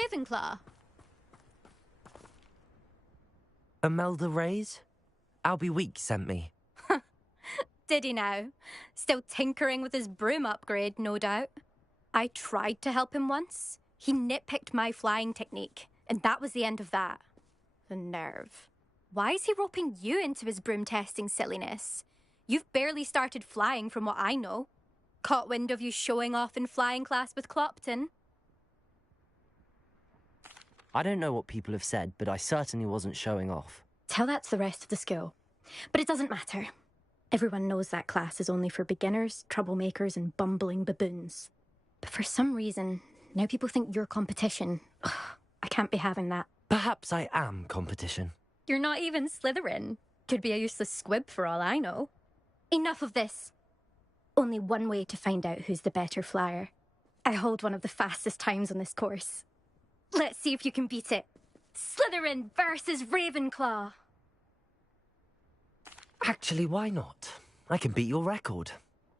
Ravenclaw. Imelda Reyes? Albie Weeks sent me. Did he now? Still tinkering with his broom upgrade, no doubt. I tried to help him once. He nitpicked my flying technique, and that was the end of that. The nerve. Why is he roping you into his broom testing silliness? You've barely started flying from what I know. Caught wind of you showing off in flying class with Clopton. I don't know what people have said, but I certainly wasn't showing off. Tell that to the rest of the school. But it doesn't matter. Everyone knows that class is only for beginners, troublemakers, and bumbling baboons. But for some reason, now people think you're competition. Ugh, I can't be having that. Perhaps I am competition. You're not even Slytherin. Could be a useless squib for all I know. Enough of this. Only one way to find out who's the better flyer. I hold one of the fastest times on this course. Let's see if you can beat it. Slytherin versus Ravenclaw. Actually, why not? I can beat your record.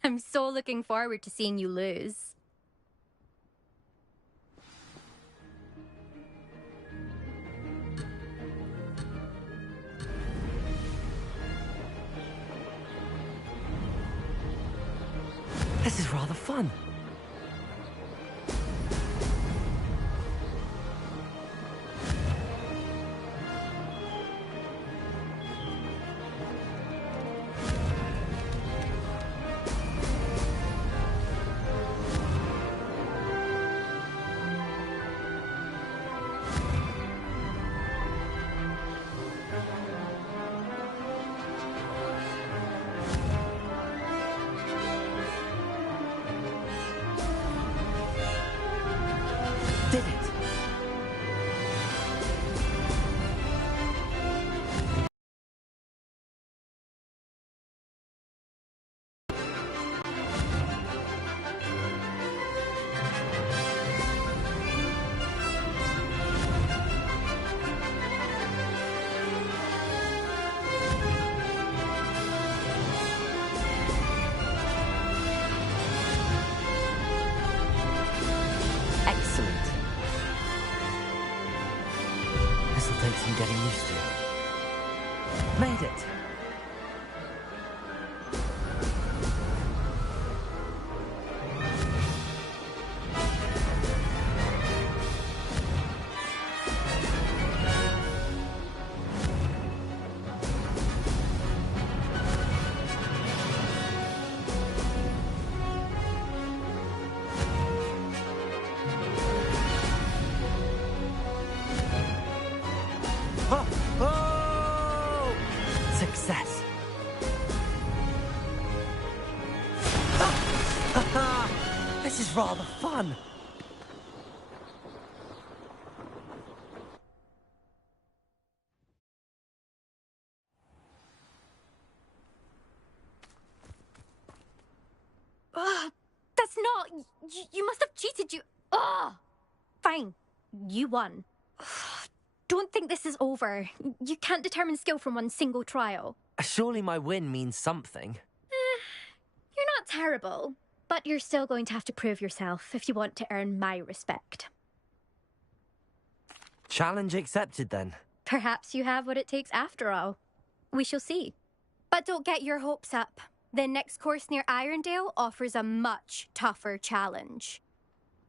I'm so looking forward to seeing you lose. This is rather fun. Did it? Excellent. This'll take some getting used to. Made it. Oh! Oh! Success. This is rather fun. That's not... You must have cheated, you... Ugh! Fine. You won. Don't think this is over. You can't determine skill from one single trial. Surely my win means something. You're not terrible, but you're still going to have to prove yourself if you want to earn my respect. Challenge accepted then. Perhaps you have what it takes after all. We shall see. But don't get your hopes up. The next course near Irondale offers a much tougher challenge.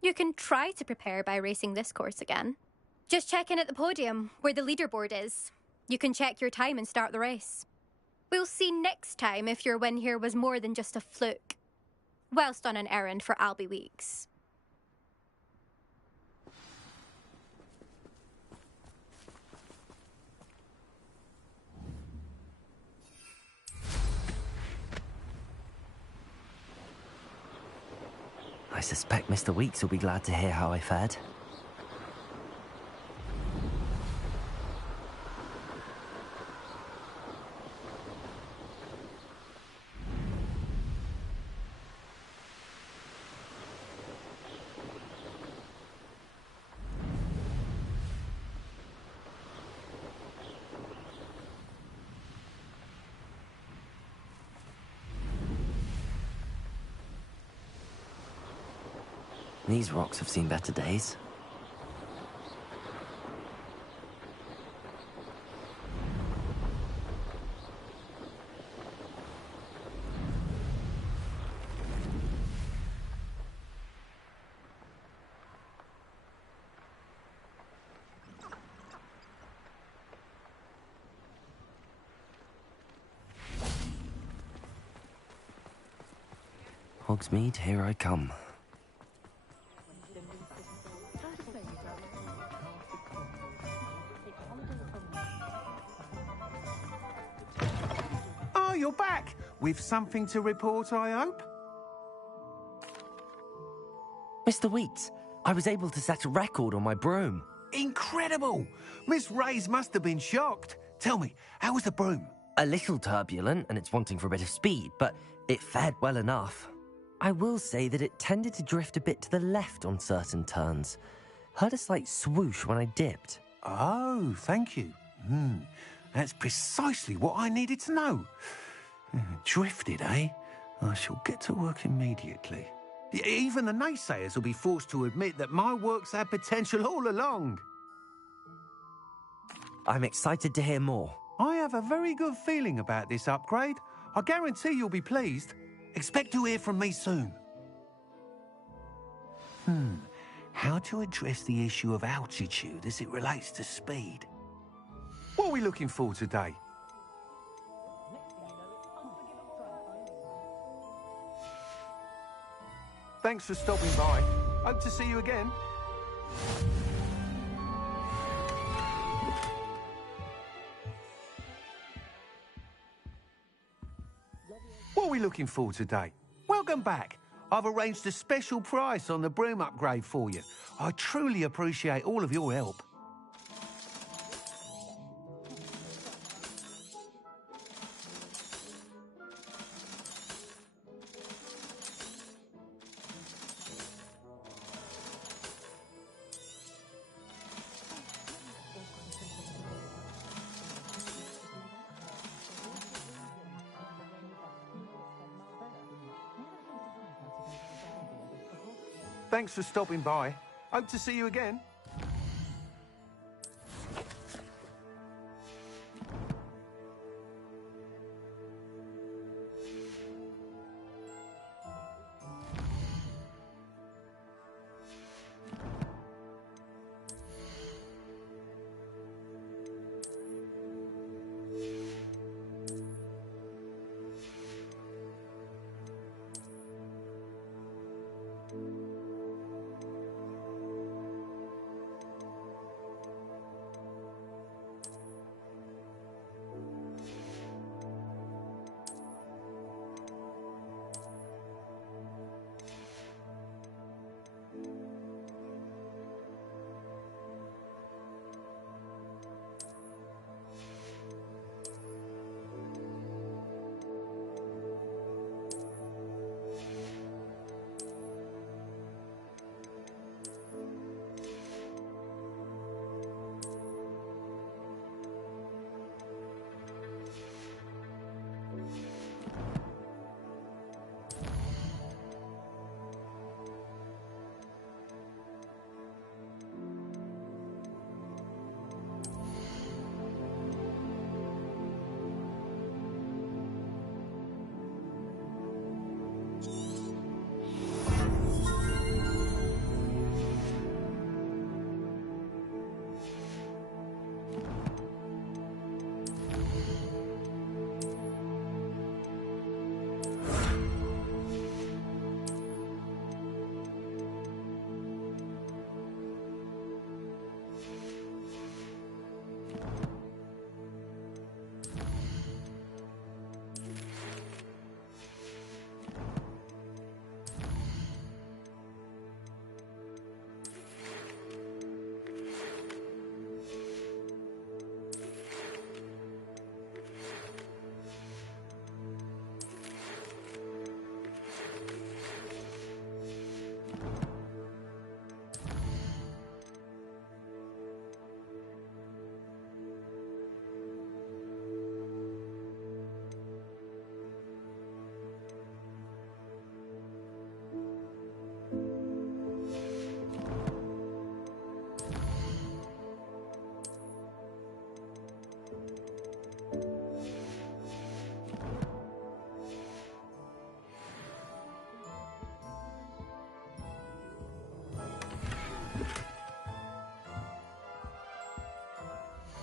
You can try to prepare by racing this course again. Just check in at the podium, where the leaderboard is. You can check your time and start the race. We'll see next time if your win here was more than just a fluke. Whilst on an errand for Albie Weeks. I suspect Mr. Weeks will be glad to hear how I fared. These rocks have seen better days. Hogsmeade, here I come. Oh, you're back! With something to report, I hope? Mr. Weeks, I was able to set a record on my broom. Incredible! Miss Ray's must have been shocked. Tell me, how was the broom? A little turbulent and it's wanting for a bit of speed, but it fared well enough. I will say that it tended to drift a bit to the left on certain turns. Heard a slight swoosh when I dipped. Oh, thank you. That's precisely what I needed to know. Drifted, eh? I shall get to work immediately. Even the naysayers will be forced to admit that my work's had potential all along. I'm excited to hear more. I have a very good feeling about this upgrade. I guarantee you'll be pleased. Expect to hear from me soon. How to address the issue of altitude as it relates to speed? What are we looking for today? Thanks for stopping by. Hope to see you again. What are we looking for today? Welcome back. I've arranged a special price on the broom upgrade for you. I truly appreciate all of your help. Thanks for stopping by. Hope to see you again.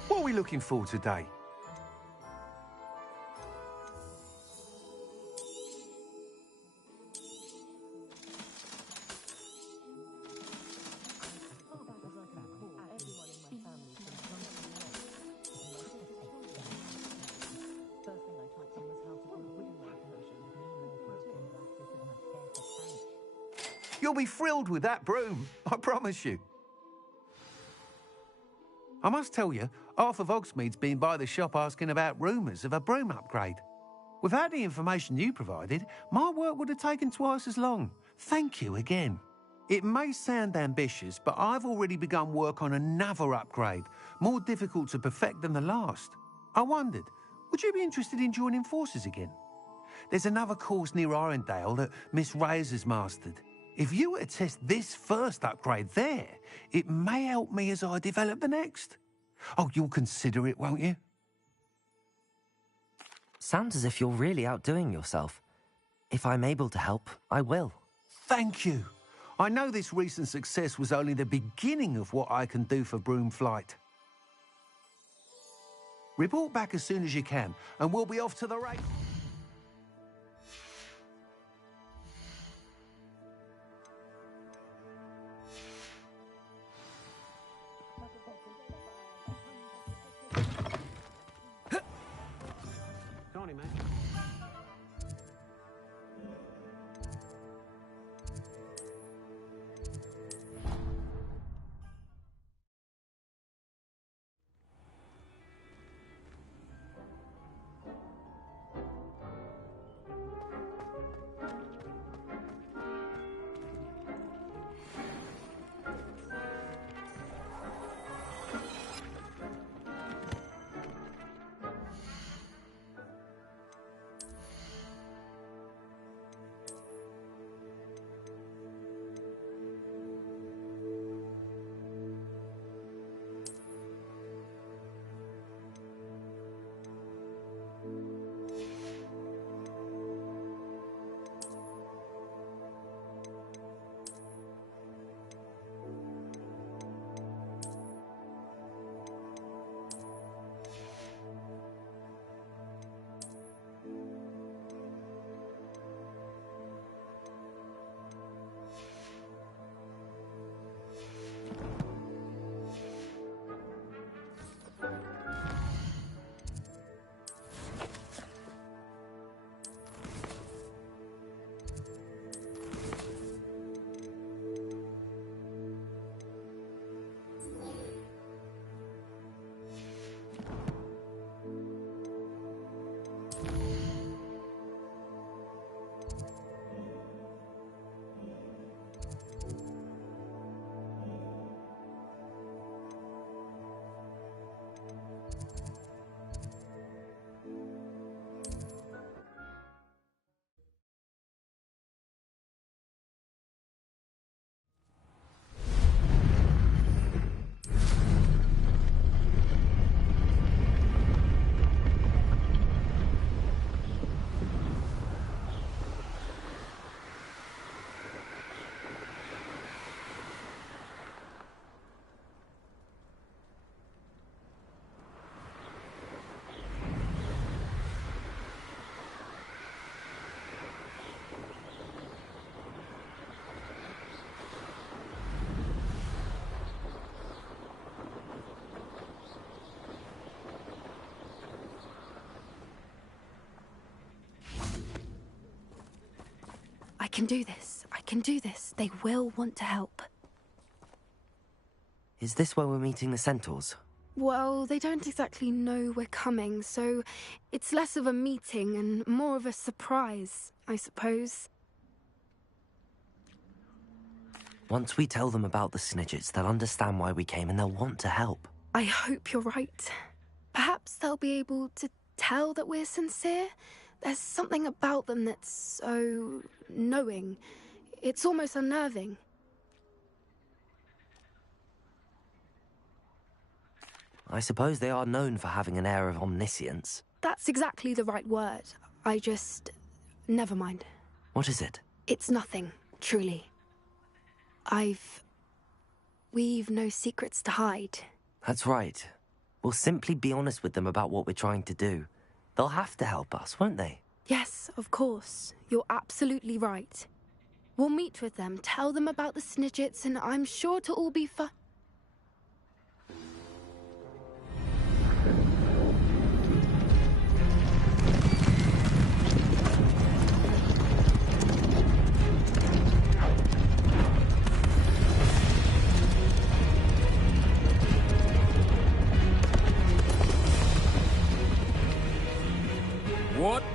What are we looking for today? You'll be thrilled with that broom, I promise you. I must tell you, half of Hogsmeade's been by the shop asking about rumours of a broom upgrade. Without the information you provided, my work would have taken twice as long. Thank you again. It may sound ambitious, but I've already begun work on another upgrade, more difficult to perfect than the last. I wondered, would you be interested in joining forces again? There's another course near Irondale that Miss Reyes has mastered. If you were to test this first upgrade there, it may help me as I develop the next. Oh, you'll consider it, won't you? Sounds as if you're really outdoing yourself. If I'm able to help, I will. Thank you. I know this recent success was only the beginning of what I can do for Broomflight. Report back as soon as you can, and we'll be off to the race. Tony, man. I can do this. I can do this. They will want to help. Is this where we're meeting the centaurs? Well, they don't exactly know we're coming, so it's less of a meeting and more of a surprise, I suppose. Once we tell them about the Snidgets, they'll understand why we came and they'll want to help. I hope you're right. Perhaps they'll be able to tell that we're sincere. There's something about them that's so knowing. It's almost unnerving. I suppose they are known for having an air of omniscience. That's exactly the right word. I just... never mind. What is it? It's nothing, truly. We've no secrets to hide. That's right. We'll simply be honest with them about what we're trying to do. They'll have to help us, won't they? Yes, of course. You're absolutely right. We'll meet with them, tell them about the Snidgets, and I'm sure to all be fun.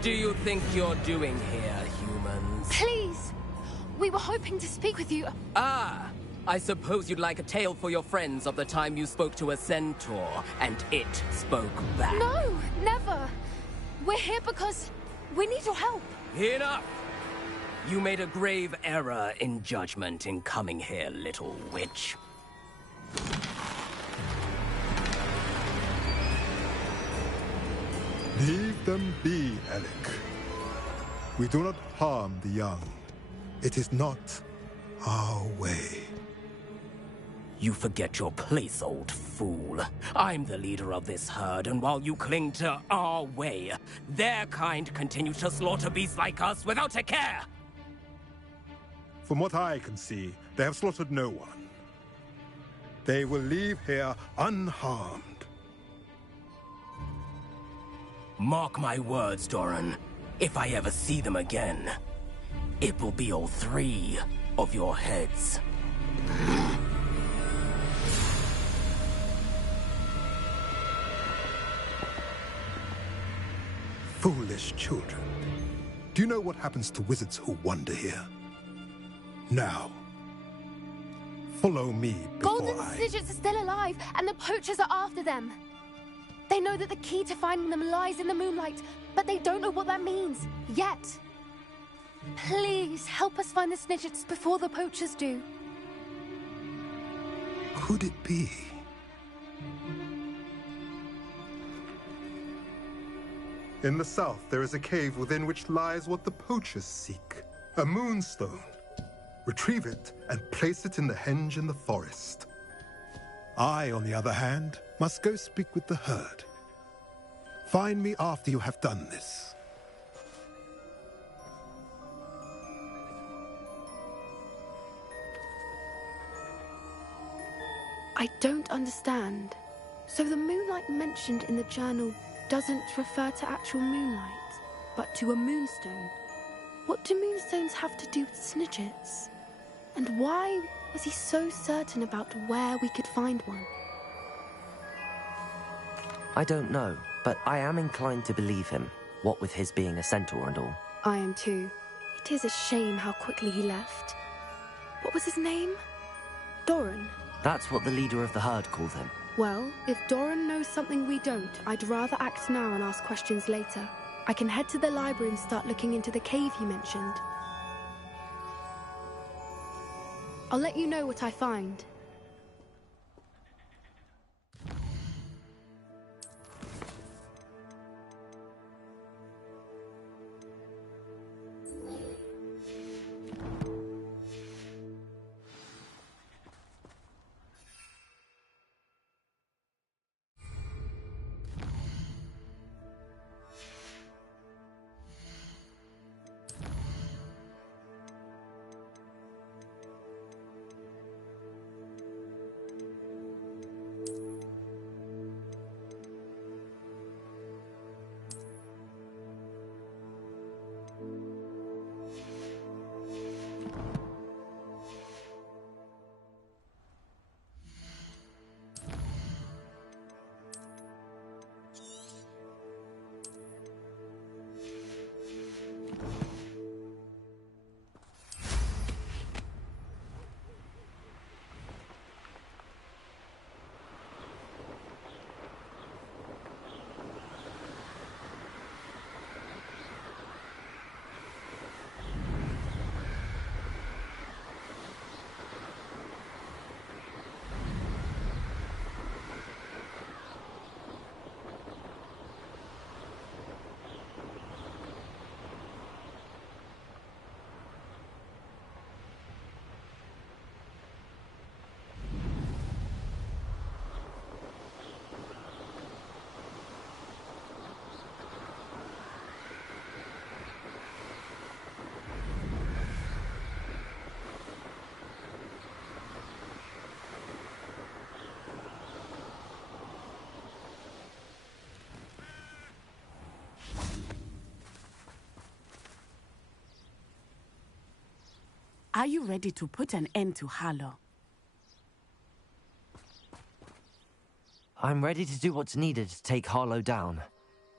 do you think you're doing here, humans? Please! We were hoping to speak with you. Ah! I suppose you'd like a tale for your friends of the time you spoke to a centaur, and it spoke back. No, never. We're here because we need your help. Enough! You made a grave error in judgment in coming here, little witch. Leave them be, Alec. We do not harm the young. It is not our way. You forget your place, old fool. I'm the leader of this herd, and while you cling to our way, their kind continue to slaughter beasts like us without a care! From what I can see, they have slaughtered no one. They will leave here unharmed. Mark my words, Doran. If I ever see them again, it will be all 3 of your heads. Foolish children. Do you know what happens to wizards who wander here? Now, follow me before Golden I... Snidgets are still alive, and the poachers are after them. They know that the key to finding them lies in the moonlight, but they don't know what that means, yet. Please, help us find the Snidgets before the poachers do. Could it be? In the south, there is a cave within which lies what the poachers seek. A moonstone. Retrieve it and place it in the henge in the forest. I, on the other hand, must go speak with the herd. Find me after you have done this. I don't understand. So the moonlight mentioned in the journal doesn't refer to actual moonlight, but to a moonstone. What do moonstones have to do with Snidgets? And why was he so certain about where we could find one? I don't know, but I am inclined to believe him, what with his being a centaur and all. I am too. It is a shame how quickly he left. What was his name? Doran. That's what the leader of the herd called him. Well, if Doran knows something we don't, I'd rather act now and ask questions later. I can head to the library and start looking into the cave you mentioned. I'll let you know what I find. Are you ready to put an end to Harlow? I'm ready to do what's needed to take Harlow down.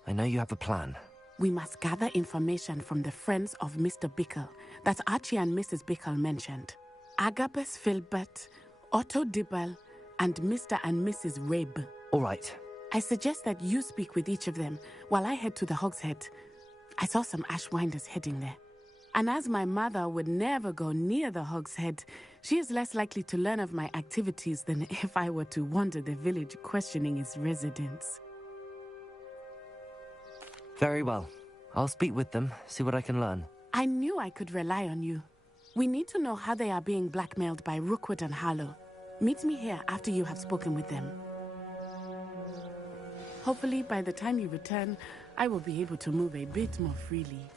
I know you have a plan. We must gather information from the friends of Mr. Bickle that Archie and Mrs. Bickle mentioned. Agabus Filbert, Otto Dibble, and Mr. and Mrs. Rabe. All right. I suggest that you speak with each of them while I head to the Hogshead. I saw some Ashwinders heading there. And as my mother would never go near the Hogshead, she is less likely to learn of my activities than if I were to wander the village questioning its residents. Very well. I'll speak with them, see what I can learn. I knew I could rely on you. We need to know how they are being blackmailed by Rookwood and Harlow. Meet me here after you have spoken with them. Hopefully, by the time you return, I will be able to move a bit more freely.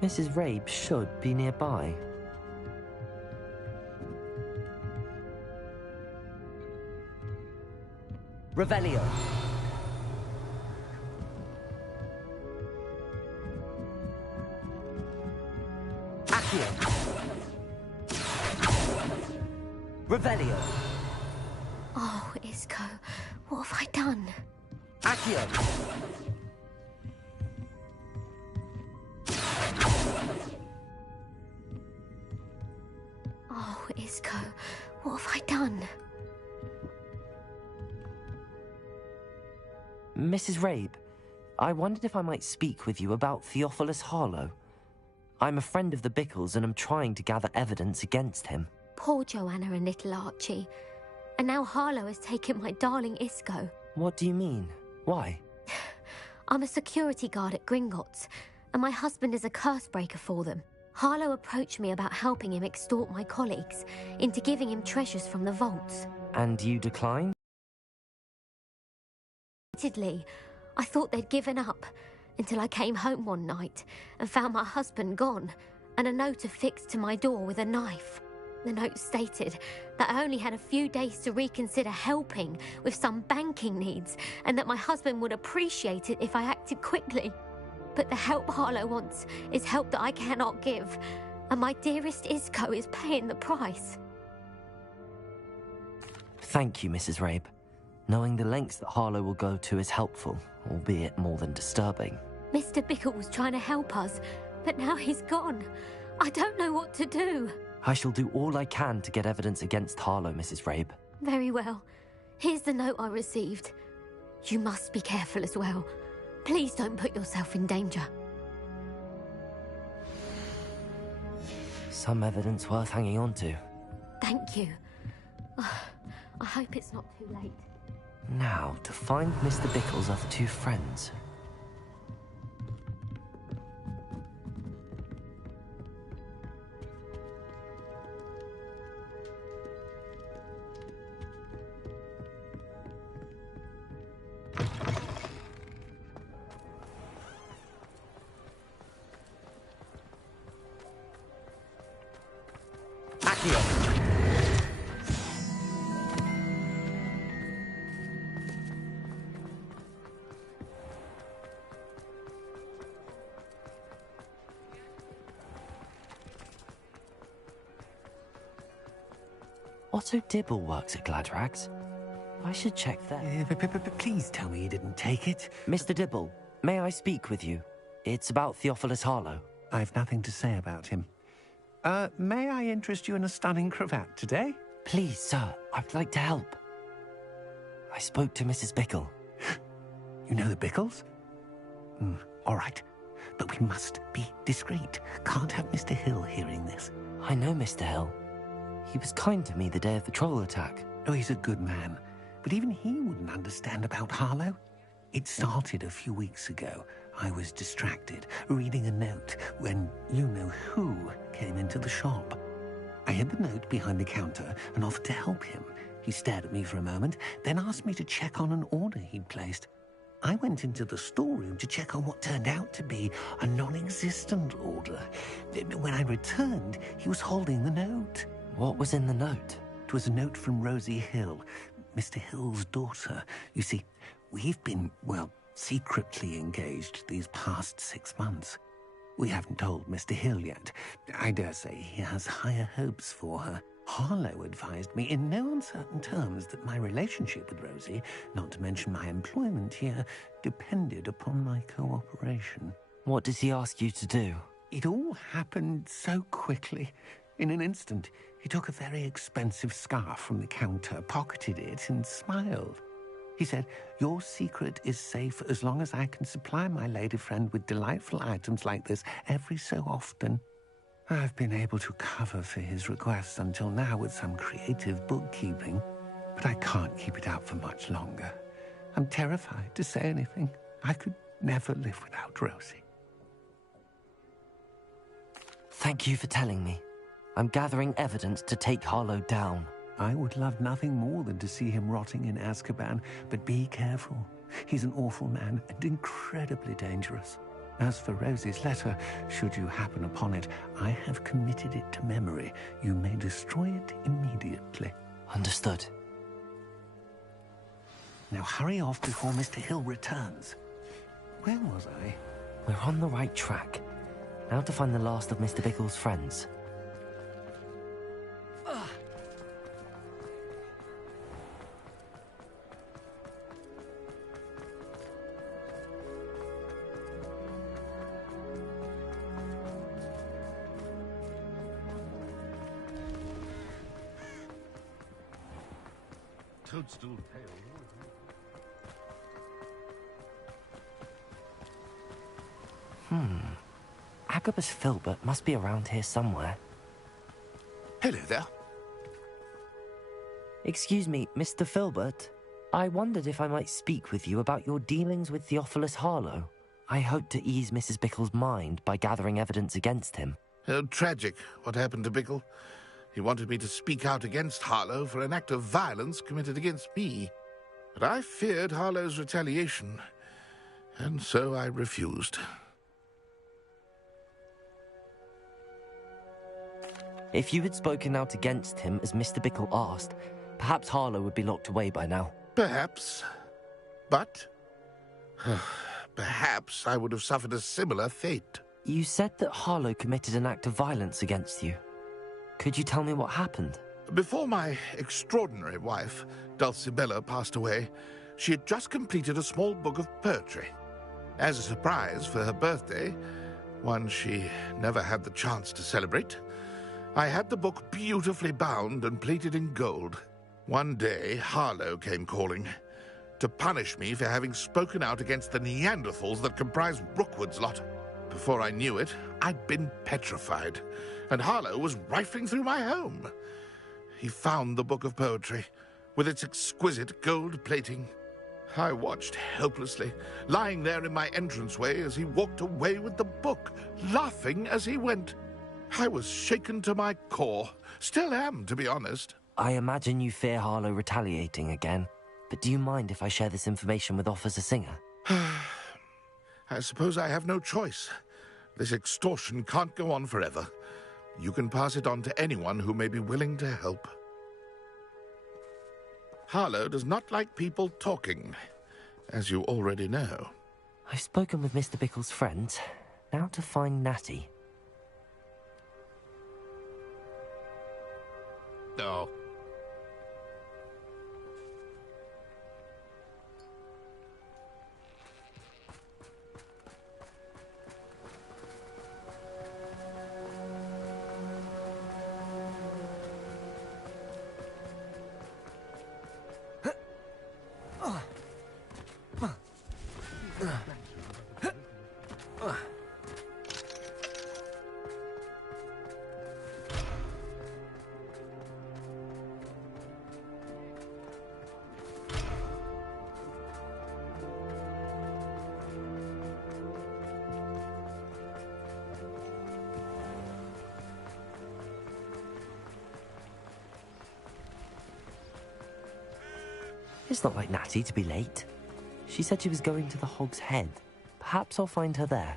Mrs. Rabe should be nearby. Revelio. Accio. Revelio. Oh, Isco, what have I done? Accio. Oh, Isco, what have I done? Mrs. Rabe, I wondered if I might speak with you about Theophilus Harlow. I'm a friend of the Bickles and am trying to gather evidence against him. Poor Joanna and little Archie. And now Harlow has taken my darling Isco. What do you mean? Why? I'm a security guard at Gringotts, and my husband is a curse breaker for them. Harlow approached me about helping him extort my colleagues into giving him treasures from the vaults. And you declined? Admittedly, I thought they'd given up until I came home one night and found my husband gone and a note affixed to my door with a knife. The note stated that I only had a few days to reconsider helping with some banking needs and that my husband would appreciate it if I acted quickly. But the help Harlow wants is help that I cannot give, and my dearest Isco is paying the price. Thank you, Mrs. Rabe. Knowing the lengths that Harlow will go to is helpful, albeit more than disturbing. Mr. Bickle was trying to help us, but now he's gone. I don't know what to do. I shall do all I can to get evidence against Harlow, Mrs. Rabe. Very well. Here's the note I received. You must be careful as well. Please don't put yourself in danger. Some evidence worth hanging on to. Thank you. I hope it's not too late. Now, to find Mr. Bickle's other two friends. Otto Dibble works at Gladrags. I should check there. Please tell me you didn't take it. Mr. Dibble, may I speak with you? It's about Theophilus Harlow. I've nothing to say about him. May I interest you in a stunning cravat today? Please, sir, I'd like to help. I spoke to Mrs. Bickle. You know the Bickles? All right. But we must be discreet. Can't have Mr. Hill hearing this. I know Mr. Hill. He was kind to me the day of the troll attack. Oh, he's a good man. But even he wouldn't understand about Harlow. It started a few weeks ago. I was distracted, reading a note, when you-know-who came into the shop. I hid the note behind the counter and offered to help him. He stared at me for a moment, then asked me to check on an order he'd placed. I went into the storeroom to check on what turned out to be a non-existent order. When I returned, he was holding the note. What was in the note? It was a note from Rosie Hill, Mr. Hill's daughter. You see, we've been, well, secretly engaged these past 6 months. We haven't told Mr. Hill yet. I dare say he has higher hopes for her. Harlow advised me in no uncertain terms that my relationship with Rosie, not to mention my employment here, depended upon my cooperation. What did he ask you to do? It all happened so quickly. In an instant, he took a very expensive scarf from the counter, pocketed it, and smiled. He said, "Your secret is safe as long as I can supply my lady friend with delightful items like this every so often." I've been able to cover for his requests until now with some creative bookkeeping, but I can't keep it up for much longer. I'm terrified to say anything. I could never live without Rosie. Thank you for telling me. I'm gathering evidence to take Harlow down. I would love nothing more than to see him rotting in Azkaban, but be careful. He's an awful man and incredibly dangerous. As for Rosie's letter, should you happen upon it, I have committed it to memory. You may destroy it immediately. Understood. Now hurry off before Mr. Hill returns. Where was I? We're on the right track. Now to find the last of Mr. Bickle's friends. Toadstool pale. Agabus Filbert must be around here somewhere. Hello there. Excuse me, Mr. Filbert. I wondered if I might speak with you about your dealings with Theophilus Harlow. I hope to ease Mrs. Bickle's mind by gathering evidence against him. Tragic, what happened to Bickle. He wanted me to speak out against Harlow for an act of violence committed against me. But I feared Harlow's retaliation, and so I refused. If you had spoken out against him as Mr. Bickle asked, perhaps Harlow would be locked away by now. Perhaps. But perhaps I would have suffered a similar fate. You said that Harlow committed an act of violence against you. Could you tell me what happened? Before my extraordinary wife, Dulcibella, passed away, she had just completed a small book of poetry. As a surprise for her birthday, one she never had the chance to celebrate, I had the book beautifully bound and plated in gold. One day, Harlow came calling to punish me for having spoken out against the Neanderthals that comprised Rookwood's lot. Before I knew it, I'd been petrified, and Harlow was rifling through my home. He found the book of poetry, with its exquisite gold plating. I watched helplessly, lying there in my entranceway as he walked away with the book, laughing as he went. I was shaken to my core. Still am, to be honest. I imagine you fear Harlow retaliating again, but do you mind if I share this information with Officer Singer? I suppose I have no choice. This extortion can't go on forever. You can pass it on to anyone who may be willing to help. Harlow does not like people talking, as you already know. I've spoken with Mr. Bickle's friends. Now to find Natty. Oh. It's not like Natty to be late. She said she was going to the Hog's Head. Perhaps I'll find her there.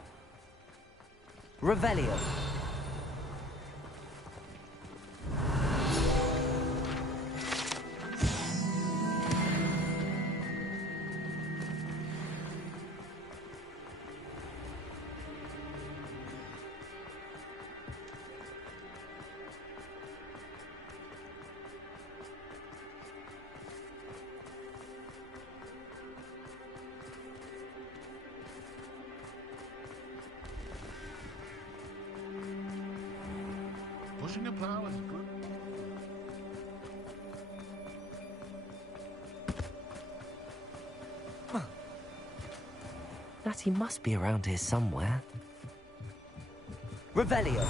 Revelio. Pushing a plow is good. Natty must be around here somewhere. Revelio.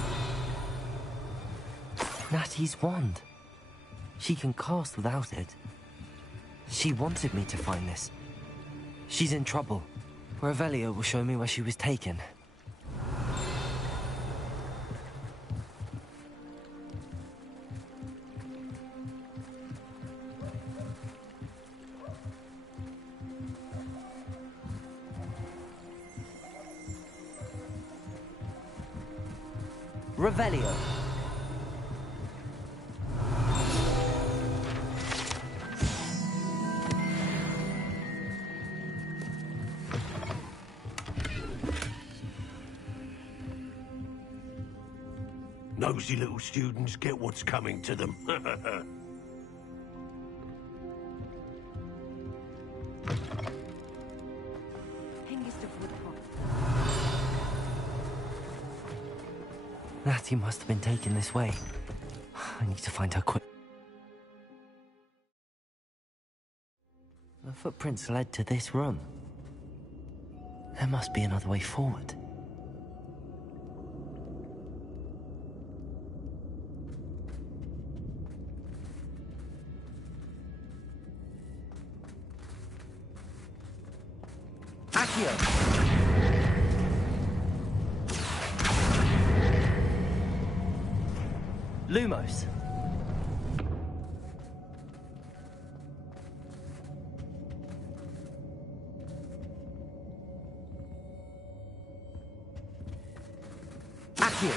Natty's wand. She can cast without it. She wanted me to find this. She's in trouble. Revelio will show me where she was taken. Revelio. Nosy little students get what's coming to them. Natty must have been taken this way. I need to find her quick. The footprints led to this room. There must be another way forward. Accio! Lumos. Accio.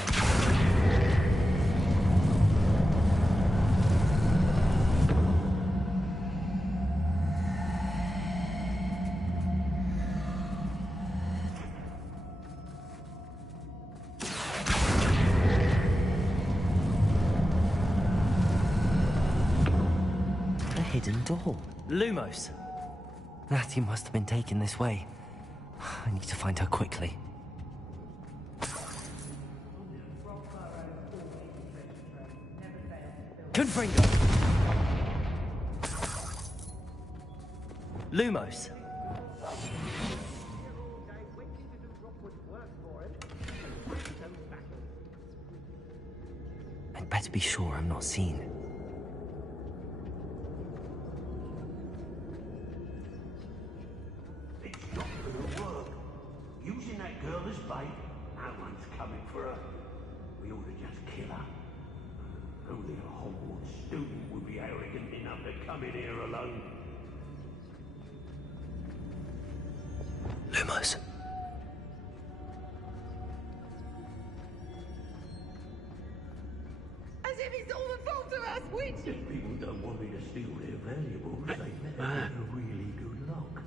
Hidden door. Lumos. Natty must have been taken this way. I need to find her quickly. Confringo. Lumos. I'd better be sure I'm not seen. Using that girl as bait, no one's coming for her. We ought to just kill her. Only a Hogwarts student would be arrogant enough to come in here alone. Lumos. As if it's all the fault of us witches! If people don't want me to steal their valuables, they better have a really good luck.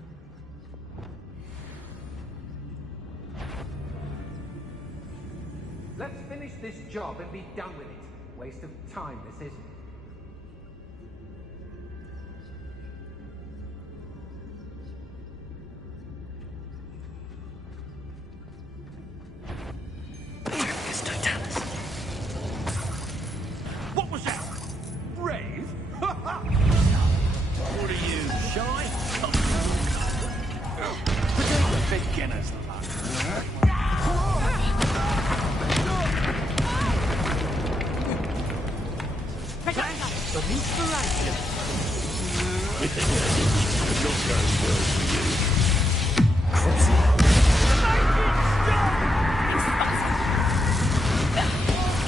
Let's finish this job and be done with it. Waste of time, this is. What was that? Brave? What are you, shy? Beginner's luck. Some inspiration. Not going well for you.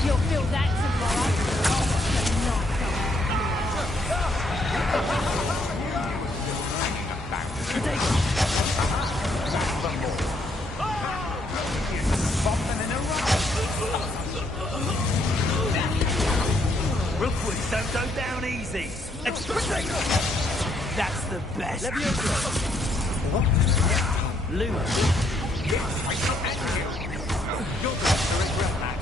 You'll feel that tomorrow. Potato! Ready! That's the best! Luma. You're going to regret that.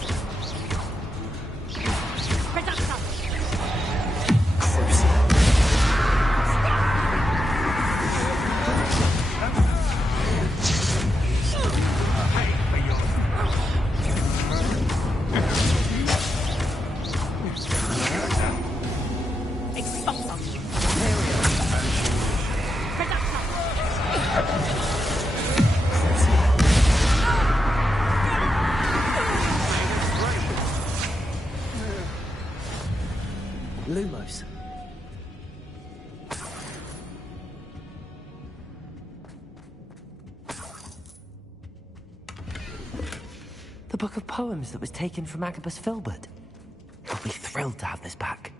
Lumos. The book of poems that was taken from Agabus Filbert. He'll be thrilled to have this back.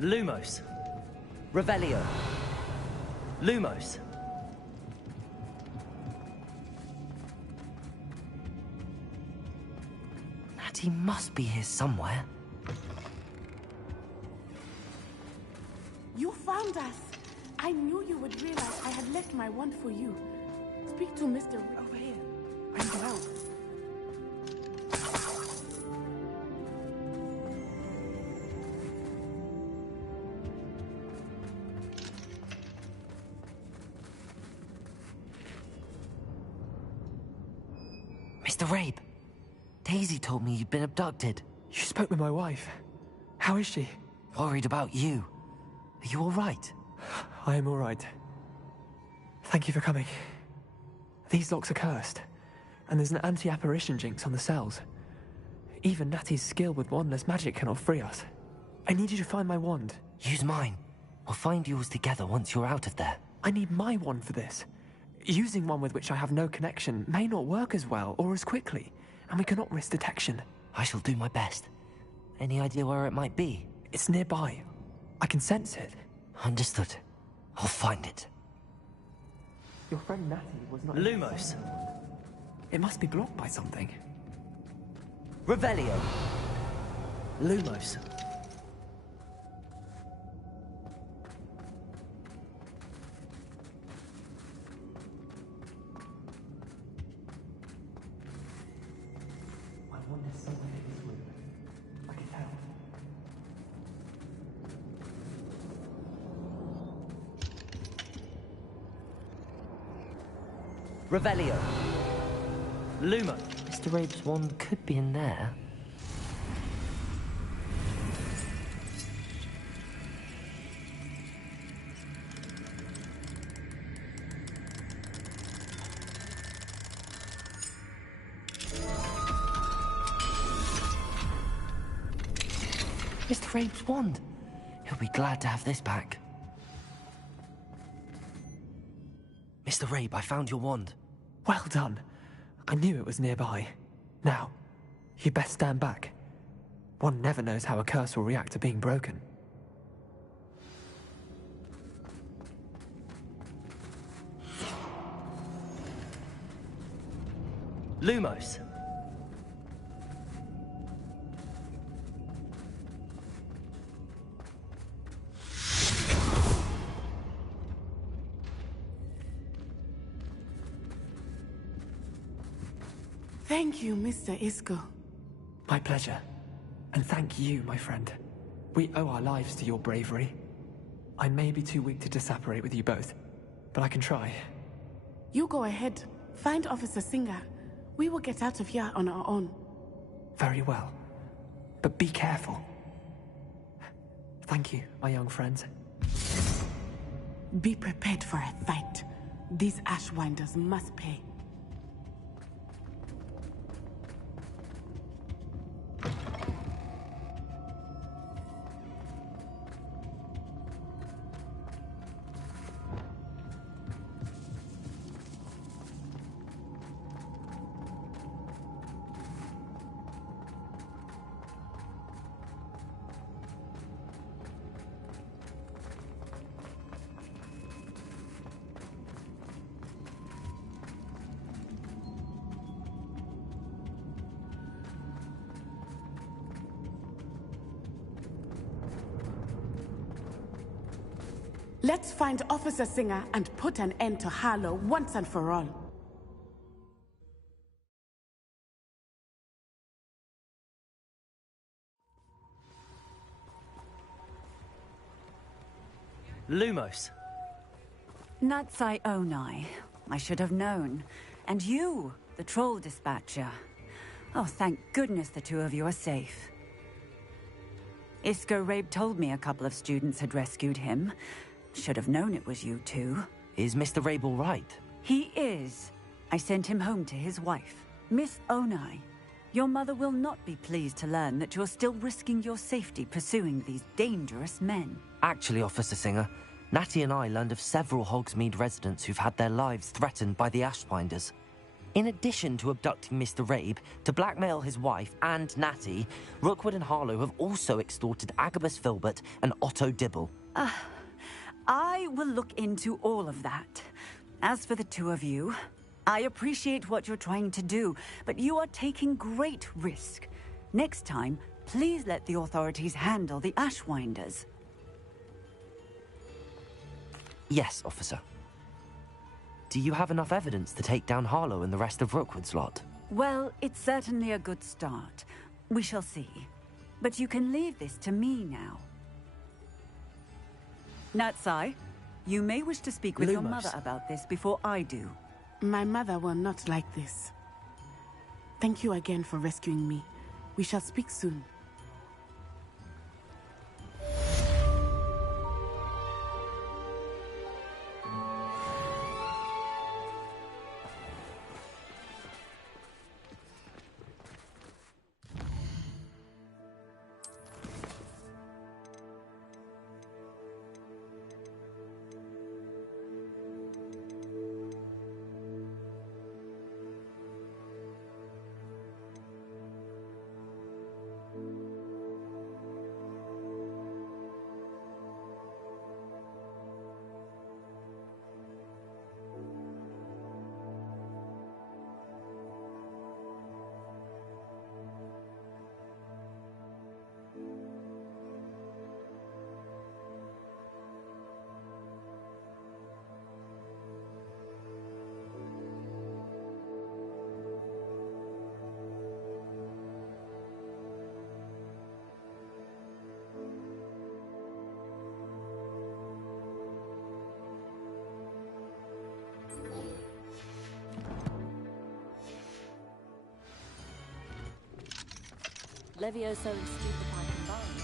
Lumos. Revelio. Lumos. Natty must be here somewhere. You found us! I knew you would realize I had left my wand for you. Speak to Mr. over here. I'm well. Mr. Rabe, Daisy told me you'd been abducted. You spoke with my wife. How is she? Worried about you. Are you all right? I am all right. Thank you for coming. These locks are cursed, and there's an anti-apparition jinx on the cells. Even Natty's skill with wandless magic cannot free us. I need you to find my wand. Use mine. We'll find yours together once you're out of there. I need my wand for this. Using one with which I have no connection may not work as well or as quickly, and we cannot risk detection. I shall do my best. Any idea where it might be? It's nearby. I can sense it. Understood. I'll find it. Your friend Natty was not... Lumos. It must be blocked by something. Revelio. Lumos. I wonder something in this room. I can tell. Revelio. Luma. Mr. Rabe's wand could be in there. Mr. Rabe's wand. He'll be glad to have this back. Mr. Rabe, I found your wand. Well done. I knew it was nearby. Now, you best stand back. One never knows how a curse will react to being broken. Lumos. Thank you, Mr. Isco. My pleasure. And thank you, my friend. We owe our lives to your bravery. I may be too weak to disapparate with you both, but I can try. You go ahead. Find Officer Singer. We will get out of here on our own. Very well. But be careful. Thank you, my young friends. Be prepared for a fight. These Ashwinders must pay. Let's find Officer Singer and put an end to Harlow once and for all. Lumos. Natsai Onai. I should have known. And you, the troll dispatcher. Oh, thank goodness the two of you are safe. Isco Rabe told me a couple of students had rescued him. Should have known it was you two. Is Mr. Rabe all right? He is. I sent him home to his wife. Miss Onai, your mother will not be pleased to learn that you're still risking your safety pursuing these dangerous men. Actually, Officer Singer, Natty and I learned of several Hogsmeade residents who've had their lives threatened by the Ashwinders. In addition to abducting Mr. Rabe, to blackmail his wife and Natty, Rookwood and Harlow have also extorted Agabus Filbert and Otto Dibble. I will look into all of that. As for the two of you, I appreciate what you're trying to do, but you are taking great risk. Next time, please let the authorities handle the Ashwinders. Yes, officer. Do you have enough evidence to take down Harlow and the rest of Rookwood's lot? Well, it's certainly a good start. We shall see. But you can leave this to me now. Natsai, you may wish to speak with your mother about this before I do. My mother will not like this. Thank you again for rescuing me. We shall speak soon. Levioso and Stupefy combined.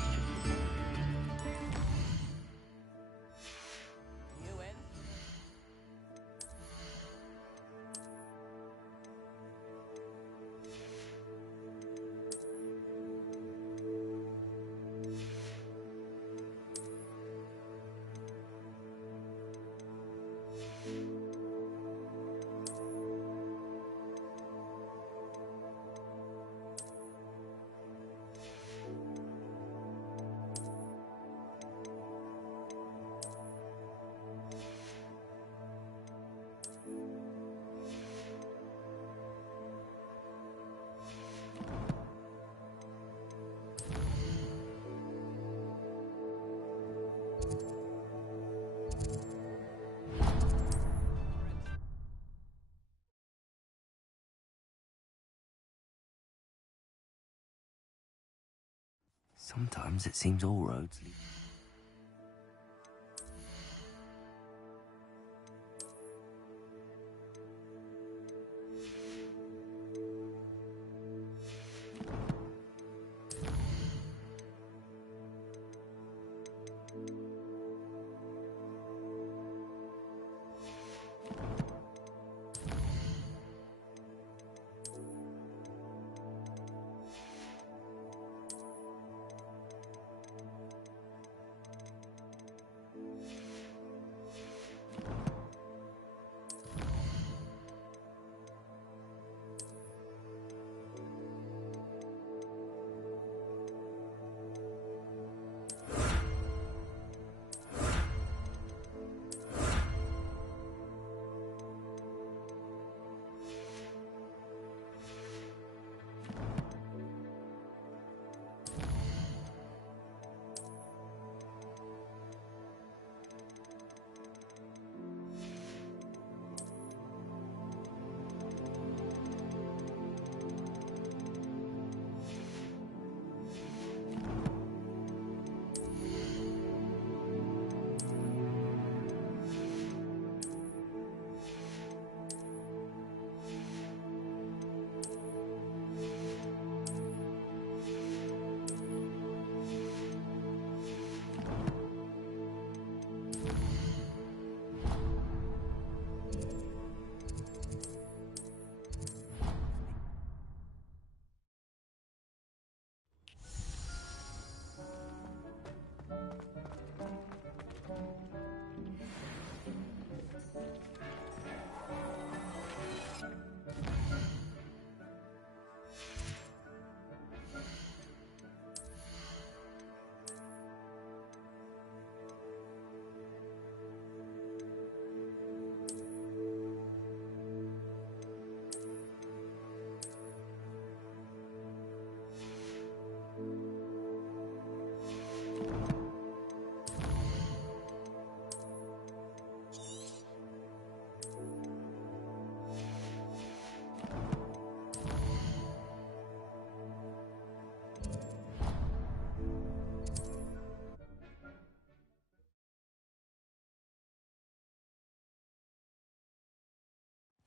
Sometimes it seems all roads lead.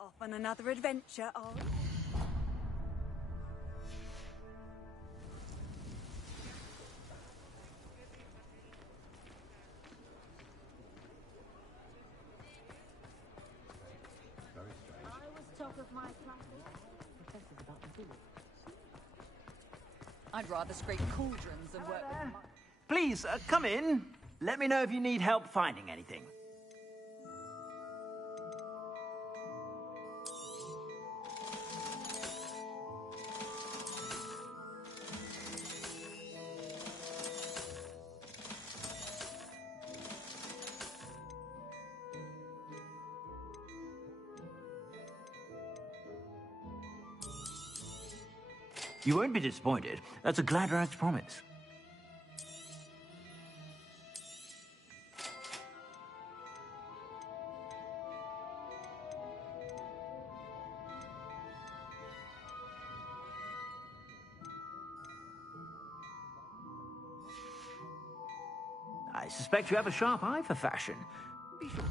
Off on another adventure, are we? I'd rather scrape cauldrons than work with... Please, come in. Let me know if you need help finding anything. You won't be disappointed. That's a Gladrag's promise. I suspect you have a sharp eye for fashion. Be sure.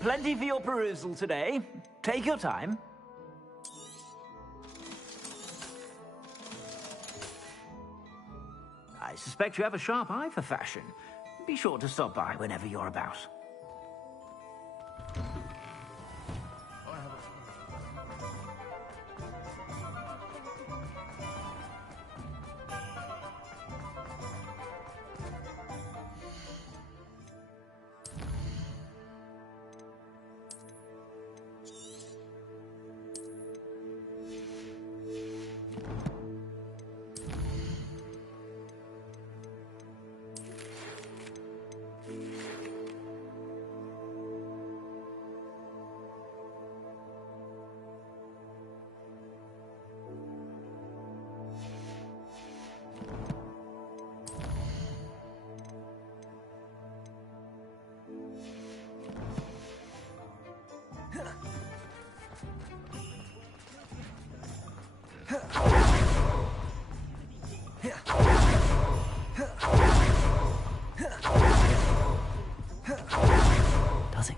Plenty for your perusal today. Take your time. I suspect you have a sharp eye for fashion. Be sure to stop by whenever you're about. Does it?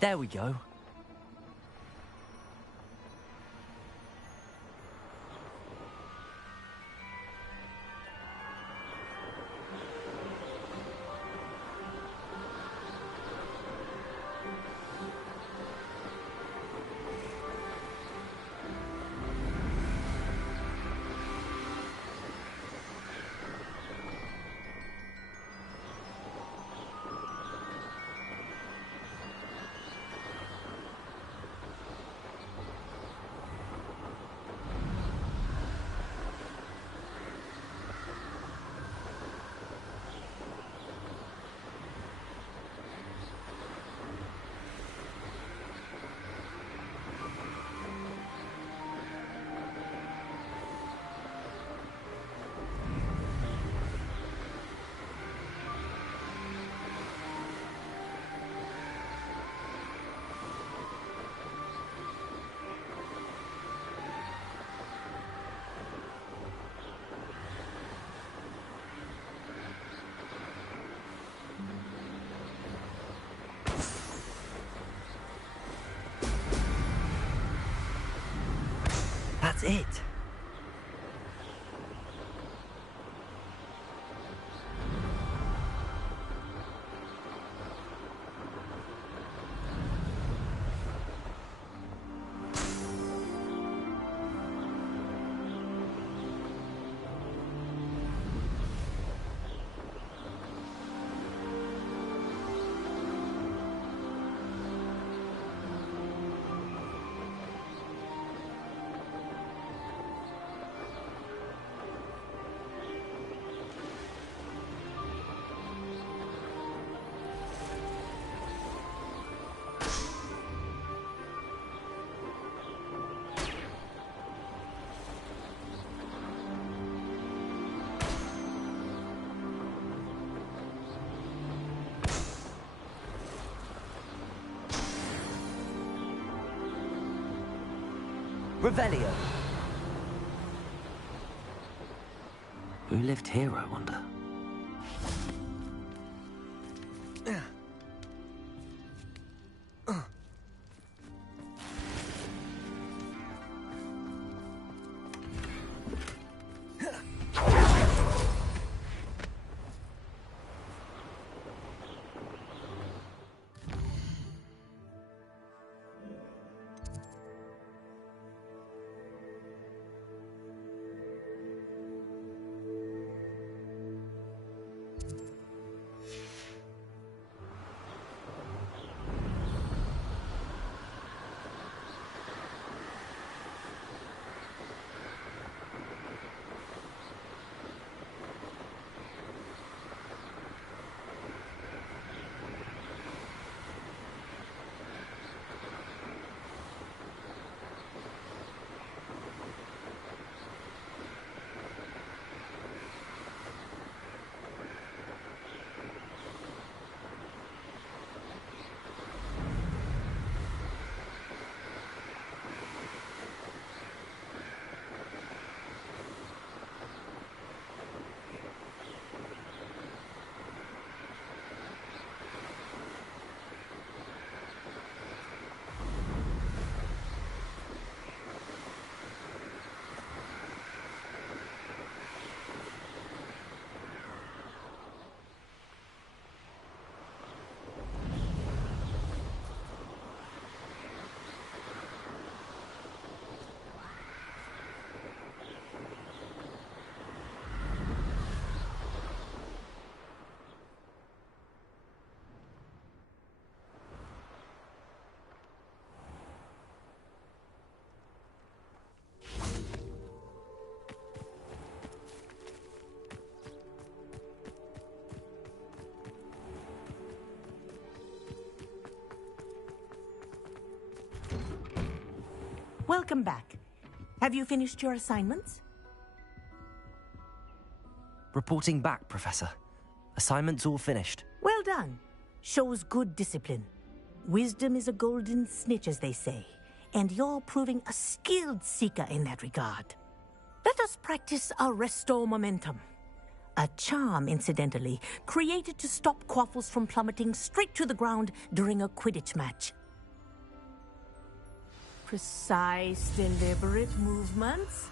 There we go. That's it. Revelio. Who lived here, I wonder? Welcome back. Have you finished your assignments? Reporting back, Professor. Assignments all finished. Well done. Shows good discipline. Wisdom is a golden snitch, as they say, and you're proving a skilled seeker in that regard. Let us practice our Restore Momentum. A charm, incidentally, created to stop Quaffles from plummeting straight to the ground during a Quidditch match. Precise, deliberate movements.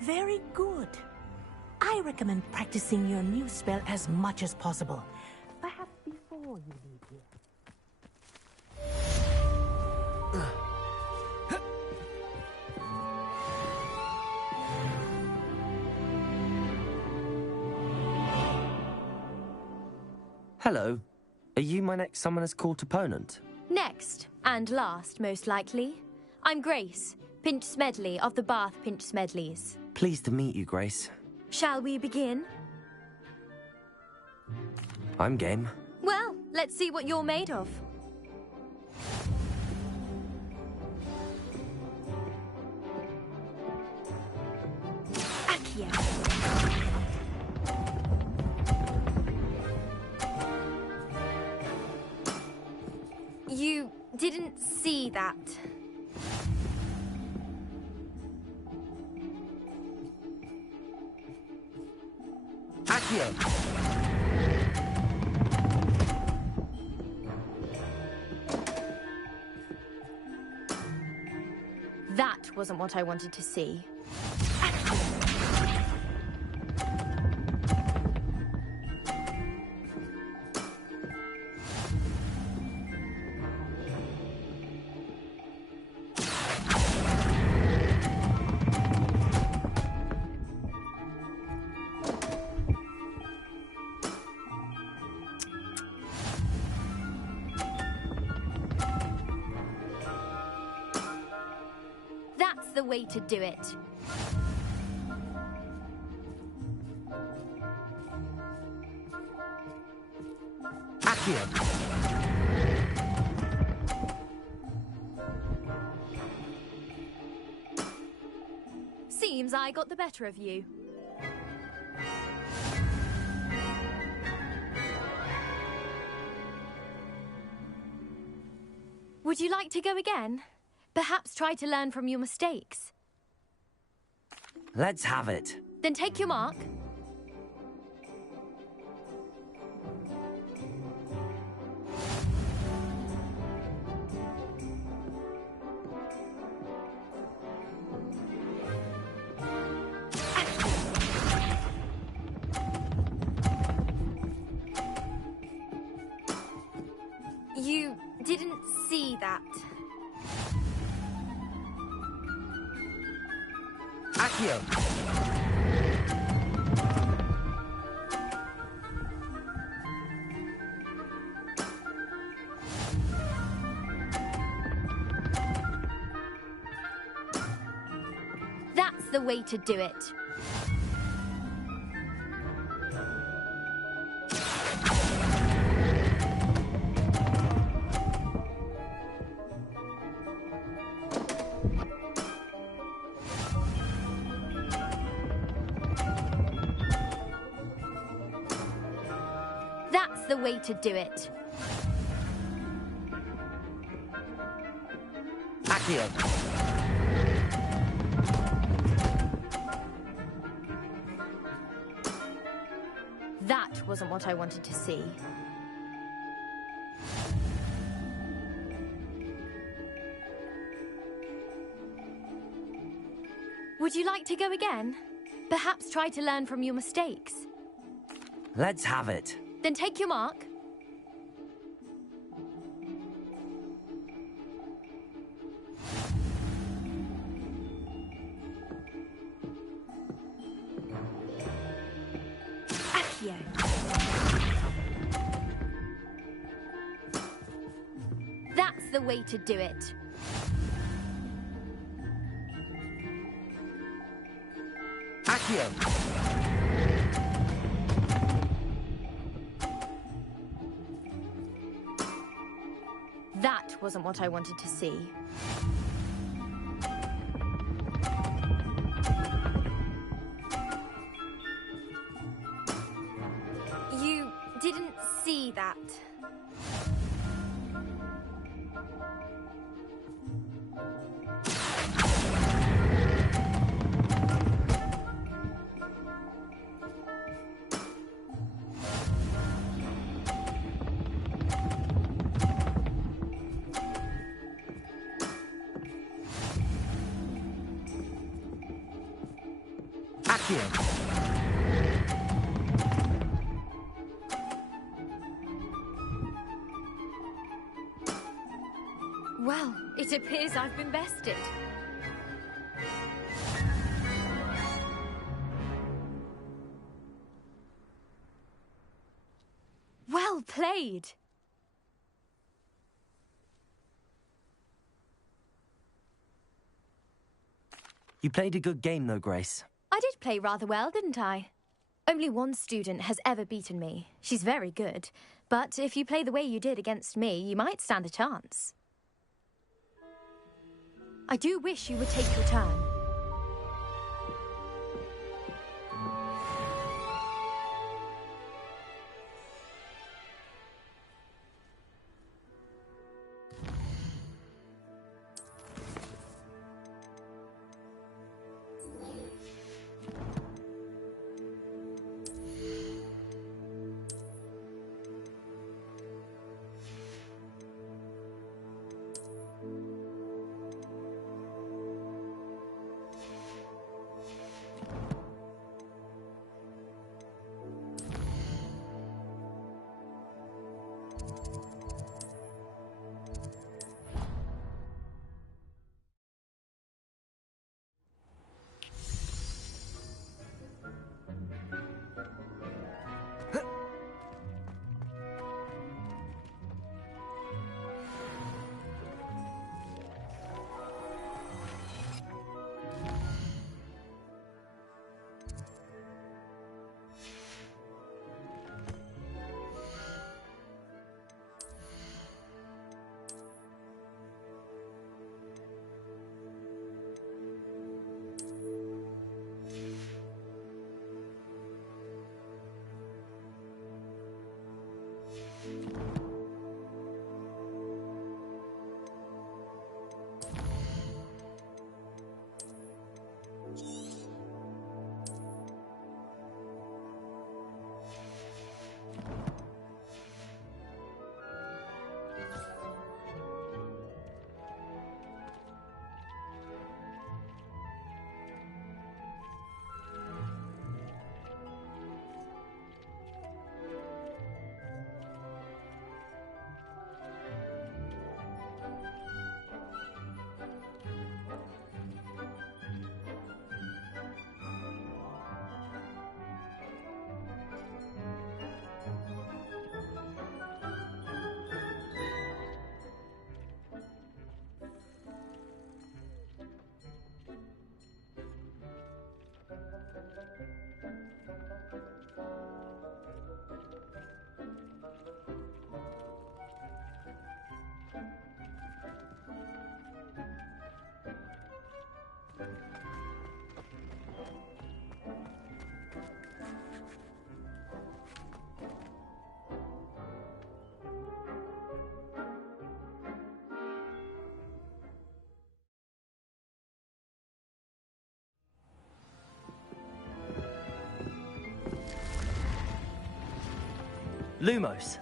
Very good. I recommend practicing your new spell as much as possible. Perhaps before you leave here. Hello. Are you my next Summoner's Court opponent? Next, and last, most likely. I'm Grace, Pinch Smedley of the Bath Pinch Smedleys. Pleased to meet you, Grace. Shall we begin? I'm game. Well, let's see what you're made of. Accio. You didn't see that. Accio! That wasn't what I wanted to see. That's the way to do it. Accio! Seems I got the better of you. Would you like to go again? Perhaps try to learn from your mistakes. Let's have it. Then take your mark. You didn't see that. Accio! That's the way to do it. That's the way to do it. Accio! That wasn't what I wanted to see. Would you like to go again? Perhaps try to learn from your mistakes. Let's have it. Then take your mark. Accio. That's the way to do it. Accio! That wasn't what I wanted to see. that. Well, it appears I've been bested. Well played. You played a good game, though, Grace. I did play rather well, didn't I? Only one student has ever beaten me. She's very good. But if you play the way you did against me, you might stand a chance. I do wish you would take your turn. Lumos.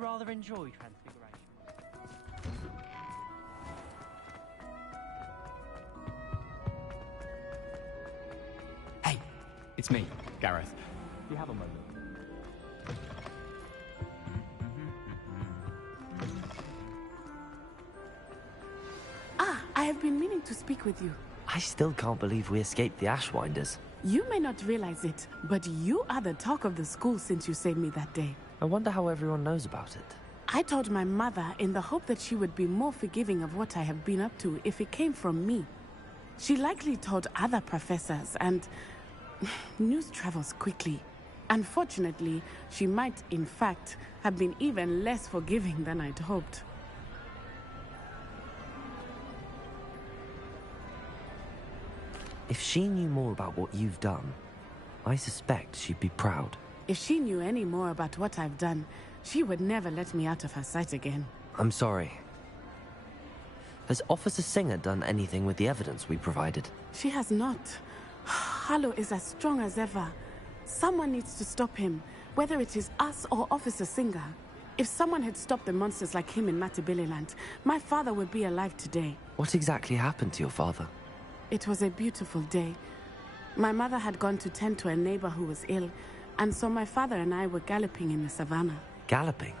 rather enjoy Transfiguration. Hey, it's me, Gareth. Do you have a moment? Ah, I have been meaning to speak with you. I still can't believe we escaped the Ashwinders. You may not realize it, but you are the talk of the school since you saved me that day. I wonder how everyone knows about it. I told my mother in the hope that she would be more forgiving of what I have been up to if it came from me. She likely told other professors, and news travels quickly. Unfortunately, she might, in fact, have been even less forgiving than I'd hoped. If she knew more about what you've done, I suspect she'd be proud. If she knew any more about what I've done, she would never let me out of her sight again. I'm sorry. Has Officer Singer done anything with the evidence we provided? She has not. Harlow is as strong as ever. Someone needs to stop him, whether it is us or Officer Singer. If someone had stopped the monsters like him in Matabeleland, my father would be alive today. What exactly happened to your father? It was a beautiful day. My mother had gone to tend to a neighbor who was ill, and so my father and I were galloping in the savannah. Galloping?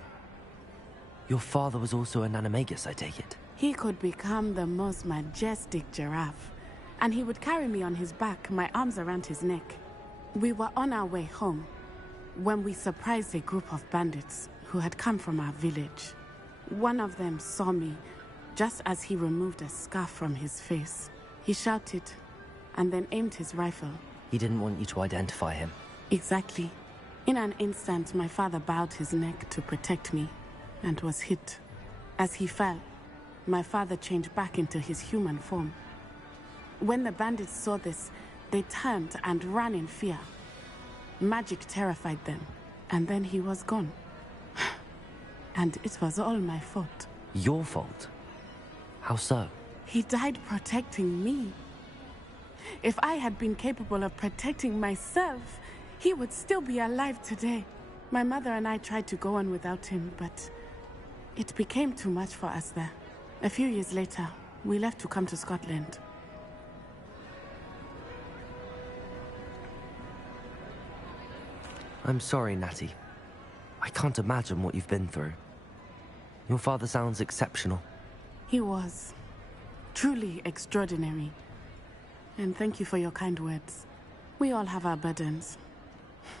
Your father was also an animagus, I take it? He could become the most majestic giraffe, and he would carry me on his back, my arms around his neck. We were on our way home when we surprised a group of bandits who had come from our village. One of them saw me just as he removed a scarf from his face. He shouted and then aimed his rifle. He didn't want you to identify him. Exactly. In an instant, my father bowed his neck to protect me and was hit. As he fell, my father changed back into his human form. When the bandits saw this, they turned and ran in fear. Magic terrified them, and then he was gone. And it was all my fault. Your fault? How so? He died protecting me. If I had been capable of protecting myself, he would still be alive today. My mother and I tried to go on without him, but it became too much for us there. A few years later, we left to come to Scotland. I'm sorry, Natty. I can't imagine what you've been through. Your father sounds exceptional. He was. Truly extraordinary. And thank you for your kind words. We all have our burdens.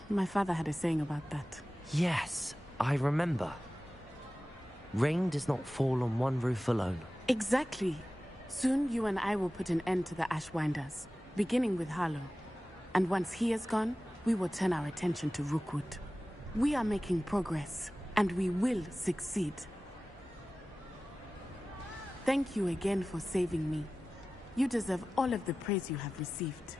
My father had a saying about that. Yes, I remember. Rain does not fall on one roof alone. Exactly. Soon you and I will put an end to the Ashwinders, beginning with Harlow. And once he is gone, we will turn our attention to Rookwood. We are making progress, and we will succeed. Thank you again for saving me. You deserve all of the praise you have received.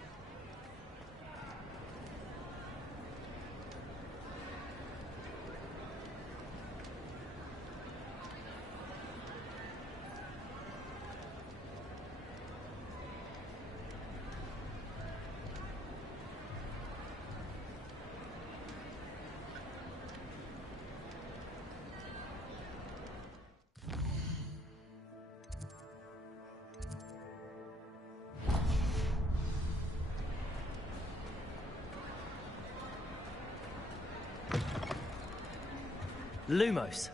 Lumos.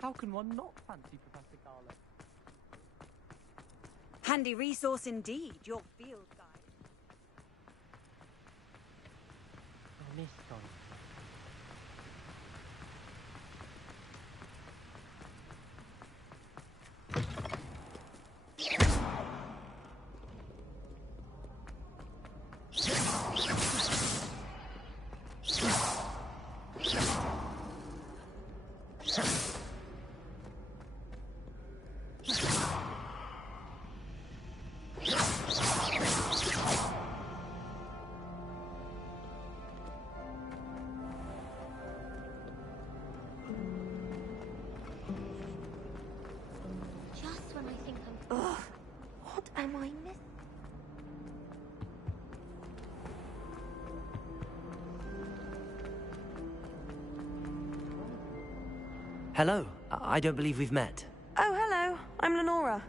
How can one not fancy Professor Garland? Handy resource indeed, your field guide. I missed on. am I missing? Hello. I don't believe we've met. Oh, hello. I'm Lenora.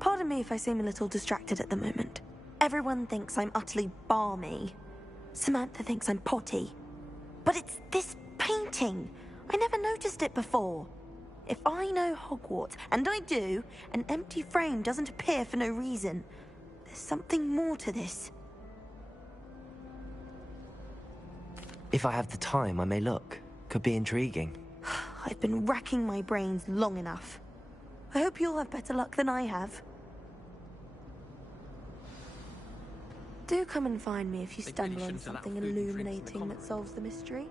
Pardon me if I seem a little distracted at the moment. Everyone thinks I'm utterly balmy. Samantha thinks I'm potty. But it's this painting. I never noticed it before. If I know Hogwarts, and I do, an empty frame doesn't appear for no reason. There's something more to this. If I have the time, I may look. Could be intriguing. I've been racking my brains long enough. I hope you'll have better luck than I have. Do come and find me if you stumble on something illuminating that solves the mystery.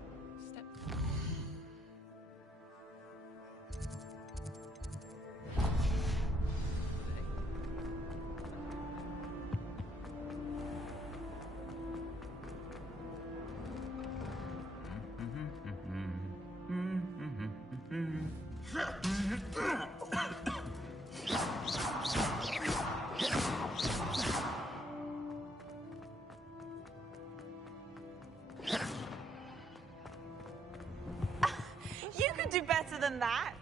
You could do better than that.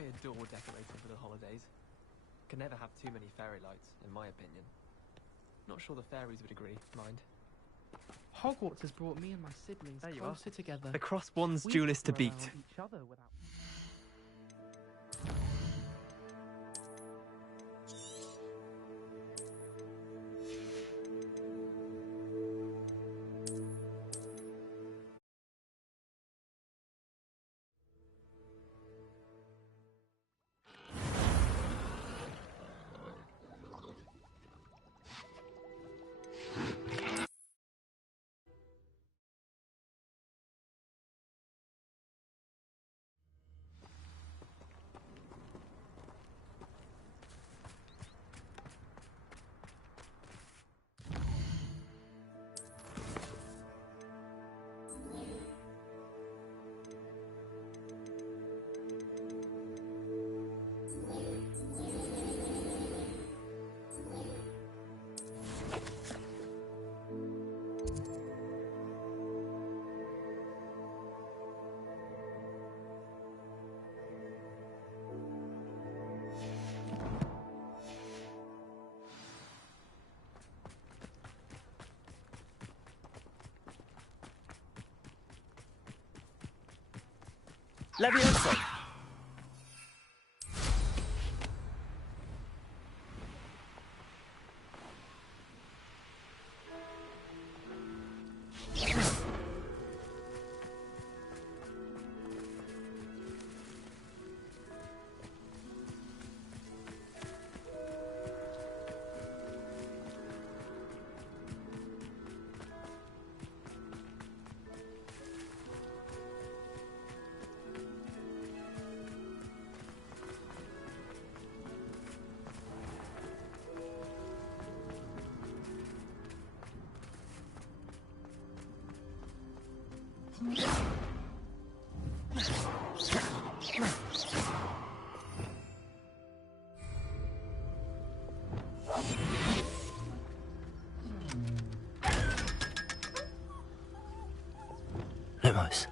I adore decorating for the holidays. Can never have too many fairy lights, in my opinion. Not sure the fairies would agree, mind. Hogwarts has brought me and my siblings There you are. closer together. The cross one's We duelist to were beat. around each other without... Levioso! Lumos.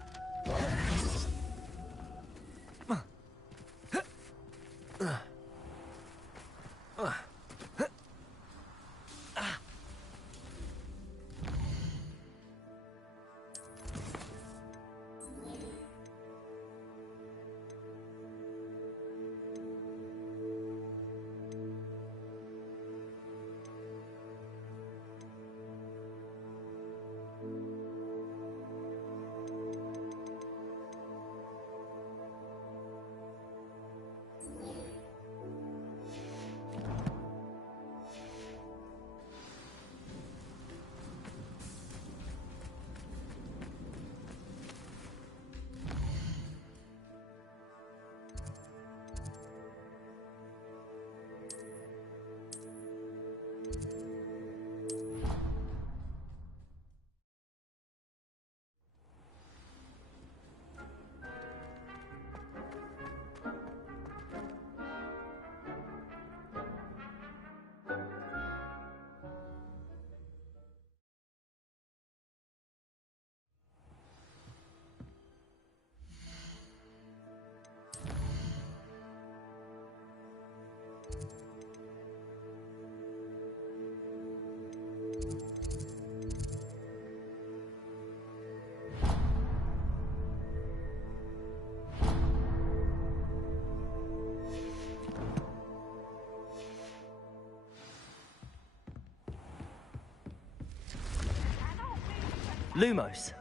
Lumos.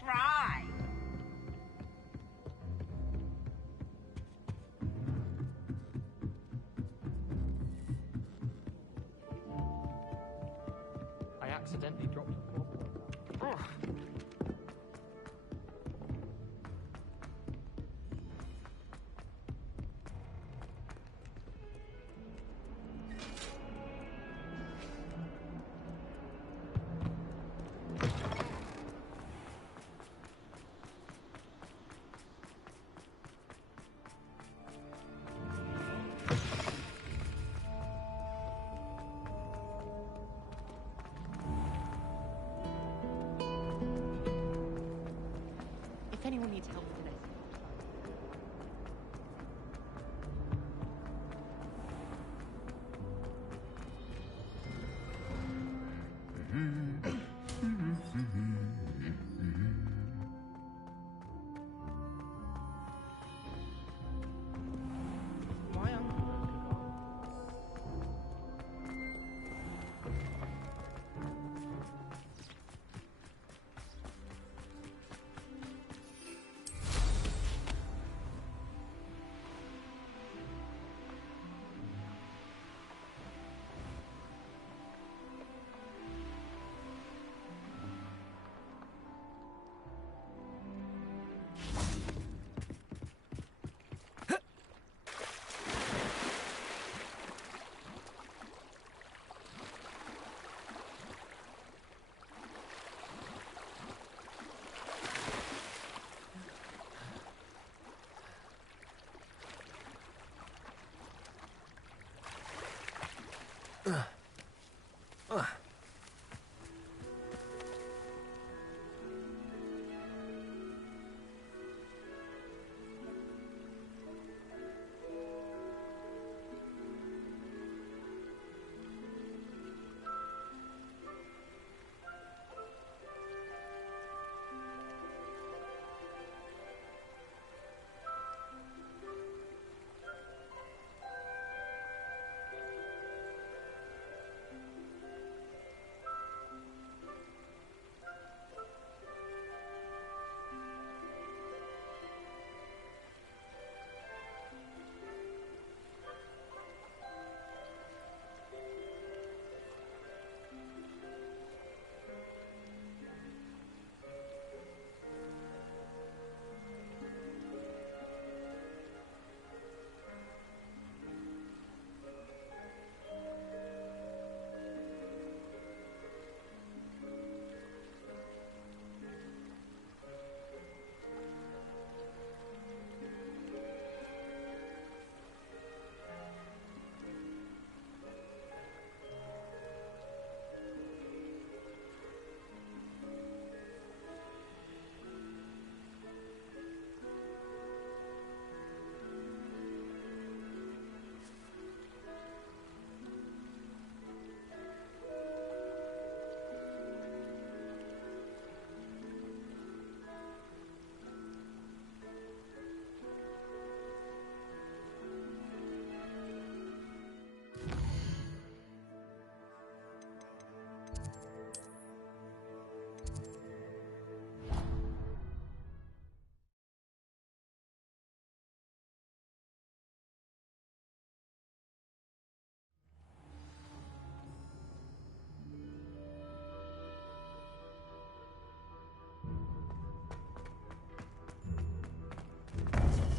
Try. I accidentally dropped a bottle.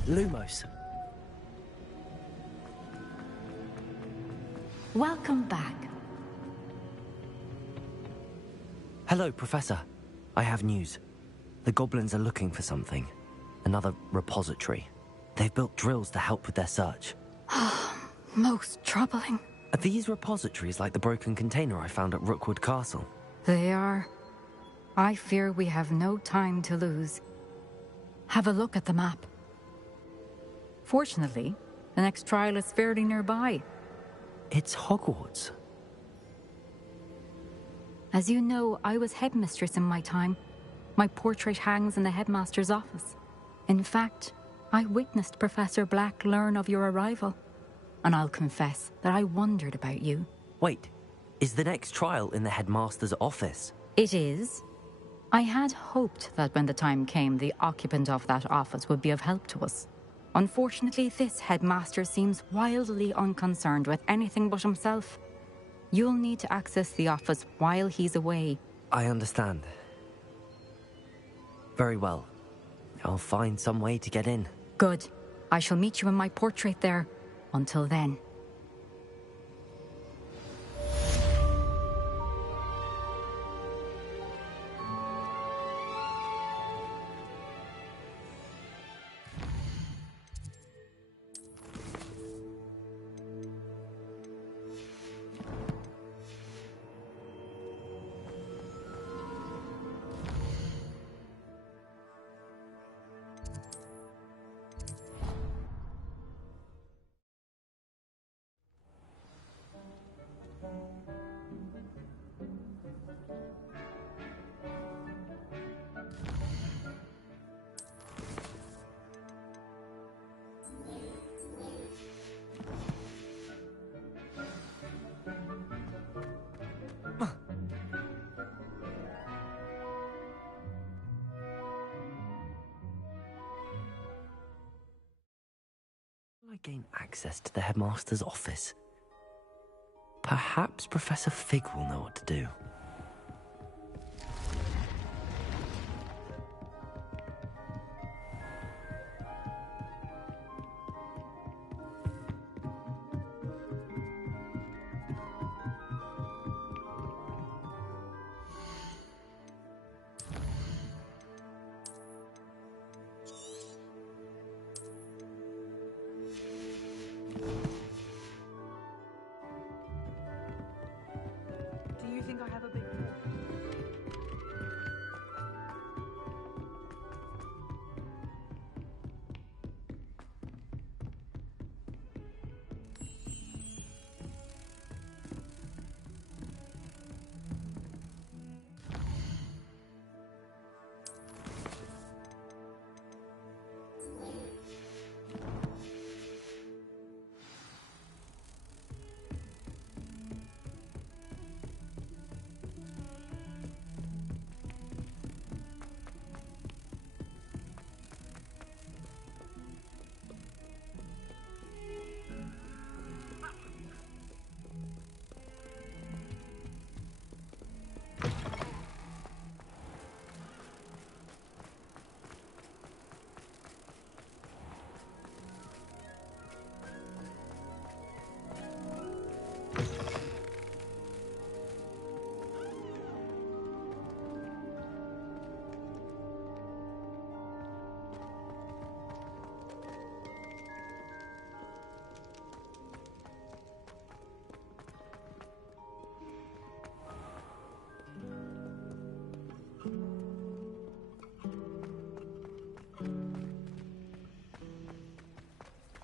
Lumos. Welcome back. Hello, Professor. I have news. The goblins are looking for something. Another repository. They've built drills to help with their search. Most troubling. Are these repositories like the broken container I found at Rookwood Castle? They are. I fear we have no time to lose. Have a look at the map. Fortunately, the next trial is fairly nearby. It's Hogwarts. As you know, I was headmistress in my time. My portrait hangs in the headmaster's office. In fact, I witnessed Professor Black learn of your arrival. And I'll confess that I wondered about you. Wait, is the next trial in the headmaster's office? It is. I had hoped that when the time came, the occupant of that office would be of help to us. Unfortunately, this headmaster seems wildly unconcerned with anything but himself. You'll need to access the office while he's away. I understand. Very well. I'll find some way to get in. Good. I shall meet you in my portrait there. Until then. I gain access to the headmaster's office? Perhaps Professor Fig will know what to do. Do you think I have a big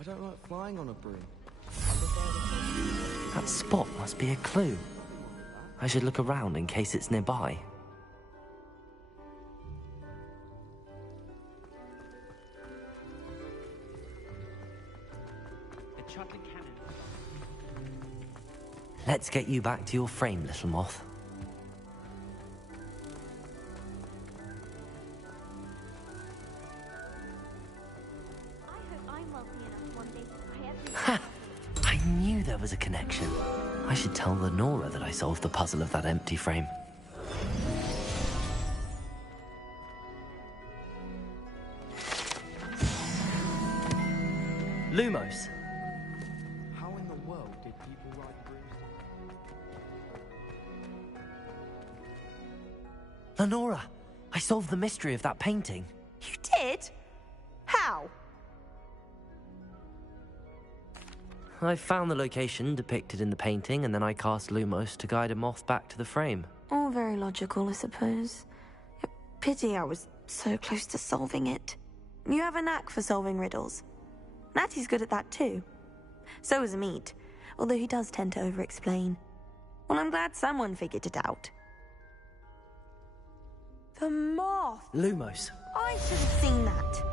I don't like flying on a broom. That spot must be a clue. I should look around in case it's nearby. a chocolate cannon? Let's get you back to your frame, little moth. Ha! I knew there was a connection. I should tell Lenora that I solved the puzzle of that empty frame. Lumos. How in the world did people ride brooms? Lenora, I solved the mystery of that painting. You did? How? I found the location depicted in the painting, and then I cast Lumos to guide a moth back to the frame. All very logical, I suppose. Pity I was so close to solving it. You have a knack for solving riddles. Natty's good at that too. So is Amit, although he does tend to over-explain. Well, I'm glad someone figured it out. The moth! Lumos. I should have seen that.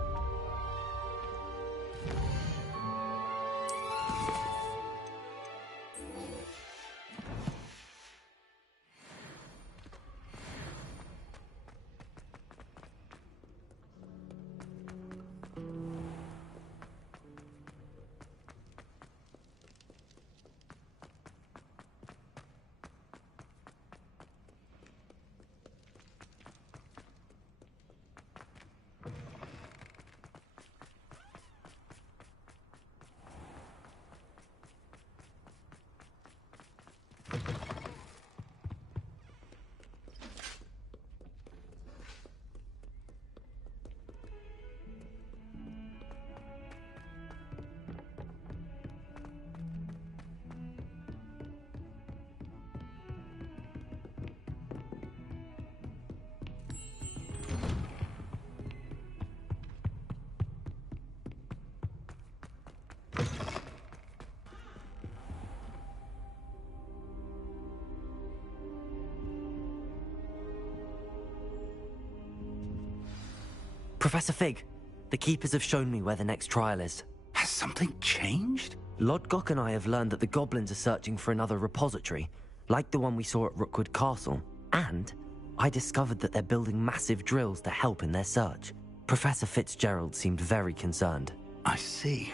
Professor Fig, the Keepers have shown me where the next trial is. Has something changed? Lodgok and I have learned that the goblins are searching for another repository, like the one we saw at Rookwood Castle. And I discovered that they're building massive drills to help in their search. Professor Fitzgerald seemed very concerned. I see.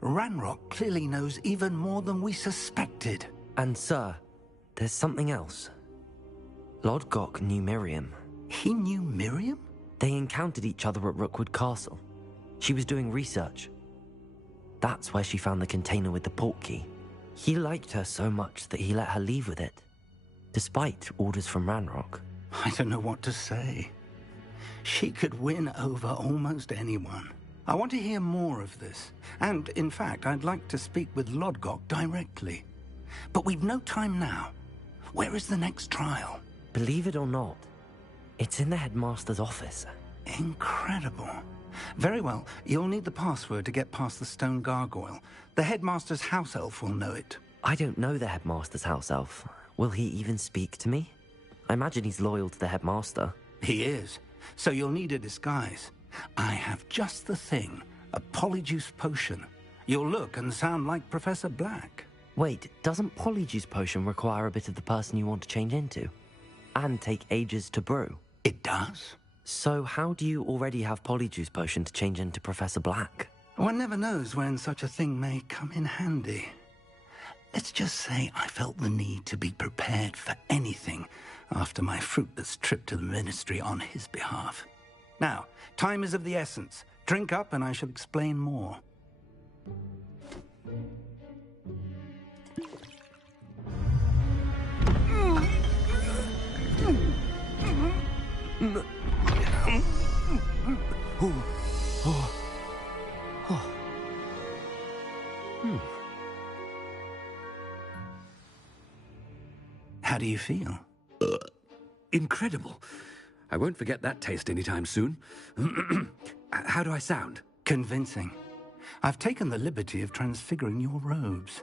Ranrock clearly knows even more than we suspected. And sir, there's something else. Lodgok knew Miriam. He knew Miriam? They encountered each other at Rookwood Castle. She was doing research. That's where she found the container with the port key. He liked her so much that he let her leave with it, despite orders from Ranrock. I don't know what to say. She could win over almost anyone. I want to hear more of this. And, in fact, I'd like to speak with Lodgok directly. But we've no time now. Where is the next trial? Believe it or not, it's in the headmaster's office. Incredible. Very well, you'll need the password to get past the stone gargoyle. The headmaster's house elf will know it. I don't know the headmaster's house elf. Will he even speak to me? I imagine he's loyal to the headmaster. He is. So you'll need a disguise. I have just the thing. A polyjuice potion. You'll look and sound like Professor Black. Wait, doesn't polyjuice potion require a bit of the person you want to change into? And take ages to brew? It does. So how do you already have polyjuice potion to change into Professor Black? One never knows when such a thing may come in handy. Let's just say I felt the need to be prepared for anything after my fruitless trip to the Ministry on his behalf. Now, time is of the essence. Drink up and I shall explain more. How do you feel? Incredible. I won't forget that taste anytime soon. How do I sound? Convincing. I've taken the liberty of transfiguring your robes.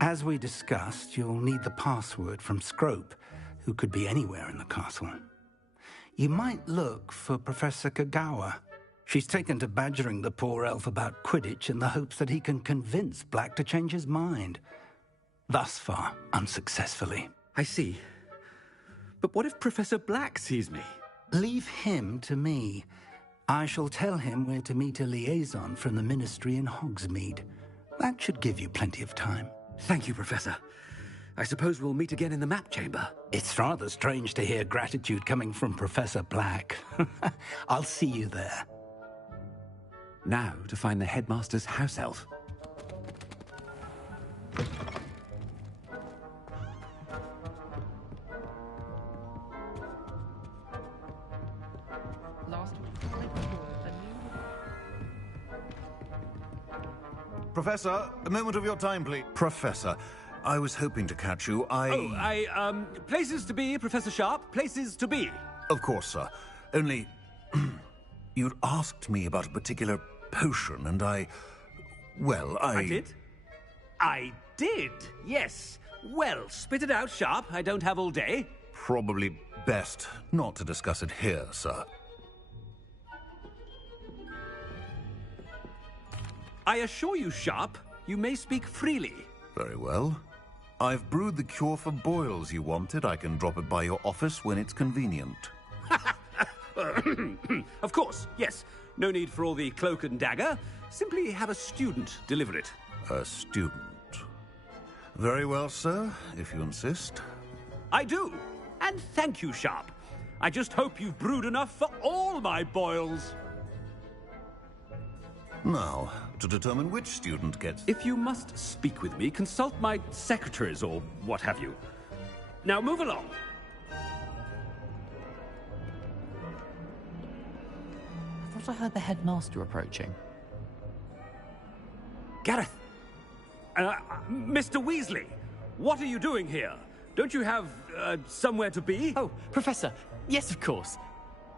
As we discussed, you'll need the password from Scrope, who could be anywhere in the castle. You might look for Professor Kagawa. She's taken to badgering the poor elf about Quidditch in the hopes that he can convince Black to change his mind. Thus far, unsuccessfully. I see. But what if Professor Black sees me? Leave him to me. I shall tell him where to meet a liaison from the Ministry in Hogsmeade. That should give you plenty of time. Thank you, Professor. I suppose we'll meet again in the map chamber. It's rather strange to hear gratitude coming from Professor Black. I'll see you there. Now to find the headmaster's house elf. Professor, a moment of your time, please. Professor, I was hoping to catch you. Places to be, Professor Sharp. Places to be. Of course, sir. Only... you'd asked me about a particular potion, and I did? I did, yes. Well, spit it out, Sharp. I don't have all day. Probably best not to discuss it here, sir. I assure you, Sharp, you may speak freely. Very well. I've brewed the cure for boils you wanted. I can drop it by your office when it's convenient. Of course, yes. No need for all the cloak and dagger. Simply have a student deliver it. A student. Very well, sir, if you insist. I do. And thank you, Sharp. I just hope you've brewed enough for all my boils. Now, to determine which student gets... If you must speak with me, consult my secretaries or what have you. Now move along. I thought I heard the headmaster approaching. Gareth! Mr. Weasley, what are you doing here? Don't you have, somewhere to be? Oh, Professor, yes, of course.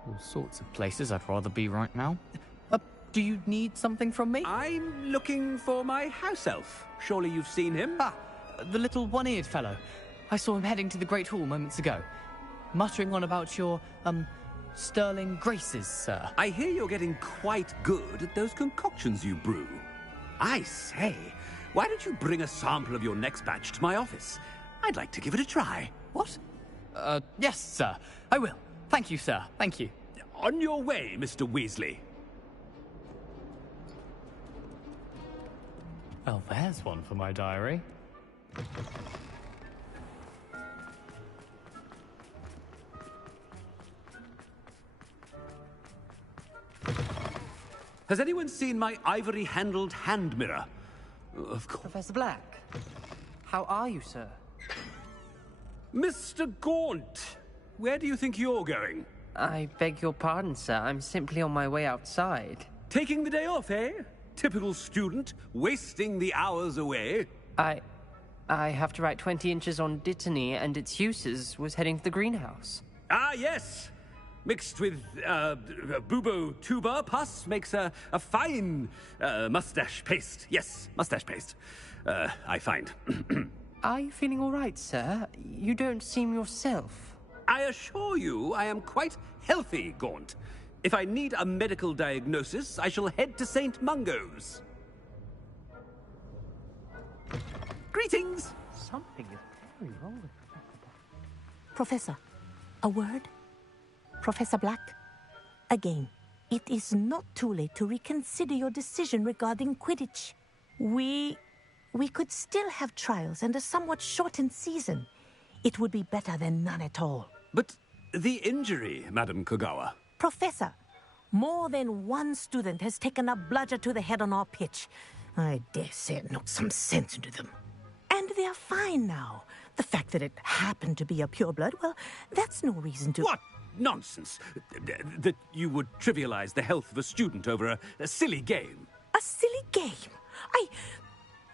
All sorts of places I'd rather be right now. Do you need something from me? I'm looking for my house elf. Surely you've seen him? Ah, the little one-eared fellow. I saw him heading to the Great Hall moments ago, muttering on about your, sterling graces, sir. I hear you're getting quite good at those concoctions you brew. I say, why don't you bring a sample of your next batch to my office? I'd like to give it a try. What? Yes, sir. I will. Thank you, sir. Thank you. On your way, Mr. Weasley. Well, there's one for my diary. Has anyone seen my ivory-handled hand mirror? Of course. Professor Black, how are you, sir? Mr. Gaunt, where do you think you're going? I beg your pardon, sir. I'm simply on my way outside. Taking the day off, eh? Typical student, wasting the hours away. I have to write 20 inches on Dittany and its uses. Was heading to the greenhouse. Ah, yes. Mixed with, bubo tuber pus makes a fine, mustache paste. Yes, mustache paste. I find. Are you feeling all right, sir? You don't seem yourself. I assure you I am quite healthy, Gaunt. If I need a medical diagnosis, I shall head to St. Mungo's. Greetings! Something is very wrong with Professor, a word? Professor Black? Again, it is not too late to reconsider your decision regarding Quidditch. We could still have trials and a somewhat shortened season. It would be better than none at all. But the injury, Madam Kogawa. Professor, more than one student has taken a bludger to the head on our pitch. I dare say it knocked some sense into them. And they're fine now. The fact that it happened to be a pureblood, well, that's no reason to... What nonsense! That you would trivialize the health of a student over a silly game. A silly game?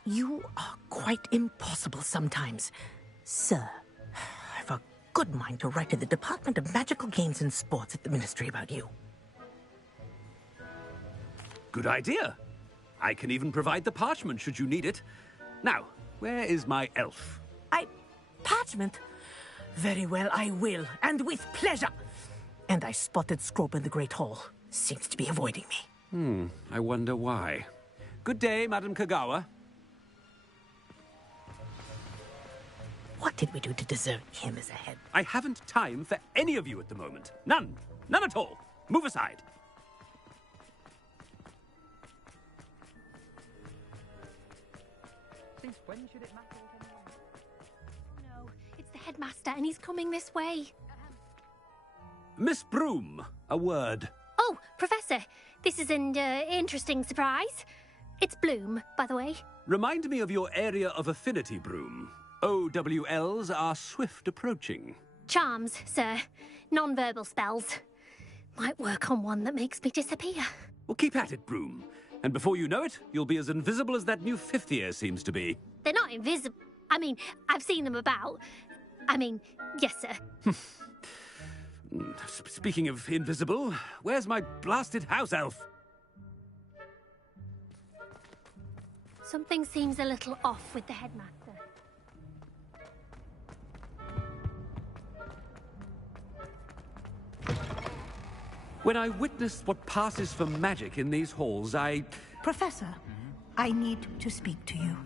You are quite impossible sometimes. Sir, I've a good mind to write to the Department of Magical Games and Sports at the Ministry about you. Good idea. I can even provide the parchment should you need it. Now, where is my elf? Parchment? Very well, I will, and with pleasure. And I spotted Scrope in the Great Hall. Seems to be avoiding me. I wonder why. Good day, Madam Kogawa. What did we do to deserve him as a head? I haven't time for any of you at the moment. None. None at all. Move aside. Since when should it matter? No, it's the headmaster and he's coming this way. Miss Broom, a word. Oh, Professor, this is an interesting surprise. It's Bloom, by the way. Remind me of your area of affinity, Broom. OWLs are swift approaching. Charms, sir. Non-verbal spells. Might work on one that makes me disappear. Well, keep at it, Broom. And before you know it, you'll be as invisible as that new fifth year seems to be. They're not invisible. I mean, I've seen them about. I mean, yes, sir. Speaking of invisible, where's my blasted house elf? Something seems a little off with the headmaster. When I witnessed what passes for magic in these halls, Professor, I need to speak to you.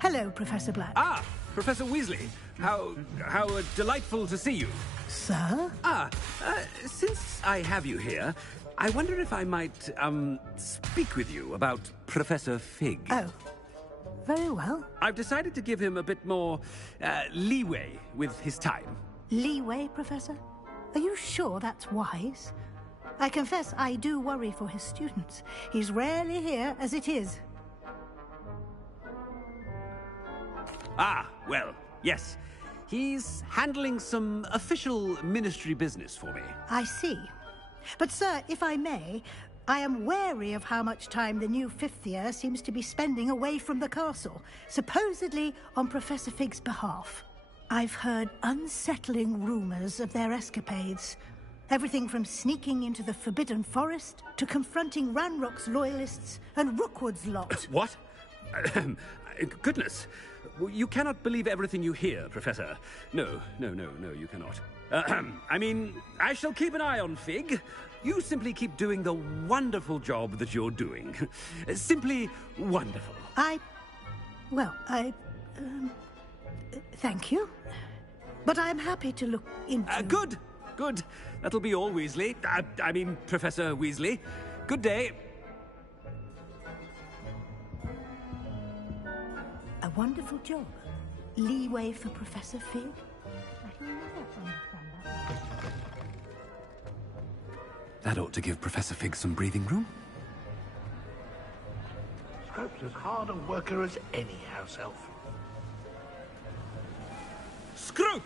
Hello, Professor Black. Ah, Professor Weasley. How delightful to see you. Sir? Since I have you here, I wonder if I might, speak with you about Professor Fig. Oh, very well. I've decided to give him a bit more, leeway with his time. Leeway, Professor? Are you sure that's wise? I confess I do worry for his students. He's rarely here as it is. Ah, well, yes. He's handling some official ministry business for me. I see. But, sir, if I may, I am wary of how much time the new fifth year seems to be spending away from the castle, supposedly on Professor Fig's behalf. I've heard unsettling rumors of their escapades. Everything from sneaking into the Forbidden Forest to confronting Ranrock's loyalists and Rookwood's lot. What? Goodness. You cannot believe everything you hear, Professor. No, you cannot. I mean, I shall keep an eye on Fig. You simply keep doing the wonderful job that you're doing. Simply wonderful. Thank you. But I'm happy to look into... Good. That'll be all, Weasley. I mean, Professor Weasley. Good day. A wonderful job. Leeway for Professor Fig. I can never understand that. That ought to give Professor Fig some breathing room. Scrope's as hard a worker as any house elf. Scrope!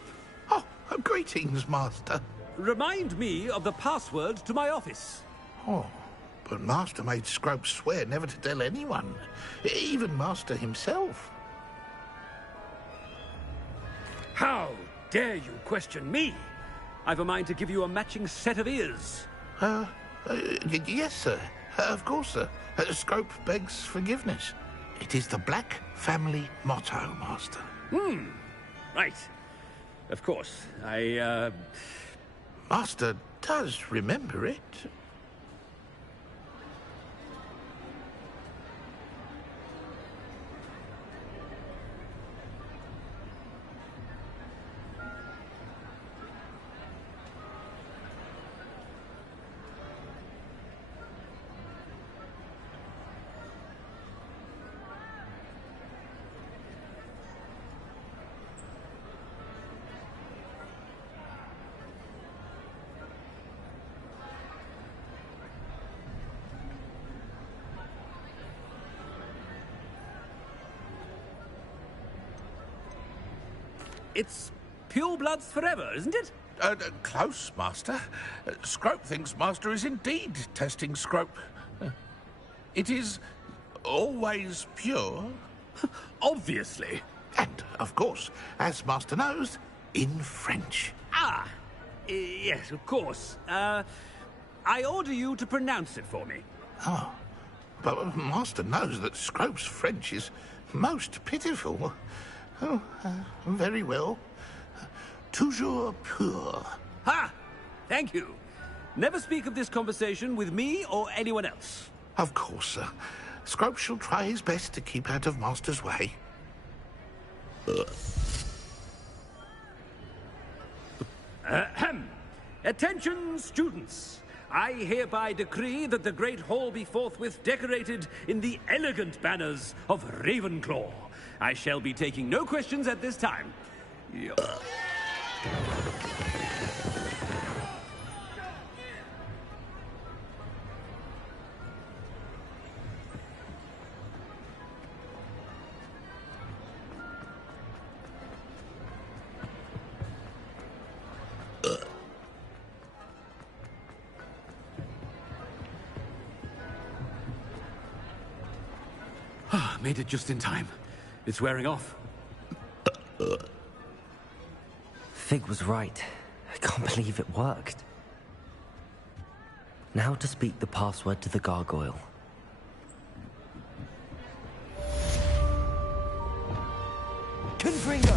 Oh, greetings, Master. Remind me of the password to my office. Oh, but Master made Scrope swear never to tell anyone, even Master himself. How dare you question me? I've a mind to give you a matching set of ears. Yes, sir. Of course, sir. Scrope begs forgiveness. It is the Black family motto, Master. Right. Of course. Master does remember it. It's pure bloods forever, isn't it? Close, Master. Scrope thinks Master is indeed testing Scrope. It is always pure. Obviously. And, of course, as Master knows, in French. Yes, of course. I order you to pronounce it for me. Oh, but Master knows that Scrope's French is most pitiful. Oh, very well. Toujours pur. Ha! Thank you. Never speak of this conversation with me or anyone else. Of course, sir. Scrope shall try his best to keep out of Master's way. Attention, students. I hereby decree that the Great Hall be forthwith decorated in the elegant banners of Ravenclaw. I shall be taking no questions at this time. Made it just in time. It's wearing off. Fig was right. I can't believe it worked. Now to speak the password to the gargoyle. Confringo!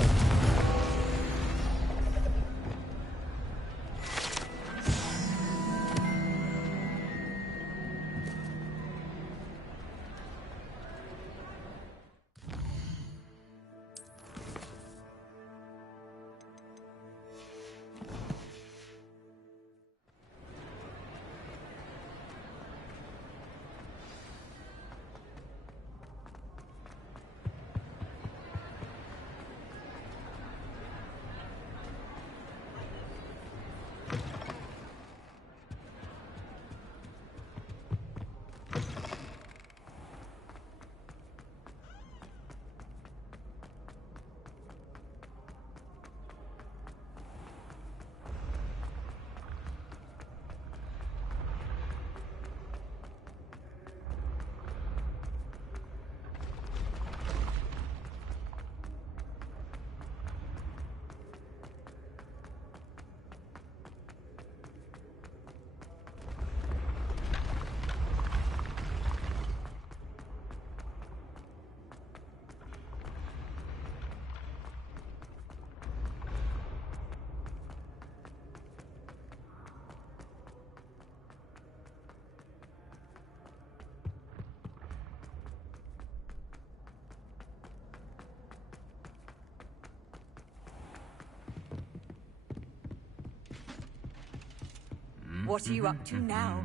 What are you up to now?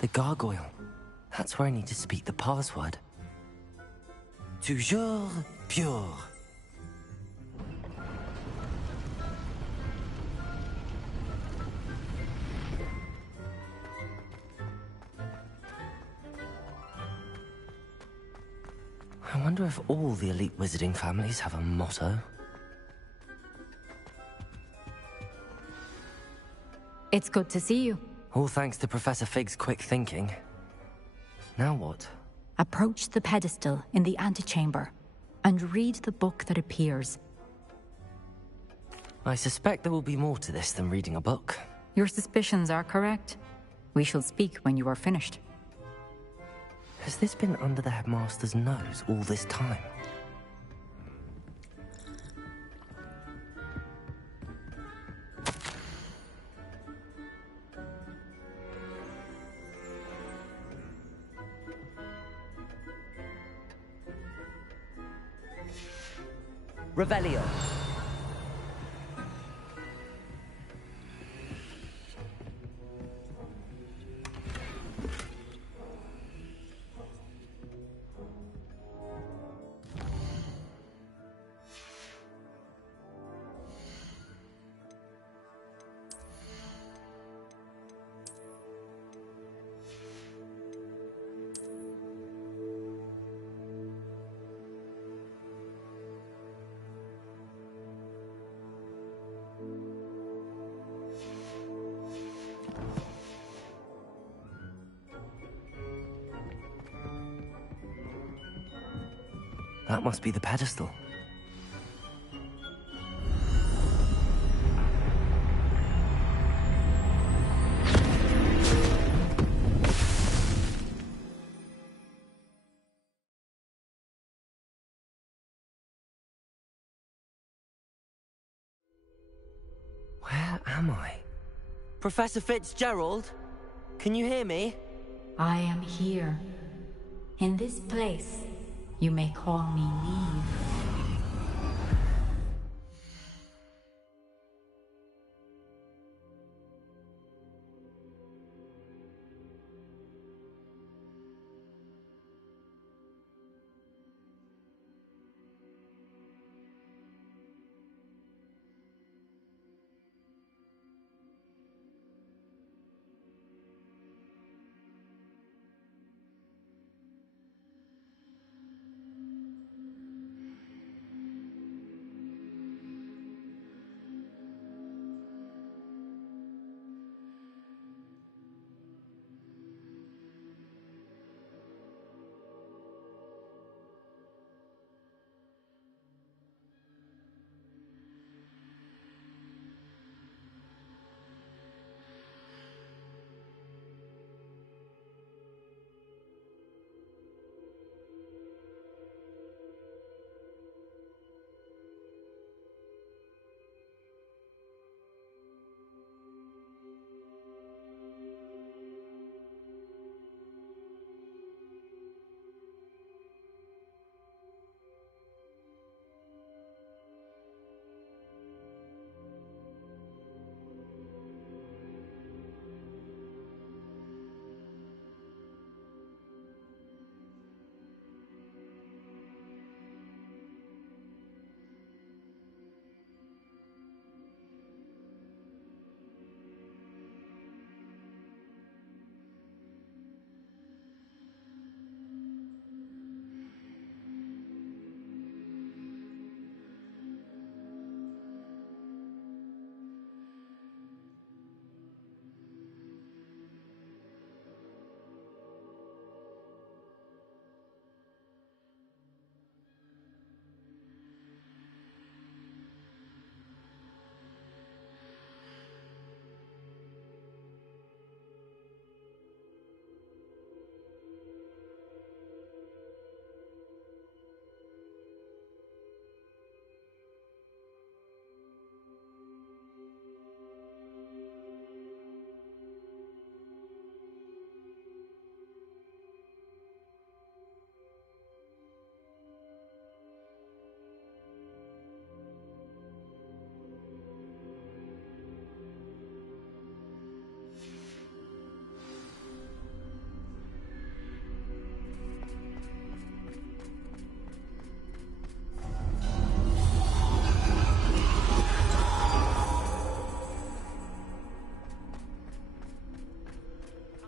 The gargoyle. That's where I need to speak the password. Toujours pure. I wonder if all the elite wizarding families have a motto. It's good to see you. All thanks to Professor Fig's quick thinking. Now what? Approach the pedestal in the antechamber and read the book that appears. I suspect there will be more to this than reading a book. Your suspicions are correct. We shall speak when you are finished. Has this been under the headmaster's nose all this time? Revelio. That must be the pedestal. Where am I? Professor Fitzgerald? Can you hear me? I am here. In this place, you may call me Neve.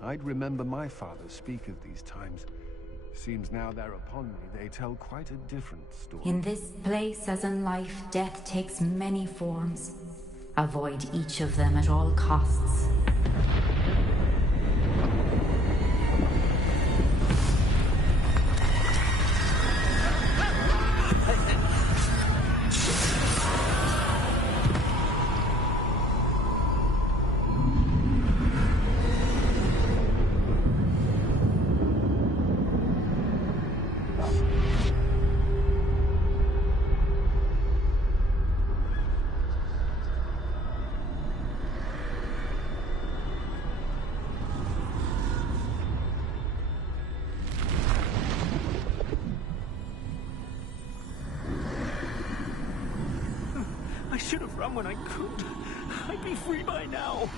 I'd remember my father speak of these times. Seems now they're upon me, they tell quite a different story. In this place, as in life, death takes many forms. Avoid each of them at all costs. I should have run when I could. I'd be free by now.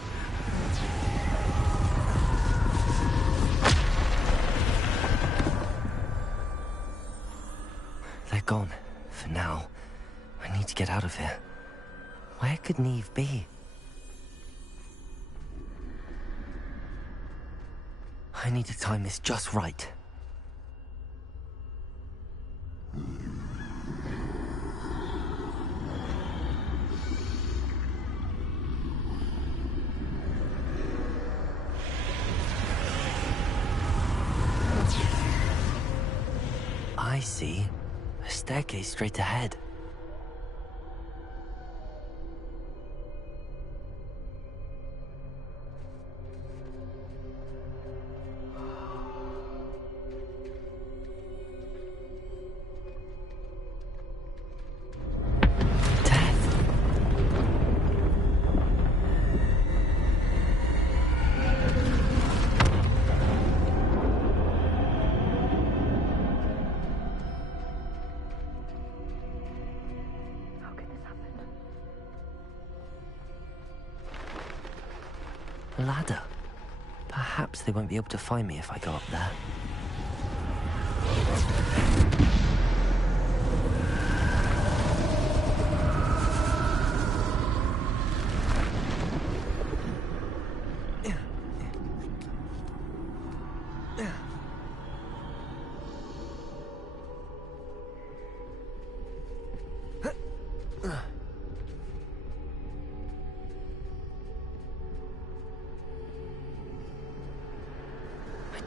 They're gone. For now. I need to get out of here. Where could Neve be? I need to time this just right. I see. A staircase straight ahead. A ladder. Perhaps they won't be able to find me if I go up there.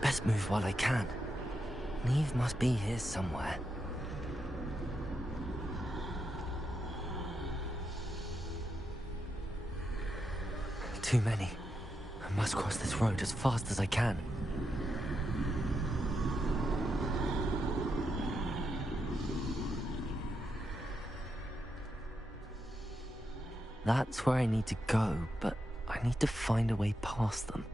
Best move while I can. Neve must be here somewhere. Too many. I must cross this road as fast as I can. That's where I need to go, but I need to find a way past them.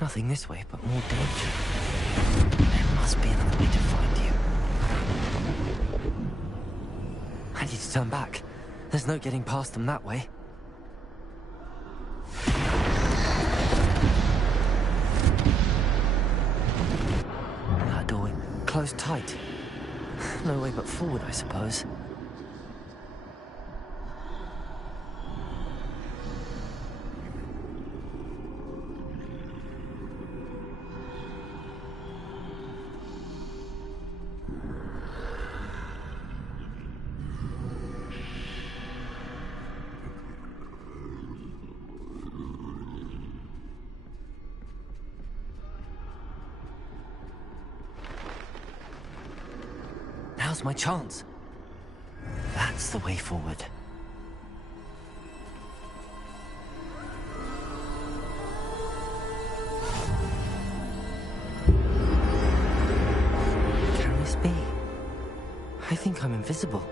Nothing this way, but more danger. There must be another way to find you. I need to turn back. There's no getting past them that way. That doorway closed tight. No way but forward, I suppose. Now's my chance. That's the way forward. Can this be? I think I'm invisible.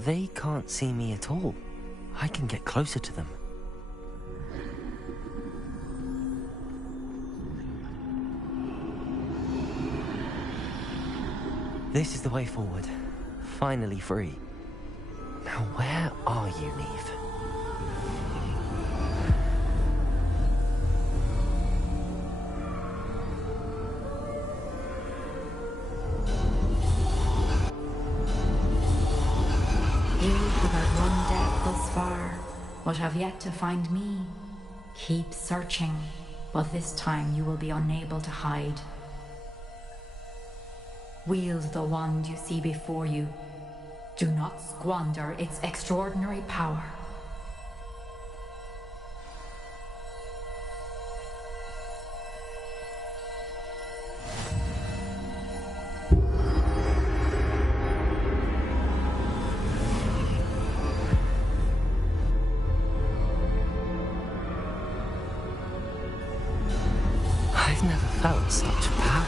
they can't see me at all. I can get closer to them. This is the way forward. Finally free. Now where are you, Neve? You who have run death thus far, but have yet to find me. Keep searching, but this time you will be unable to hide. Wield the wand you see before you. Do not squander its extraordinary power. I've never felt such power.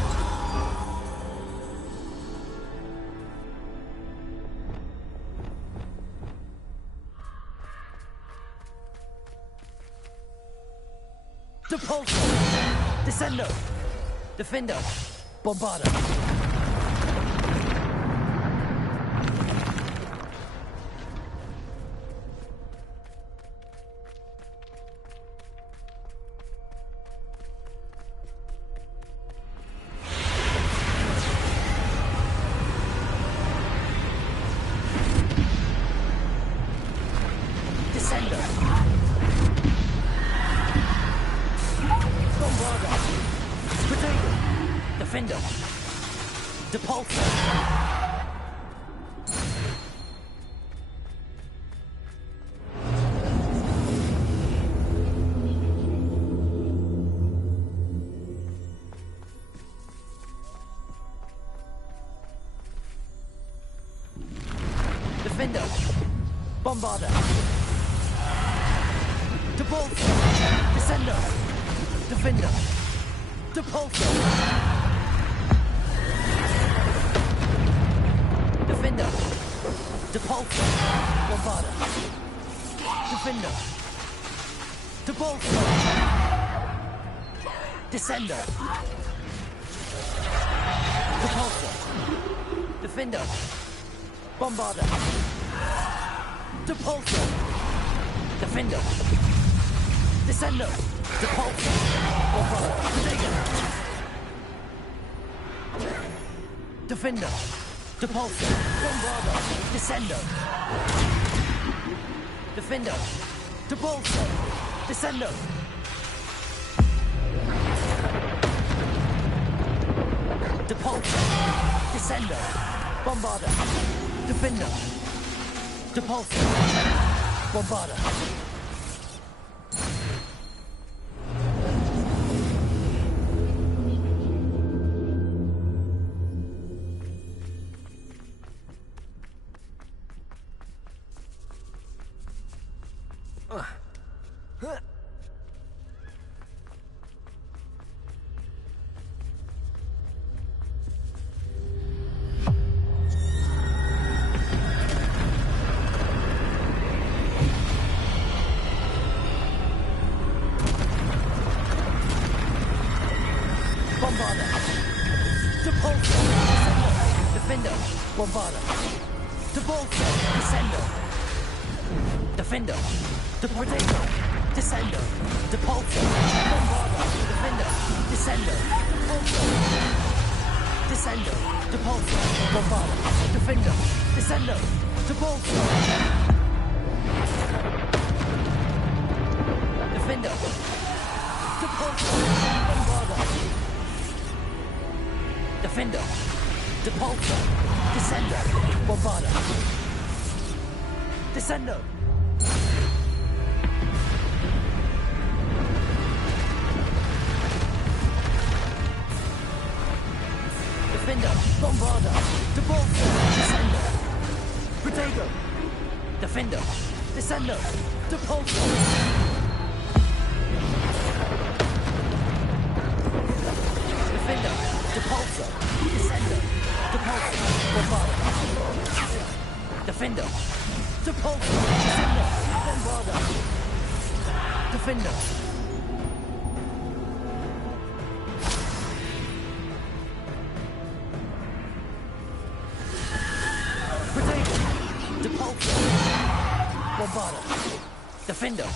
Depulso! Descendo! Defendo! Bombarda! Descendo! Bombarda! Potato! Defendo! Depulso! Defendo! Bombarda! Depulso! Descendo! Defendo! Depulso! Defendo! Depulso! Bombarda! Defendo! Depulso! Descendo! Depulso! Defendo! Bombarda! Depulso! Defendo! Descendo! Depulso! Bombarda! Defendo! Depulso! Bombarda! Descendo! Defendo! Depulso! Descendo! Depulso! Descendo! Bombarda! Defendo! Depulso! Bombarda! Bombarda! Depulso! Defendo! Bombarda! Depulso! Descendo! Defendo! Potato! Descendo! Depulso! Bombarda! Defendo! Descendo! Depulso! Descendo! Depulso! Bombarda! Defendo! Descendo! Depulso! Defendo! Depulso! Bombarda! Defendo! Depulso! Descendo! Bombarda! Descendo! Defendo! Bombarda! Depulso! Descendo! Potato! Defendo! Descendo! Depulso! Defendo! Depulso! Descendo! Depulso! Bombarda! Defendo! Depulso! Cinder! Bombarda! Defender! Potato! Depulso! Bombarda! Defender!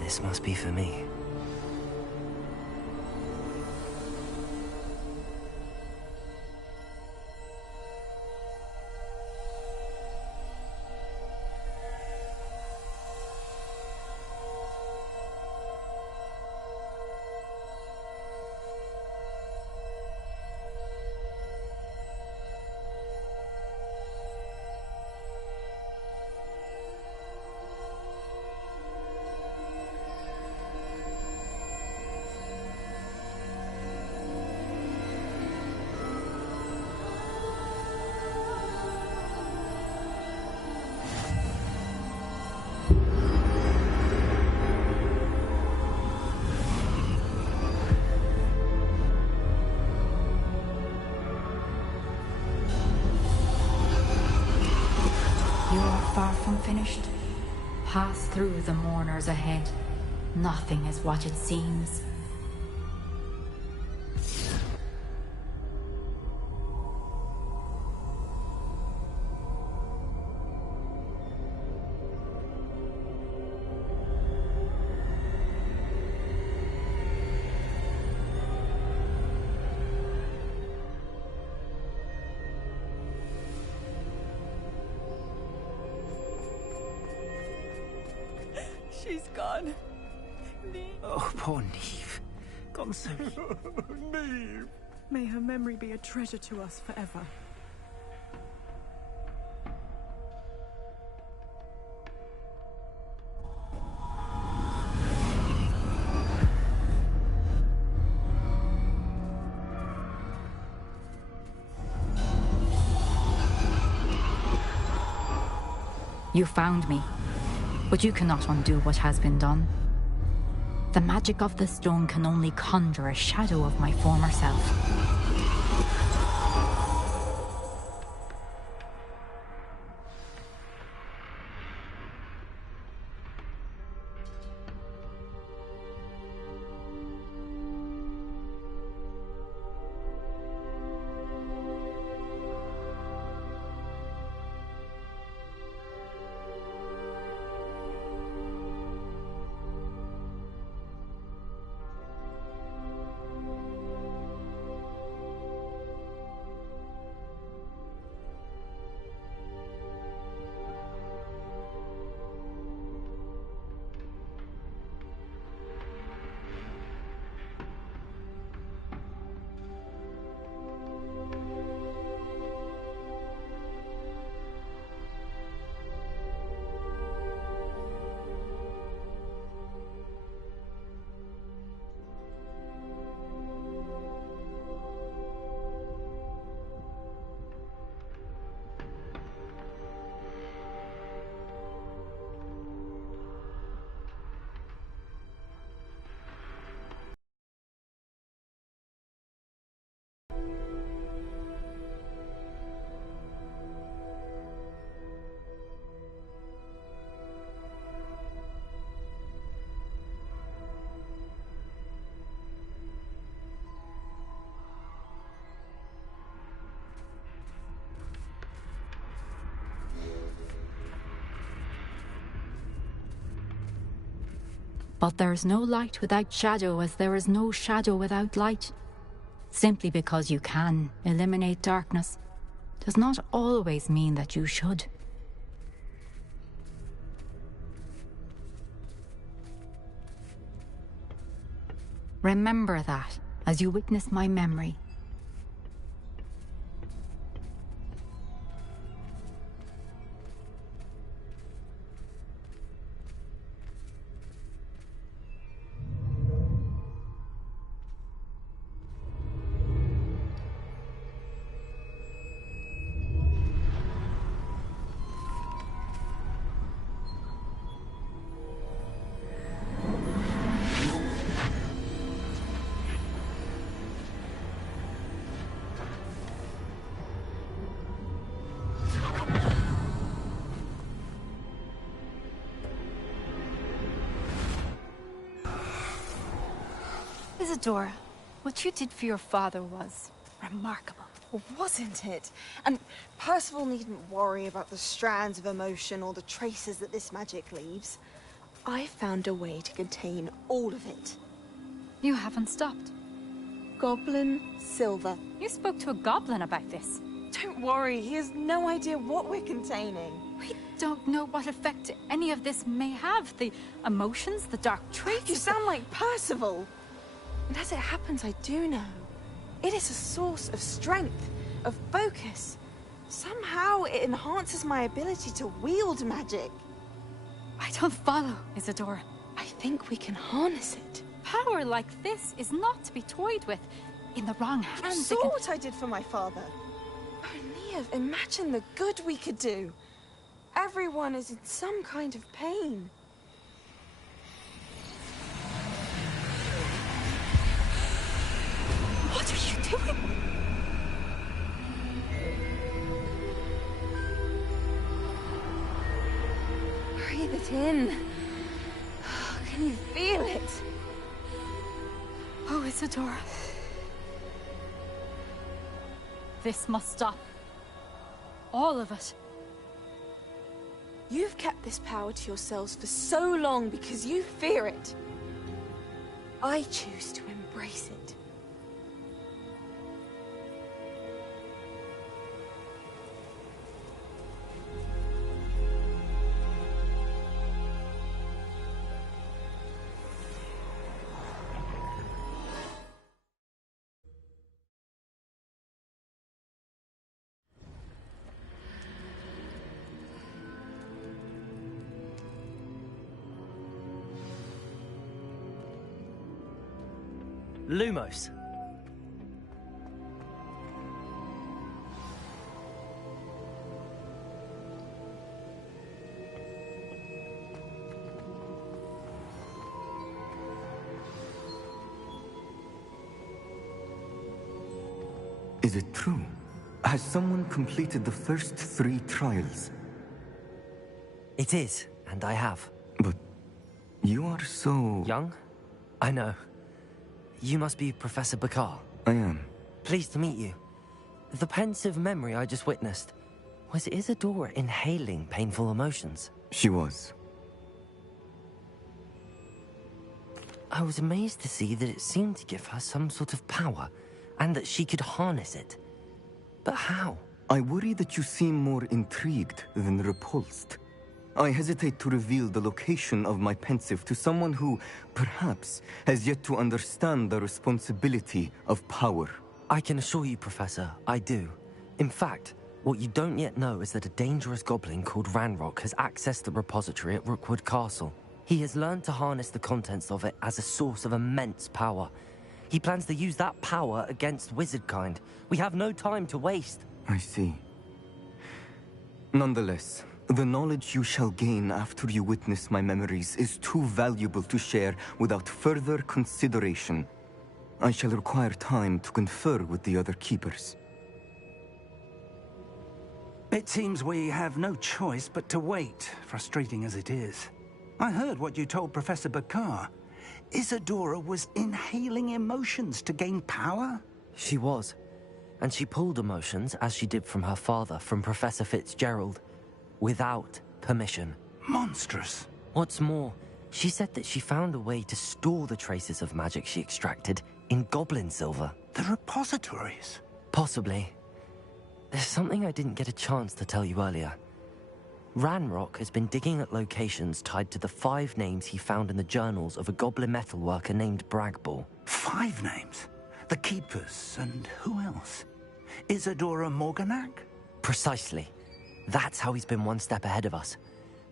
This must be for me. Far from finished. Pass through the mourners ahead. Nothing is what it seems. She's gone. Neve. Oh, poor Neve. Gone so... Neve. May her memory be a treasure to us forever. You found me. But you cannot undo what has been done. The magic of the stone can only conjure a shadow of my former self. But there is no light without shadow, as there is no shadow without light. Simply because you can eliminate darkness does not always mean that you should. Remember that as you witness my memory. Isadora, what you did for your father was remarkable. Well, wasn't it? And Percival needn't worry about the strands of emotion or the traces that this magic leaves. I found a way to contain all of it. You haven't stopped. Goblin Silver. You spoke to a goblin about this. Don't worry, he has no idea what we're containing. We don't know what effect any of this may have. The emotions, the dark traits. You sound like Percival. And as it happens, I do know. It is a source of strength, of focus. Somehow it enhances my ability to wield magic. I don't follow, Isadora. I think we can harness it. Power like this is not to be toyed with. In the wrong You hands, saw what I did for my father. Oh, Neve, imagine the good we could do. Everyone is in some kind of pain. What are you doing? Breathe it in. Can you feel it? Oh, Isadora. This must stop. All of it. You've kept this power to yourselves for so long because you fear it. I choose to embrace it. Lumos. Is it true? Has someone completed the first 3 trials? It is, and I have. But you are so... young? I know. You must be Professor Bakar. I am. Pleased to meet you. The pensive memory I just witnessed, was Isadora inhaling painful emotions? She was. I was amazed to see that it seemed to give her some sort of power, and that she could harness it. But how? I worry that you seem more intrigued than repulsed. I hesitate to reveal the location of my pensive to someone who, perhaps, has yet to understand the responsibility of power. I can assure you, Professor, I do. In fact, what you don't yet know is that a dangerous goblin called Ranrock has accessed the repository at Rookwood Castle. He has learned to harness the contents of it as a source of immense power. He plans to use that power against wizardkind. We have no time to waste. I see. Nonetheless, the knowledge you shall gain after you witness my memories is too valuable to share without further consideration. I shall require time to confer with the other keepers. It seems we have no choice but to wait, frustrating as it is. I heard what you told Professor Bakar. Isadora was inhaling emotions to gain power? She was. And she pulled emotions, as she did from her father, from Professor Fitzgerald, without permission. Monstrous. What's more, she said that she found a way to store the traces of magic she extracted In goblin silver. The repositories? Possibly. There's something I didn't get a chance to tell you earlier. Ranrock has been digging at locations tied to the 5 names he found in the journals of a goblin metalworker named Bragball. 5 names? The Keepers, and who else? Isadora Morganac? Precisely. That's how he's been one step ahead of us.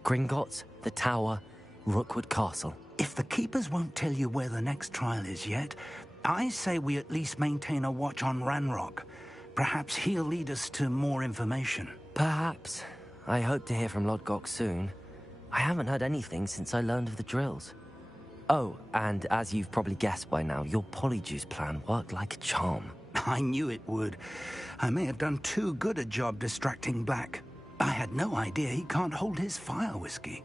Gringotts, the Tower, Rookwood Castle. If the Keepers won't tell you where the next trial is yet, I say we at least maintain a watch on Ranrock. Perhaps he'll lead us to more information. Perhaps. I hope to hear from Lodgok soon. I haven't heard anything since I learned of the drills. Oh, and as you've probably guessed by now, your Polyjuice plan worked like a charm. I knew it would. I may have done too good a job distracting Black. I had no idea he can't hold his fire whiskey.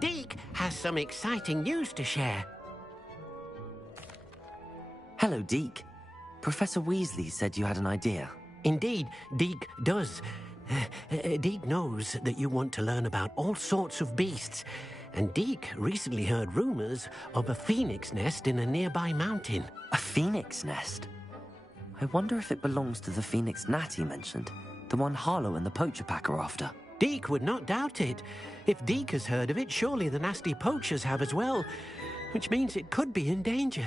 Deke has some exciting news to share. Hello, Deke. Professor Weasley said you had an idea. Indeed, Deke does. Deke knows that you want to learn about all sorts of beasts, and Deke recently heard rumors of a phoenix nest in a nearby mountain. A phoenix nest? I wonder if it belongs to the phoenix gnat he mentioned, the one Harlow and the poacher pack are after. Deke would not doubt it. If Deke has heard of it, surely the nasty poachers have as well, which means it could be in danger.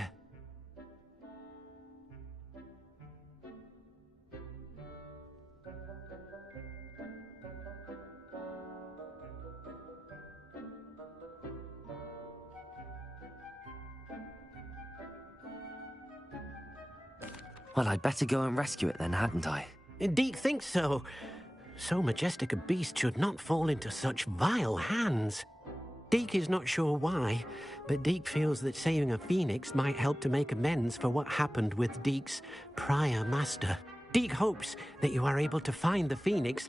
Well, I'd better go and rescue it then, hadn't I? Deke thinks so. So majestic a beast should not fall into such vile hands. Deke is not sure why, but Deke feels that saving a phoenix might help to make amends for what happened with Deke's prior master. Deke hopes that you are able to find the phoenix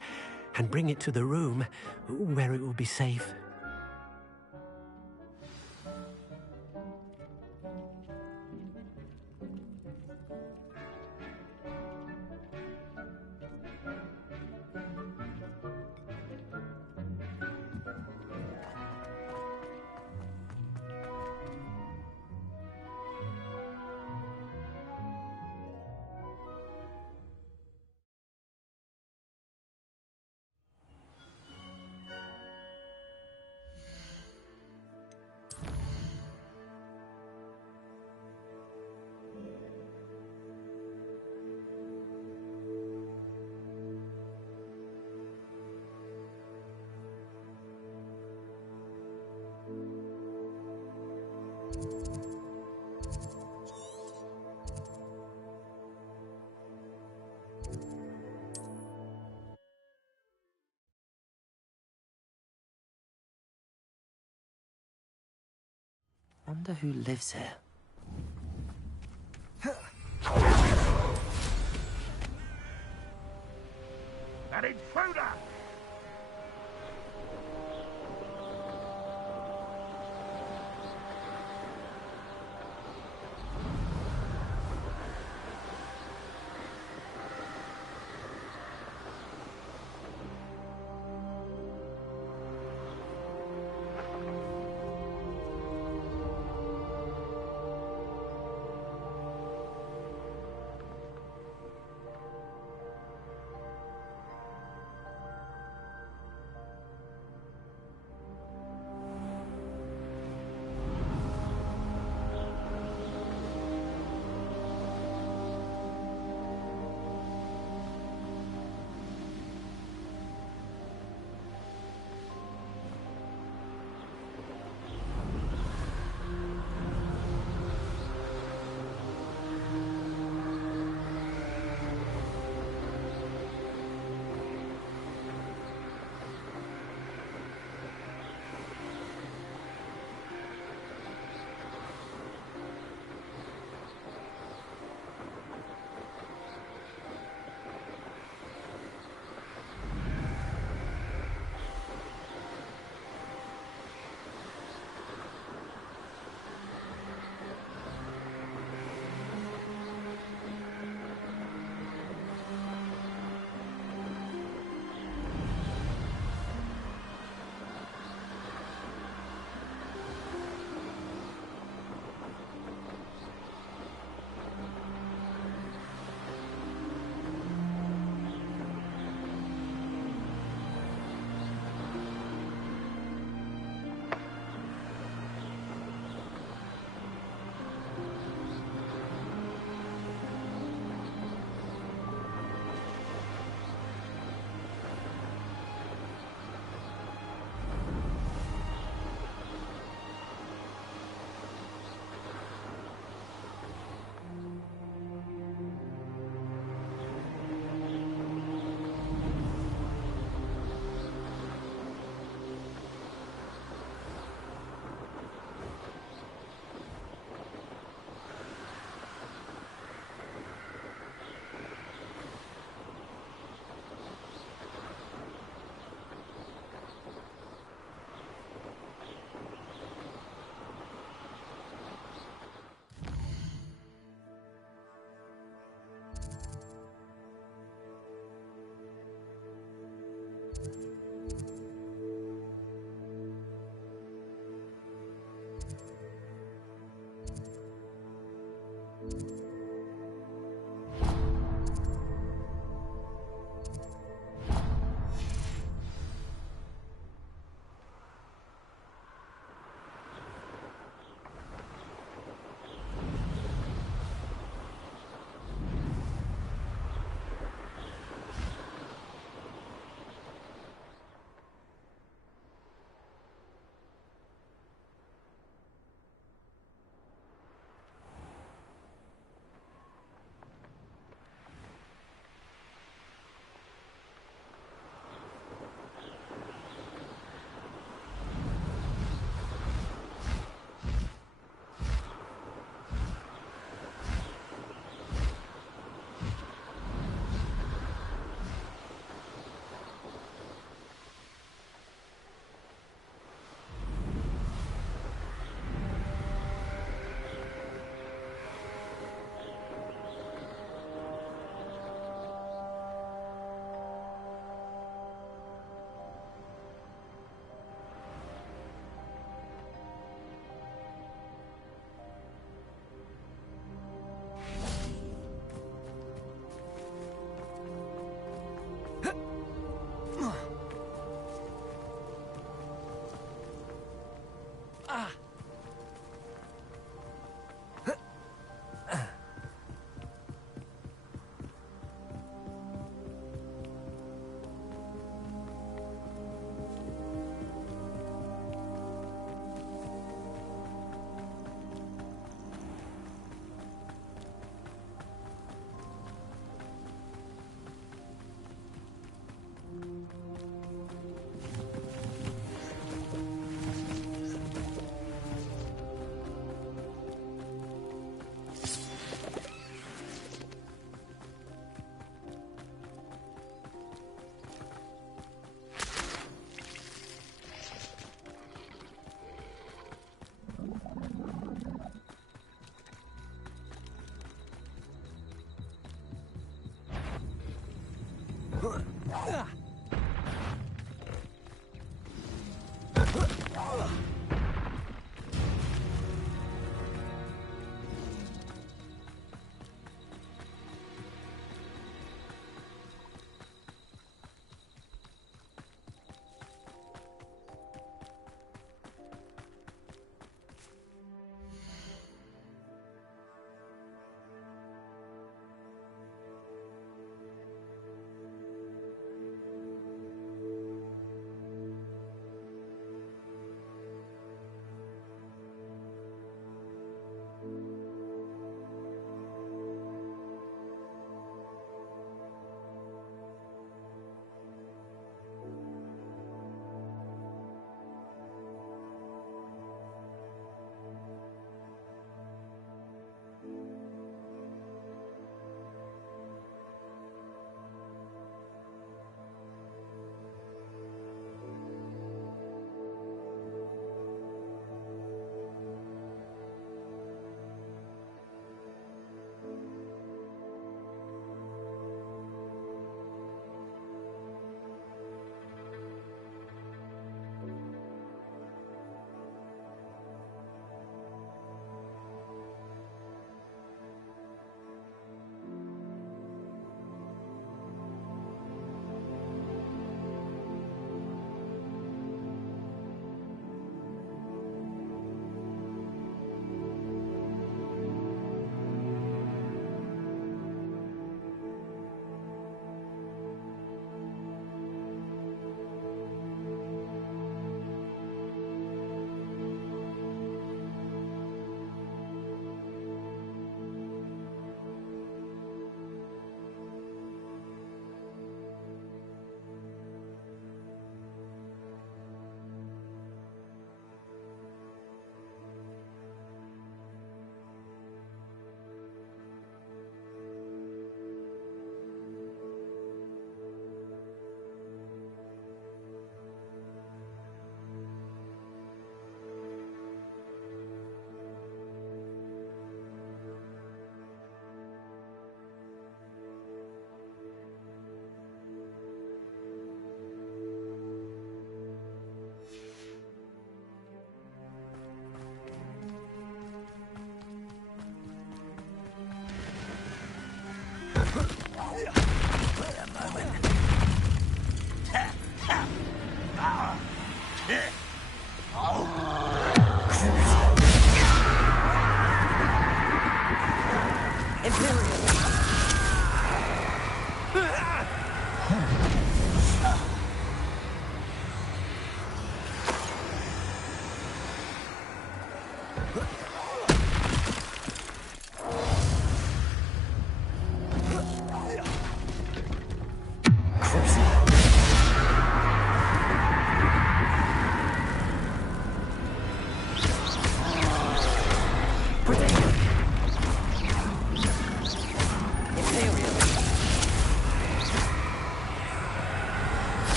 and bring it to the room where it will be safe. Wonder who lives here. An intruder!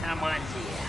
Someone's here.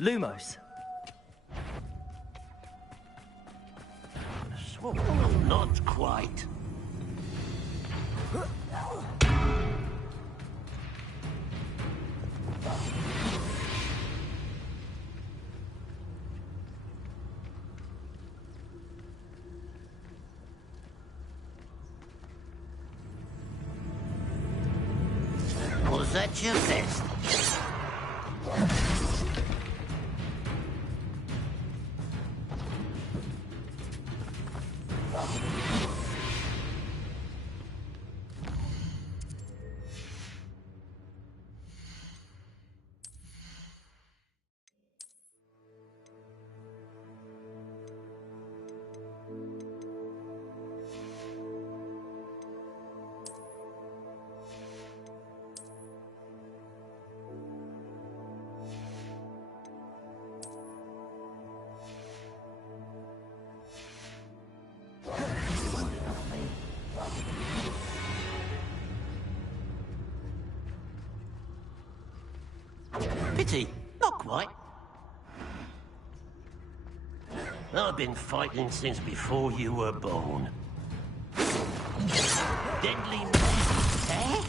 Lumos. Not quite. Was that your best? Pity, not quite. I've been fighting since before you were born. Deadly menace, eh?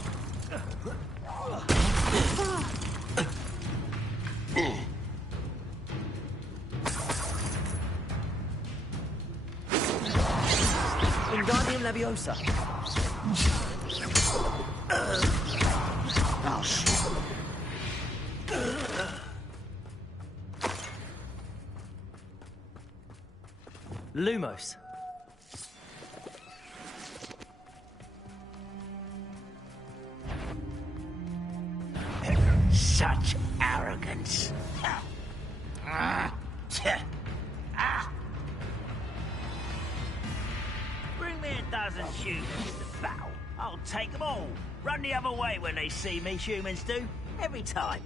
Wingardium Leviosa. Oh, shit. Lumos. Such arrogance. Bring me a dozen humans to battle. I'll take them all. Run the other way when they see me, humans do. Every time.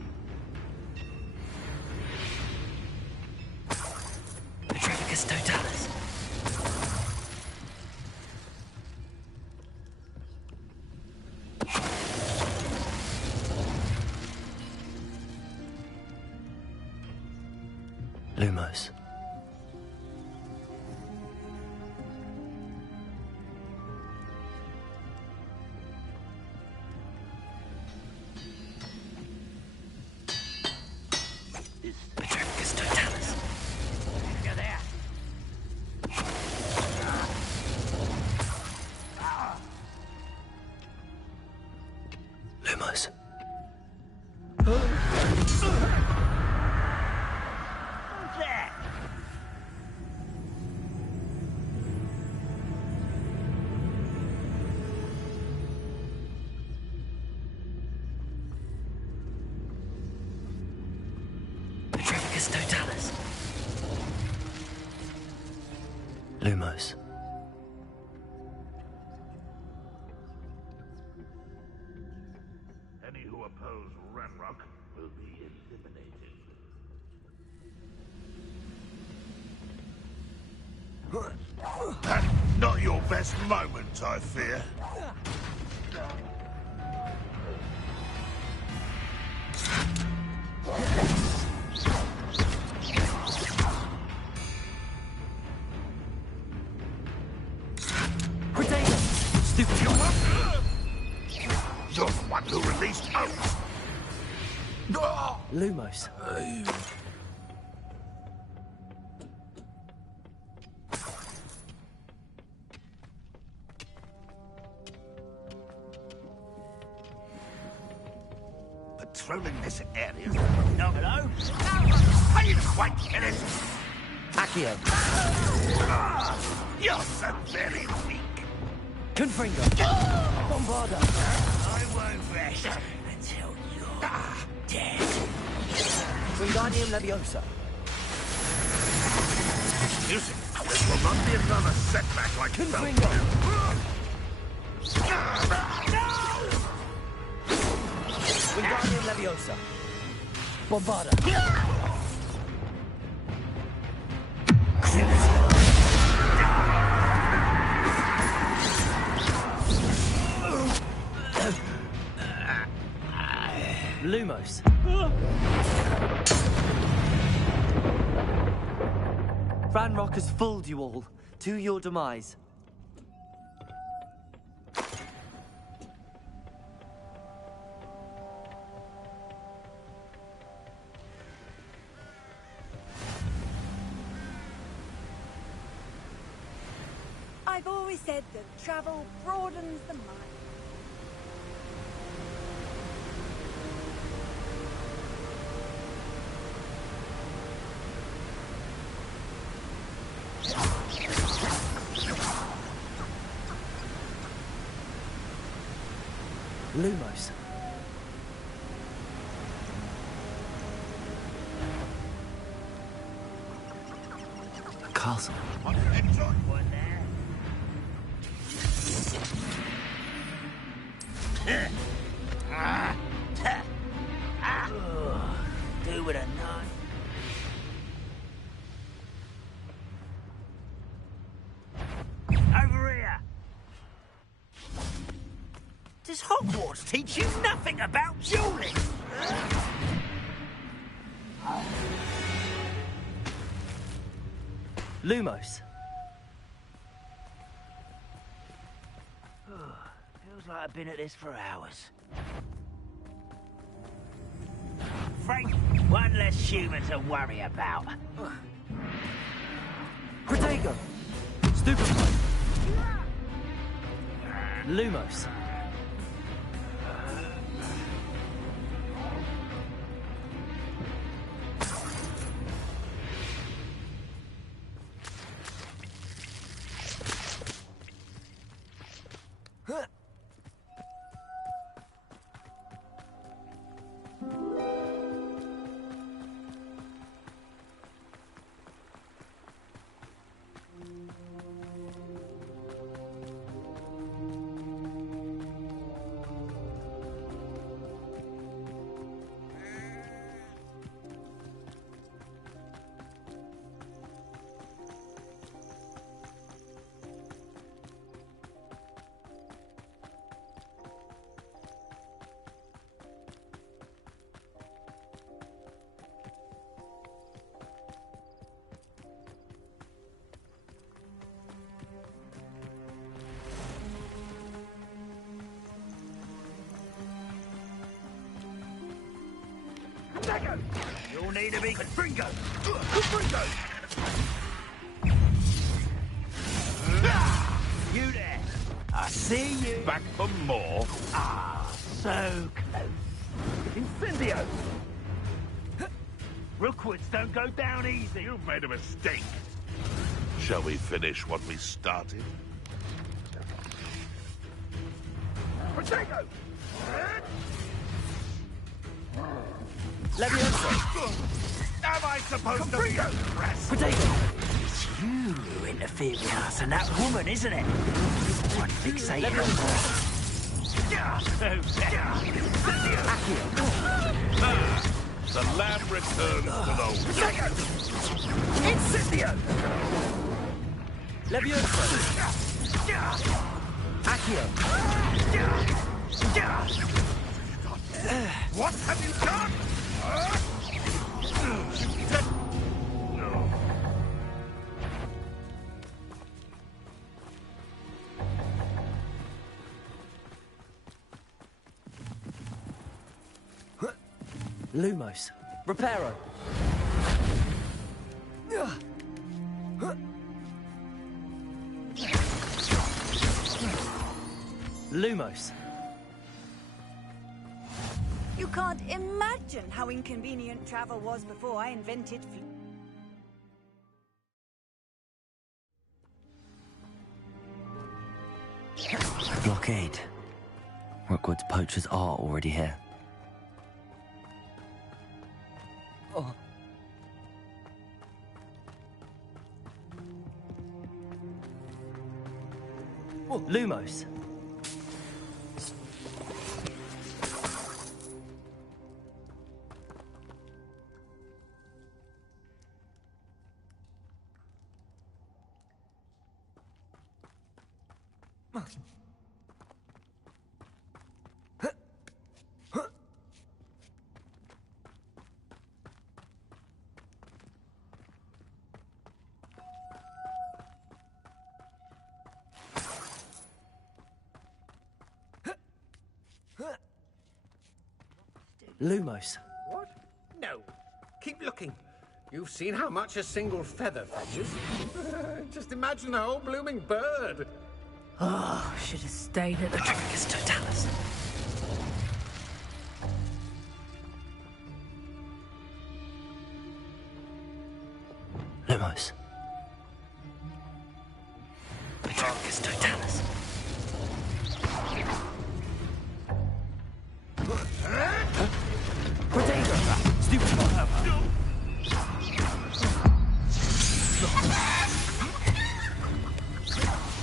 Petrificus Totalis. Lumos. Yes, Totalis. Lumos. Any who oppose Ranrock will be eliminated. That's not your best moment, I fear. Stupid! You're the one who released us! Lumos. Patrolling this area. No, hello? I didn't quite get it. Accio. You're so very weak. Confringo. Bombarda. I won't rest until you're dead. Wingardium Leviosa. Music. This will not be another setback like Confringo. Wingardium Leviosa. Bombarda. Lumos. Ranrock has fooled you all. To your demise. I've always said that travel broadens the mind. Lumos. The castle. One there. Do with a knife. Over here. Does Hogwarts teach you nothing about dueling? Lumos. Feels like I've been at this for hours. Frank, one less human to worry about. Protego. Stupefy. Lumos. You'll need to be Confringo! Confringo! You there! I see you! Back for more? Ah, so close. Incendio! Rookwoods don't go down easy. You've made a mistake. Shall we finish what we started? Protego! Am I supposed to be impressed? It's you who interfered with us and that woman, isn't it? One fixated on her. The lamb returns to the Incendio! Levioso! Accio! What have you done? Lumos. Reparo. Lumos. You can't imagine how inconvenient travel was before I invented Blockade. Rookwood's poachers are already here. Oh. Lumos. Lumos. What? No. Keep looking. You've seen how much a single feather fetches. Just imagine a whole blooming bird. Oh, should have stayed at the Tricus Totalis. Lumos. Tricus Totalis.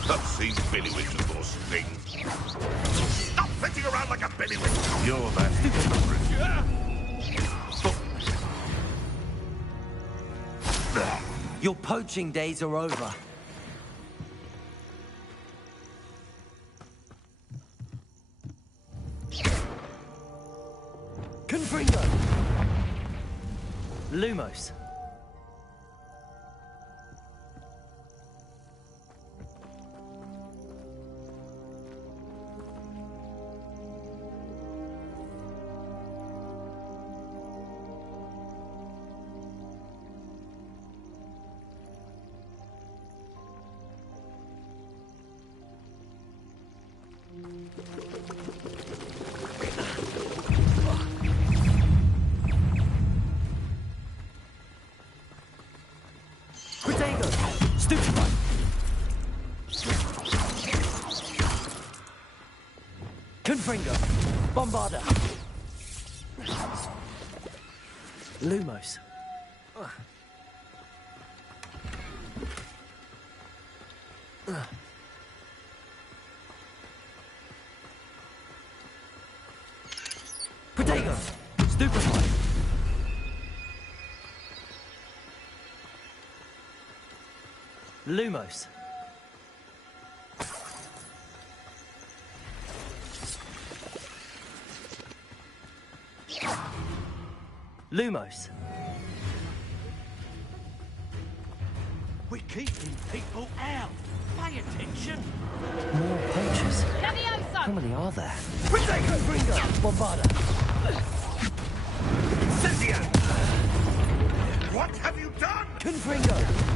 I've seen Billywitches or things. Stop flitting around like a Billywitch! You're that Your poaching days are over. Confringo! Lumos. Confringo. Bombarda. Lumos. Protego. Stupefy. Lumos. Lumos. We're keeping people out. Pay attention. More poachers. How many are there? Confringo. Bombarda. Incendio! What have you done? Confringo.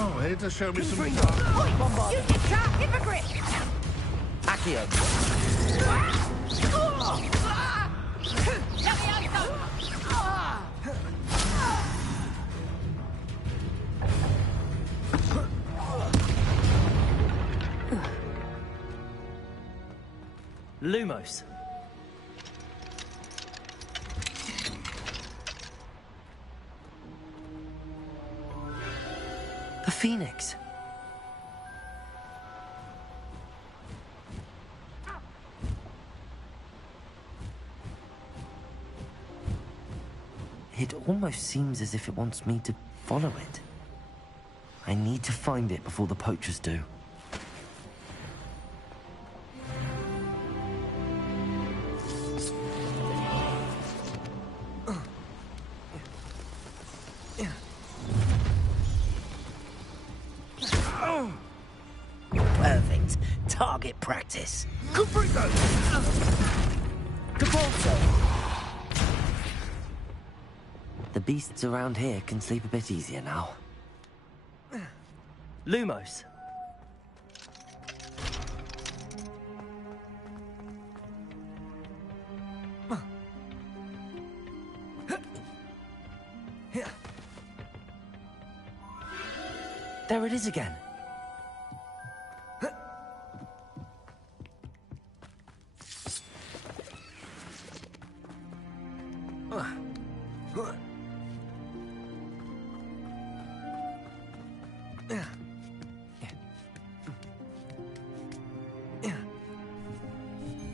Oh, here to show me some... Bombarda. You did that! Hypocrite! Accio. Lumos. The Phoenix. It almost seems as if it wants me to follow it. I need to find it before the poachers do. Perfect. Target practice. Caprito! Capalso! The beasts around here can sleep a bit easier now. Lumos. There it is again.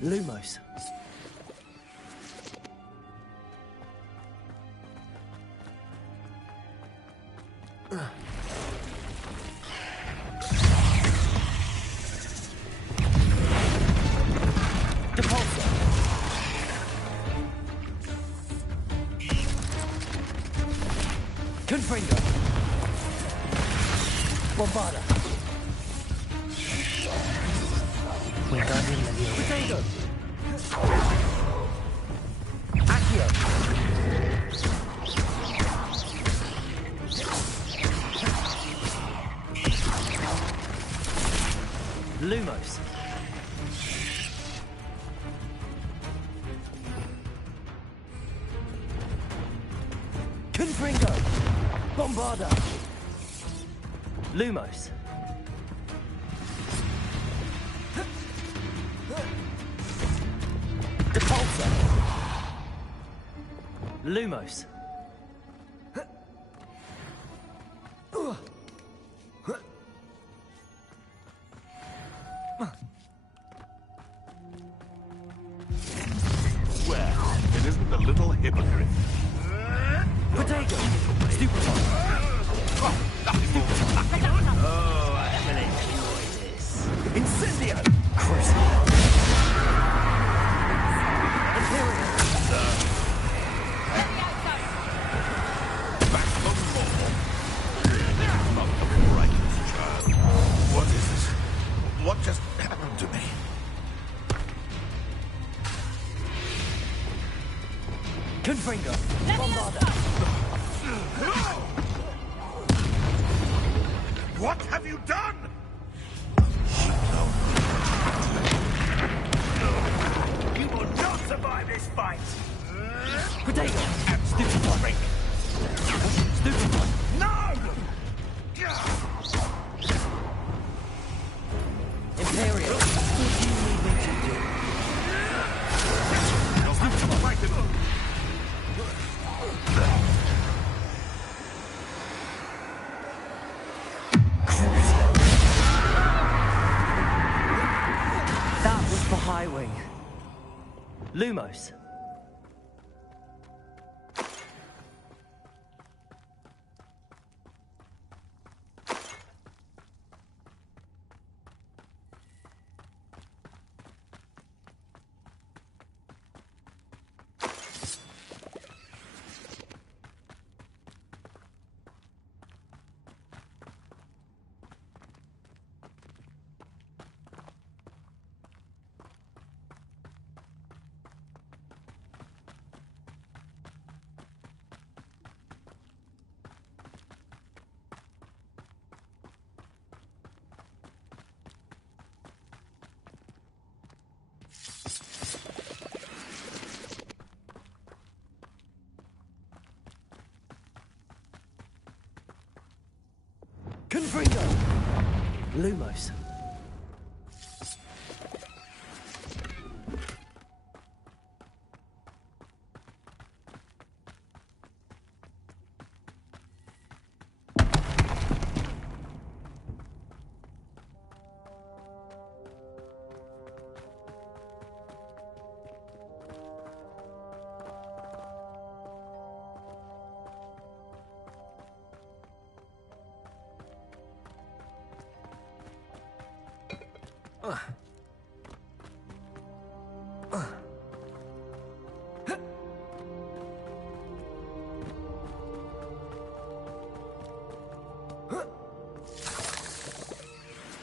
Lumos. Confringo. Bombarda. Wingardium Leviosa. Accio. Lumos. Confringo. Bombarda. Lumos. Depulsor. Lumos. Well, it isn't the little hypocrite. Potato. Stupefy. Oh, I really enjoy this. Incendio. Crucible. Imperial. Back from more. Not the brightest child. What is this? What just happened to me? Confringo. Bombarda. What have you done? You will not survive this fight. Potato. Stupefy. Stupefy. No! Imperial. What do you need me to do? You'll have to fight him. That was for High Wing. Lumos. Confringo. Lumos.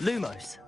Lumos.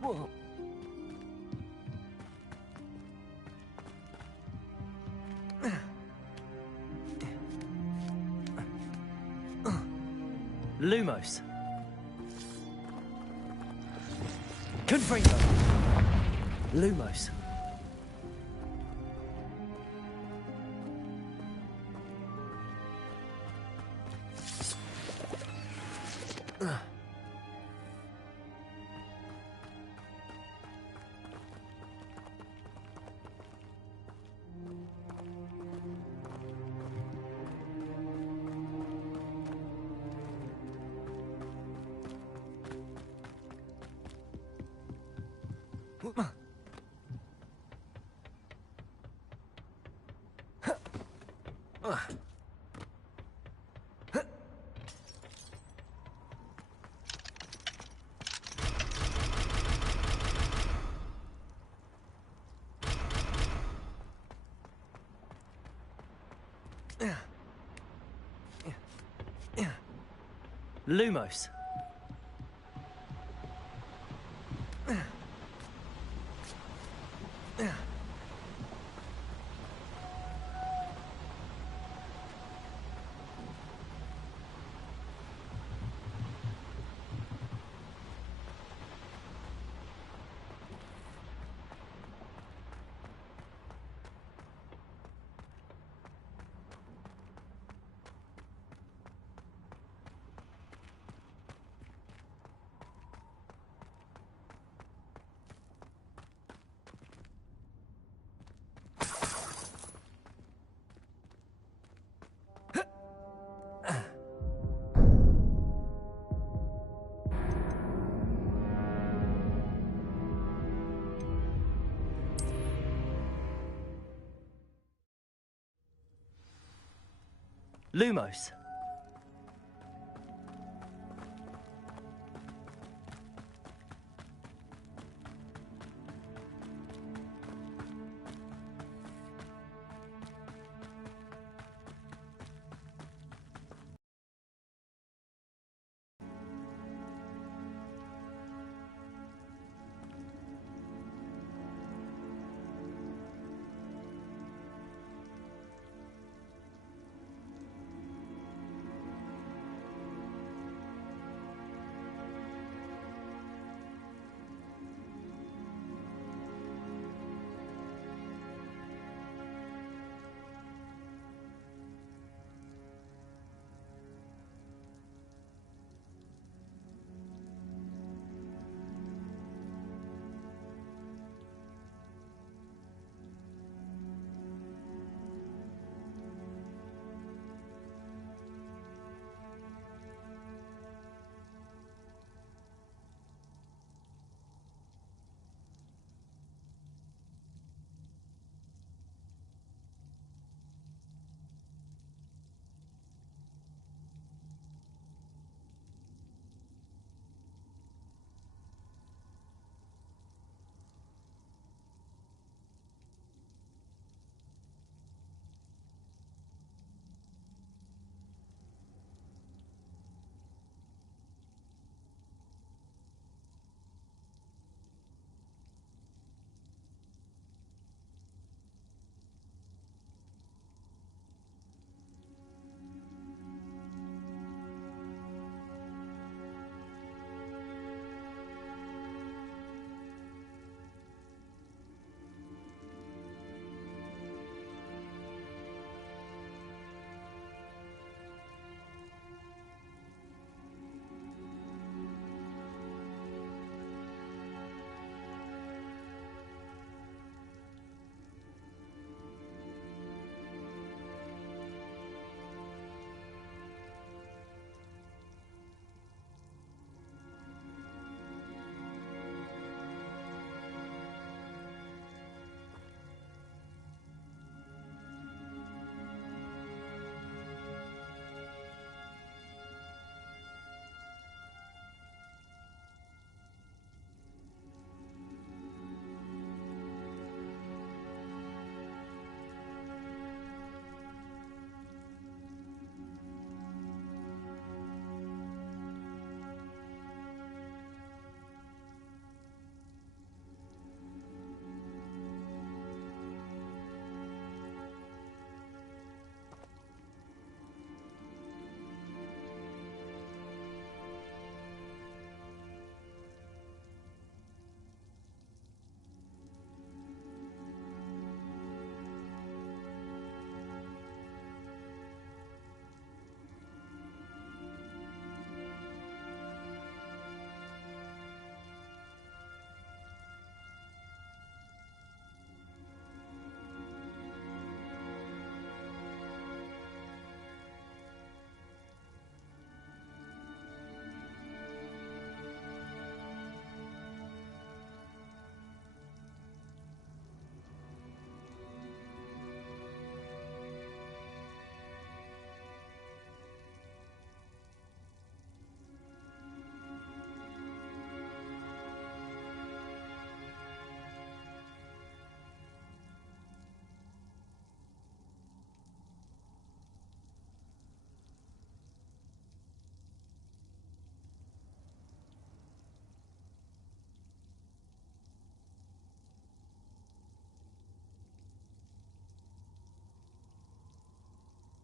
Whoa. Lumos. Confringo. Lumos. Lumos. Lumos.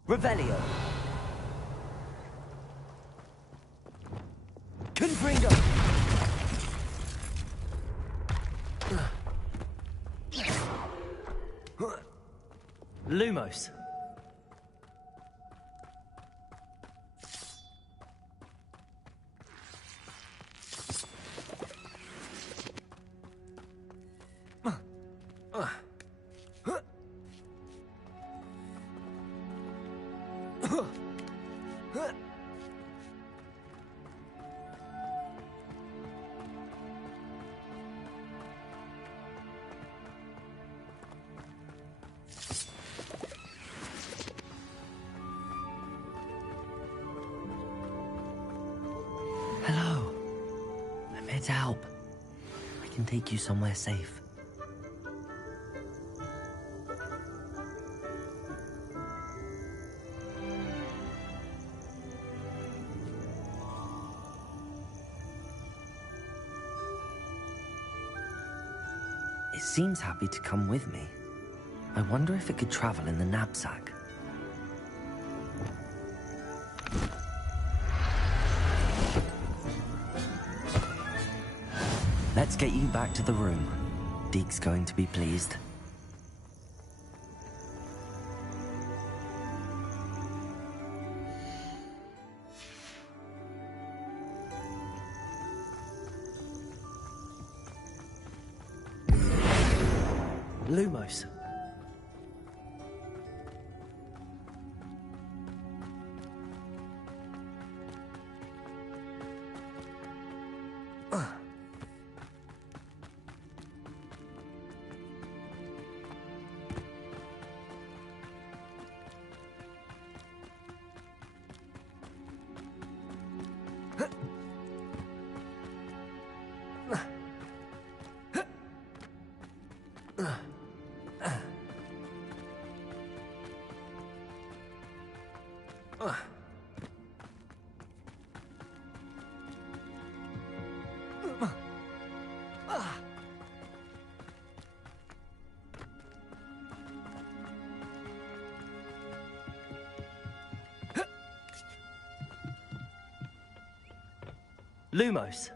Revelio. Confringo. Lumos. Hello. I'm here to help. I can take you somewhere safe. It seems happy to come with me. I wonder if it could travel in the knapsack. Let's get you back to the room. Deke's going to be pleased. Lumos. Lumos.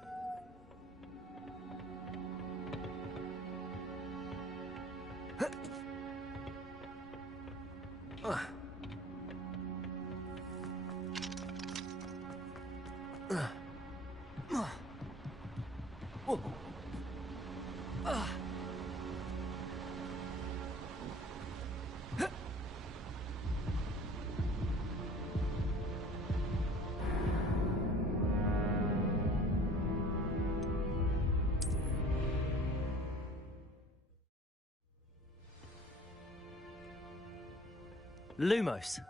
Lumos.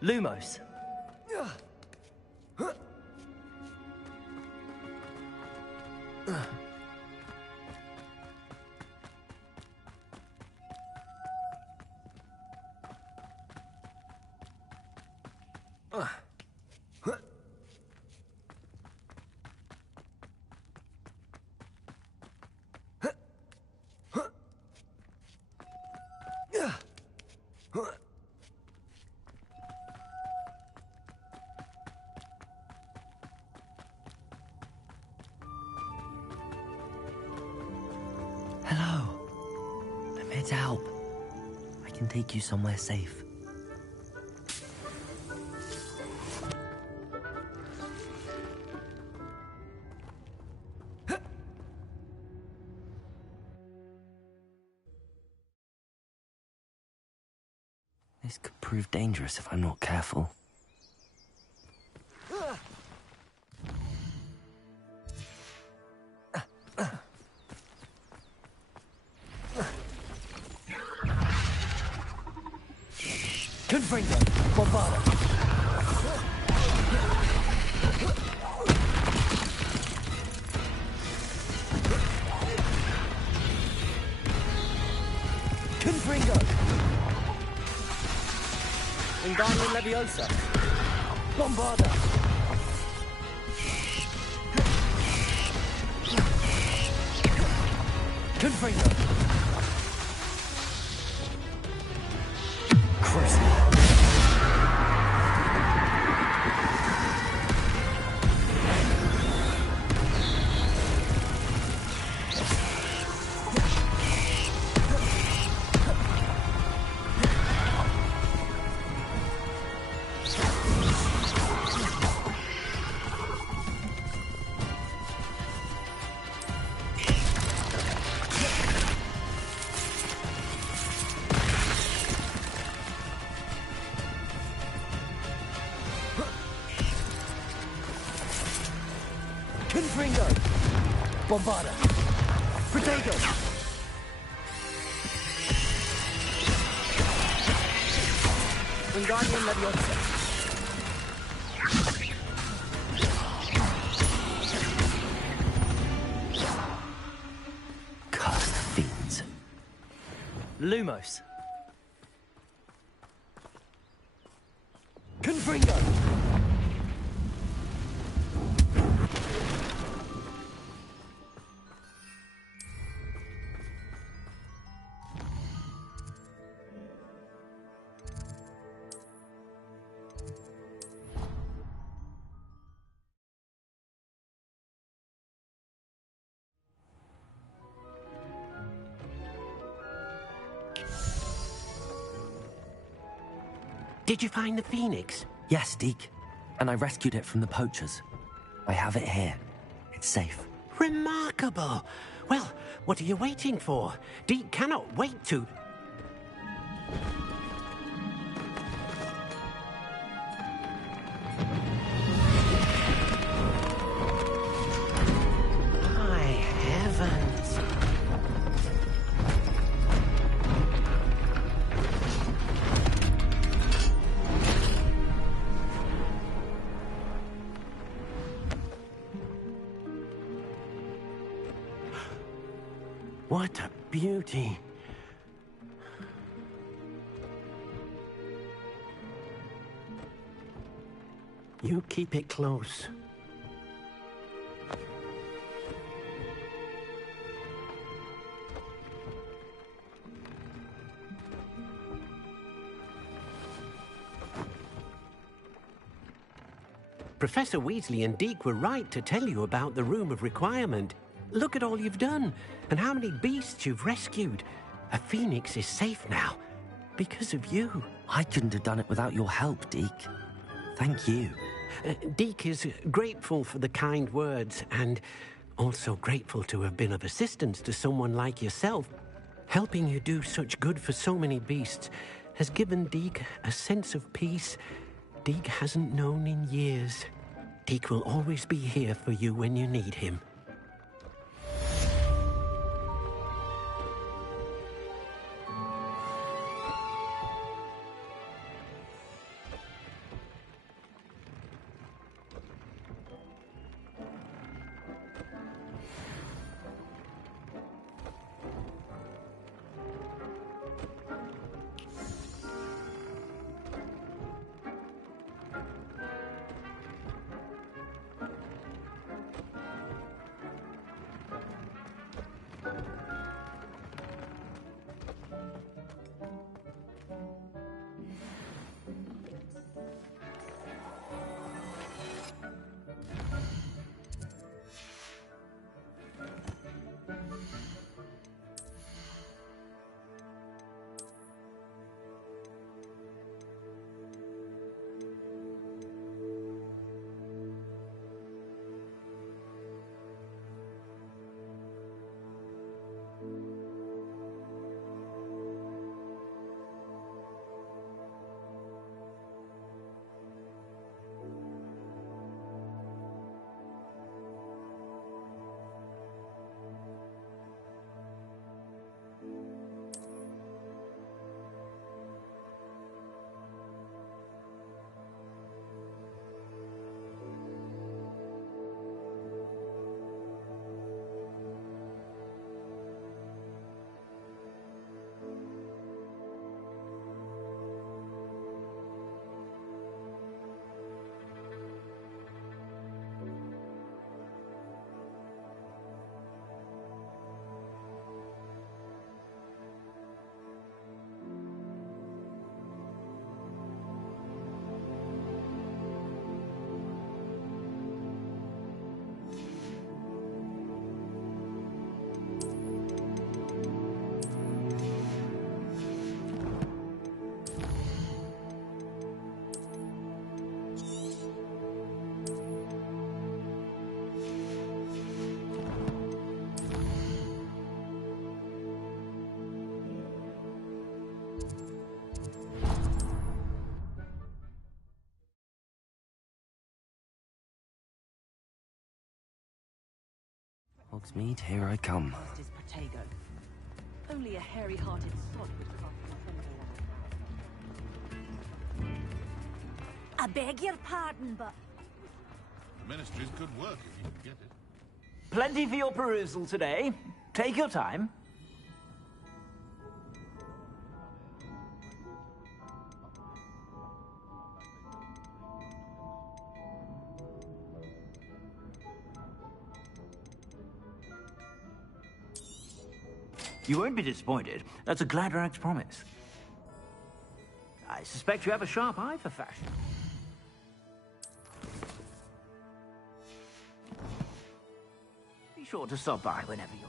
Lumos. Hello. I'm here to help. I can take you somewhere safe. This could prove dangerous if I'm not careful. Confringo! Bombarda! Confringo! Wingardium Leviosa! Bombarda! Confringo! Crucible! Confringo! Bombarda! Protego! Wingardium Leviosa! Cursed fiends. Lumos! Confringo! Did you find the phoenix? Yes, Deke. And I rescued it from the poachers. I have it here. It's safe. Remarkable! Well, what are you waiting for? Deke cannot wait to... My heavens! What a beauty. You keep it close. Professor Weasley and Deke were right to tell you about the Room of Requirement. Look at all you've done, and how many beasts you've rescued. A phoenix is safe now, because of you. I couldn't have done it without your help, Deke. Thank you. Deke is grateful for the kind words, and also grateful to have been of assistance to someone like yourself. Helping you do such good for so many beasts has given Deke a sense of peace Deke hasn't known in years. Deke will always be here for you when you need him. Hogsmeade, here I come. Justice Protego. Only a hairy-hearted sod would craft a symbol. I beg your pardon, but... The Ministry's good work if you can get it. Plenty for your perusal today. Take your time. You won't be disappointed. That's a Gladrag's promise. I suspect you have a sharp eye for fashion. Be sure to stop by whenever you're...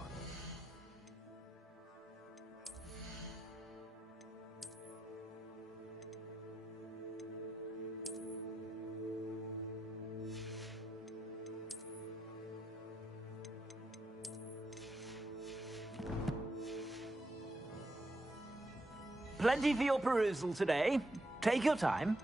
Plenty for your perusal today. Take your time.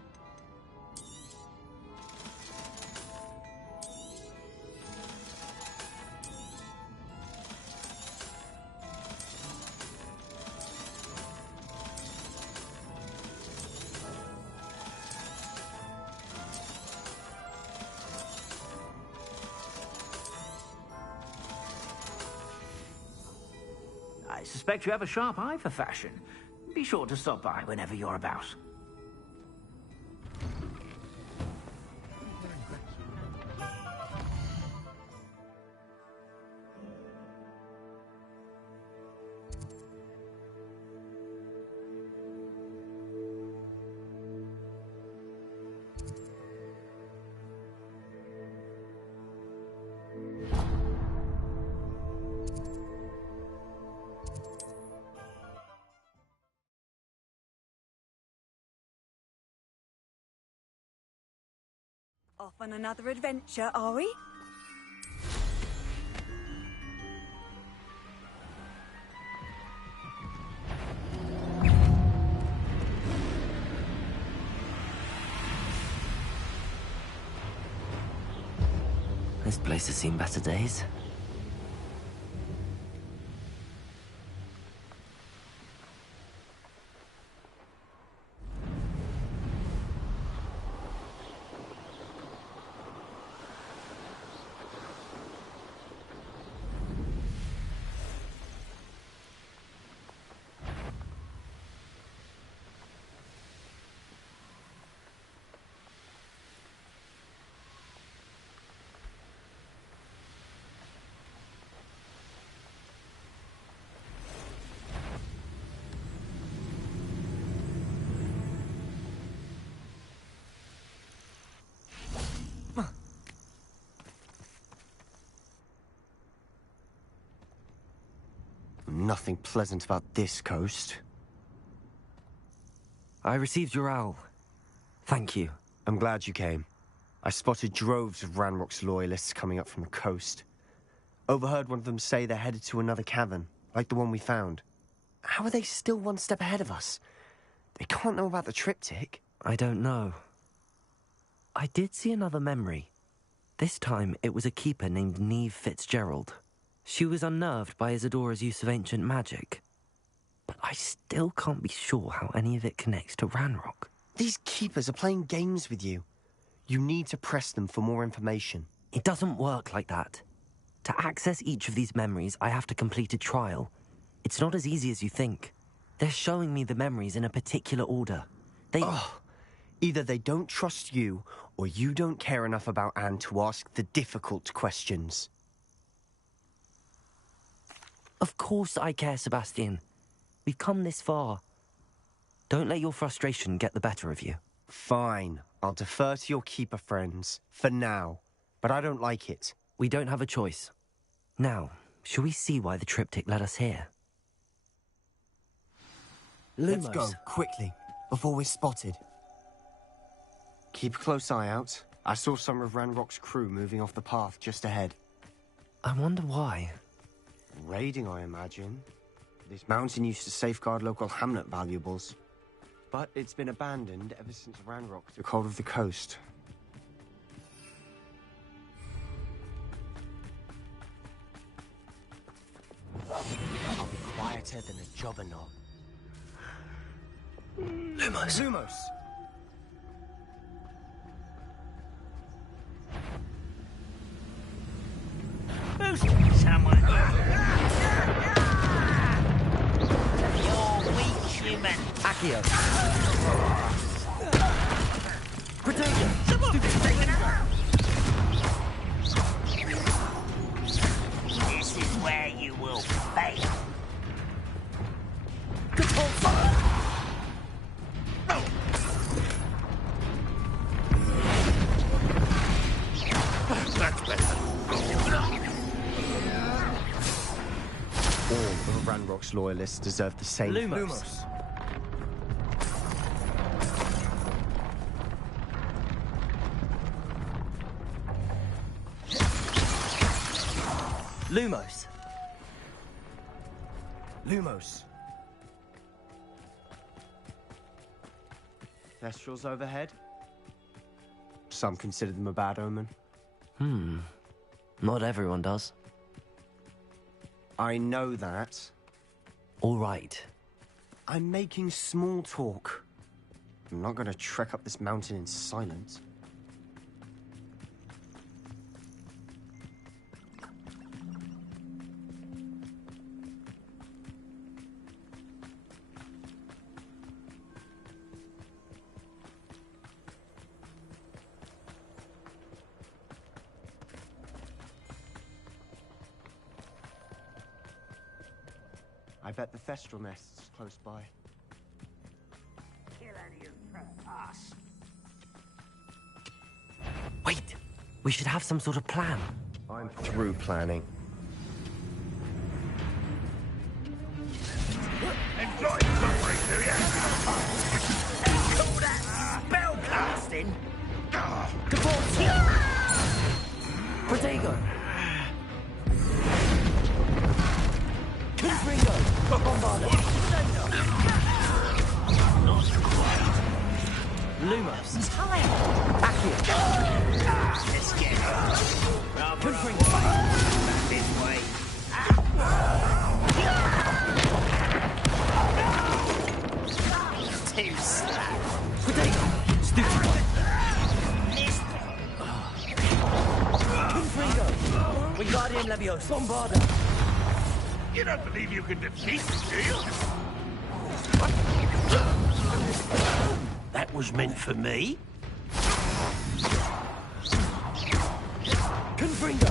I suspect you have a sharp eye for fashion. Be sure to stop by whenever you're about. Off on another adventure, are we? This place has seen better days. Nothing pleasant about this coast. I received your owl. Thank you. I'm glad you came. I spotted droves of Ranrock's loyalists coming up from the coast. Overheard one of them say they're headed to another cavern, like the one we found. How are they still one step ahead of us? They can't know about the triptych. I don't know. I did see another memory. This time, it was a keeper named Neve Fitzgerald. She was unnerved by Isadora's use of ancient magic. But I still can't be sure how any of it connects to Ranrock. These keepers are playing games with you. You need to press them for more information. It doesn't work like that. To access each of these memories, I have to complete a trial. It's not as easy as you think. They're showing me the memories in a particular order. Either they don't trust you, or you don't care enough about Anne to ask the difficult questions. Of course I care, Sebastian. We've come this far. Don't let your frustration get the better of you. Fine. I'll defer to your keeper friends. For now. But I don't like it. We don't have a choice. Now, shall we see why the triptych led us here? Let's go, quickly, before we're spotted. Keep a close eye out. I saw some of Ranrock's crew moving off the path just ahead. I wonder why. Raiding, I imagine. This mountain used to safeguard local hamlet valuables. But it's been abandoned ever since Ranrock took hold of the coast. better than a jobberknock. Lumos. Lumos! Someone. You're weak, human. Accio. This is where you will fail. That's better. All of Ranrock's loyalists deserve the same. Lumos. Lumos. Lumos. Thestrals overhead. Some consider them a bad omen. Not everyone does. I know that. All right. I'm making small talk. I'm not going to trek up this mountain in silence. I bet the Thestral nest's close by. Kill any of trespass. Wait. We should have some sort of plan. I'm through planning. Enjoy suffering, do you? Call that spell casting? Protego. Confringo. Bombarda. Not quite. Lumos. Accio. Let's get it. Confringo. Back this way. Too slack. Protego. Stupid. Confringo. Wingardium Leviosa. Bombarda. You don't believe you can defeat me, do you? That was meant for me? Confringo.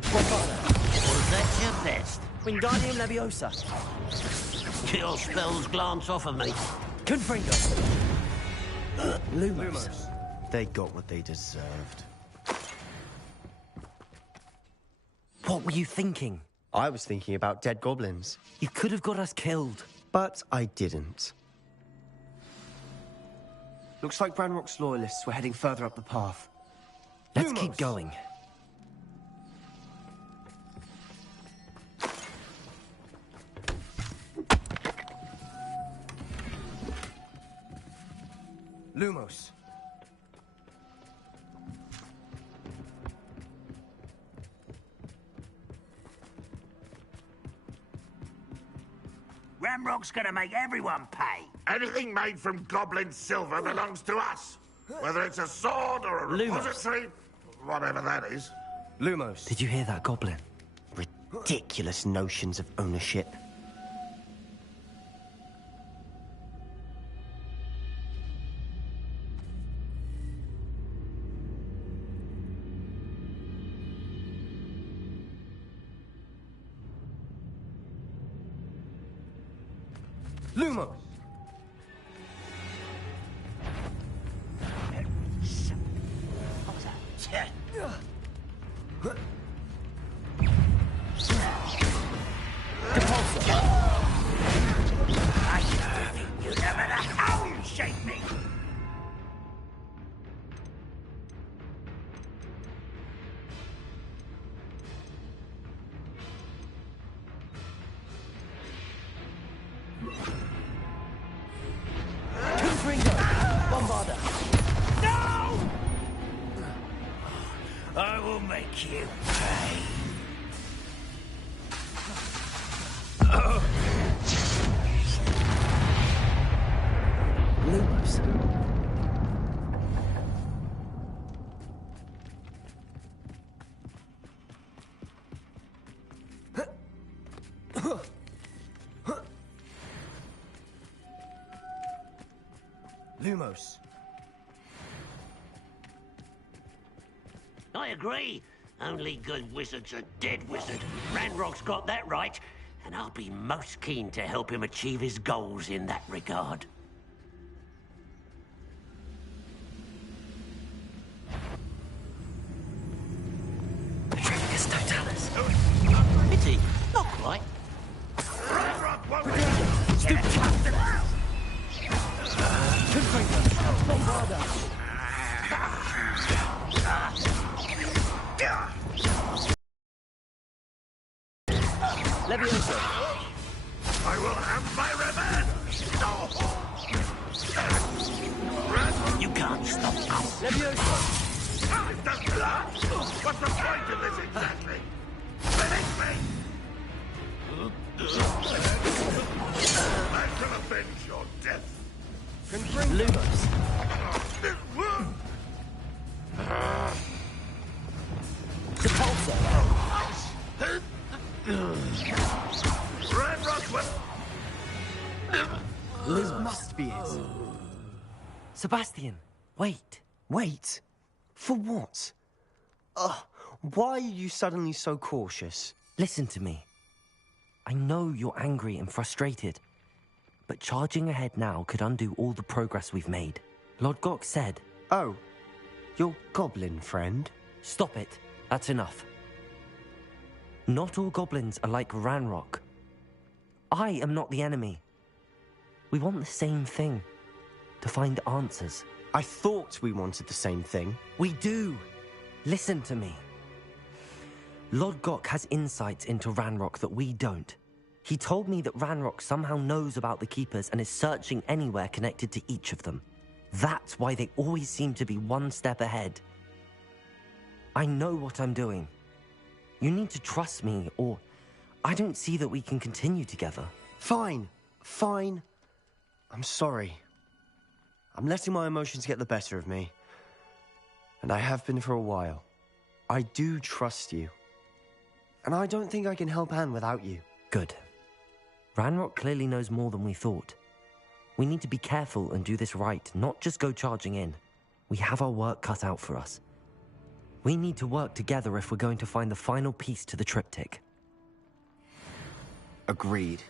Bombarda. Was that your best? Wingardium Leviosa. Your spells glance off of me. Confringo. Lumos. They got what they deserved. What were you thinking? I was thinking about dead goblins. You could have got us killed. But I didn't. Looks like Ranrock's loyalists were heading further up the path. Let's keep going. Lumos. Ramrock's gonna make everyone pay. Anything made from goblin silver belongs to us. Whether it's a sword or a repository, whatever that is. Lumos. Did you hear that, Goblin? Ridiculous notions of ownership. Lumos. You never know how you shake me. make you pay. Lumos. Lumos. I agree. Only good wizards are dead wizard. Ranrock's got that right, and I'll be most keen to help him achieve his goals in that regard. Petrificus Totalis. Pity, not quite. Ranrock won't Levioso. I will have my revenge! You can't stop us. Levioso. I've done blood! What's the point of this exactly? Finish me! I shall avenge your death! Lumos. Depulso. Ranrock will... This must be it. Sebastian, wait. Wait? For what? Why are you suddenly so cautious? Listen to me. I know you're angry and frustrated, but charging ahead now could undo all the progress we've made. Lord Gok said... Oh, your goblin friend? Stop it. That's enough. Not all goblins are like Ranrock. I am not the enemy. We want the same thing. To find answers. I thought we wanted the same thing. We do. Listen to me. Lord Gok has insights into Ranrock that we don't. He told me that Ranrock somehow knows about the Keepers and is searching anywhere connected to each of them. That's why they always seem to be one step ahead. I know what I'm doing. You need to trust me, or I don't see that we can continue together. Fine. Fine. I'm sorry. I'm letting my emotions get the better of me. And I have been for a while. I do trust you. And I don't think I can help Anne without you. Good. Ranrock clearly knows more than we thought. We need to be careful and do this right, not just go charging in. We have our work cut out for us. We need to work together if we're going to find the final piece to the triptych. Agreed.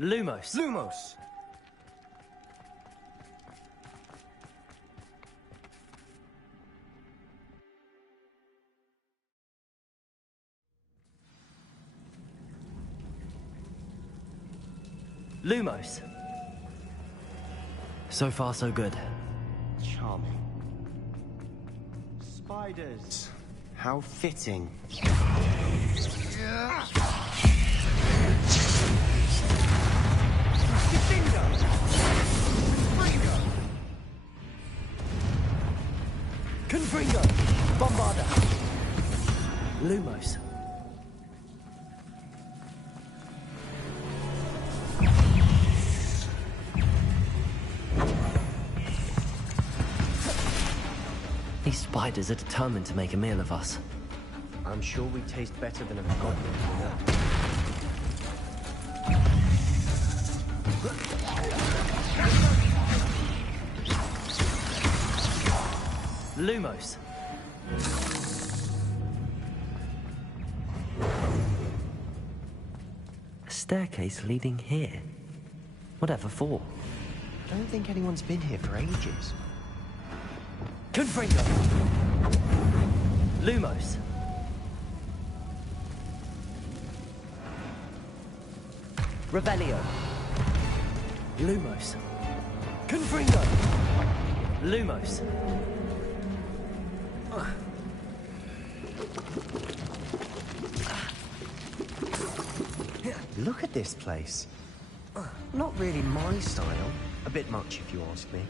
Lumos. Lumos! Lumos. So far, so good. Charming. Spiders. How fitting. Confringo! Bombarda! Lumos. These spiders are determined to make a meal of us. I'm sure we taste better than a goblin. Lumos. A staircase leading here. Whatever for? I don't think anyone's been here for ages. Confringo! Lumos. Revelio. Lumos. Confringo! Lumos. Look at this place. Not really my style. A bit much, if you ask me.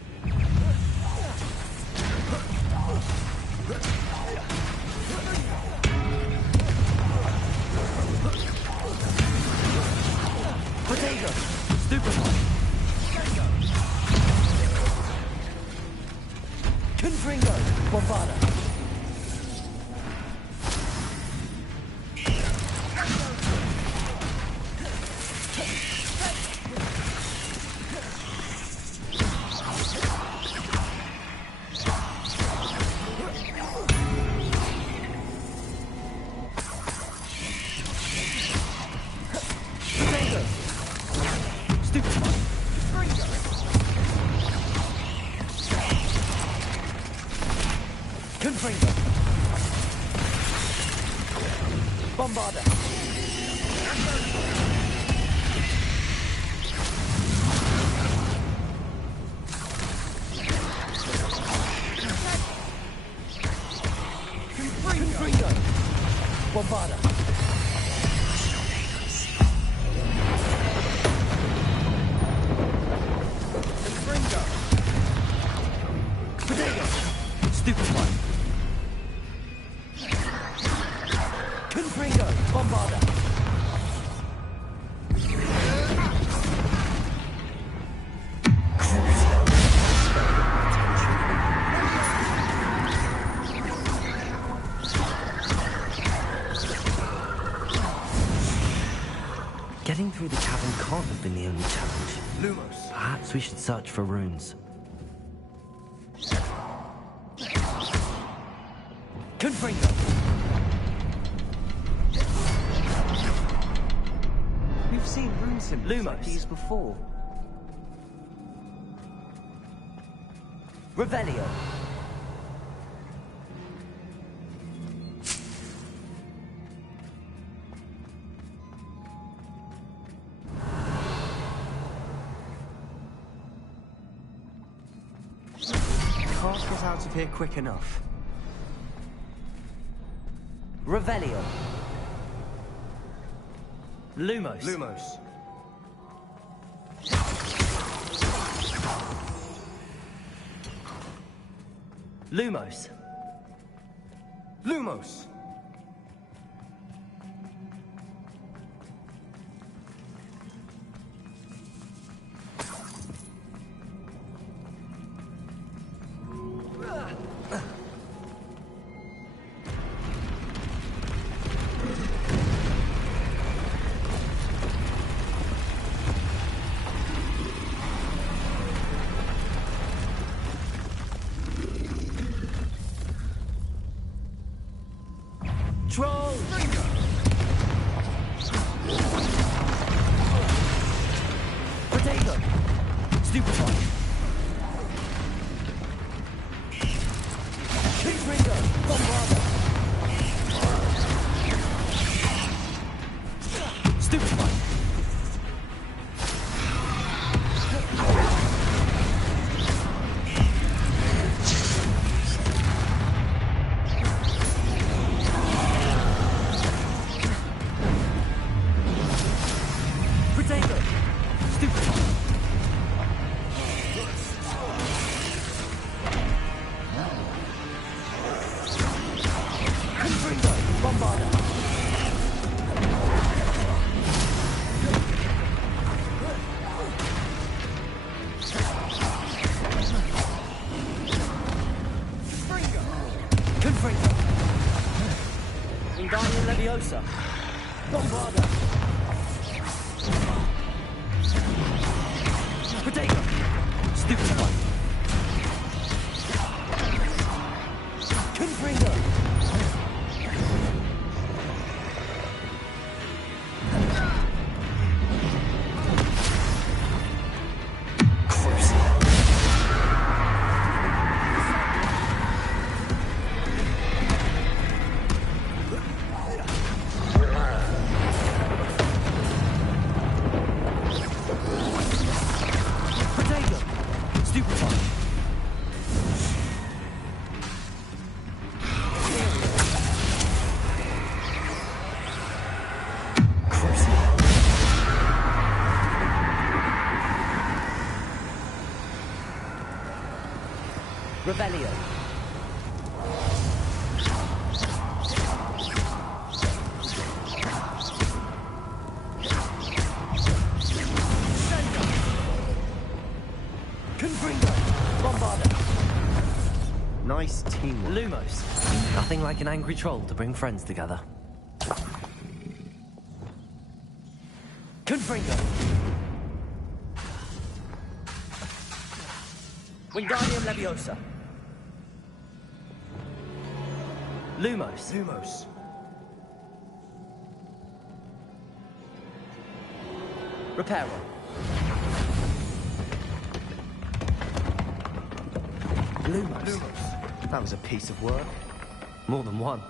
Potato! Stupefy! Confringo! Bombarda! Bombarda! Confringo! Bombarda! Confringo! Potato! Stupefy! Confringo! Bombarda! Getting through the cavern can't have been the only challenge. Lumos. Perhaps we should search for runes. Confringo! We've seen rune symbols like Lumos. these before. Revelio! Can't get out of here quick enough. Revelio! Lumos! Lumos. Lumos! Lumos. Troll! Bombarda! Potato! Stupefy! Confringo! Revelio. Confringo. Bombarda. Nice teamwork. Lumos. Nothing like an angry troll to bring friends together. Confringo. Wingardium Leviosa. Lumos. Lumos. Reparo. Lumos. That was a piece of work. More than one.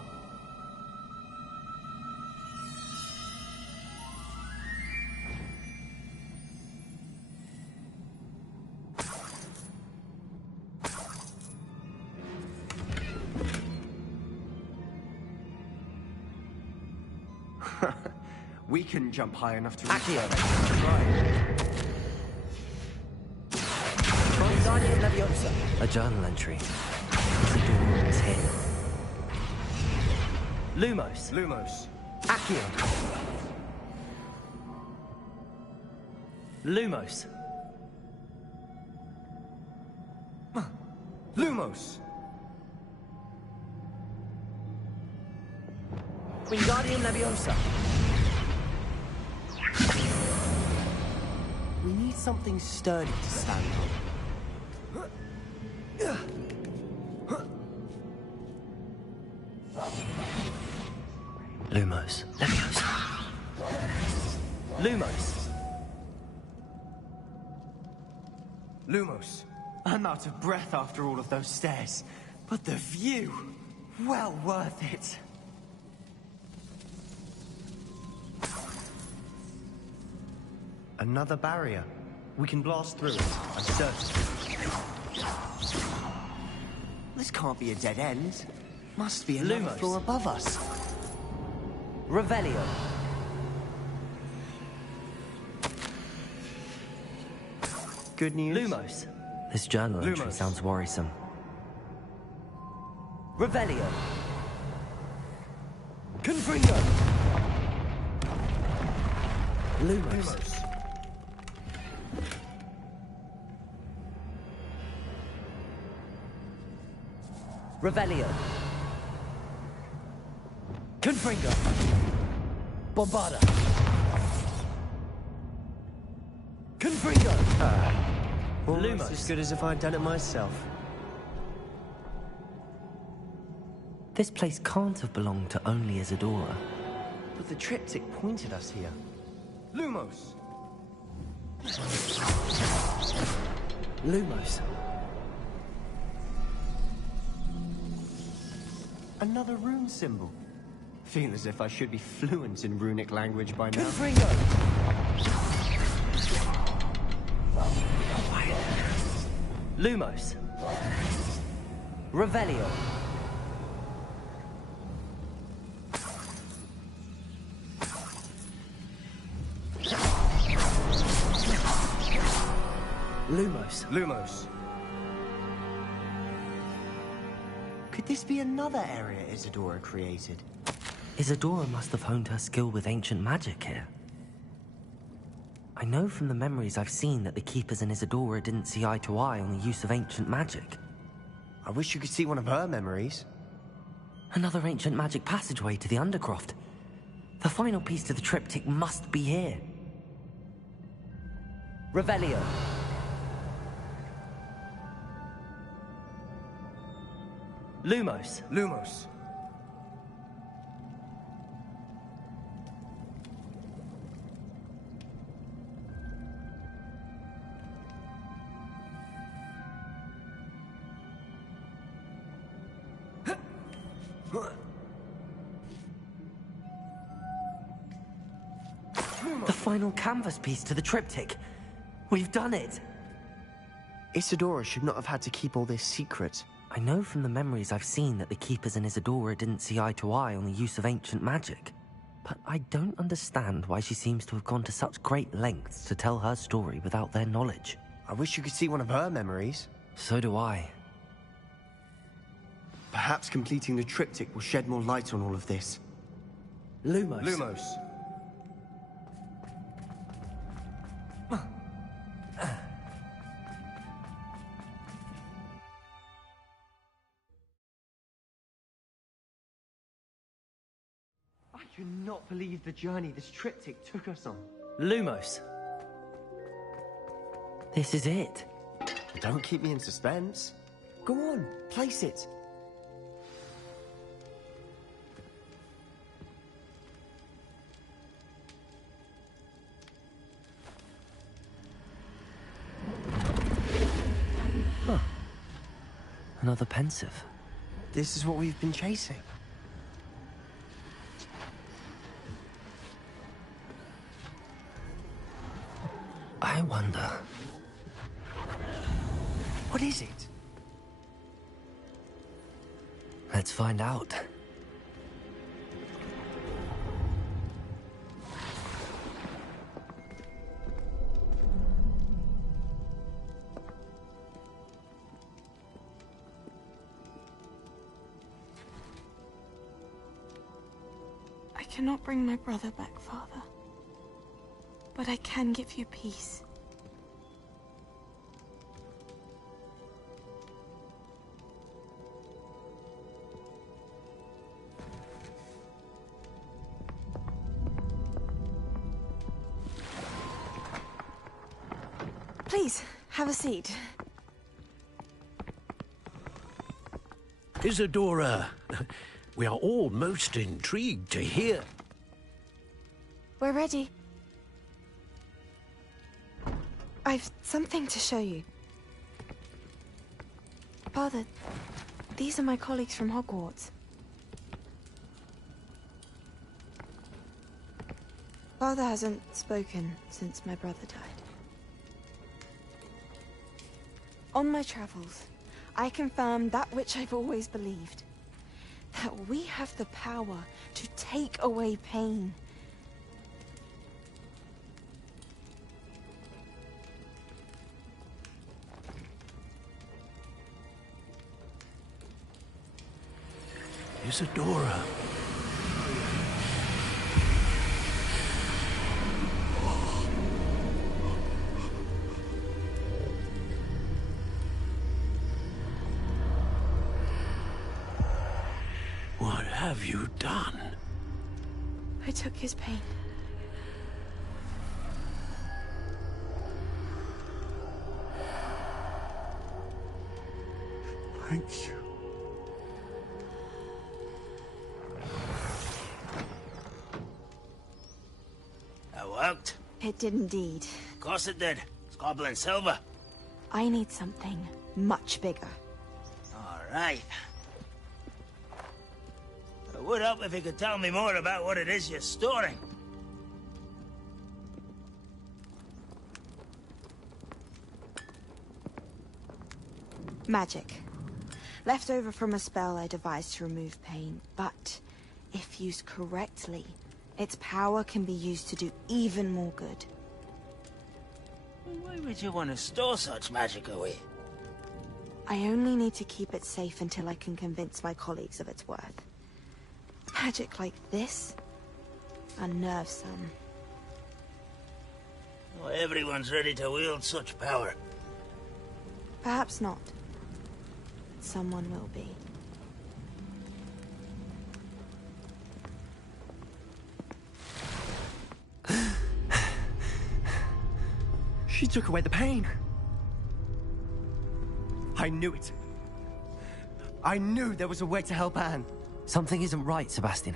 We couldn't jump high enough to Accio. Wingardium Leviosa. A journal entry. Isidore is here. Lumos. Lumos. Accio. Lumos. Lumos. Wingardium Leviosa. We need something sturdy to stand on. Lumos. Leviosa. Lumos. Lumos. I'm out of breath after all of those stairs. But the view, well worth it. Another barrier. We can blast through it, I'm certain. This can't be a dead end. Must be another Lumos. floor above us. Revelio. Good news? Lumos. This journal entry Lumos. sounds worrisome. Revelio. Confringo. Lumos. Revelio. Confringo. Bombarda. Confringo. Almost as good as if I'd done it myself. This place can't have belonged to only Isadora. But the triptych pointed us here. Lumos. Lumos. Another rune symbol. Feel as if I should be fluent in runic language by now. Confringo. Lumos. Revelio. Lumos. Lumos. Could this be another area Isadora created? Isadora must have honed her skill with ancient magic here. I know from the memories I've seen that the Keepers and Isadora didn't see eye to eye on the use of ancient magic. I wish you could see one of her memories. Another ancient magic passageway to the Undercroft. The final piece to the triptych must be here. Revelio. Lumos. Lumos. The final canvas piece to the triptych. We've done it. Isadora should not have had to keep all this secret. I know from the memories I've seen that the Keepers and Isadora didn't see eye to eye on the use of ancient magic. But I don't understand why she seems to have gone to such great lengths to tell her story without their knowledge. I wish you could see one of her memories. So do I. Perhaps completing the triptych will shed more light on all of this. Lumos. Lumos. I cannot believe the journey this triptych took us on. Lumos. This is it. Don't keep me in suspense. Go on, place it. Huh. Another pensive. This is what we've been chasing. I wonder... What is it? Let's find out. I cannot bring my brother back, Father. But I can give you peace. Please, have a seat. Isadora, we are all most intrigued to hear. We're ready. I've something to show you. Father, these are my colleagues from Hogwarts. Father hasn't spoken since my brother died. On my travels, I confirmed that which I've always believed. That we have the power to take away pain. Isadora. What have you done? I took his pain. Thank you. That worked? It did indeed. Of course it did. It's goblin silver. I need something much bigger. All right. It would help if you could tell me more about what it is you're storing. Magic. Left over from a spell I devised to remove pain, but if used correctly, its power can be used to do even more good. Why would you want to store such magic away? I only need to keep it safe until I can convince my colleagues of its worth. Magic like this unnerves some. Not everyone's ready to wield such power. Perhaps not. Someone will be. She took away the pain. I knew it. I knew there was a way to help Anne. Something isn't right, Sebastian.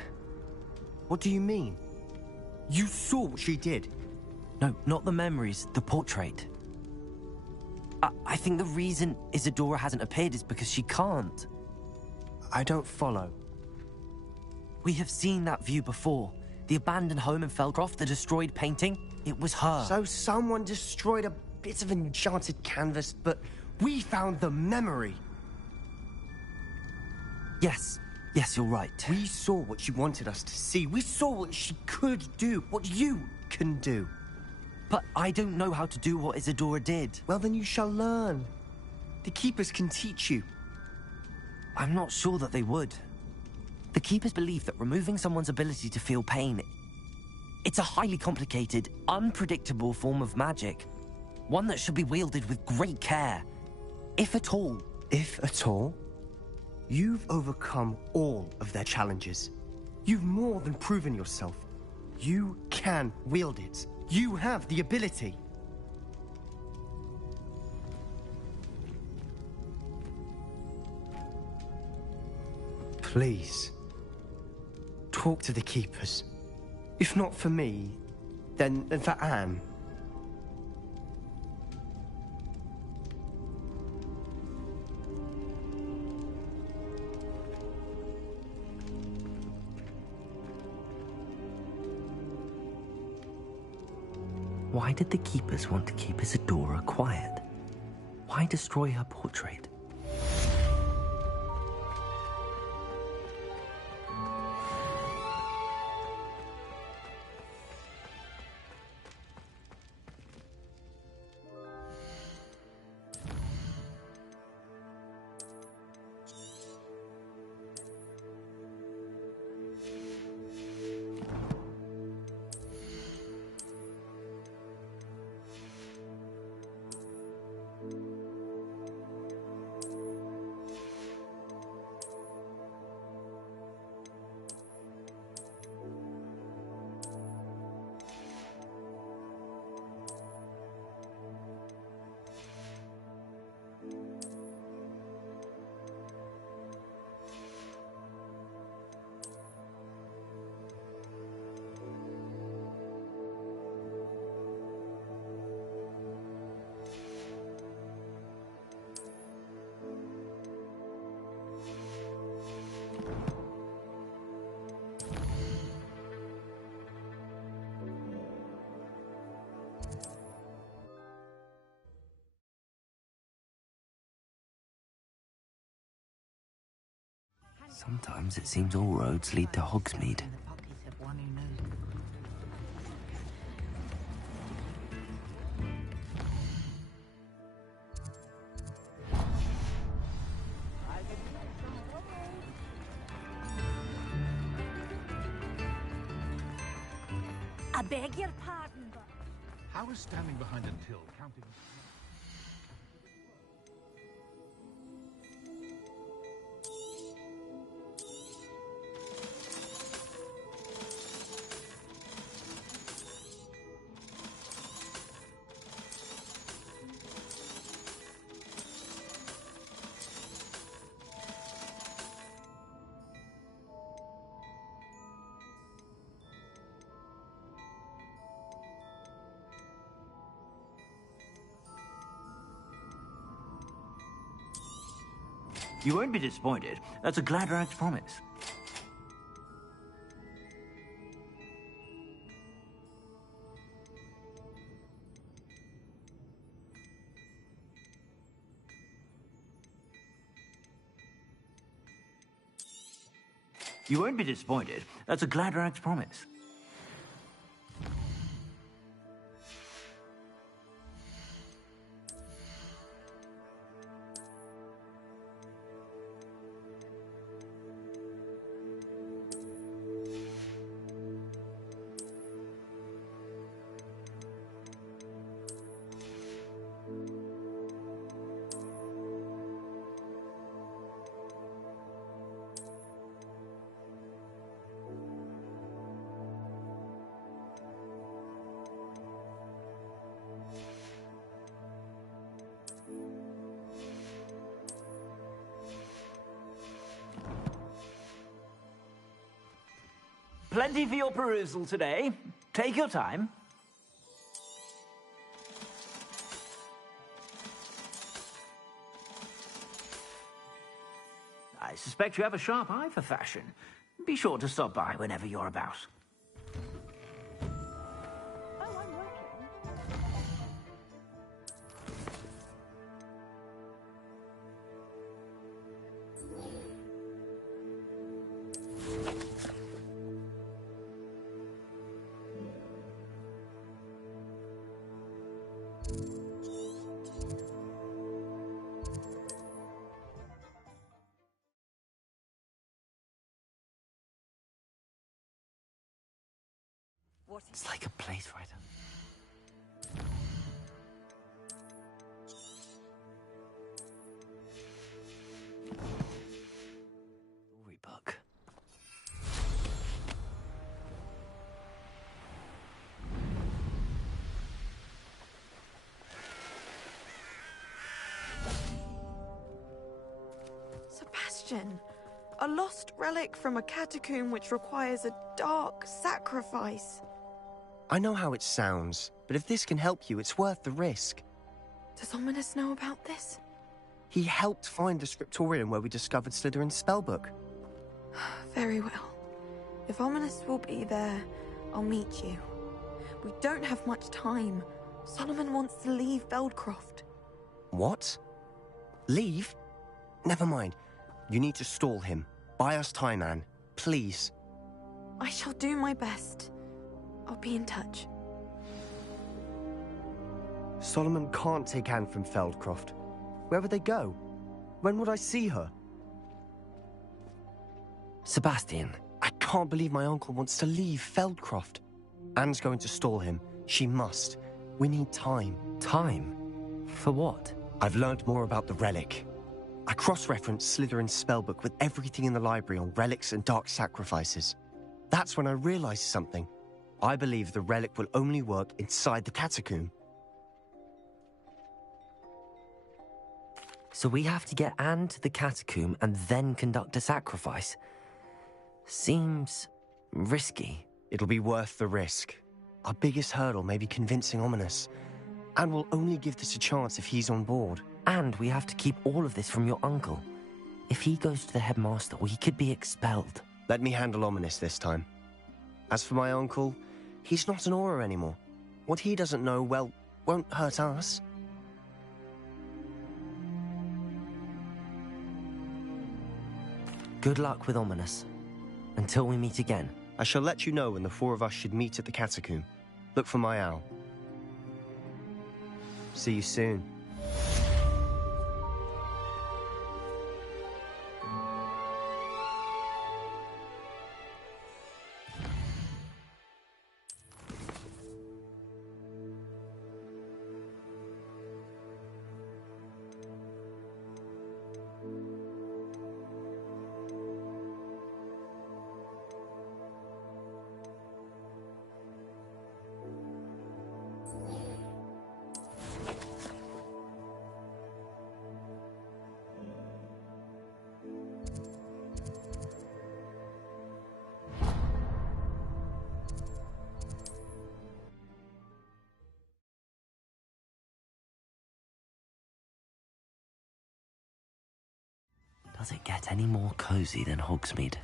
What do you mean? You saw what she did. No, not the memories, the portrait. I think the reason Isadora hasn't appeared is because she can't. I don't follow. We have seen that view before. The abandoned home in Feldcroft, the destroyed painting. It was her. So someone destroyed a bit of enchanted canvas, but we found the memory. Yes, you're right. We saw what she wanted us to see. We saw what she could do, what you can do. But I don't know how to do what Isadora did. Well, then you shall learn. The Keepers can teach you. I'm not sure that they would. The Keepers believe that removing someone's ability to feel pain, it's a highly complicated, unpredictable form of magic. One that should be wielded with great care. If at all. If at all? You've overcome all of their challenges. You've more than proven yourself. You can wield it. You have the ability. Please, talk to the Keepers. If not for me, then for Anne. Why did the Keepers want to keep Isadora quiet? Why destroy her portrait? Sometimes it seems all roads lead to Hogsmeade. I beg your pardon, but... How is standing behind a till counting? You won't be disappointed. That's a Gladrax promise. You won't be disappointed. That's a Gladrax promise. Plenty for your perusal today. Take your time. I suspect you have a sharp eye for fashion. Be sure to stop by whenever you're about. It's like a place writer. Storybook. Sebastian, a lost relic from a catacomb which requires a dark sacrifice. I know how it sounds, but if this can help you, it's worth the risk. Does Ominous know about this? He helped find the scriptorium where we discovered Slytherin's spellbook. Very well. If Ominous will be there, I'll meet you. We don't have much time. Solomon wants to leave Feldcroft. What? Leave? Never mind. You need to stall him. Buy us time, Anne. Please. I shall do my best. I'll be in touch. Solomon can't take Anne from Feldcroft. Where would they go? When would I see her? Sebastian. I can't believe my uncle wants to leave Feldcroft. Anne's going to stall him. She must. We need time. Time? For what? I've learned more about the relic. I cross-referenced Slytherin's spellbook with everything in the library on relics and dark sacrifices. That's when I realized something. I believe the relic will only work inside the catacomb. So we have to get Anne to the catacomb and then conduct a sacrifice. Seems risky. It'll be worth the risk. Our biggest hurdle may be convincing Ominous. Anne will only give this a chance if he's on board. And we have to keep all of this from your uncle. If he goes to the headmaster, he could be expelled. Let me handle Ominous this time. As for my uncle, he's not an Auror anymore. What he doesn't know, well, won't hurt us. Good luck with Ominous. Until we meet again. I shall let you know when the four of us should meet at the catacomb. Look for my owl. See you soon. Does it get any more cozy than Hogsmeade?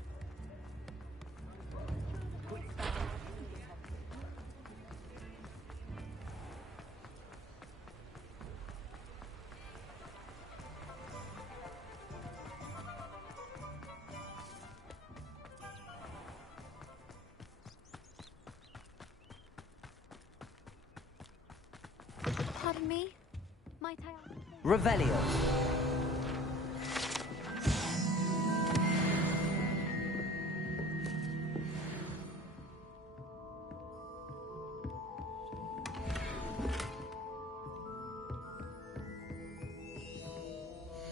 Pardon me? Might I ask? Revelio.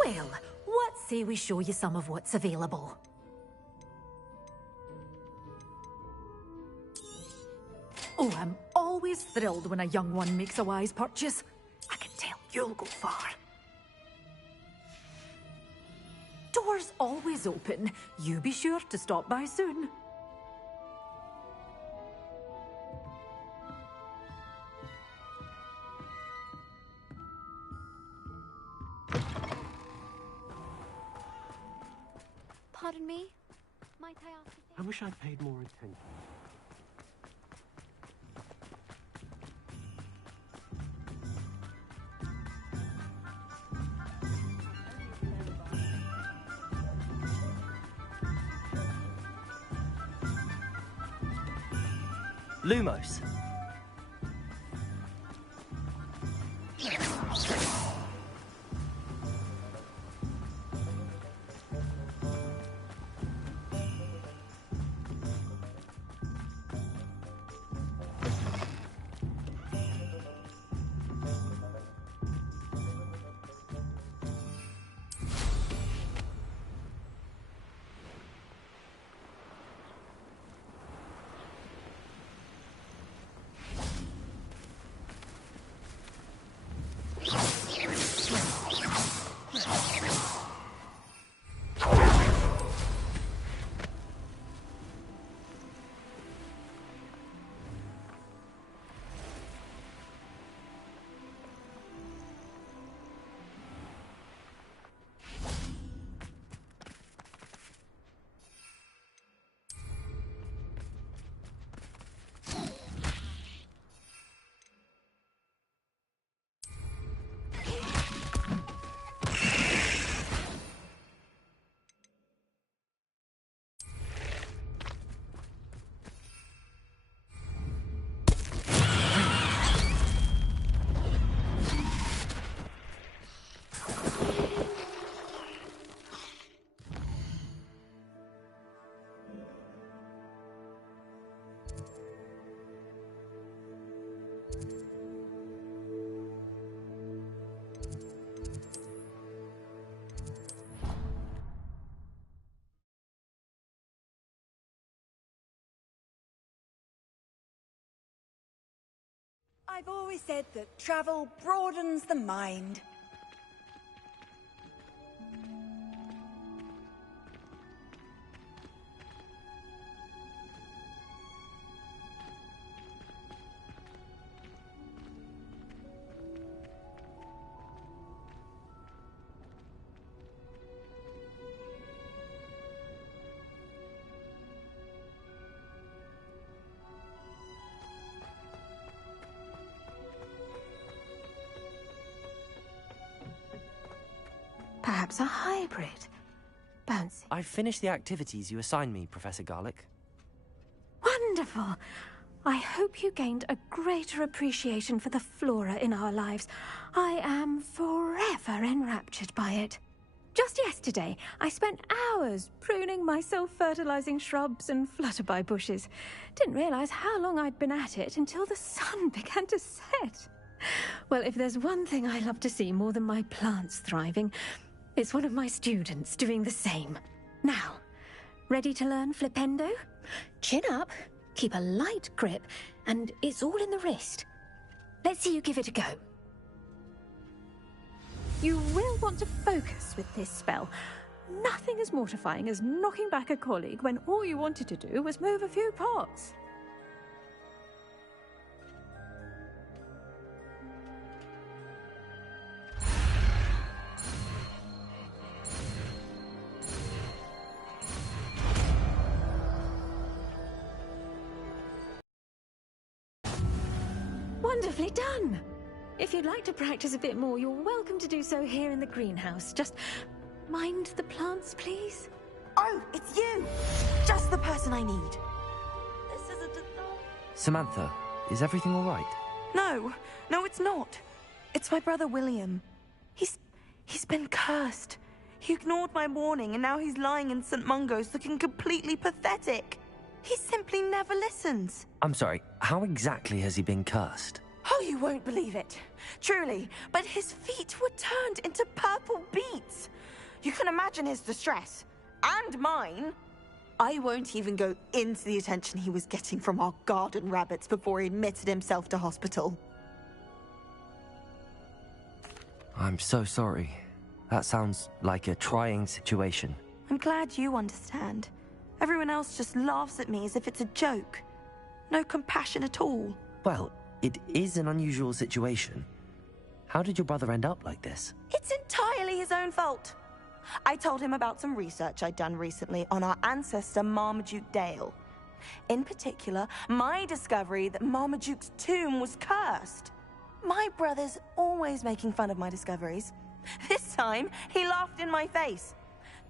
Well, what say we show you some of what's available? Oh, I'm always thrilled when a young one makes a wise purchase. I can tell you'll go far. Doors always open. You be sure to stop by soon. Pardon me? Might I ask if I wish I'd paid more attention. Lumos. I've always said that travel broadens the mind. Perhaps a hybrid. Bouncy. I've finished the activities you assigned me, Professor Garlick. Wonderful. I hope you gained a greater appreciation for the flora in our lives. I am forever enraptured by it. Just yesterday, I spent hours pruning my self-fertilizing shrubs and flutterby bushes. Didn't realize how long I'd been at it until the sun began to set. Well, if there's one thing I love to see more than my plants thriving, it's one of my students doing the same. Now, ready to learn flipendo? Chin up, keep a light grip, and it's all in the wrist. Let's see you give it a go. You will want to focus with this spell. Nothing as mortifying as knocking back a colleague when all you wanted to do was move a few pots. Wonderfully done! If you'd like to practice a bit more, you're welcome to do so here in the greenhouse. Just mind the plants, please. Oh, it's you! Just the person I need. This isn't a thought. Samantha, is everything all right? No, it's not. It's my brother William. He's been cursed. He ignored my warning and now he's lying in St. Mungo's looking completely pathetic. He simply never listens. I'm sorry, how exactly has he been cursed? Oh, you won't believe it. Truly, but his feet were turned into purple beets. You can imagine his distress. And mine. I won't even go into the attention he was getting from our garden rabbits before he admitted himself to hospital. I'm so sorry. That sounds like a trying situation. I'm glad you understand. Everyone else just laughs at me as if it's a joke. No compassion at all. Well, it is an unusual situation. How did your brother end up like this? It's entirely his own fault. I told him about some research I'd done recently on our ancestor Marmaduke Dale. In particular, my discovery that Marmaduke's tomb was cursed. My brother's always making fun of my discoveries. This time, he laughed in my face.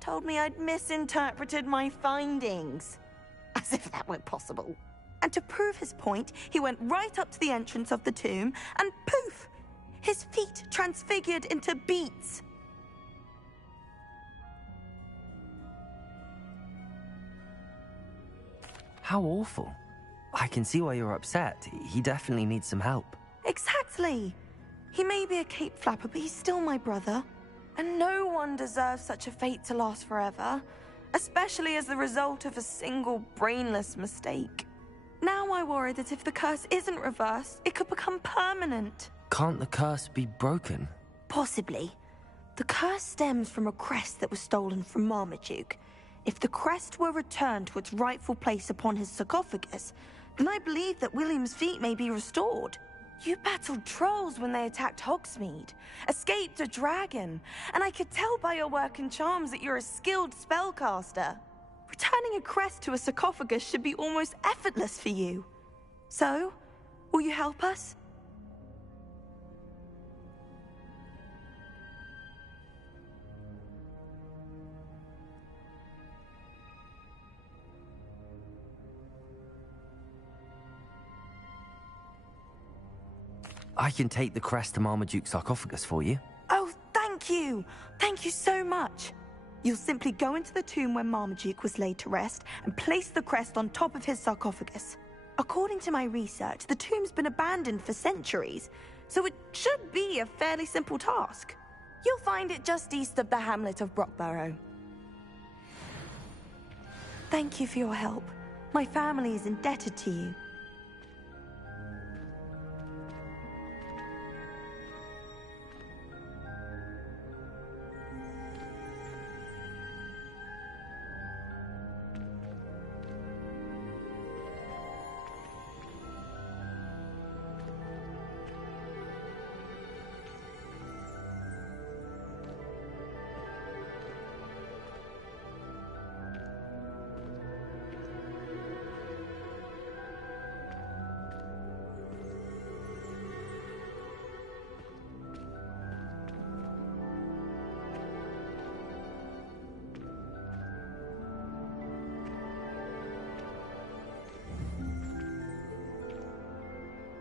Told me I'd misinterpreted my findings. As if that were possible. And to prove his point, he went right up to the entrance of the tomb and poof! His feet transfigured into beets. How awful. I can see why you're upset. He definitely needs some help. Exactly. He may be a cape flapper, but he's still my brother. And no one deserves such a fate to last forever, especially as the result of a single brainless mistake. Now I worry that if the curse isn't reversed, it could become permanent. Can't the curse be broken? Possibly. The curse stems from a crest that was stolen from Marmaduke. If the crest were returned to its rightful place upon his sarcophagus, then I believe that William's feet may be restored. You battled trolls when they attacked Hogsmeade, escaped a dragon, and I could tell by your work and charms that you're a skilled spellcaster. Returning a crest to a sarcophagus should be almost effortless for you. So, will you help us? I can take the crest to Marmaduke's sarcophagus for you. Oh, thank you! Thank you so much! You'll simply go into the tomb where Marmaduke was laid to rest and place the crest on top of his sarcophagus. According to my research, the tomb's been abandoned for centuries, so it should be a fairly simple task. You'll find it just east of the hamlet of Brockborough. Thank you for your help. My family is indebted to you.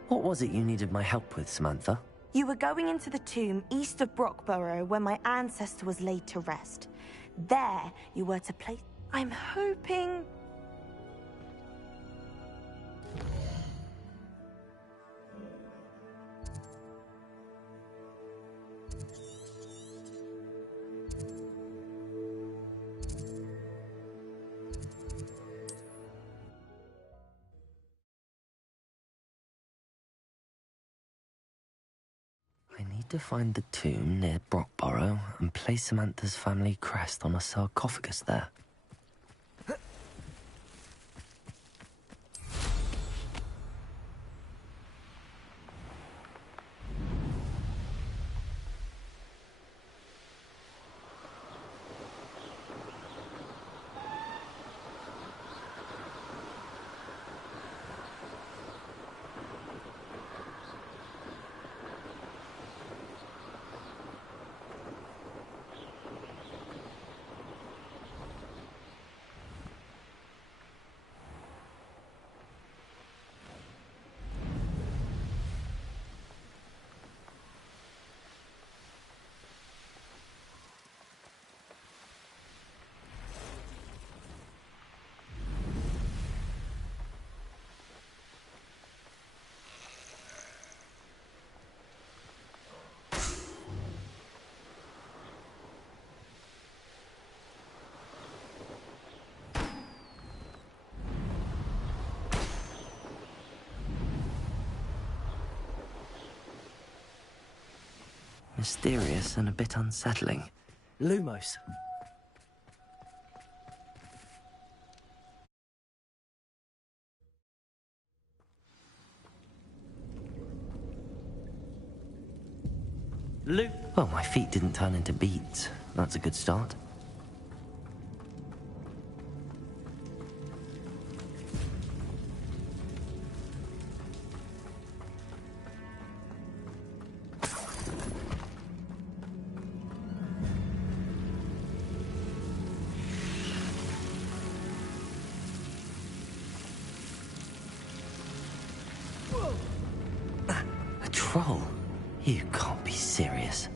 What was it you needed my help with, Samantha? You were going into the tomb east of Brockborough where my ancestor was laid to rest. There, you were to place... I'm hoping... I need to find the tomb near Brockborough and place Samantha's family crest on a sarcophagus there. Mysterious and a bit unsettling. Lumos. Well, my feet didn't turn into beads. That's a good start. A troll? You can't be serious.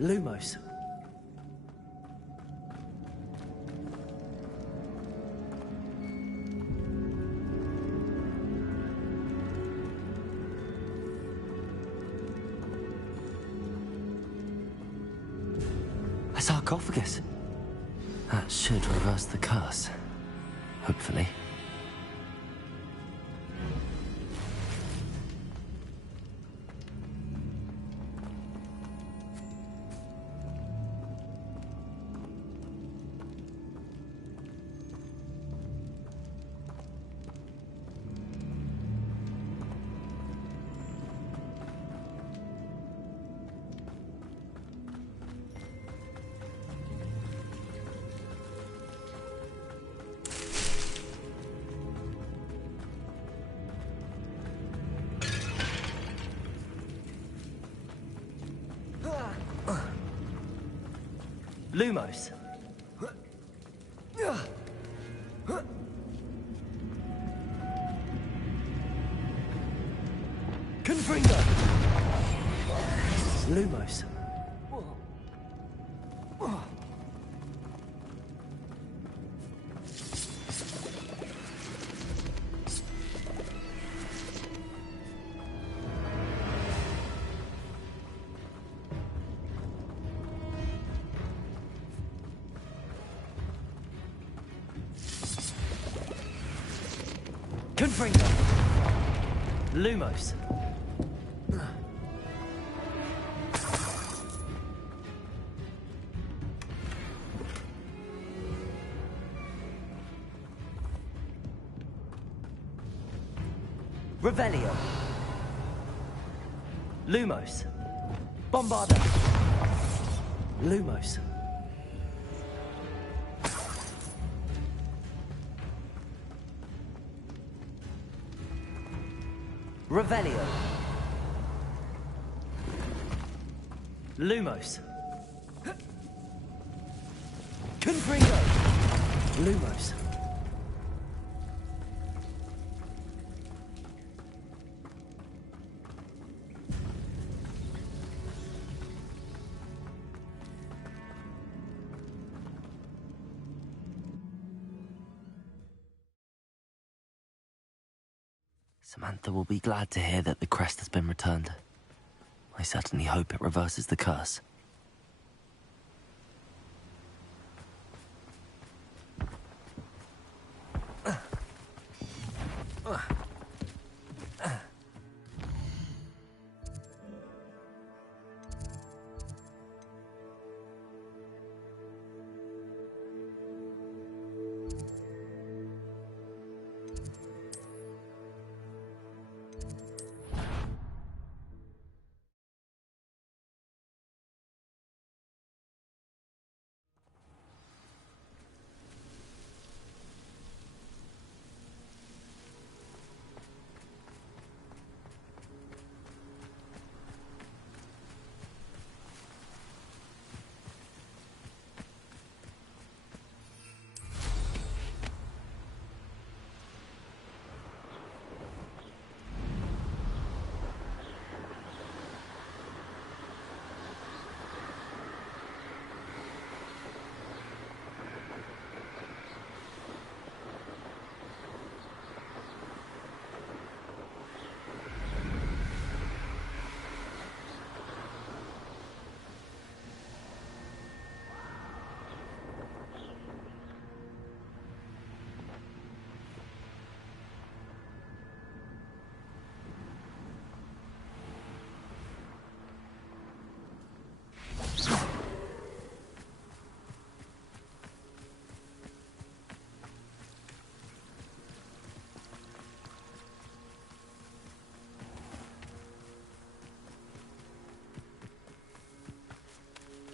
Lumos. A sarcophagus. That should reverse the curse. Hopefully. Lumos. Confringo. Lumos. Confringo. Lumos. Revelio. Lumos. Bombarda. Lumos. Revelio. Lumos. Confringo. Lumos. Samantha will be glad to hear that the crest has been returned. I certainly hope it reverses the curse.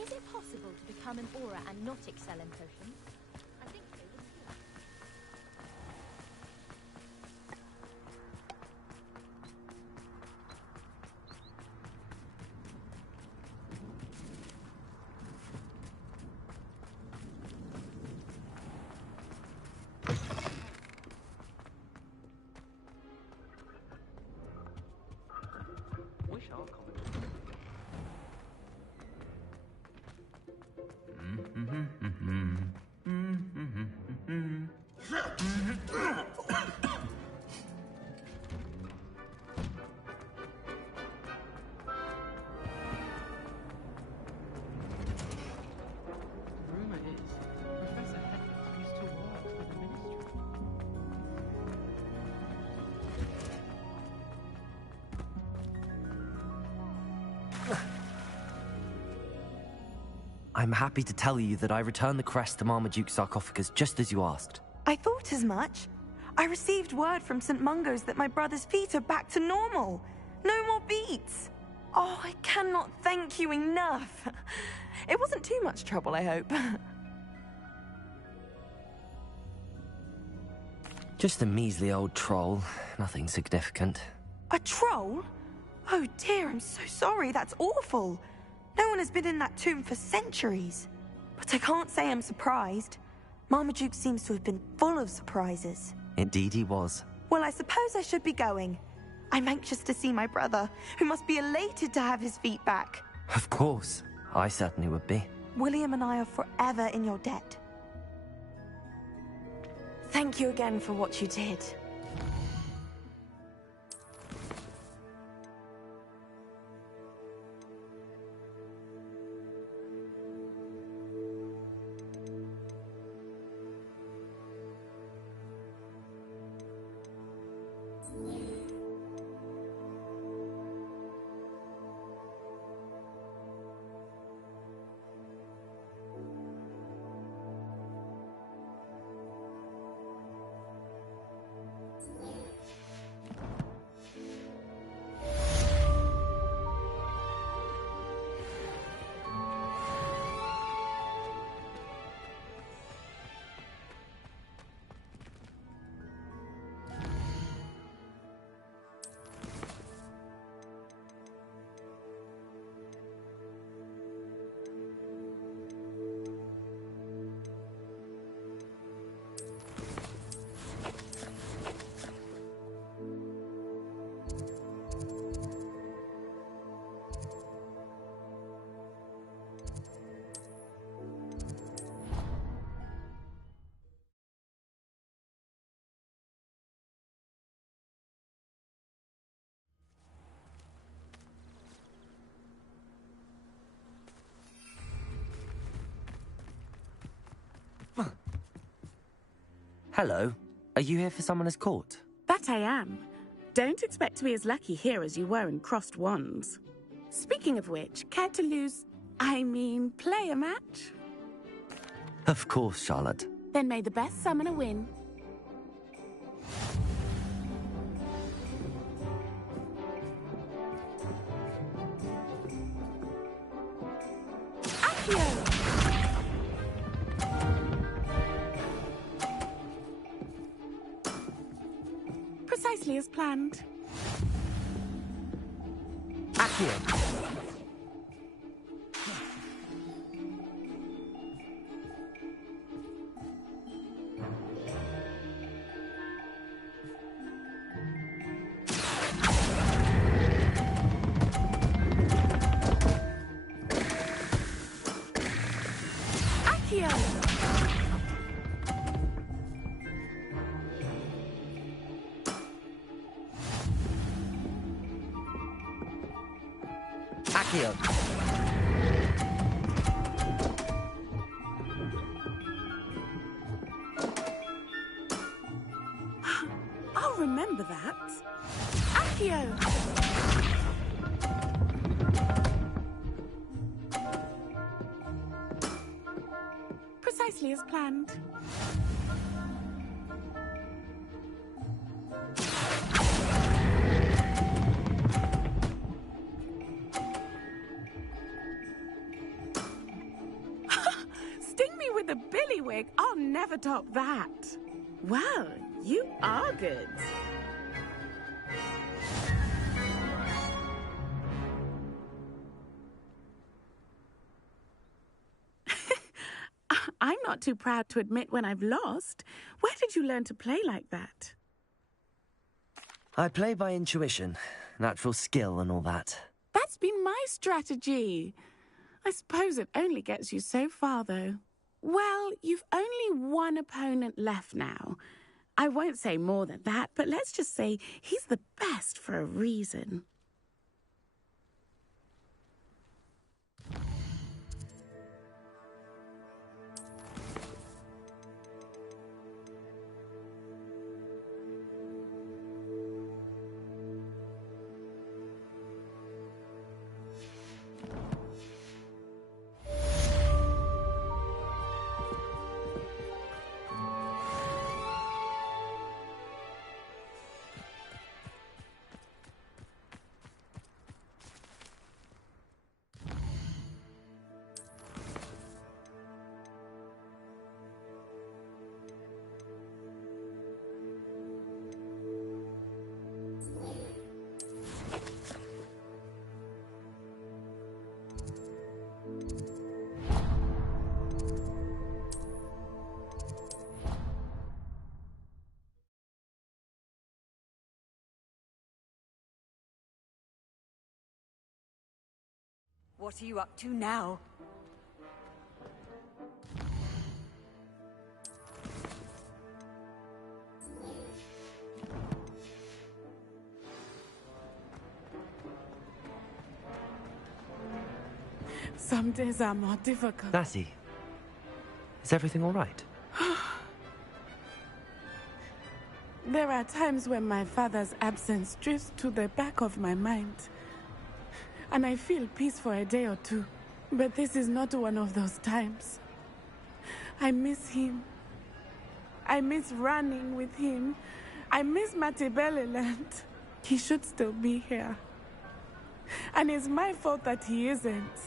Is it possible to become an aura and not excel in potions? I think they would too. Wish our common. Rumor is Professor Heckett used to work for the Ministry. I'm happy to tell you that I returned the crest to Marmaduke's sarcophagus just as you asked. I thought as much. I received word from St. Mungo's that my brother's feet are back to normal. No more beats. Oh, I cannot thank you enough. It wasn't too much trouble, I hope. Just a measly old troll, nothing significant. A troll? Oh dear, I'm so sorry. That's awful. No one has been in that tomb for centuries. But I can't say I'm surprised. Marmaduke seems to have been full of surprises. Indeed he was. Well, I suppose I should be going. I'm anxious to see my brother, who must be elated to have his feet back. Of course. I certainly would be. William and I are forever in your debt. Thank you again for what you did. Hello. Are you here for Summoner's Court? That I am. Don't expect to be as lucky here as you were in Crossed Wands. Speaking of which, care to play a match? Of course, Charlotte. Then may the best summoner win. Accio! Precisely as planned. Accio! Accio! I'll remember that. Accio! Precisely as planned. Sting me with a billywig. I'll never top that. Well, you are good. I'm not too proud to admit when I've lost. Where did you learn to play like that? I play by intuition, natural skill and all that. That's been my strategy. I suppose it only gets you so far, though. Well, you've only one opponent left now. I won't say more than that, but let's just say he's the best for a reason. What are you up to now? Some days are more difficult. Natty, is everything all right? There are times when my father's absence drifts to the back of my mind, and I feel peace for a day or two. But this is not one of those times. I miss him. I miss running with him. I miss Matibeleland. He should still be here. And it's my fault that he isn't.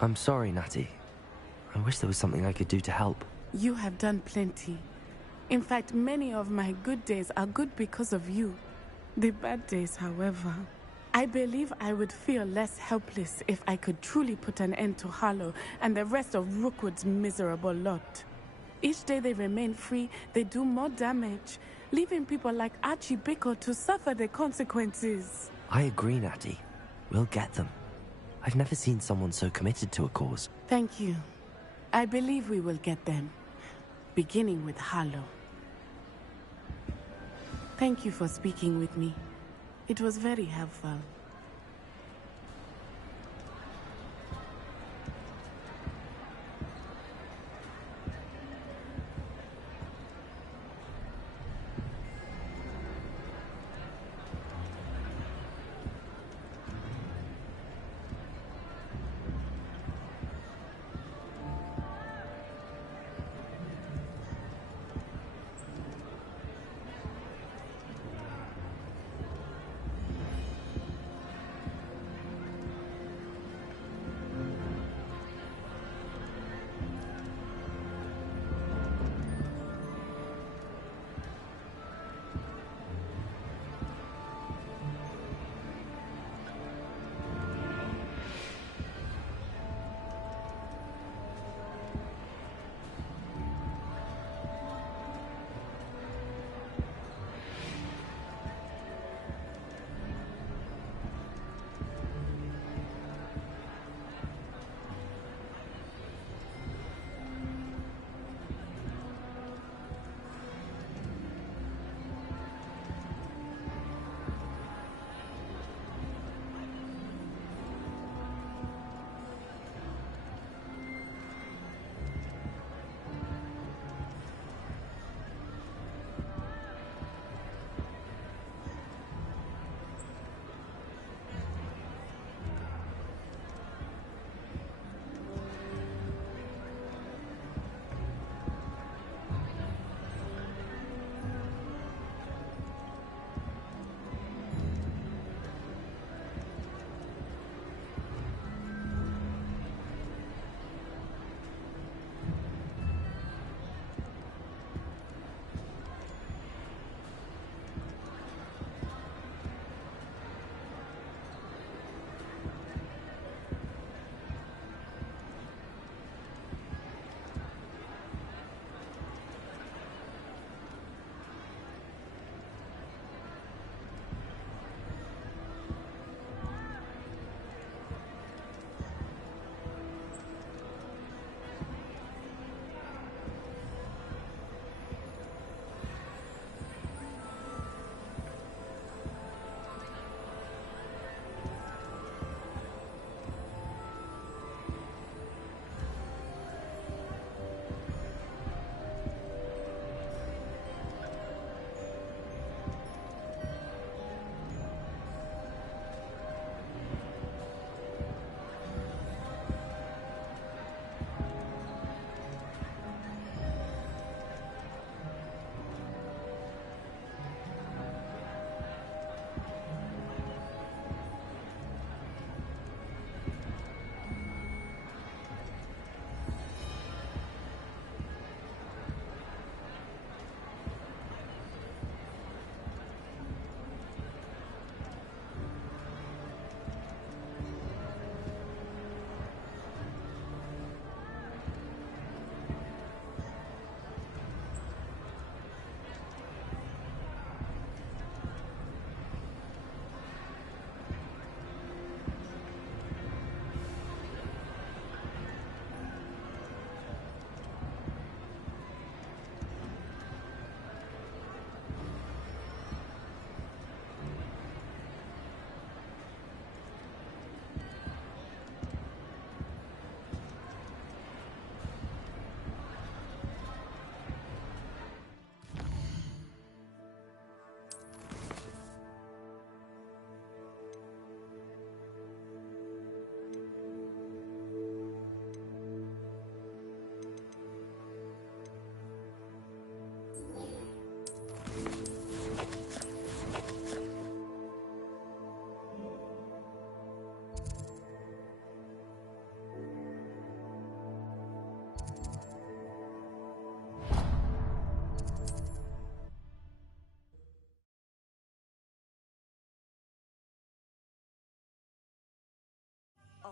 I'm sorry, Natty. I wish there was something I could do to help. You have done plenty. In fact, many of my good days are good because of you. The bad days, however, I believe I would feel less helpless if I could truly put an end to Harlow and the rest of Rookwood's miserable lot. Each day they remain free, they do more damage, leaving people like Archie Bickle to suffer the consequences. I agree, Natty. We'll get them. I've never seen someone so committed to a cause. Thank you. I believe we will get them, beginning with Harlow. Thank you for speaking with me. It was very helpful.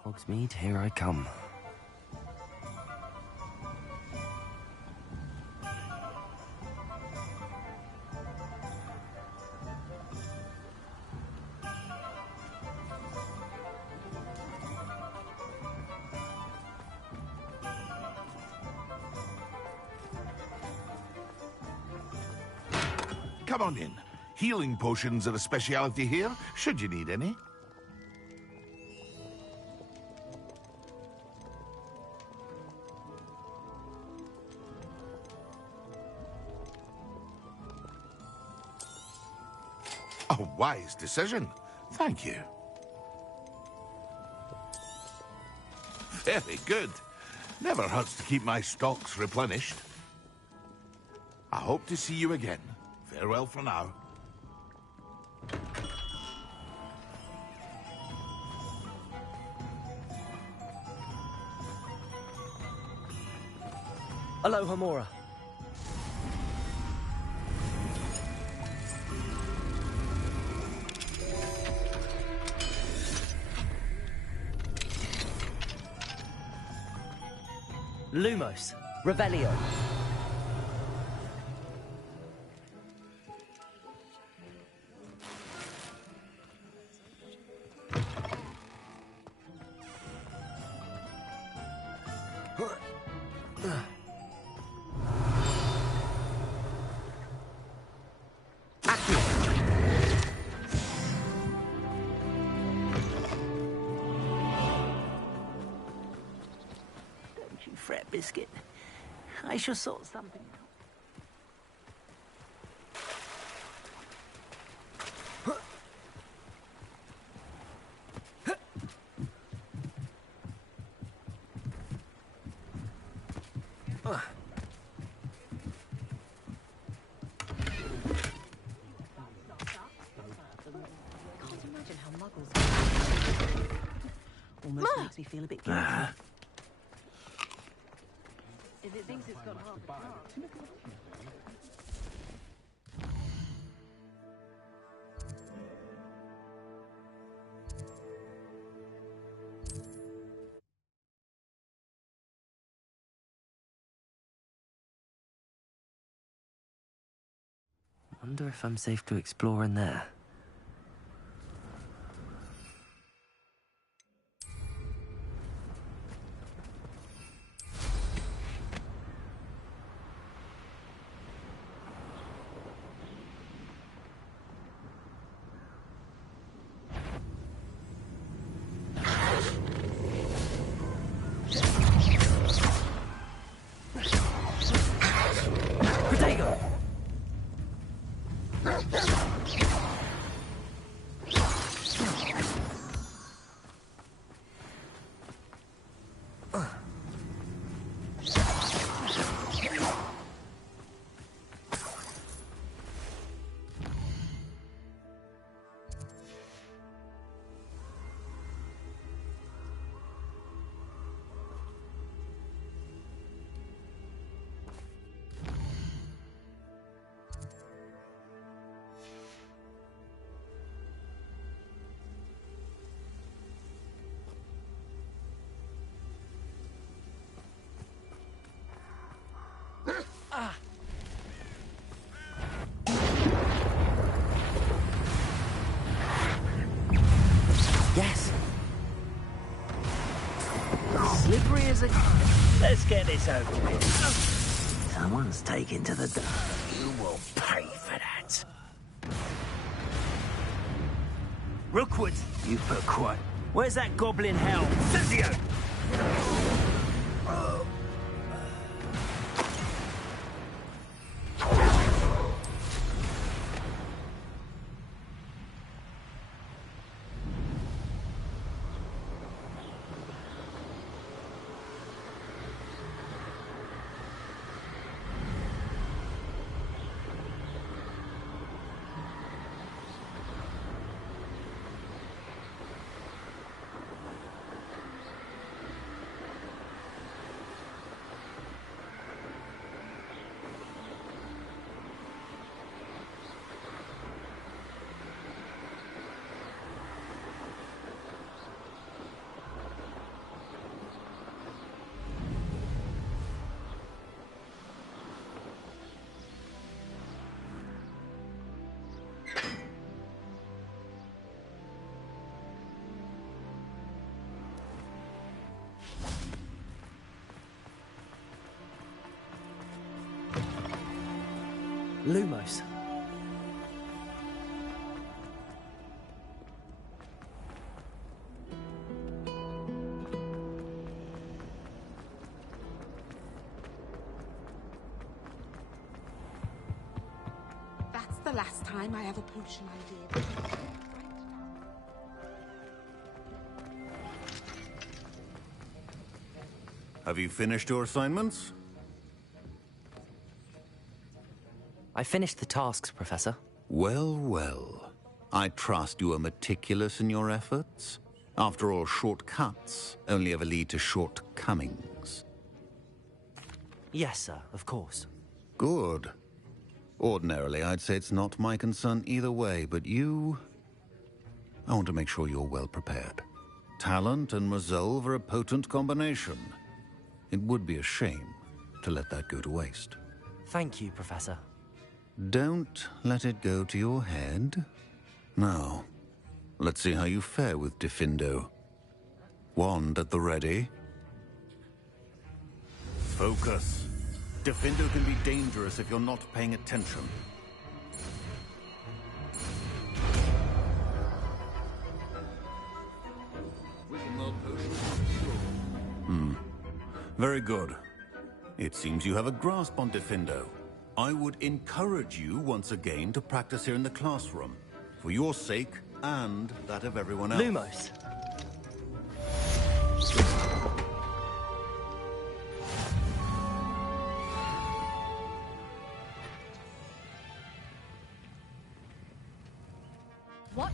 Hogsmeade, here I come. Come on in. Healing potions are a speciality here, should you need any. A wise decision. Thank you. Very good. Never hurts to keep my stocks replenished. I hope to see you again. Farewell for now. Aloha, Mora. Lumos, Revelio. Don't you fret, Biscuit. I shall sort something out. Can't imagine how muggles almost makes me feel a bit guilty. If it thinks it's got half a chance. Wonder if I'm safe to explore in there. Yes. Slippery as a... Let's get this over with. Someone's taken to the dark. You will pay for that. Rookwood, you put quite. Where's that goblin hell? Cezio! Lumos. That's the last time I have a potion I did. Have you finished your assignments? I finished the tasks, Professor. Well, well. I trust you are meticulous in your efforts. After all, shortcuts only ever lead to shortcomings. Yes, sir, of course. Good. Ordinarily, I'd say it's not my concern either way, but you... I want to make sure you're well prepared. Talent and resolve are a potent combination. It would be a shame to let that go to waste. Thank you, Professor. Don't let it go to your head. Now, let's see how you fare with Diffindo. Wand at the ready. Focus. Diffindo can be dangerous if you're not paying attention. Very good. It seems you have a grasp on Diffindo. I would encourage you once again to practice here in the classroom, for your sake and that of everyone else. Lumos. What?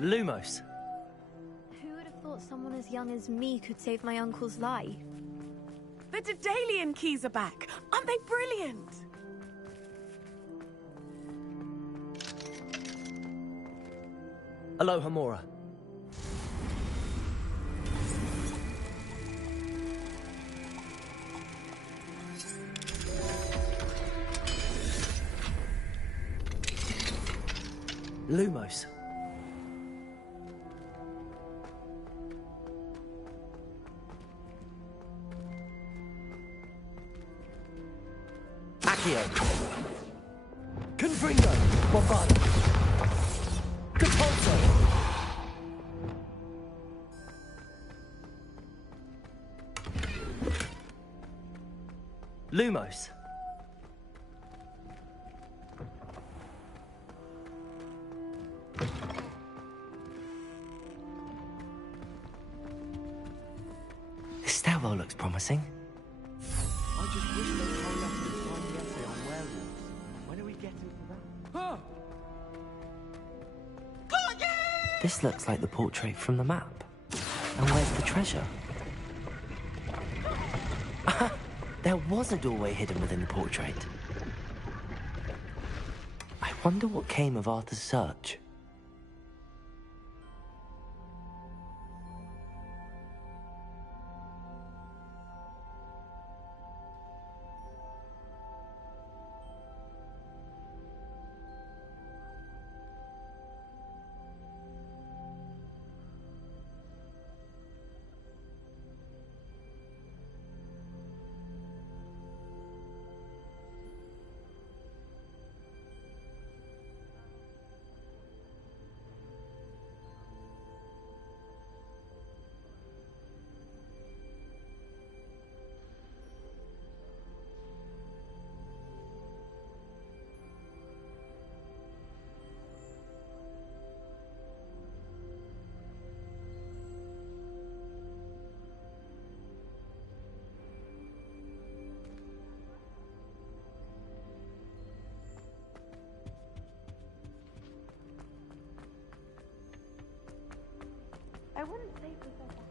Lumos. Who would have thought someone as young as me could save my uncle's life? The Daedalian keys are back. Aren't they brilliant? Aloha Mora. Lumos. Accio. Confringo. Movado. Capulso. Lumos. This stairwell looks promising. I just wish they'd hurry up and sign the essay on werewolves. When are we getting to that? Huh? This looks like the portrait from the map. And where's the treasure? There was a doorway hidden within the portrait. I wonder what came of Arthur's search. I wouldn't say Professor.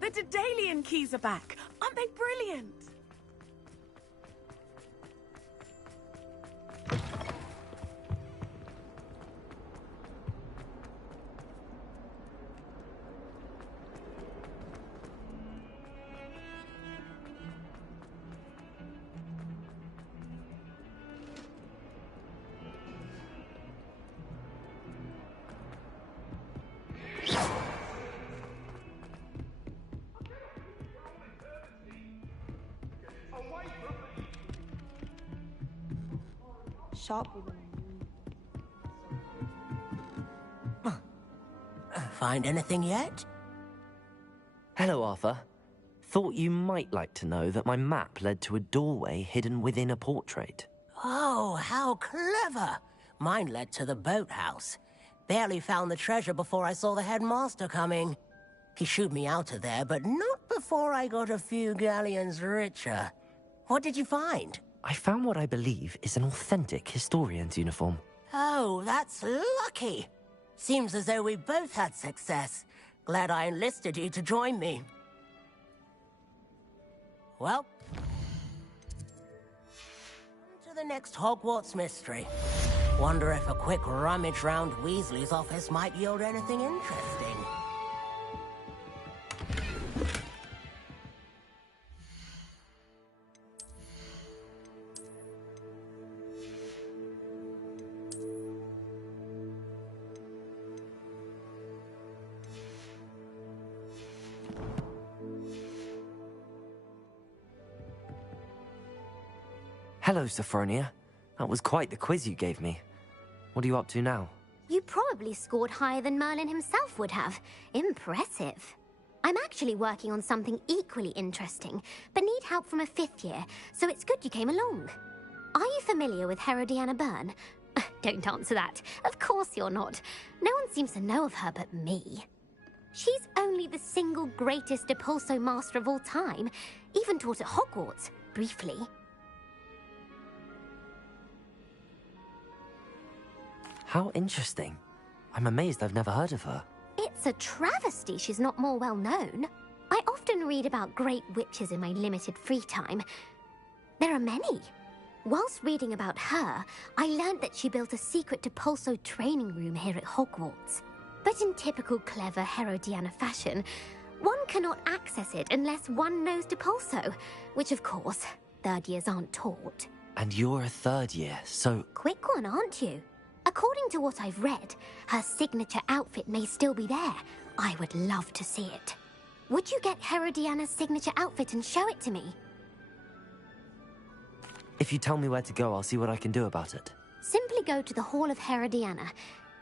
The Daedalian keys are back. Aren't they brilliant? Sharper than Find anything yet? Hello, Arthur. Thought you might like to know that my map led to a doorway hidden within a portrait. Oh, how clever! Mine led to the boathouse. Barely found the treasure before I saw the headmaster coming. He shooed me out of there, but not before I got a few galleons richer. What did you find? I found what I believe is an authentic historian's uniform. Oh, that's lucky. Seems as though we both had success. Glad I enlisted you to join me. Well, on to the next Hogwarts mystery. Wonder if a quick rummage round Weasley's office might yield anything interesting. Hello, Sophronia. That was quite the quiz you gave me. What are you up to now? You probably scored higher than Merlin himself would have. Impressive. I'm actually working on something equally interesting, but need help from a 5th year, so it's good you came along. Are you familiar with Herodiana Byrne? Don't answer that. Of course you're not. No one seems to know of her but me. She's only the single greatest Depulso master of all time, even taught at Hogwarts, briefly. How interesting. I'm amazed I've never heard of her. It's a travesty she's not more well known. I often read about great witches in my limited free time. There are many. Whilst reading about her, I learned that she built a secret Depulso training room here at Hogwarts. But in typical clever Herodiana fashion, one cannot access it unless one knows Depulso, which of course, third years aren't taught. And you're a third year, so... Quick one, aren't you? According to what I've read, her signature outfit may still be there. I would love to see it. Would you get Herodiana's signature outfit and show it to me? If you tell me where to go, I'll see what I can do about it. Simply go to the Hall of Herodiana.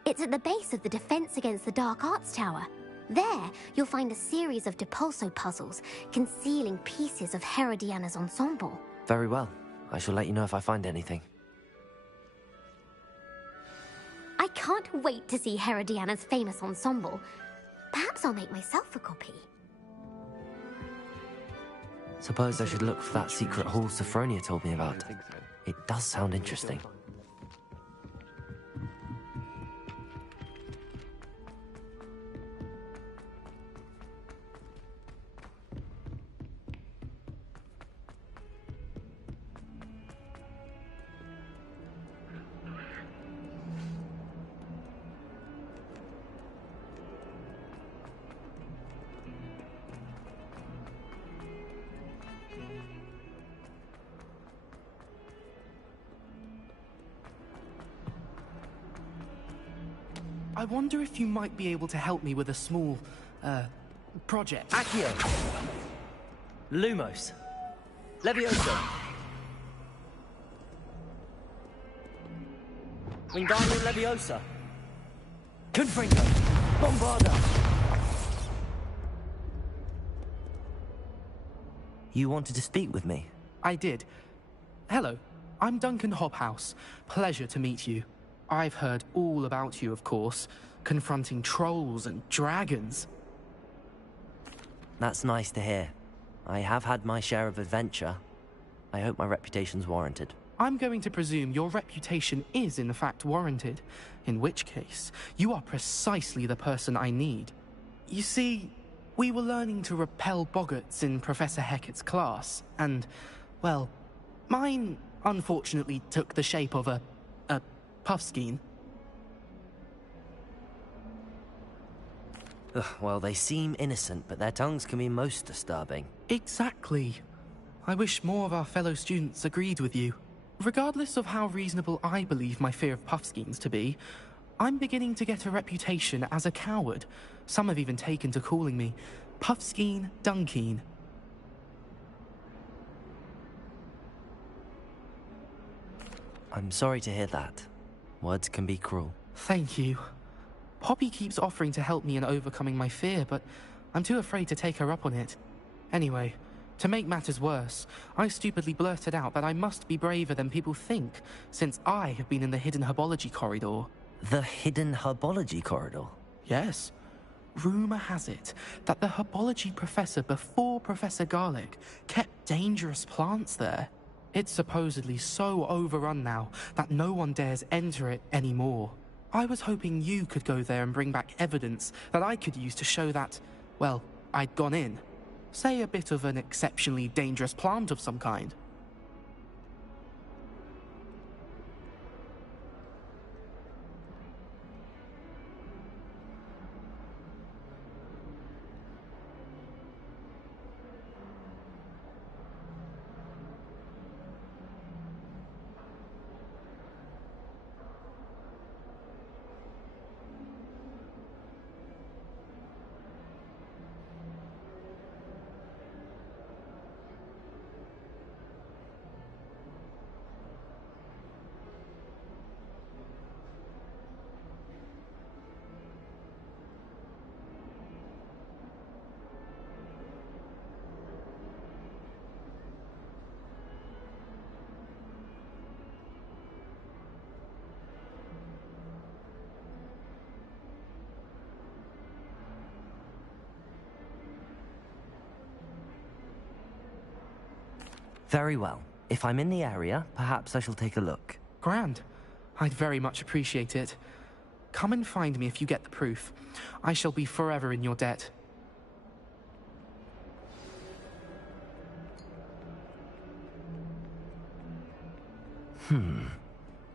It's at the base of the Defense Against the Dark Arts Tower. There, you'll find a series of Depulso puzzles concealing pieces of Herodiana's ensemble. Very well. I shall let you know if I find anything. I can't wait to see Herodiana's famous ensemble. Perhaps I'll make myself a copy. Suppose I should look for that secret hall Sophronia told me about. It does sound interesting. I wonder if you might be able to help me with a small, project. Accio! Lumos! Leviosa! Wingardium Leviosa! Confringo! Bombarda! You wanted to speak with me? I did. Hello, I'm Duncan Hobhouse. Pleasure to meet you. I've heard all about you, of course, confronting trolls and dragons. That's nice to hear. I have had my share of adventure. I hope my reputation's warranted. I'm going to presume your reputation is in fact warranted, in which case, you are precisely the person I need. You see, we were learning to repel boggarts in Professor Hecat's class, and, well, mine unfortunately took the shape of a puffskein. Ugh, well, they seem innocent, but their tongues can be most disturbing. Exactly. I wish more of our fellow students agreed with you. Regardless of how reasonable I believe my fear of puffskeins to be, I'm beginning to get a reputation as a coward. Some have even taken to calling me Puffskeen Dunkeen. I'm sorry to hear that. Words can be cruel. Thank you. Poppy keeps offering to help me in overcoming my fear, but I'm too afraid to take her up on it. Anyway, to make matters worse, I stupidly blurted out that I must be braver than people think, since I have been in the hidden herbology corridor. The hidden herbology corridor? Yes. Rumour has it that the herbology professor before Professor Garlic kept dangerous plants there. It's supposedly so overrun now that no one dares enter it anymore. I was hoping you could go there and bring back evidence that I could use to show that, well, I'd gone in. Say a bit of an exceptionally dangerous plant of some kind. Very well. If I'm in the area, perhaps I shall take a look. Grand. I'd very much appreciate it. Come and find me if you get the proof. I shall be forever in your debt.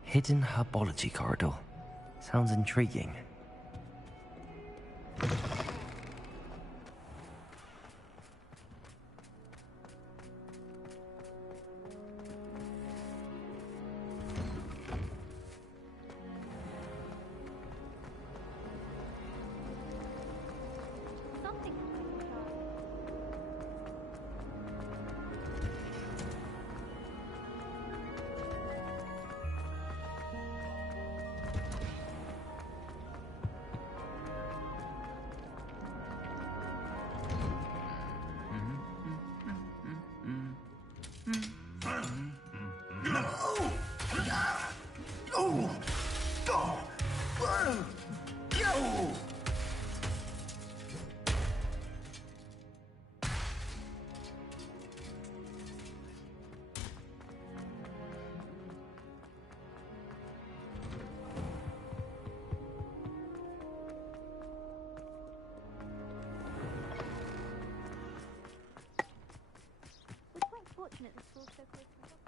Hidden herbology corridor. Sounds intriguing. Fortunate the school's so close to the hospital.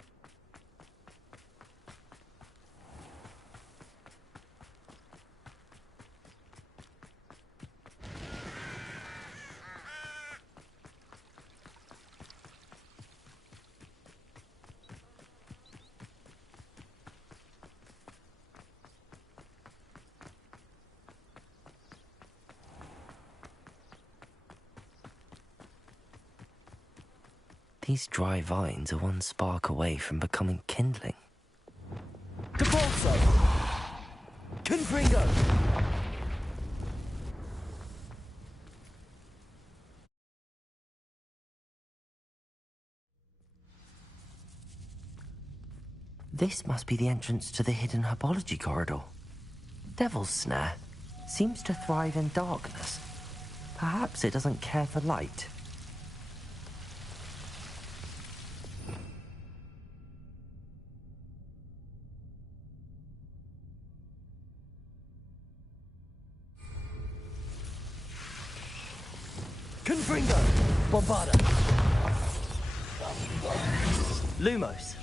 These dry vines are one spark away from becoming kindling. Capolso! Confringo! This must be the entrance to the hidden herbology corridor. Devil's Snare seems to thrive in darkness. Perhaps it doesn't care for light. Confringo! Bombarda! Lumos!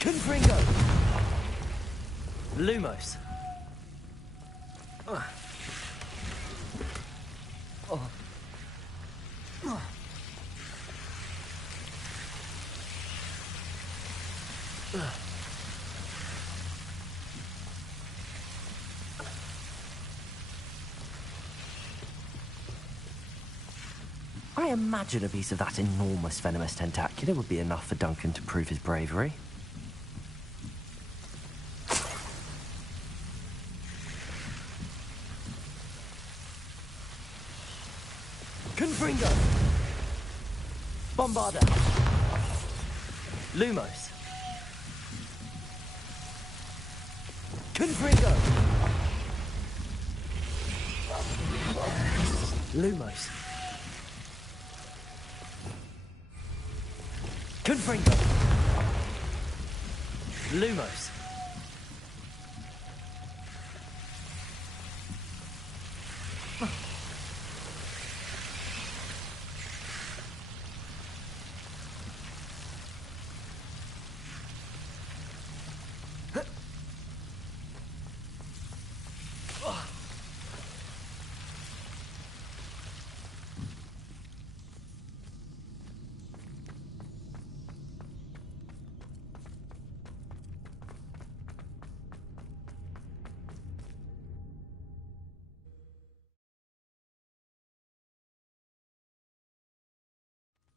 Confringo! Lumos! I imagine a piece of that enormous venomous tentacular would be enough for Duncan to prove his bravery. Confringo! Bombarda! Lumos! Confringo! Lumos! Confringo! Lumos!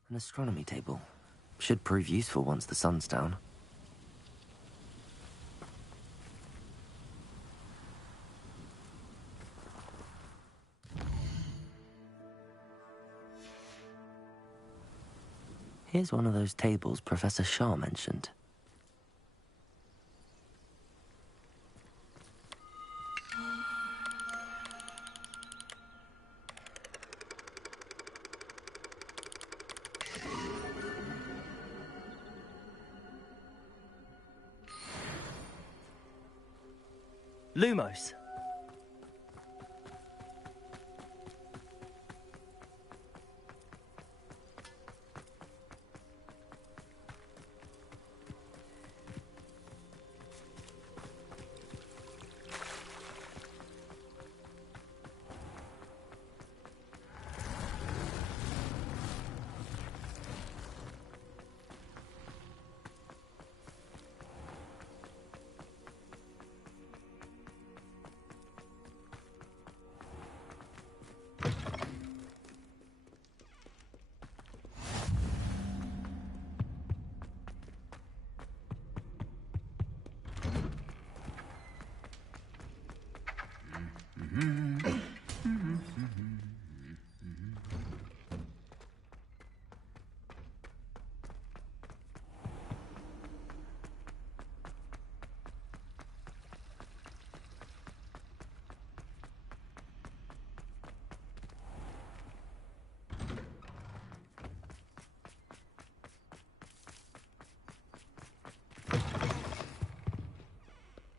An astronomy table. Should prove useful once the sun's down. Here's one of those tables Professor Shah mentioned. Lumos.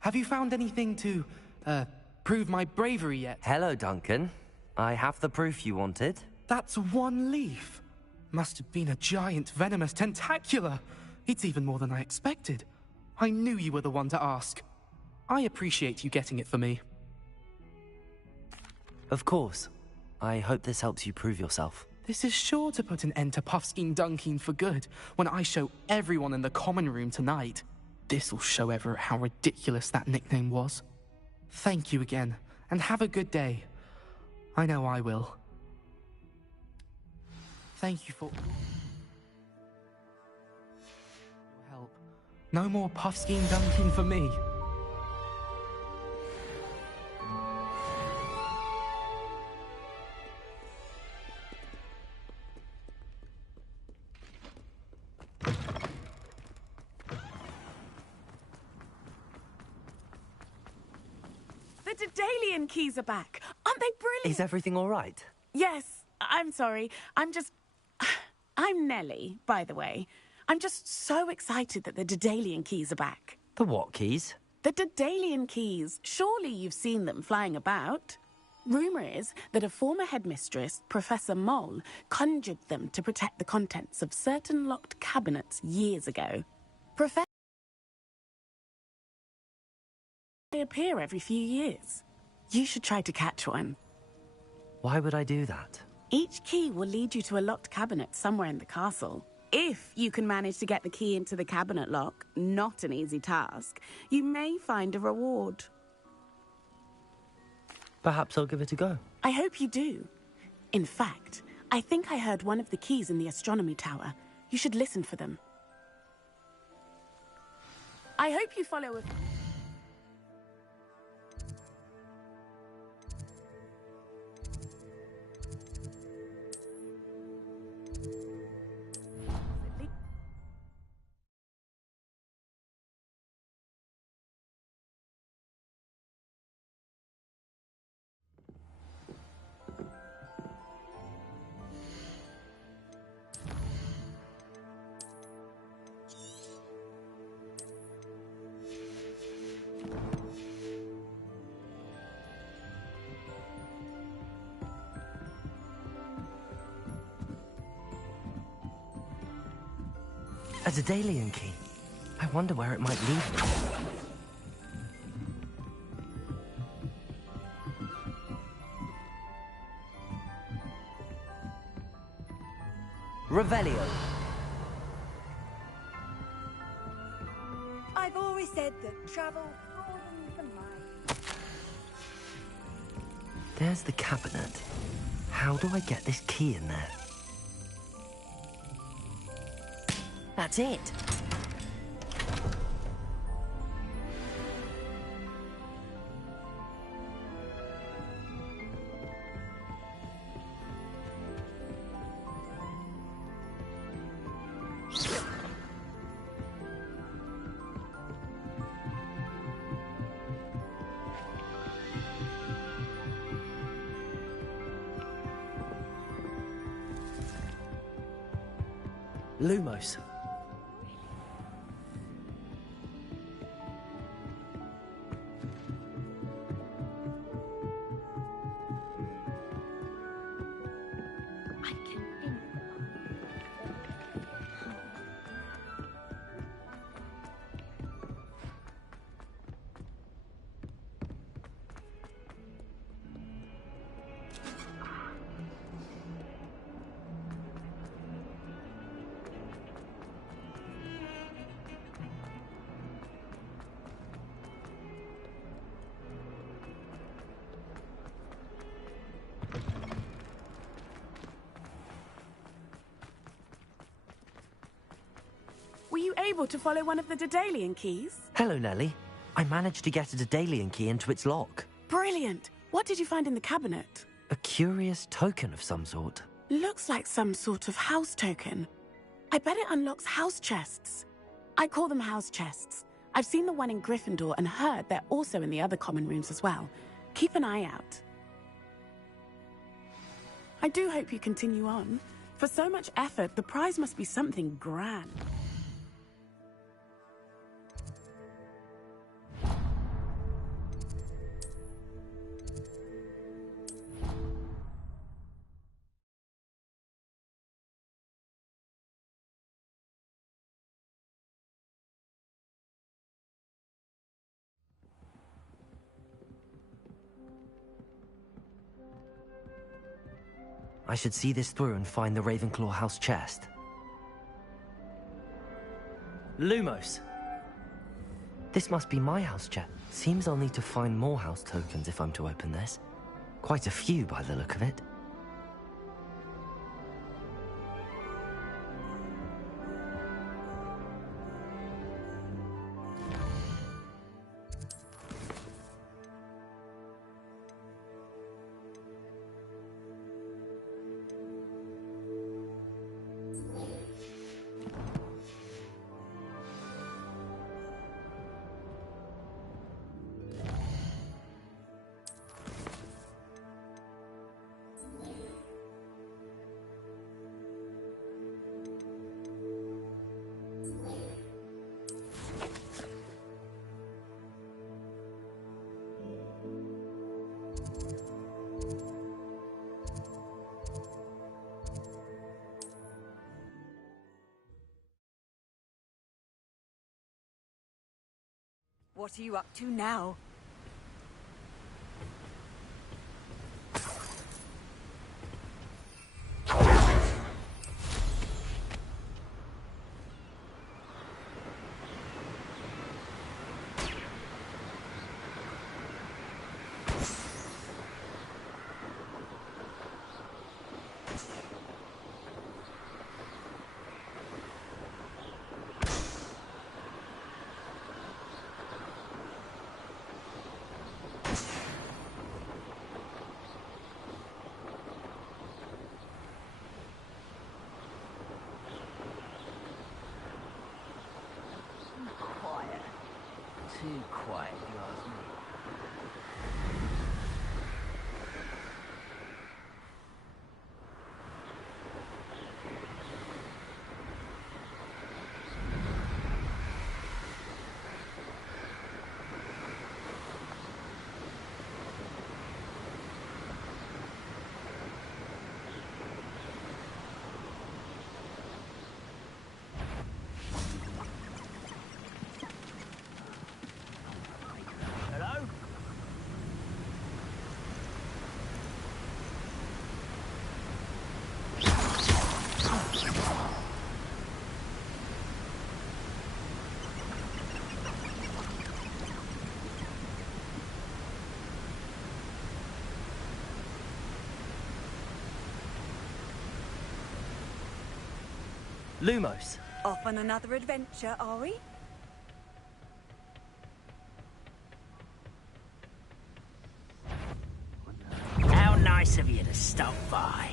Have you found anything to, prove my bravery yet? Hello, Duncan. I have the proof you wanted. That's one leaf. Must have been a giant venomous tentacula. It's even more than I expected. I knew you were the one to ask. I appreciate you getting it for me. Of course. I hope this helps you prove yourself. This is sure to put an end to Puffskein Dunkeen for good when I show everyone in the common room tonight. This'll show Everett how ridiculous that nickname was. Thank you again, and have a good day. I know I will. Thank you for your help. No more Puffskein Dunkeen for me. The Daedalian keys are back. Aren't they brilliant? Is everything all right? Yes, I'm sorry. I'm Nellie, by the way. I'm just so excited that the Daedalian keys are back. The what keys? The Daedalian keys. Surely you've seen them flying about. Rumour is that a former headmistress, Professor Moll, conjured them to protect the contents of certain locked cabinets years ago. They appear every few years. You should try to catch one. Why would I do that? Each key will lead you to a locked cabinet somewhere in the castle. If you can manage to get the key into the cabinet lock, not an easy task, you may find a reward. Perhaps I'll give it a go. I hope you do. In fact, I think I heard one of the keys in the astronomy tower. You should listen for them. I hope you follow with... A Daedalian key. I wonder where it might lead me. Revelio. I've always said that travel broadens the mind. There's the cabinet. How do I get this key in there? That's it. Lumos. Were you able to follow one of the Daedalian keys? Hello, Nellie. I managed to get a Daedalian key into its lock. Brilliant! What did you find in the cabinet? A curious token of some sort. Looks like some sort of house token. I bet it unlocks house chests. I call them house chests. I've seen the one in Gryffindor and heard they're also in the other common rooms as well. Keep an eye out. I do hope you continue on. For so much effort, the prize must be something grand. I should see this through and find the Ravenclaw house chest. Lumos. This must be my house chest. Seems I'll need to find more house tokens if I'm to open this. Quite a few by the look of it. What are you up to now? Too quiet, if you ask me. Lumos. Off on another adventure, are we? How nice of you to stop by.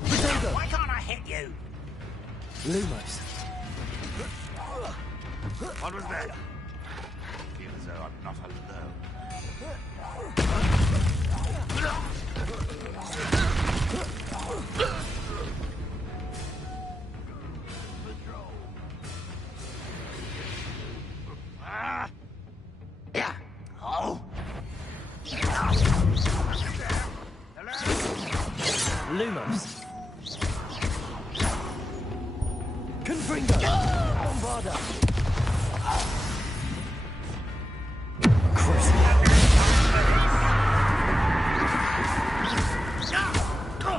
Why can't I hit you? Lumos. What was that? I feel as though I'm not alone. Lumos. Confringo. Bombarda.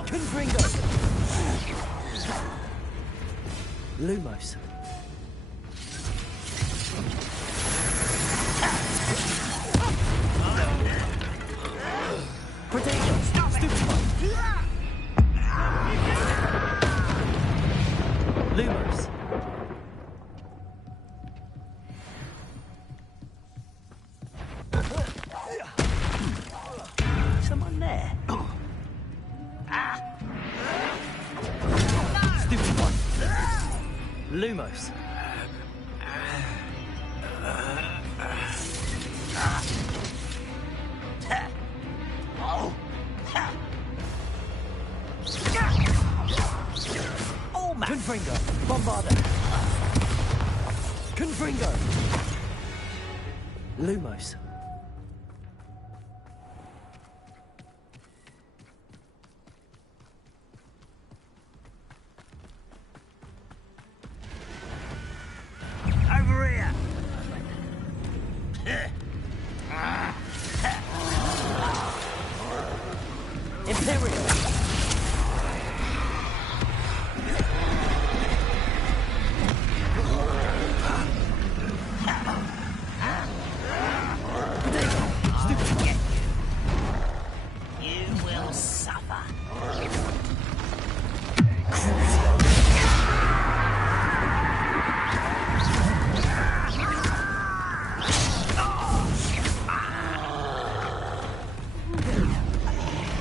Confringo. Lumos. Protego. Stupefy. Lumos. Someone there. Stupefy. Lumos. Confringo. Bombarda. Confringo. Lumos. Over here. Imperial. You will suffer.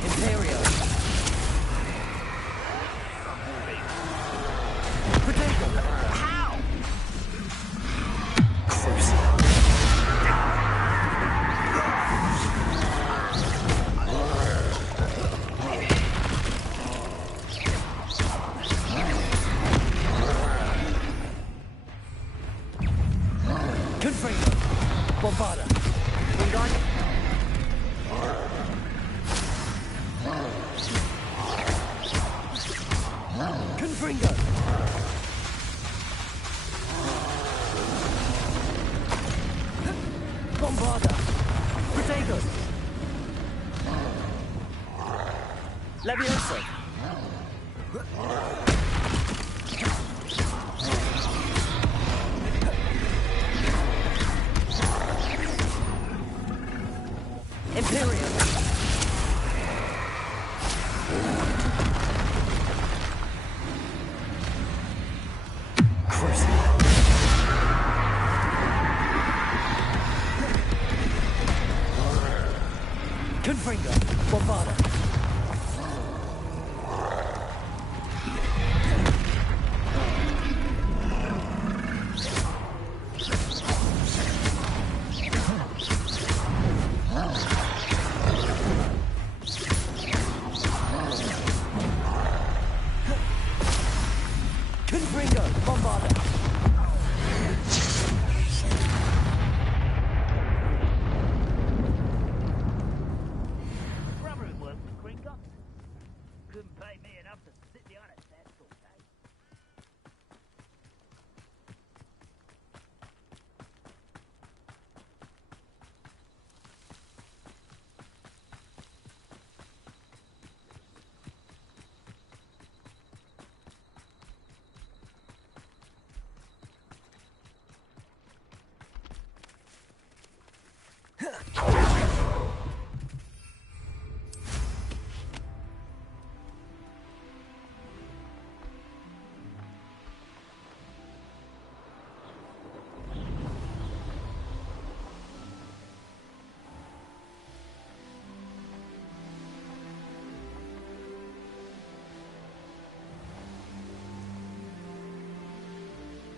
Imperial. Protego. How? Confringo. Bombarda. Wingardium. Confringo. Bombarda. Protego. Levioso. Imperial. Confringo. Bombarda. Confringo. Bombarda. Brother who worked with Gringo. Couldn't pay me enough to sit behind a desk all day.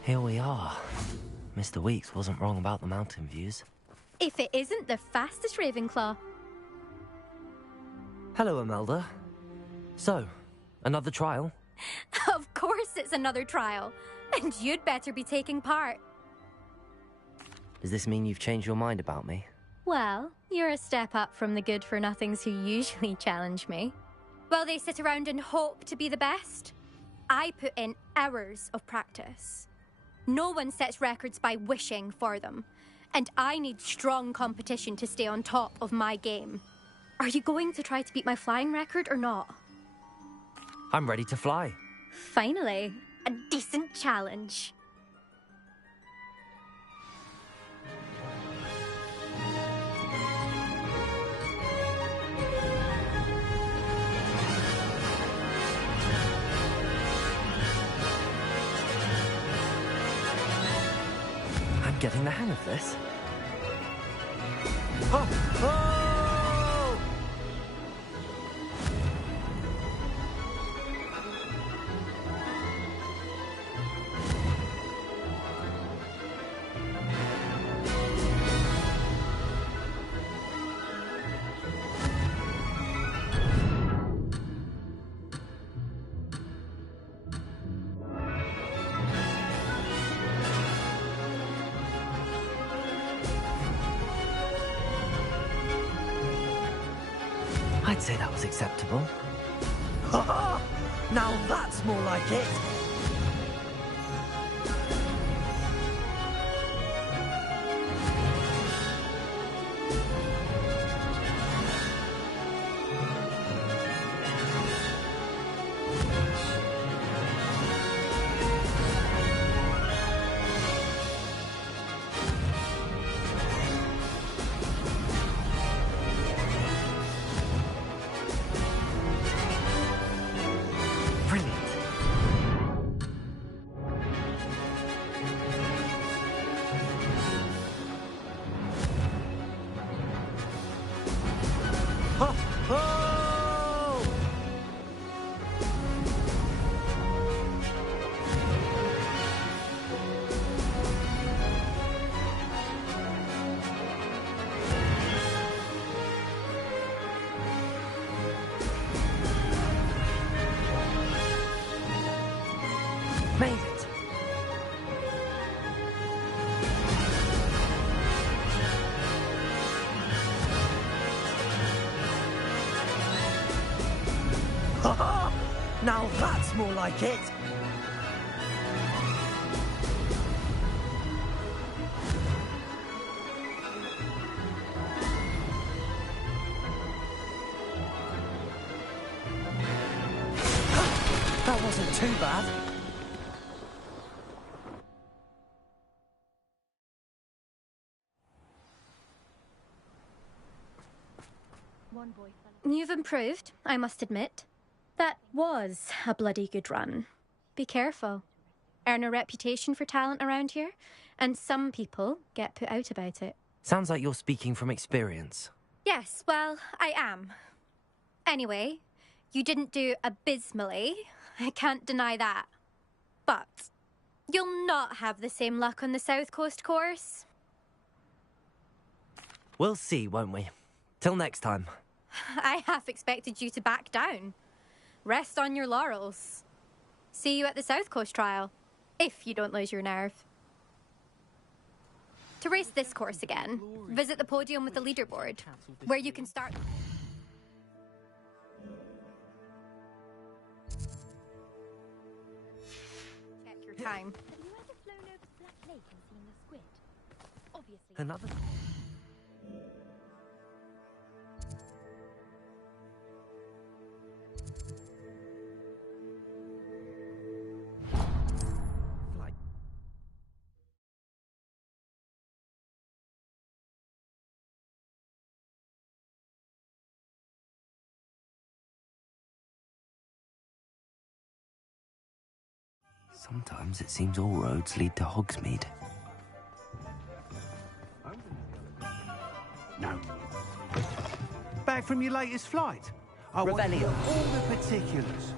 Here we are. Mr. Weeks wasn't wrong about the mountain views. If it isn't the fastest Ravenclaw. Hello, Imelda. So, another trial? Of course it's another trial. And you'd better be taking part. Does this mean you've changed your mind about me? Well, you're a step up from the good-for-nothings who usually challenge me. While they sit around and hope to be the best, I put in hours of practice. No one sets records by wishing for them, and I need strong competition to stay on top of my game. Are you going to try to beat my flying record or not? I'm ready to fly. Finally, a decent challenge. I'm getting the hang of this. Oh! Oh! I'd say that was acceptable. Ha ha! Now that's more like it! Made it! Ha ha! Now that's more like it! That wasn't too bad. You've improved, I must admit. That was a bloody good run. Be careful. Earn a reputation for talent around here, and some people get put out about it. Sounds like you're speaking from experience. Yes, well, I am. Anyway, you didn't do abysmally. I can't deny that. But you'll not have the same luck on the South Coast course. We'll see, won't we? Till next time. I half expected you to back down. Rest on your laurels. See you at the South Coast trial, if you don't lose your nerve. To race this course again, visit the podium with the leaderboard, where you can start... Check your time. Have you ever flown over Black Lake and seen the squid? Obviously. Another... Sometimes it seems all roads lead to Hogsmeade. No. Back from your latest flight? I want to know all the particulars.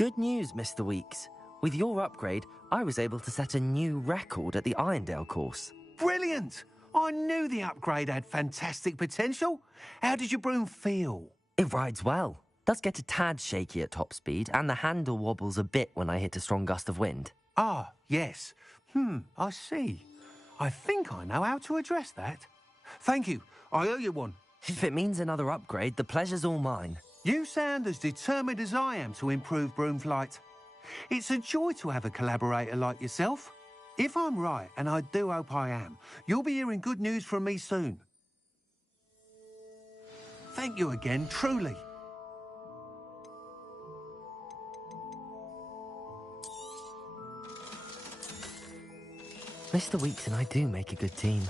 Good news, Mr. Weeks. With your upgrade, I was able to set a new record at the Irondale course. Brilliant! I knew the upgrade had fantastic potential. How did your broom feel? It rides well. Does get a tad shaky at top speed, and the handle wobbles a bit when I hit a strong gust of wind. Ah, yes. I see. I think I know how to address that. Thank you. I owe you one. If it means another upgrade, the pleasure's all mine. You sound as determined as I am to improve broom flight. It's a joy to have a collaborator like yourself. If I'm right, and I do hope I am, you'll be hearing good news from me soon. Thank you again, truly. Mr. Weeks and I do make a good team.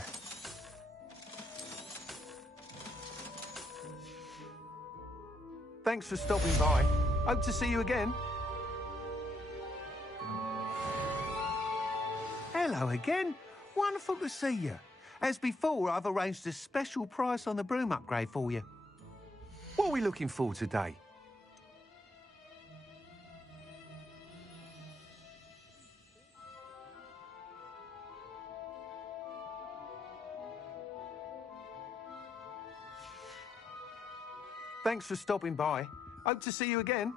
Thanks for stopping by. Hope to see you again. Hello again. Wonderful to see you. As before, I've arranged a special price on the broom upgrade for you. What are we looking for today? Thanks for stopping by. Hope to see you again.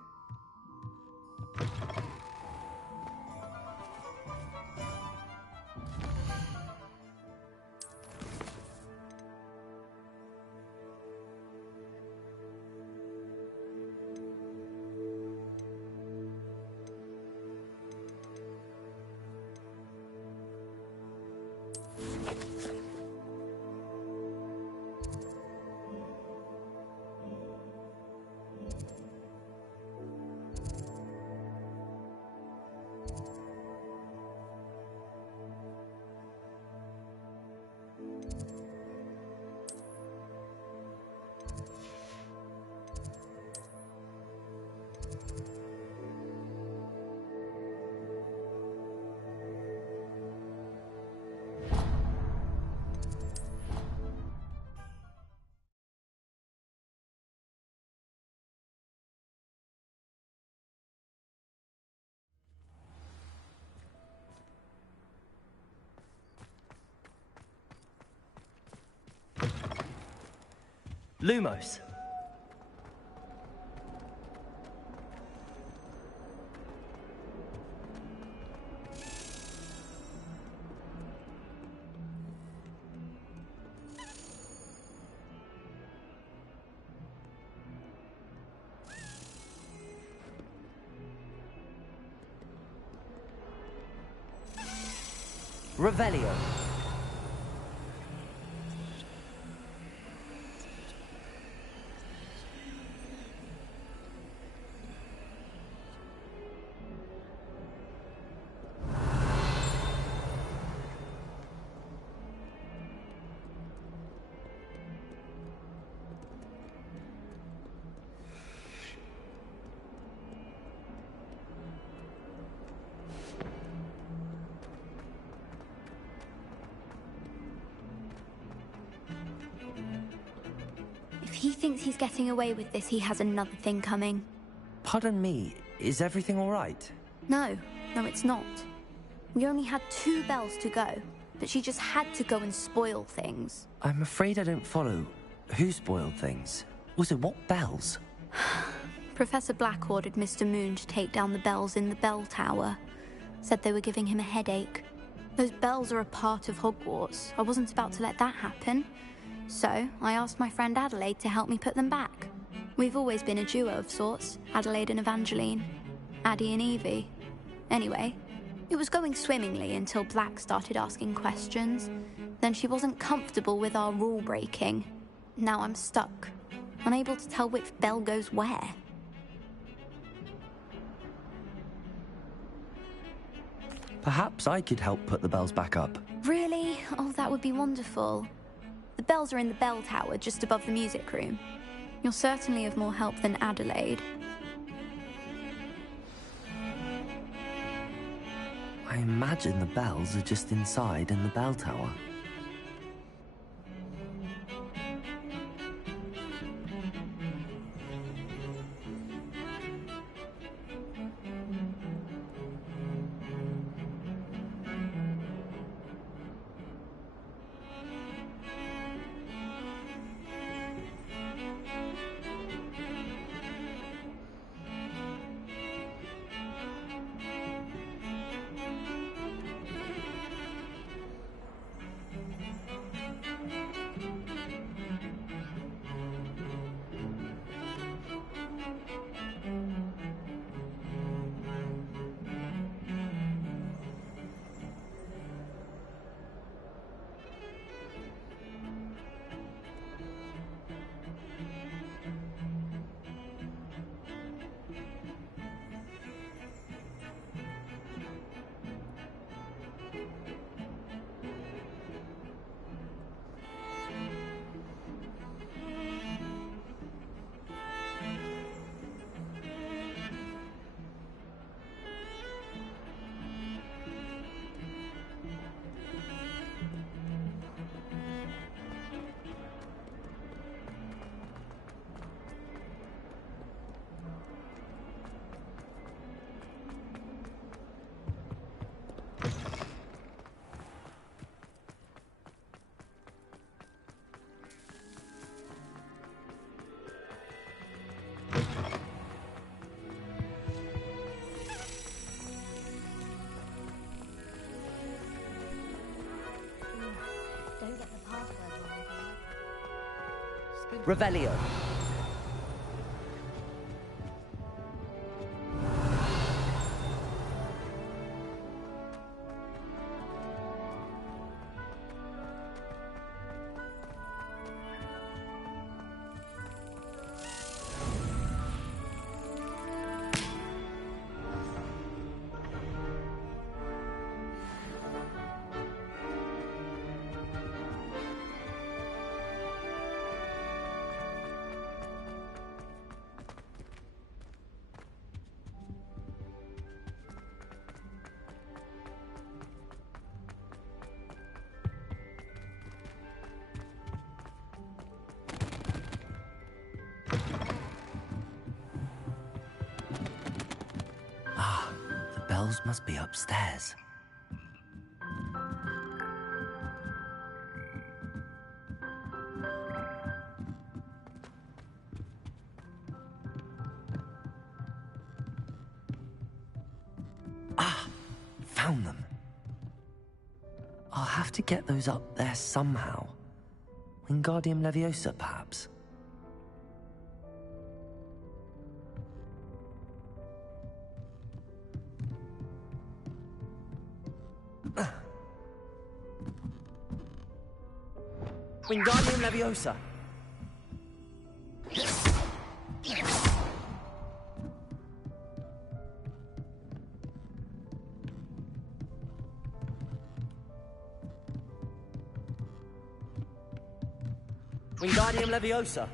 Lumos. Revelio. If he thinks he's getting away with this, he has another thing coming. Pardon me, is everything all right? No, it's not. We only had 2 bells to go, but she just had to go and spoil things. I'm afraid I don't follow. Who spoiled things? Also, what bells? Professor Black ordered Mr. Moon to take down the bells in the bell tower. Said they were giving him a headache. Those bells are a part of Hogwarts. I wasn't about to let that happen. So, I asked my friend Adelaide to help me put them back. We've always been a duo of sorts, Adelaide and Evangeline. Addie and Evie. Anyway, it was going swimmingly until Black started asking questions. Then she wasn't comfortable with our rule breaking. Now I'm stuck, unable to tell which bell goes where. Perhaps I could help put the bells back up. Really? Oh, that would be wonderful. The bells are in the bell tower just above the music room. You're certainly of more help than Adelaide. I imagine the bells are just inside in the bell tower. Revelio. The bells must be upstairs. Found them. I'll have to get those up there somehow. Wingardium Leviosa, perhaps? Wingardium Leviosa. Wingardium Leviosa.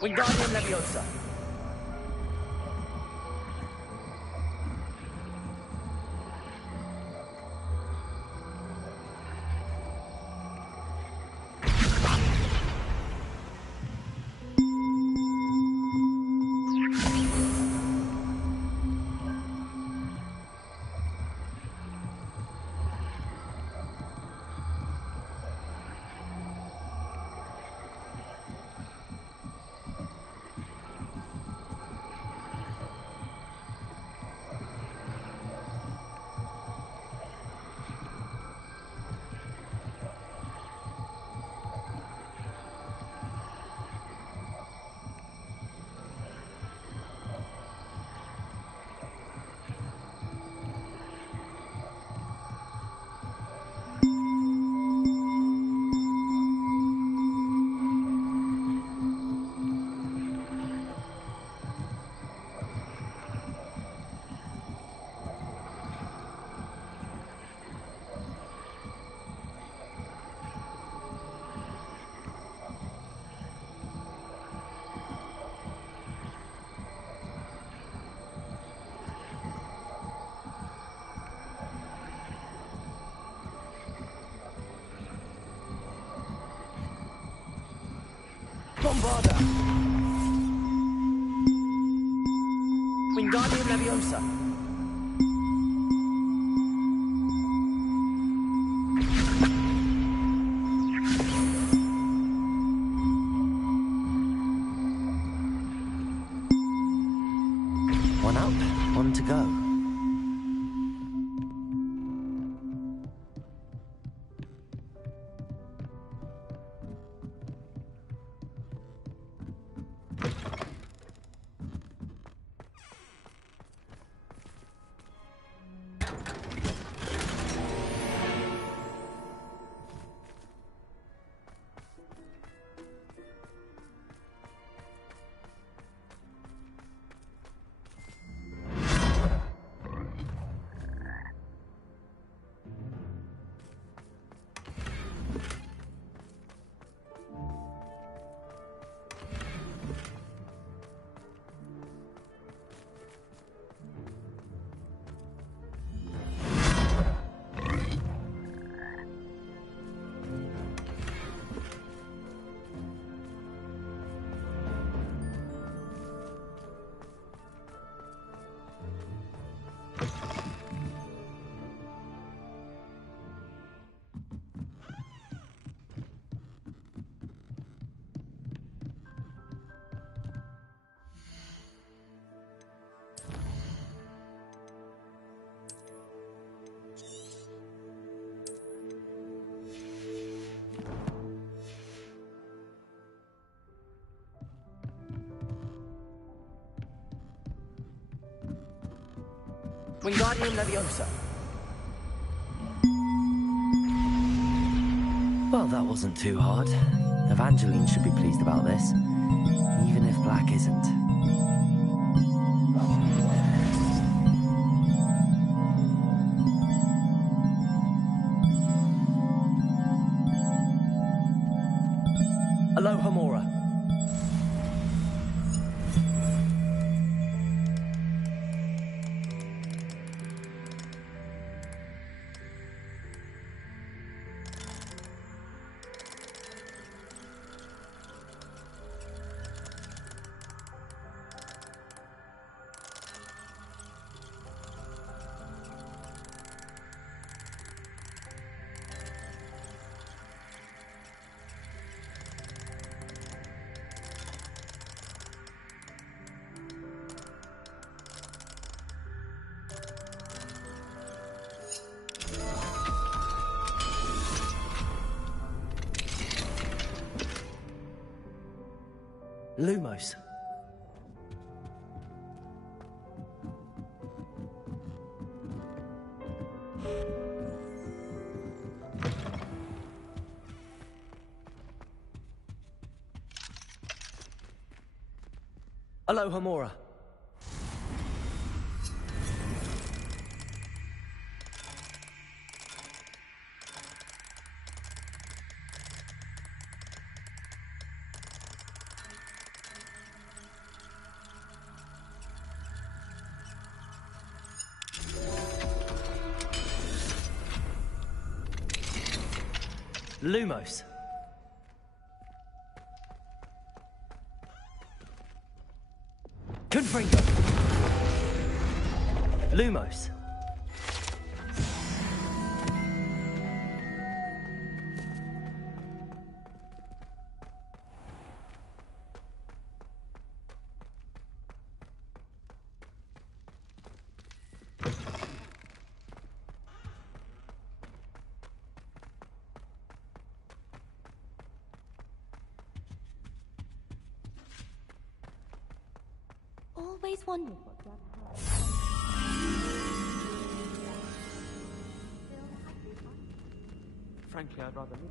Wingardium Leviosa. Bombarda. Wingardium Leviosa. One up, one to go. Wingardium Leviosa. Well, that wasn't too hard. Evangeline should be pleased about this, even if Black isn't. Aloha Mora. Lumos. Aloha Mora. Lumos. Confringo. Lumos. Always wondered what that was. Frankly, I'd rather live it.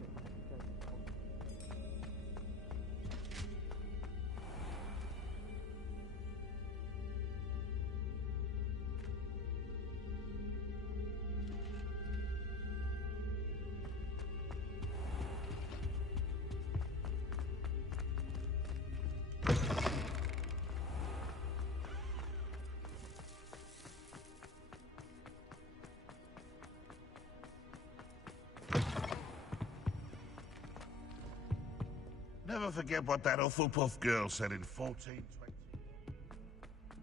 Never forget what that Hufflepuff girl said in 1420.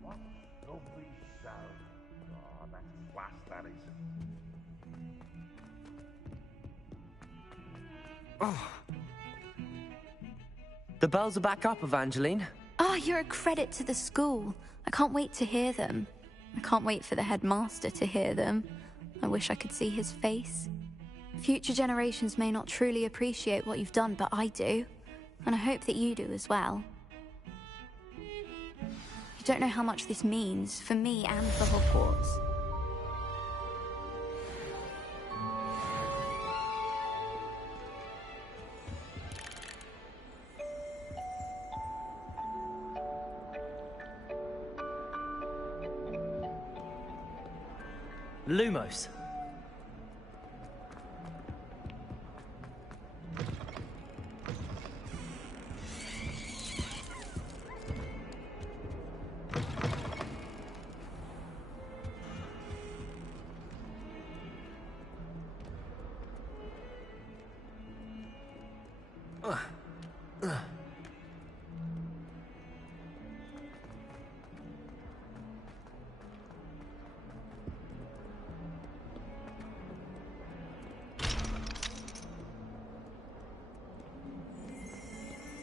What lovely sound. Oh, that's class, that is. Oh. The bells are back up, Evangeline. Oh, you're a credit to the school. I can't wait to hear them. I can't wait for the headmaster to hear them. I wish I could see his face. Future generations may not truly appreciate what you've done, but I do. And I hope that you do as well. You don't know how much this means for me and for Hogwarts. Lumos.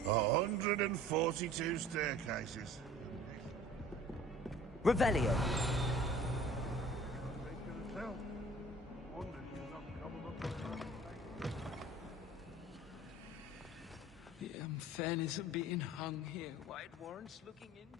A 142 staircases. Revelio. The unfairness of being hung here, why it warrants looking into.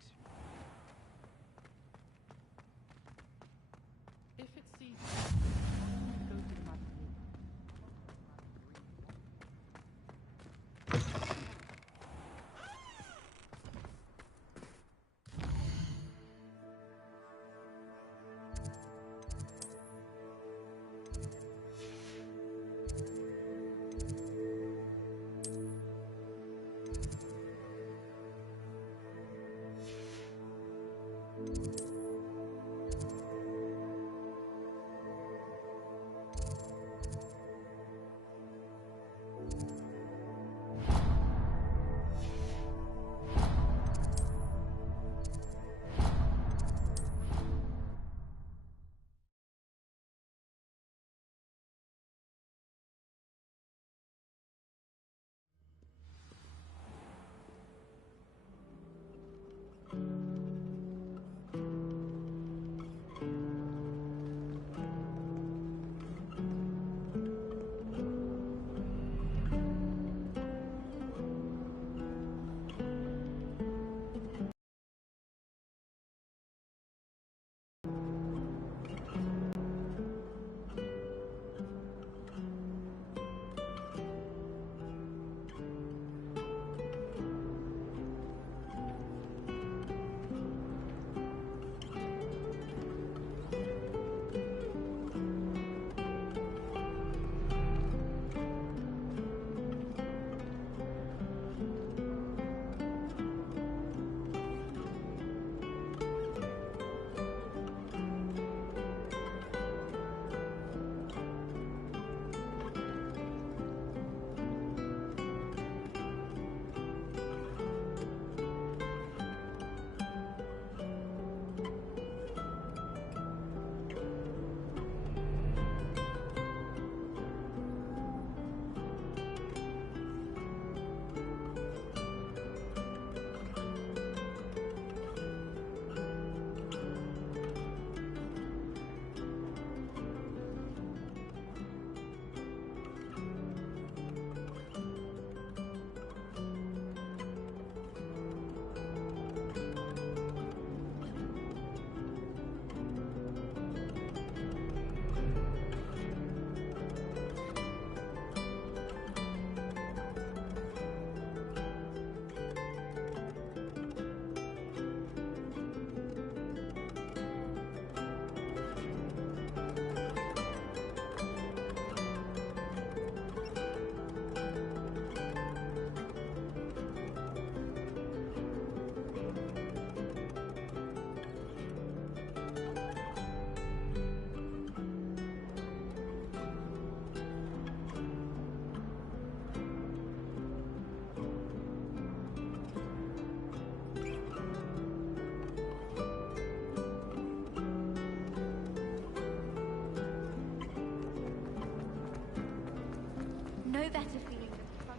better feeling than fun.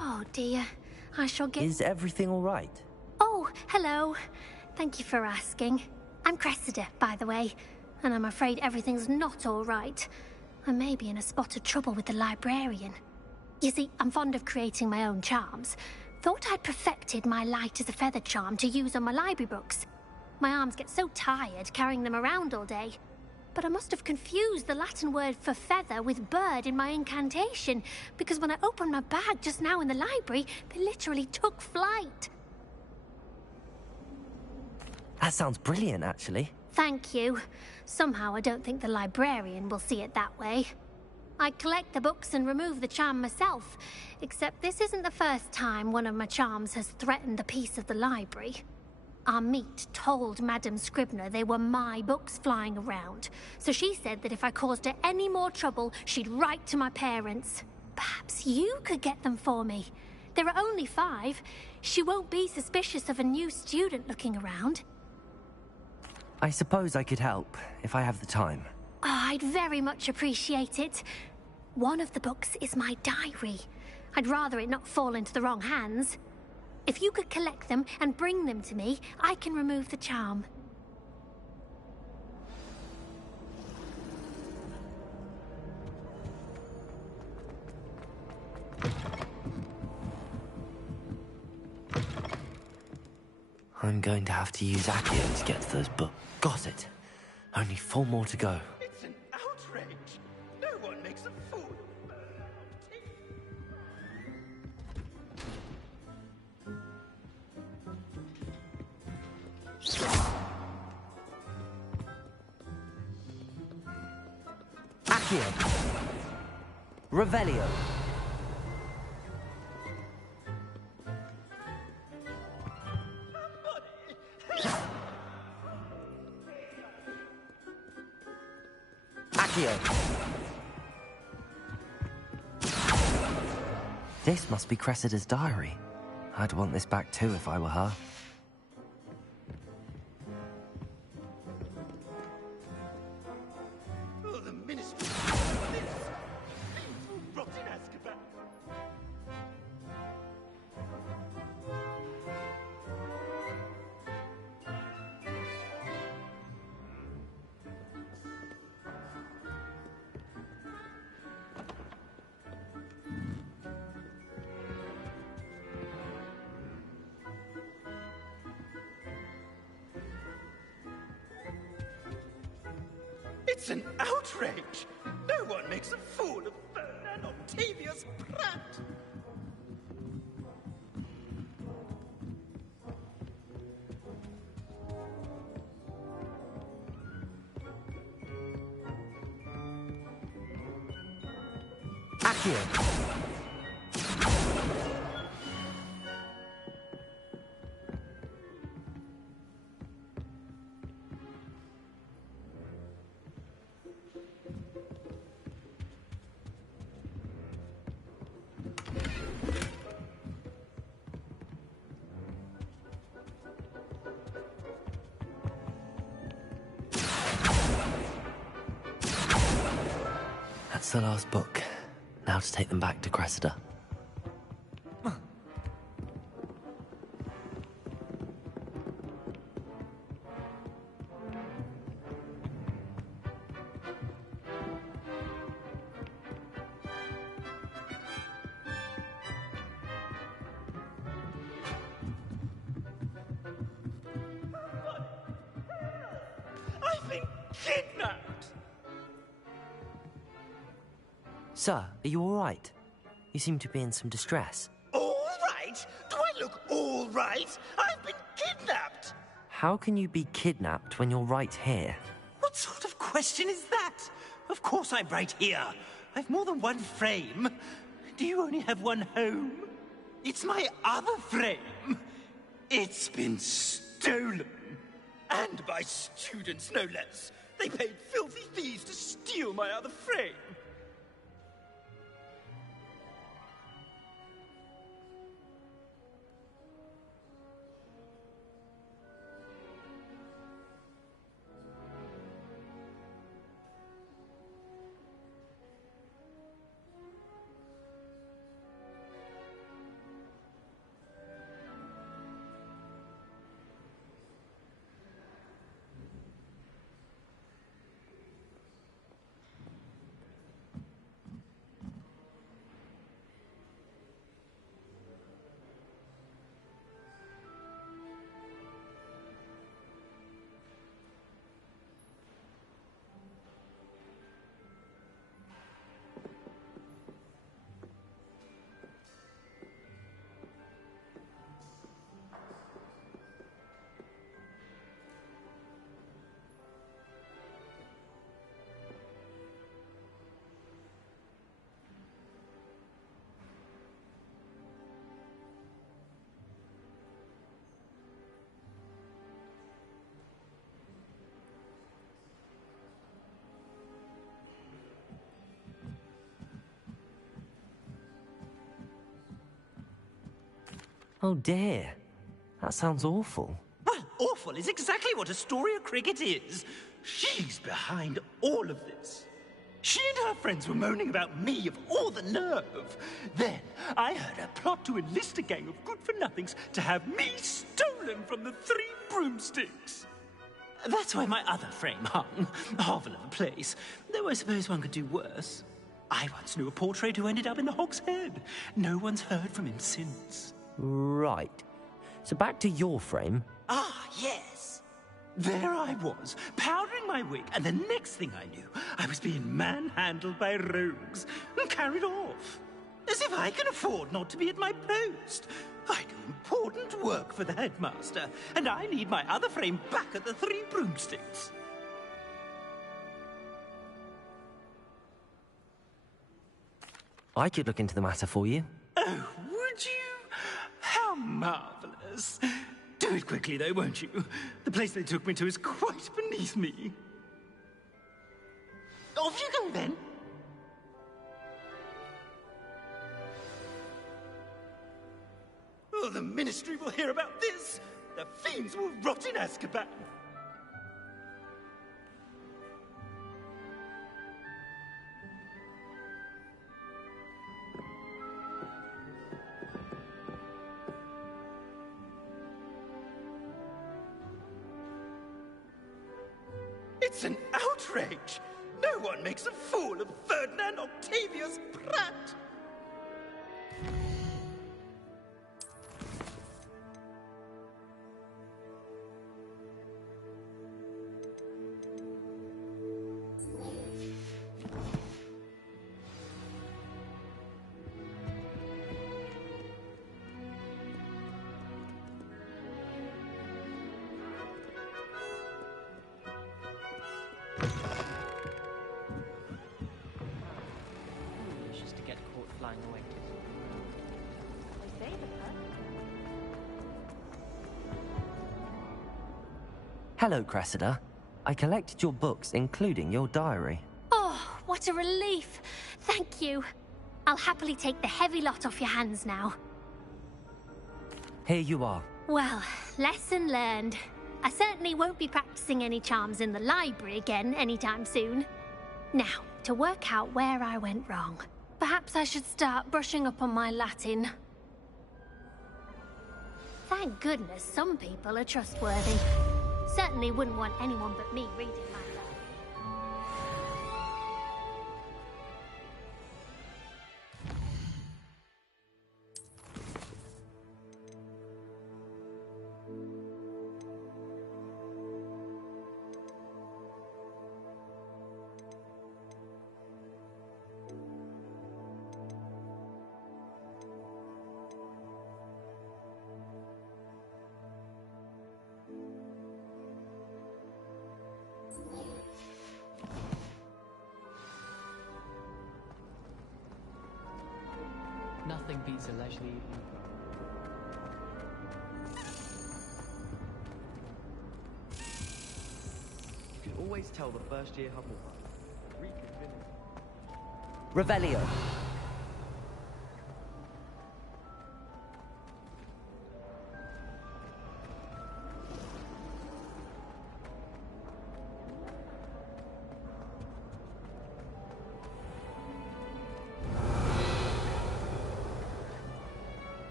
Oh dear, I shall get... Is everything all right? Oh, hello. Thank you for asking. I'm Cressida, by the way, and I'm afraid everything's not all right. I may be in a spot of trouble with the librarian. You see, I'm fond of creating my own charms. Thought I'd perfected my light as a feather charm to use on my library books. My arms get so tired carrying them around all day. But I must have confused the Latin word for feather with bird in my incantation, because when I opened my bag just now in the library, they literally took flight. That sounds brilliant, actually. Thank you. Somehow I don't think the librarian will see it that way. I collect the books and remove the charm myself, except this isn't the first time one of my charms has threatened the peace of the library. Our meet told Madame Scribner they were my books flying around, so she said that if I caused her any more trouble, she'd write to my parents. Perhaps you could get them for me. There are only 5. She won't be suspicious of a new student looking around. I suppose I could help, if I have the time. Oh, I'd very much appreciate it. One of the books is my diary. I'd rather it not fall into the wrong hands. If you could collect them and bring them to me, I can remove the charm. I'm going to have to use Accio to get to those books. Got it. Only 4 more to go. It's an outrage. No one makes a fool Accio. Revelio. This must be Cressida's diary. I'd want this back too if I were her. Oh, the ministry. Rot in Azkaban. It's an outrage! No one makes a fool of Ferdinand Octavius Pratt! Accio. That's the last book. Now to take them back to Cressida. I've been kidnapped! Sir, are you all right? You seem to be in some distress. All right? Do I look all right? I've been kidnapped! How can you be kidnapped when you're right here? What sort of question is that? Of course I'm right here. I've more than one frame. Do you only have one home? It's my other frame. It's been stolen. And by students, no less. They paid filthy thieves to steal my other frame. Oh dear. That sounds awful. Well, awful is exactly what Astoria Cricket is. She's behind all of this. She and her friends were moaning about me of all the nerve. Then I heard her plot to enlist a gang of good-for-nothings to have me stolen from the Three Broomsticks. That's where my other frame hung. A hovel of a place. Though I suppose one could do worse. I once knew a portrait who ended up in the Hog's Head. No one's heard from him since. Right. So back to your frame. Ah, yes. There I was, powdering my wig, and the next thing I knew, I was being manhandled by rogues and carried off. As if I can afford not to be at my post. I do important work for the headmaster, and I need my other frame back at the Three Broomsticks. I could look into the matter for you. Oh, would you? How marvelous. Do it quickly, though, won't you? The place they took me to is quite beneath me. Off you go, then. Oh, the Ministry will hear about this. The fiends will rot in Azkaban. It's an outrage! No one makes a fool of Ferdinand Octavius Pratt! Just to get caught flying away. They say the Hello, Cressida. I collected your books, including your diary. Oh, what a relief. Thank you. I'll happily take the heavy lot off your hands now. Here you are. Well, lesson learned. I certainly won't be practicing any charms in the library again anytime soon. Now, to work out where I went wrong. Perhaps I should start brushing up on my Latin. Thank goodness some people are trustworthy. Certainly wouldn't want anyone but me reading my diary. Nothing beats a leisurely evening. You can always tell the first year Hufflepuff. Reconfident. Revelio.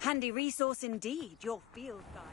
Handy resource indeed, your field guide.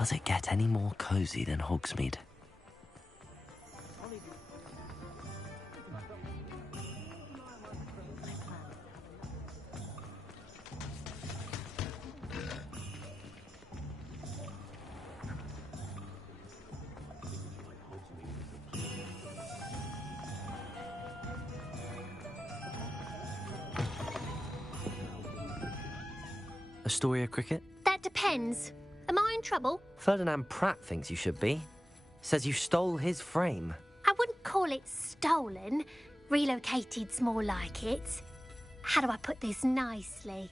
Does it get any more cozy than Hogsmeade? Astoria cricket? That depends. Am I in trouble? Ferdinand Pratt thinks you should be. Says you stole his frame. I wouldn't call it stolen. Relocated's more like it. How do I put this nicely?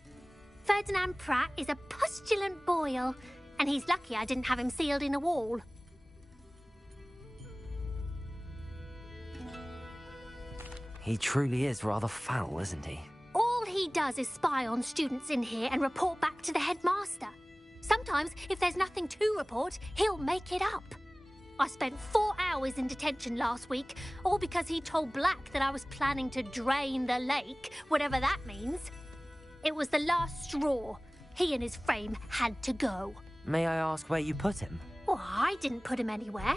Ferdinand Pratt is a postulant boil, and he's lucky I didn't have him sealed in a wall. He truly is rather foul, isn't he? All he does is spy on students in here and report back to the headmaster. Sometimes, if there's nothing to report, he'll make it up. I spent 4 hours in detention last week, all because he told Black that I was planning to drain the lake, whatever that means. It was the last straw. He and his frame had to go. May I ask where you put him? Well, I didn't put him anywhere.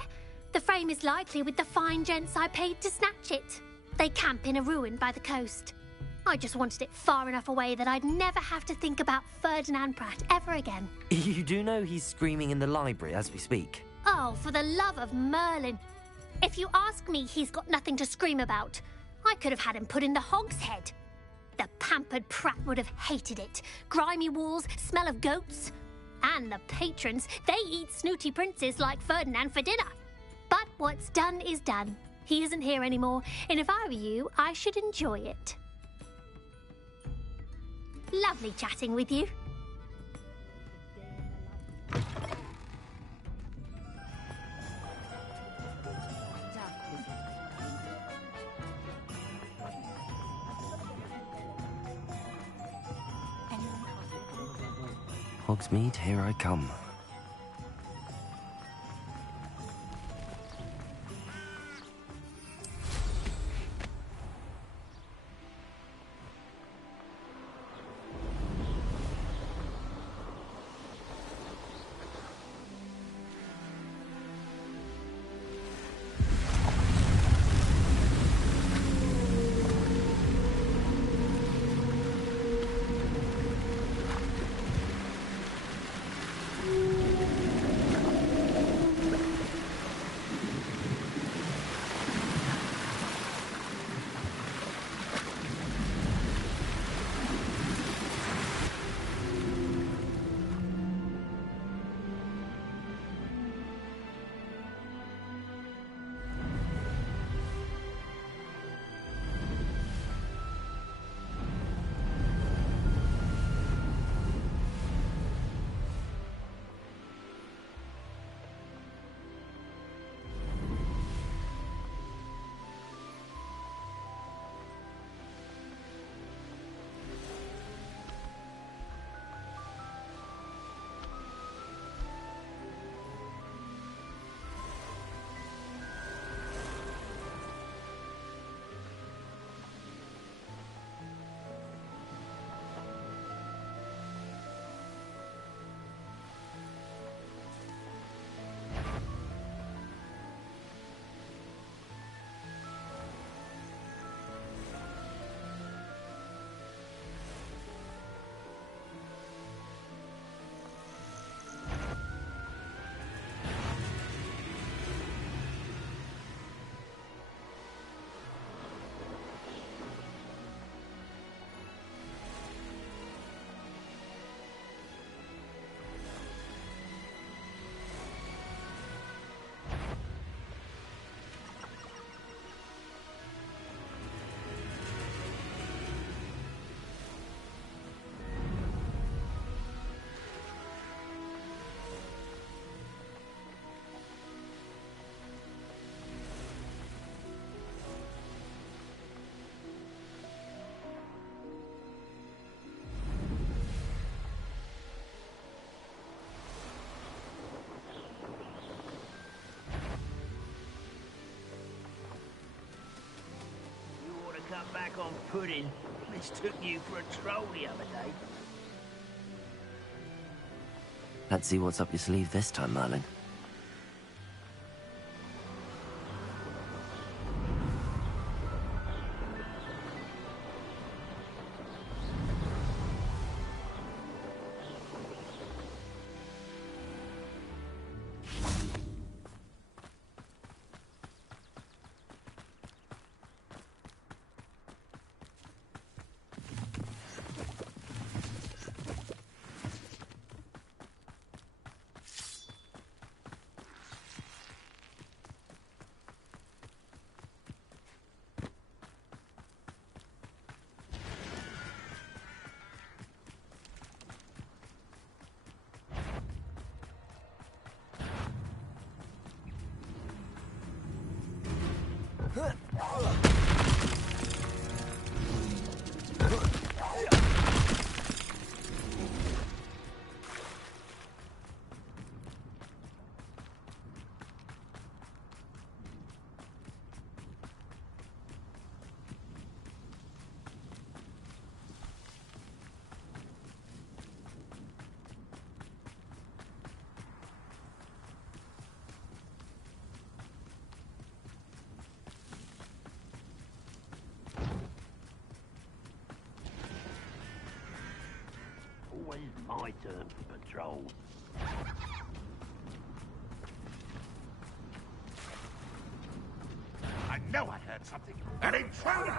The frame is likely with the fine gents I paid to snatch it. They camp in a ruin by the coast. I just wanted it far enough away that I'd never have to think about Ferdinand Pratt ever again. You do know he's screaming in the library as we speak. Oh, for the love of Merlin. If you ask me, he's got nothing to scream about. I could have had him put in the hogshead. The pampered Pratt would have hated it. Grimy walls, smell of goats. And the patrons, they eat snooty princes like Ferdinand for dinner. But what's done is done. He isn't here anymore, and if I were you, I should enjoy it. Lovely chatting with you. Hogsmeade, here I come. Cut back on pudding. Mistook you for a troll the other day. Let's see what's up your sleeve this time, Merlin. Always my turn for patrol. I know I heard something. An intruder!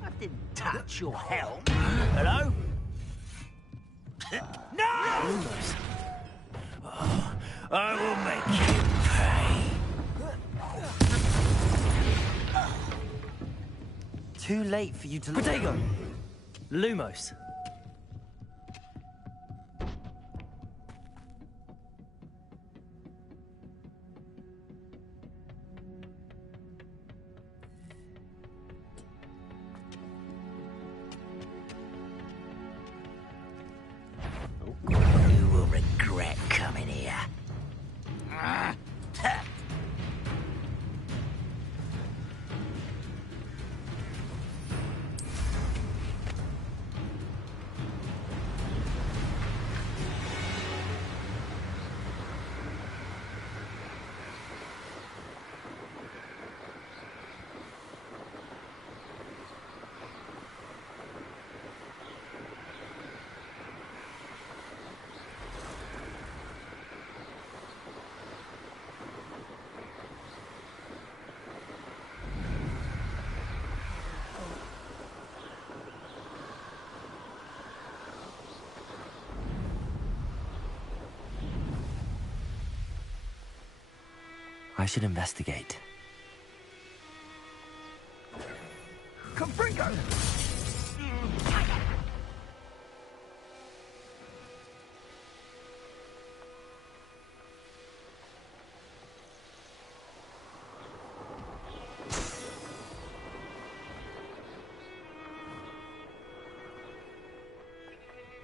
I didn't touch your helm. Hello? No! I will make you pay. Too late for you to... Protego! Lumos. You will regret coming here. I should investigate. Confringo!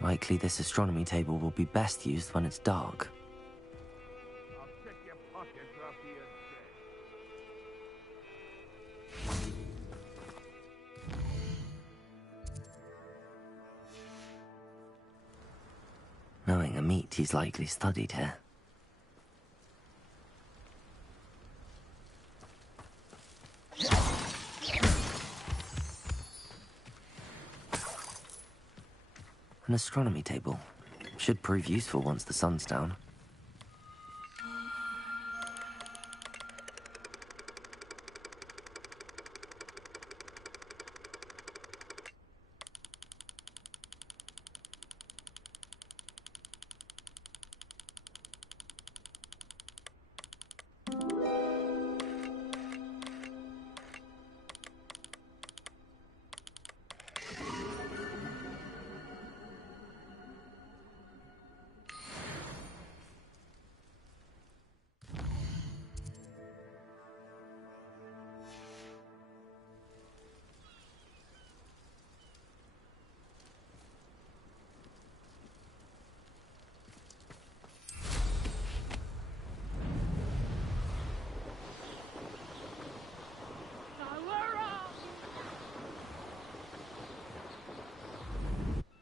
Likely this astronomy table will be best used when it's dark. I'll check your pockets after you're Knowing Amit, he's likely studied here. An astronomy table. Should prove useful once the sun's down.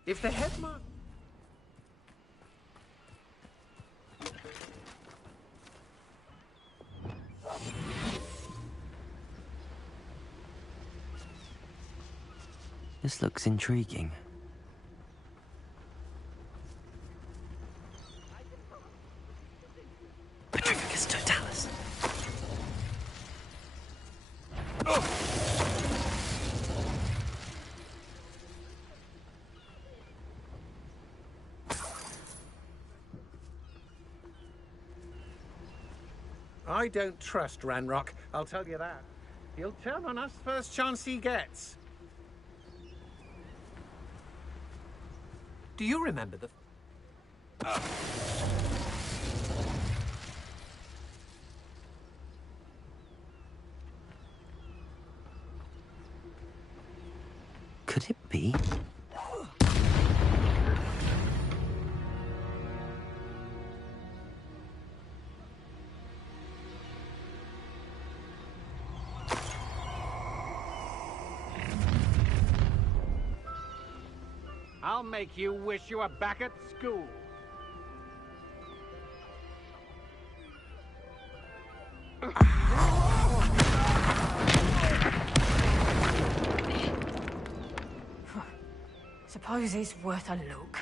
If the headmaster... This looks intriguing. Petrificus totalis. I don't trust Ranrock, I'll tell you that. He'll turn on us first chance he gets. Do you remember the... Could it be? I'll make you wish you were back at school. Suppose it's worth a look.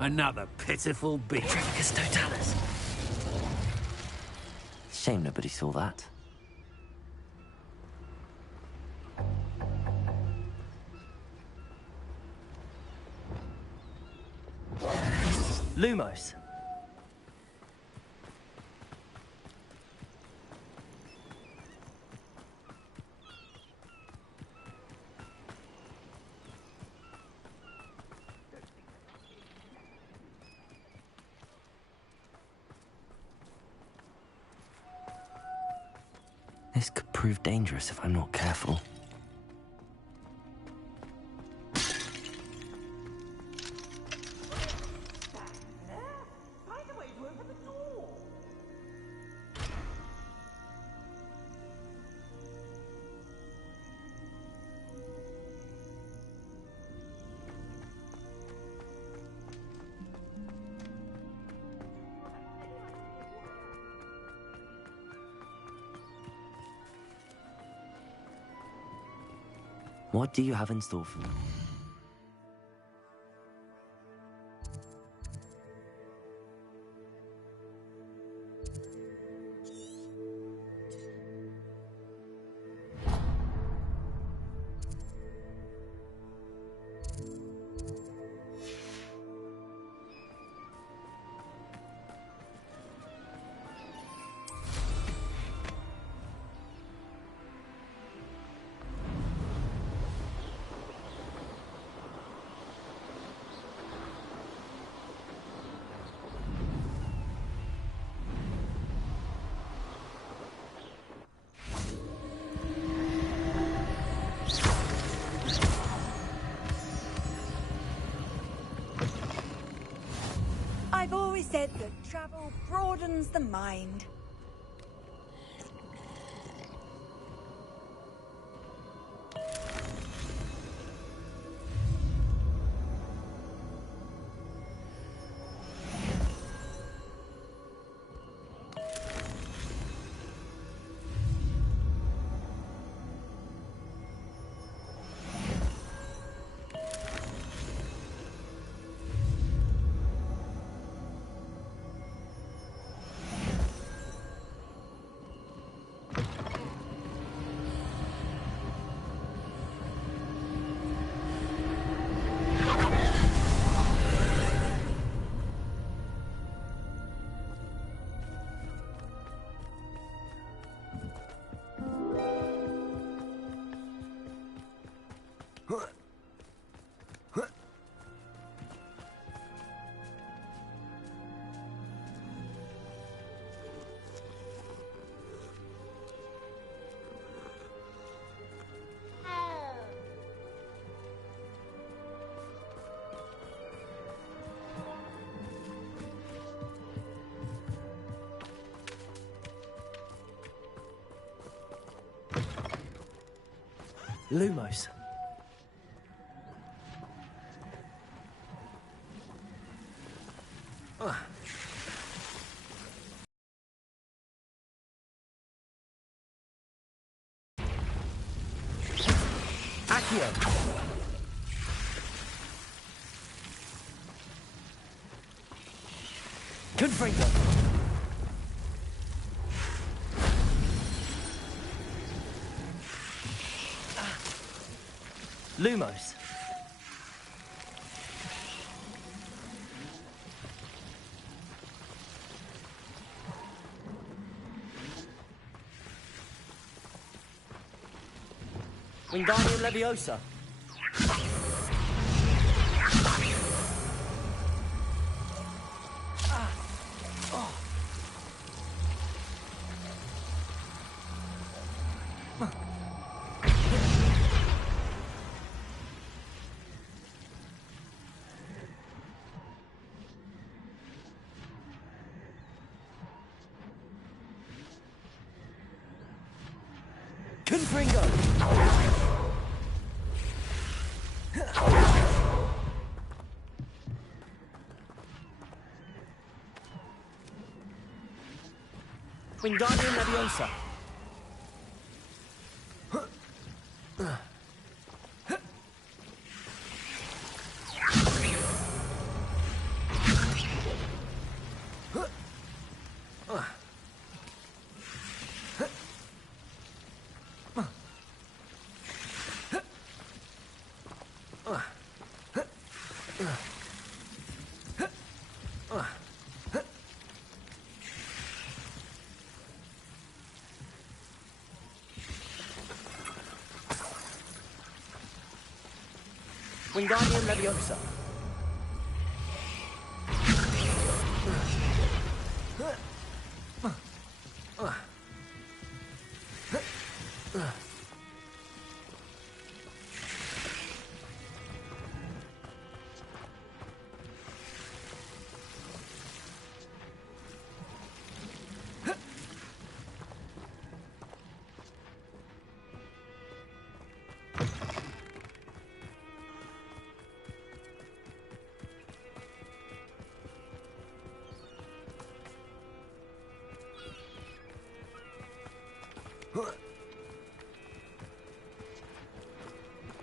Another pitiful beast. Petrificus totalis. Shame nobody saw that. Lumos. This could prove dangerous if I'm not careful. What do you have in store for me? I've always said that travel broadens the mind. Lumos. Accio. Confringo. Lumos. Wingardium Leviosa. Confringo. Wingardium Leviosa. Wingardium Leviosa.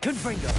Confringo.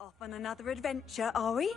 Off on another adventure, are we?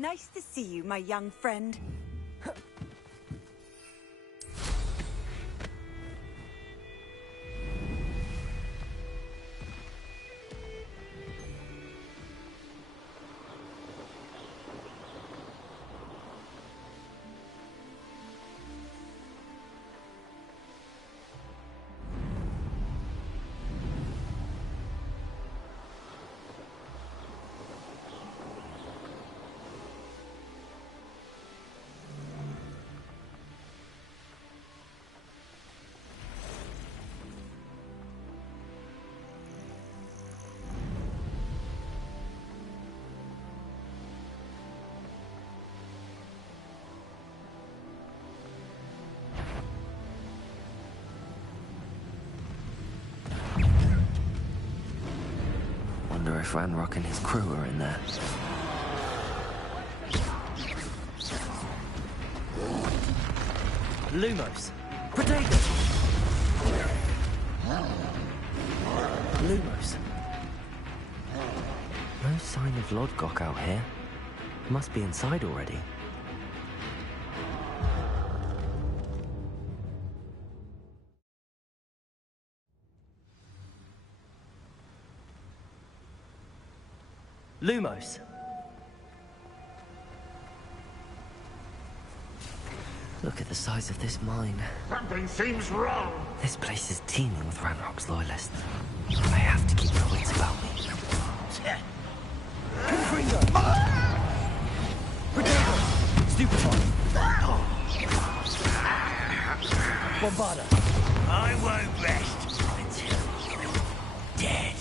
Nice to see you, my young friend. Wonder if Ranrock and his crew are in there. Lumos! Protego! Lumos! No sign of Lodgok out here. Must be inside already. Lumos! Look at the size of this mine. Something seems wrong. This place is teeming with Ranrock's loyalists. I have to keep my wits about me. Confringo! Protego! Stupefy! Bombarda! I won't rest until you're dead.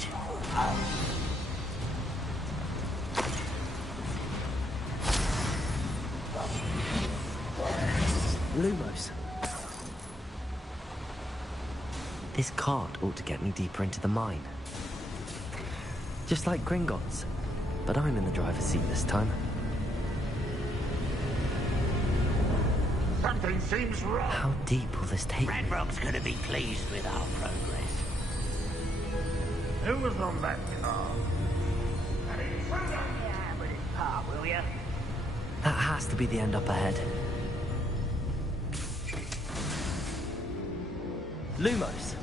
Lumos. This cart ought to get me deeper into the mine. Just like Gringotts, but I'm in the driver's seat this time. Something seems wrong. How deep will this take me? Ranrock's gonna be pleased with our progress. Who was on that car? With his part, will ya? That has to be the end up ahead. Lumos.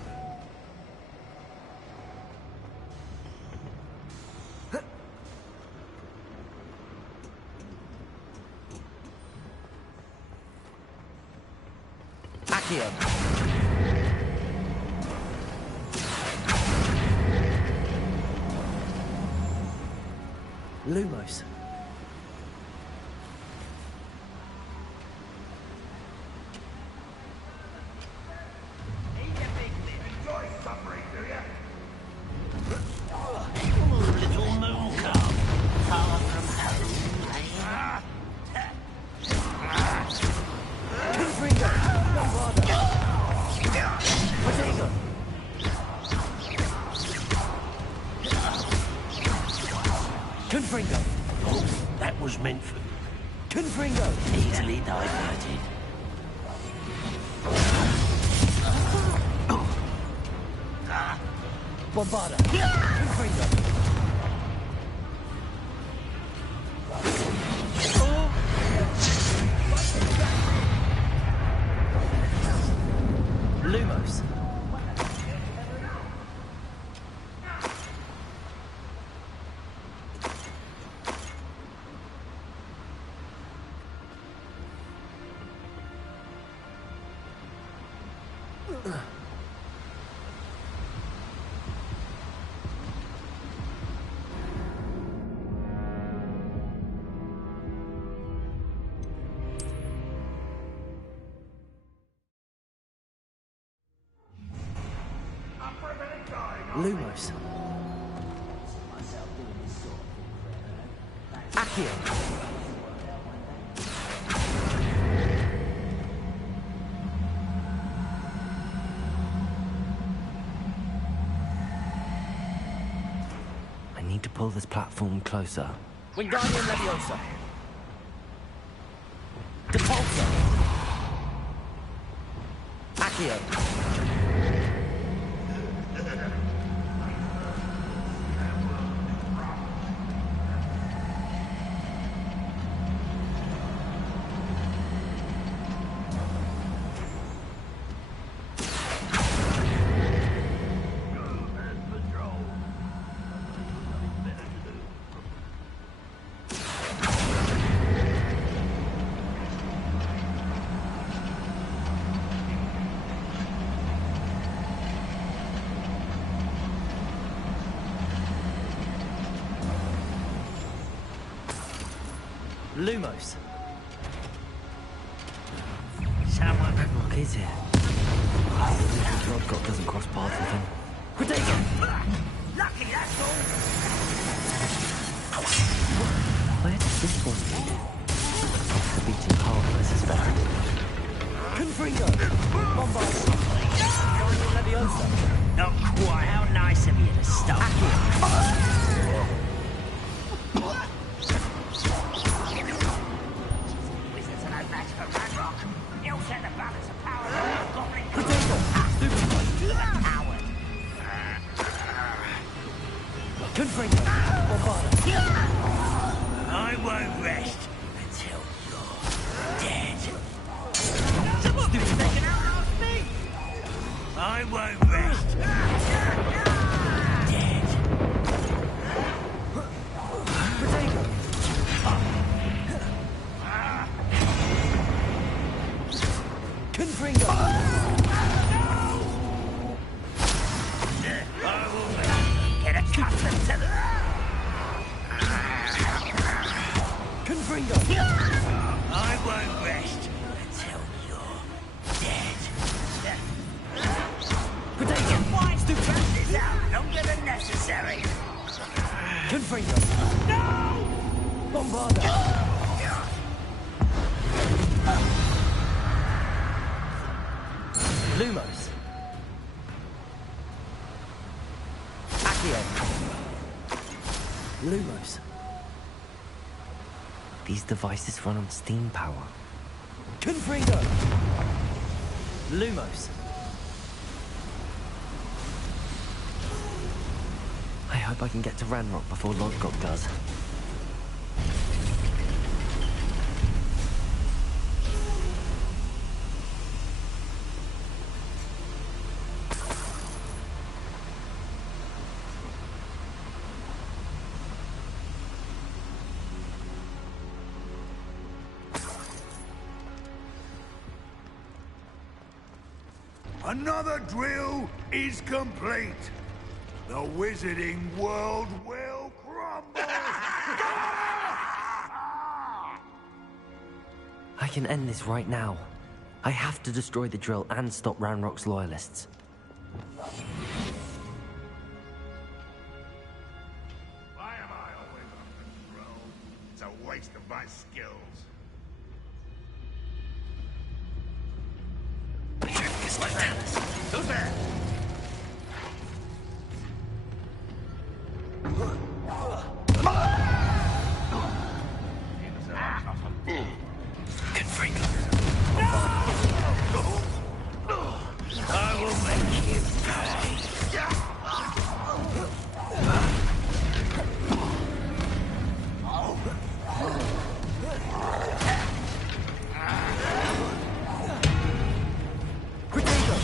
Accio. Lumos. Little moon calf, far from home, eh? Confringo! Bombarda! Protego! Confringo! Oh, that was meant for... Confringo! Easily diverted. Bombarda! Confringo! Lumos! Lumos. Accio. I need to pull this platform closer. Wingardium Leviosa. Depulso. Accio. Lumos. Someone... Ranrock is here. Rodcott doesn't cross paths with him. Protego! Lucky, that's all! Where does this one lead? Off the beating heart, I suspect. Confringo! Bombard! Not quite. How nice of you to stop. Wizards are no match for Ranrock. He'll set the balance of power on the goblin. Coward. Confringo! Bombard! I won't rest until you're dead. They can outlast me! I won't rest. Dead. Protego! Confringo! I will get accustomed to the... Confringo! I won't rest until you're dead. Protego! Wise to press this out longer than necessary. Confringo! No! Bombarda! Lumos! Accio! Lumos! These devices run on steam power. Confringo! Lumos! I hope I can get to Ranrock before Lodgok does. Another drill is complete. The wizarding world will crumble. I can end this right now. I have to destroy the drill and stop Ranrock's loyalists. Why am I always on control? It's a waste of my skills. Who's there? Confringo. I will make you pay. Protego!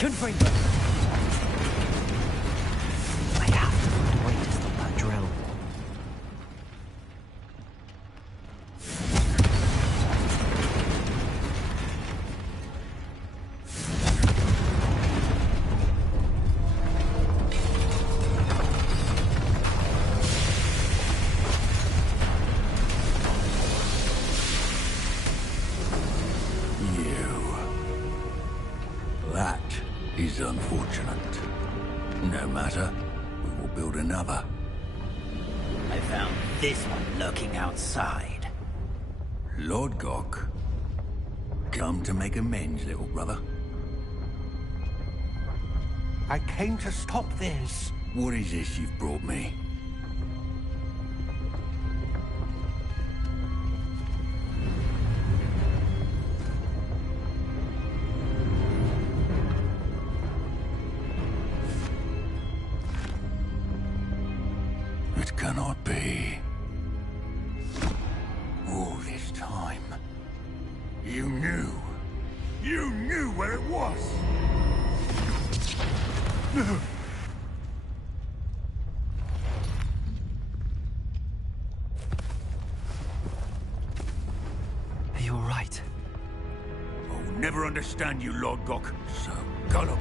Confirmed. I have to find a way to stop that drill. That is unfortunate. No matter, we will build another. I found this one lurking outside. Lord Gok, come to make amends, little brother. I came to stop this. What is this you've brought me? It cannot be. All this time, you knew. You knew where it was. Are you all right? I'll never understand you, Lord Gok. So gullible.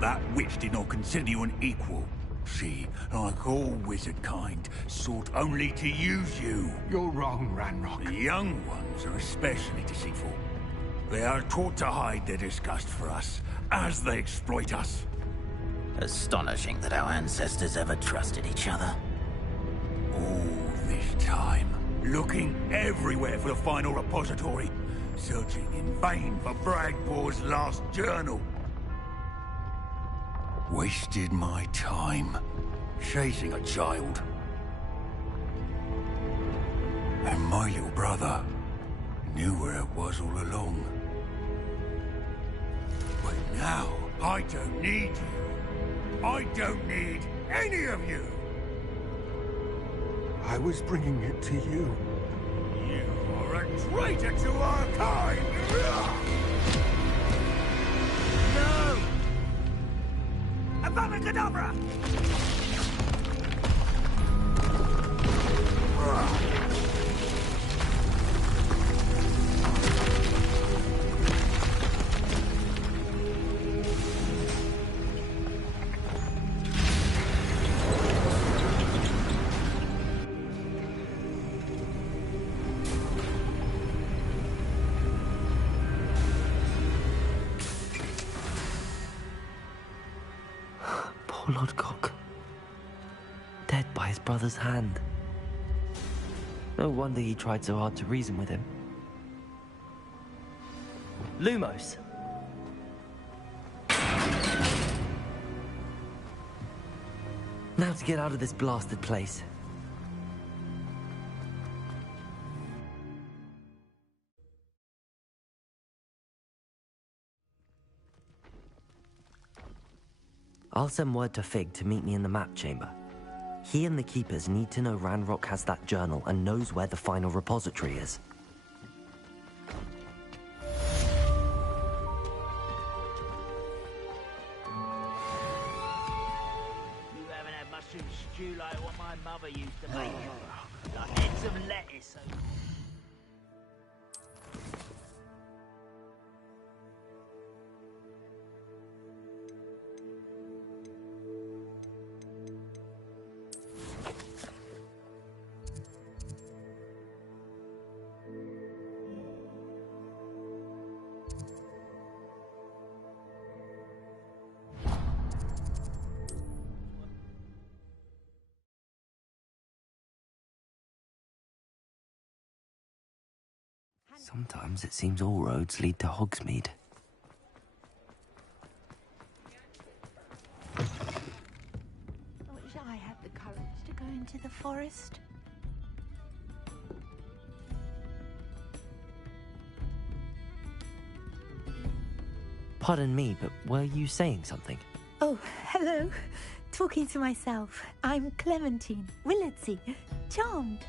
That witch did not consider you an equal. She, like all wizard kind, sought only to use you. You're wrong, Ranrock. The young ones are especially deceitful. They are taught to hide their disgust for us, as they exploit us. Astonishing that our ancestors ever trusted each other. All this time, looking everywhere for the final repository, searching in vain for Bragbor's last journal. Wasted my time, chasing a child. And my little brother knew where it was all along. But now, I don't need you. I don't need any of you. I was bringing it to you. You are a traitor to our kind! No! Avada Kedavra! Poor Lord Gok. Dead by his brother's hand. No wonder he tried so hard to reason with him. Lumos! Now to get out of this blasted place. I'll send word to Fig to meet me in the map chamber. He and the Keepers need to know Ranrock has that journal and knows where the final repository is. You haven't had mushroom stew like what my mother used to make. Like heads of lettuce. Sometimes it seems all roads lead to Hogsmeade. I wish I had the courage to go into the forest. Pardon me, but were you saying something? Oh, hello. Talking to myself. I'm Clementine Willardsey. Charmed.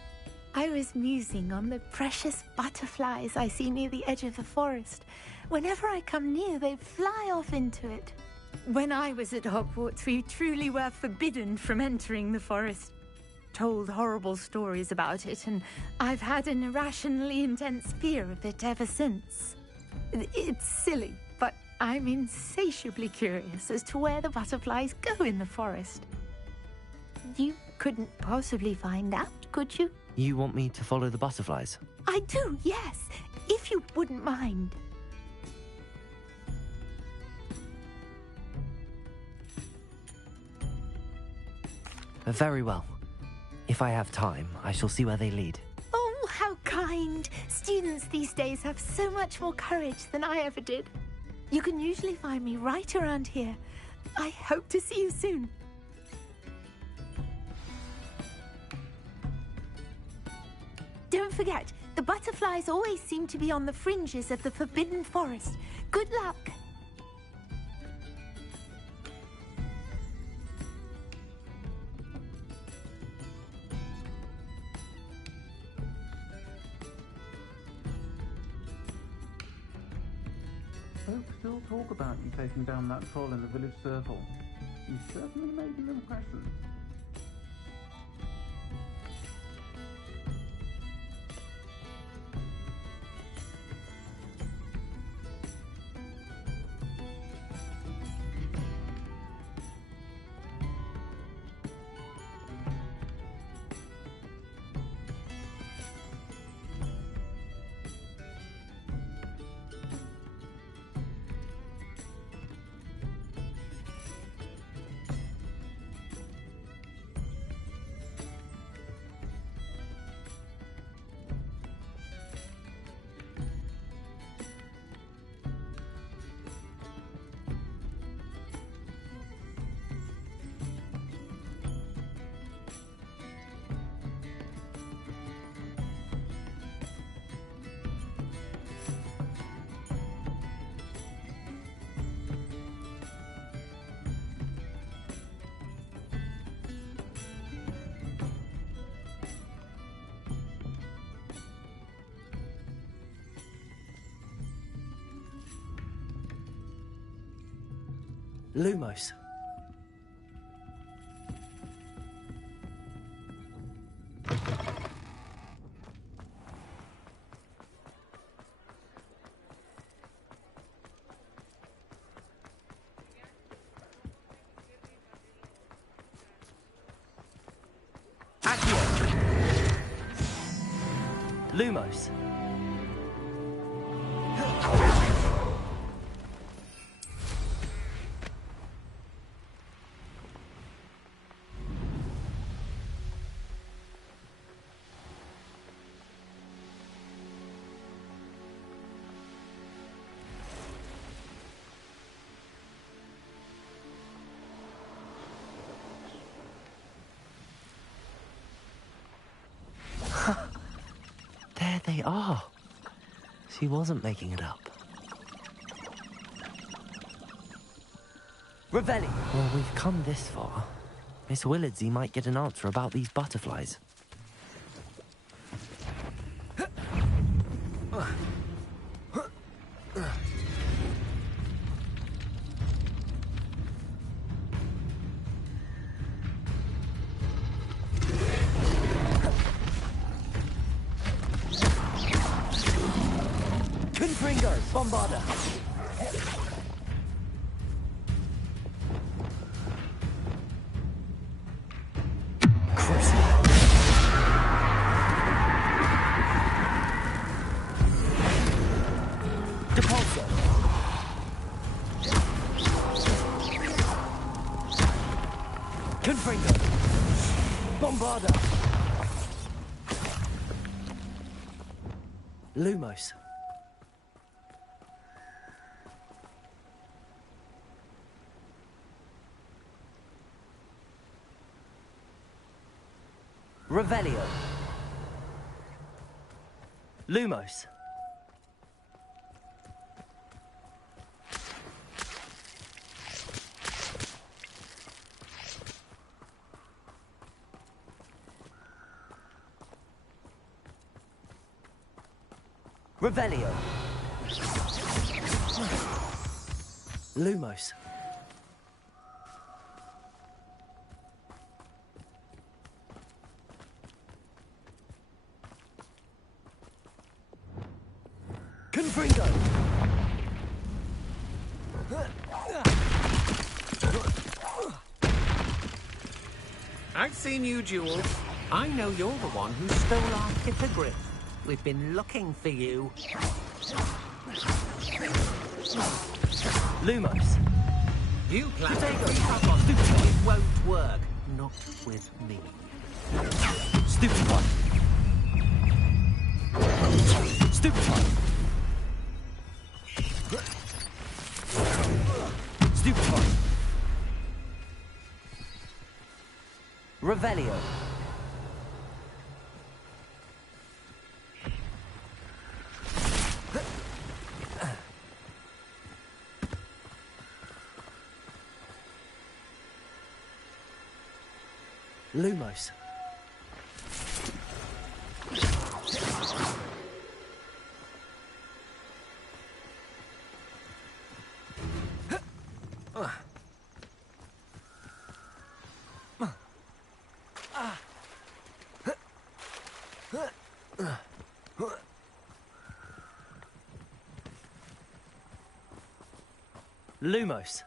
I was musing on the precious butterflies I see near the edge of the forest. Whenever I come near, they fly off into it. When I was at Hogwarts, we truly were forbidden from entering the forest. Told horrible stories about it, and I've had an irrationally intense fear of it ever since. It's silly, but I'm insatiably curious as to where the butterflies go in the forest. You couldn't possibly find out, could you? You want me to follow the butterflies? I do, yes, if you wouldn't mind. Very well. If I have time, I shall see where they lead. Oh, how kind. Students these days have so much more courage than I ever did. You can usually find me right around here. I hope to see you soon. Don't forget, the butterflies always seem to be on the fringes of the Forbidden Forest. Good luck. Folks still talk about you taking down that troll in the village circle. You certainly made an impression. Lumos. Lumos. There they are. She wasn't making it up. Revelli! Well, we've come this far. Miss Willardsey might get an answer about these butterflies. Bombarda! Depulso! Confringo! Bombarda! Lumos. Revelio. Lumos. Revelio. Lumos. I've seen you, Jules. I know you're the one who stole our hippogriff. We've been looking for you. Lumos. You plan to beat up on Stupid. It won't work. Not with me. Stupid one. Stupid one. Stupid one. Revelio. Lumos. Lumos.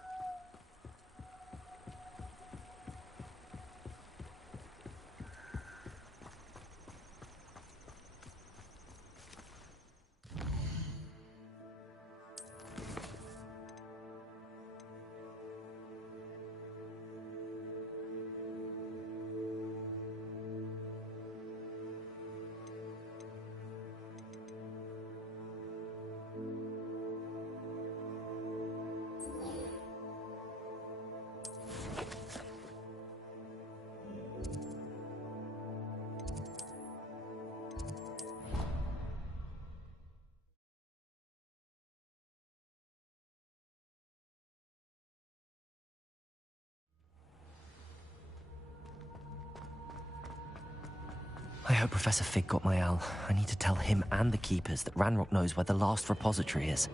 I hope Professor Fig got my owl. I need to tell him and the Keepers that Ranrock knows where the last repository is.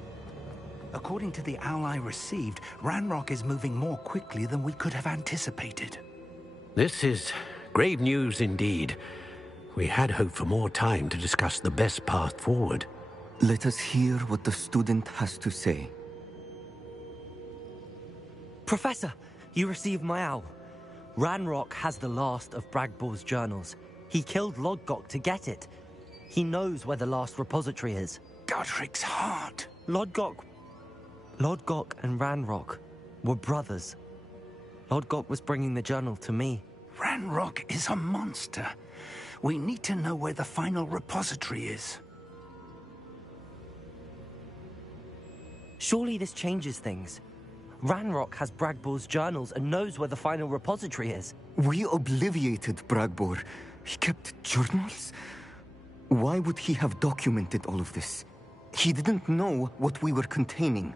According to the owl I received, Ranrock is moving more quickly than we could have anticipated. This is grave news indeed. We had hoped for more time to discuss the best path forward. Let us hear what the student has to say. Professor, you received my owl. Ranrock has the last of Bragbor's journals. He killed Lodgok to get it. He knows where the last repository is. Godric's heart. Lodgok and Ranrock were brothers. Lodgok was bringing the journal to me. Ranrock is a monster. We need to know where the final repository is. Surely this changes things. Ranrock has Bragbor's journals and knows where the final repository is. We obliviated Bragbor. He kept journals? Why would he have documented all of this? He didn't know what we were containing.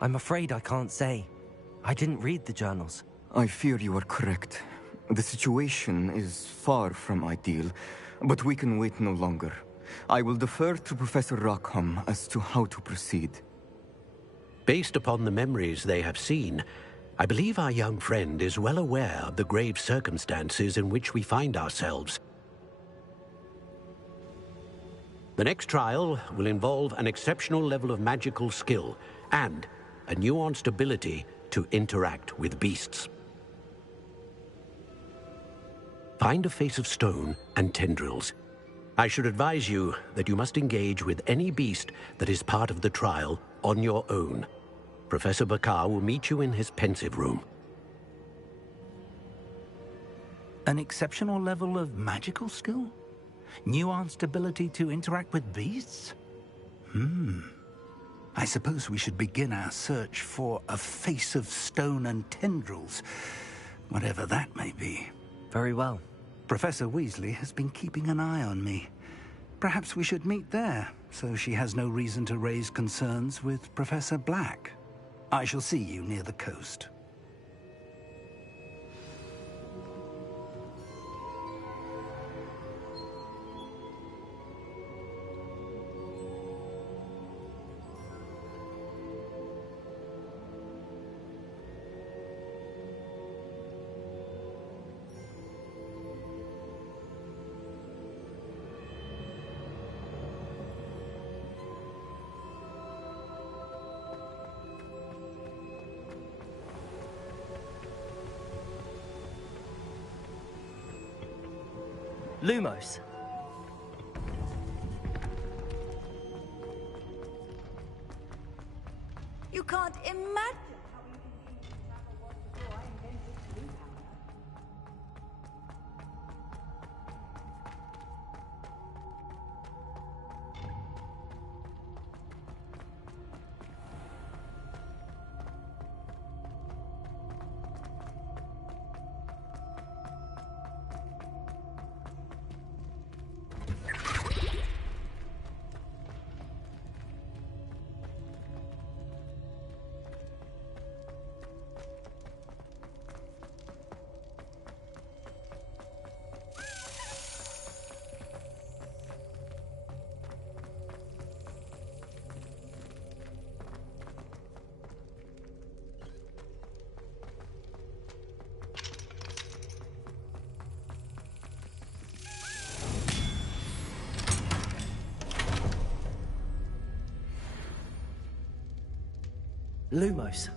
I'm afraid I can't say. I didn't read the journals. I fear you are correct. The situation is far from ideal, but we can wait no longer. I will defer to Professor Rockham as to how to proceed. Based upon the memories they have seen, I believe our young friend is well aware of the grave circumstances in which we find ourselves. The next trial will involve an exceptional level of magical skill and a nuanced ability to interact with beasts. Find a face of stone and tendrils. I should advise you that you must engage with any beast that is part of the trial on your own. Professor Bakar will meet you in his pensive room. An exceptional level of magical skill? Nuanced ability to interact with beasts? I suppose we should begin our search for a face of stone and tendrils, whatever that may be. Very well. Professor Weasley has been keeping an eye on me. Perhaps we should meet there, so she has no reason to raise concerns with Professor Black. I shall see you near the coast. Lumos. You can't imagine how inconvenient travel was before I invented blue powder. Lumos.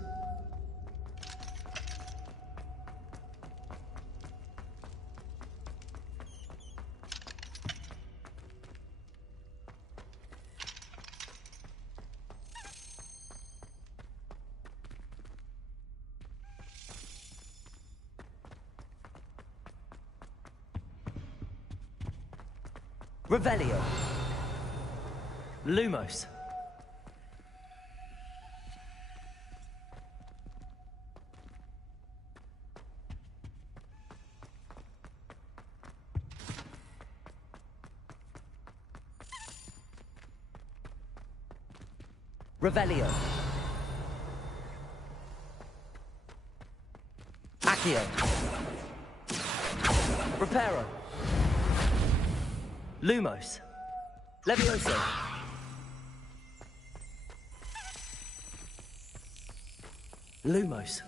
Revelio. Lumos. Revelio. Accio. Reparo. Lumos. Levioso. Lumos.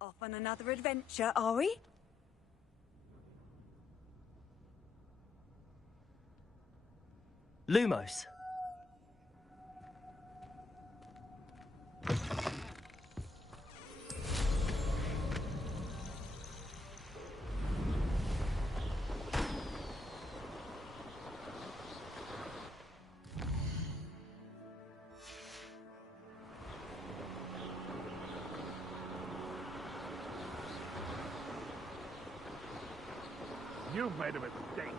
Off on another adventure, are we? Lumos. You've made a mistake.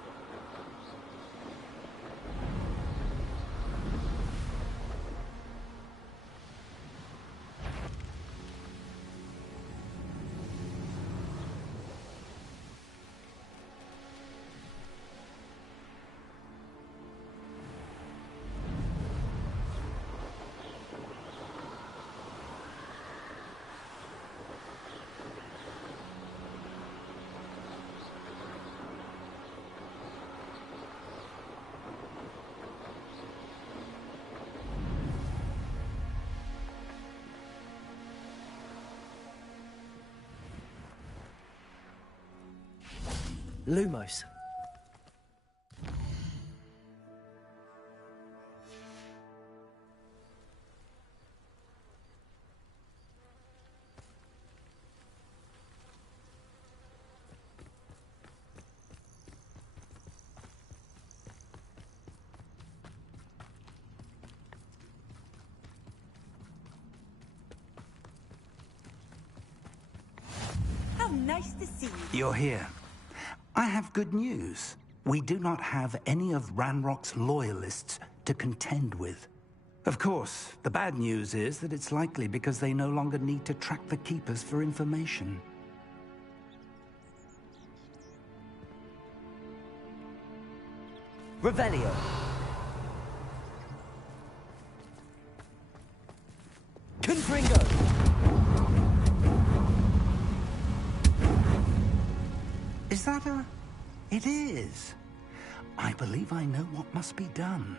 Lumos. How nice to see you. You're here. I have good news. We do not have any of Ranrock's loyalists to contend with. Of course, the bad news is that it's likely because they no longer need to track the Keepers for information. Revelio. Confringo. Is that a... It is. I believe I know what must be done.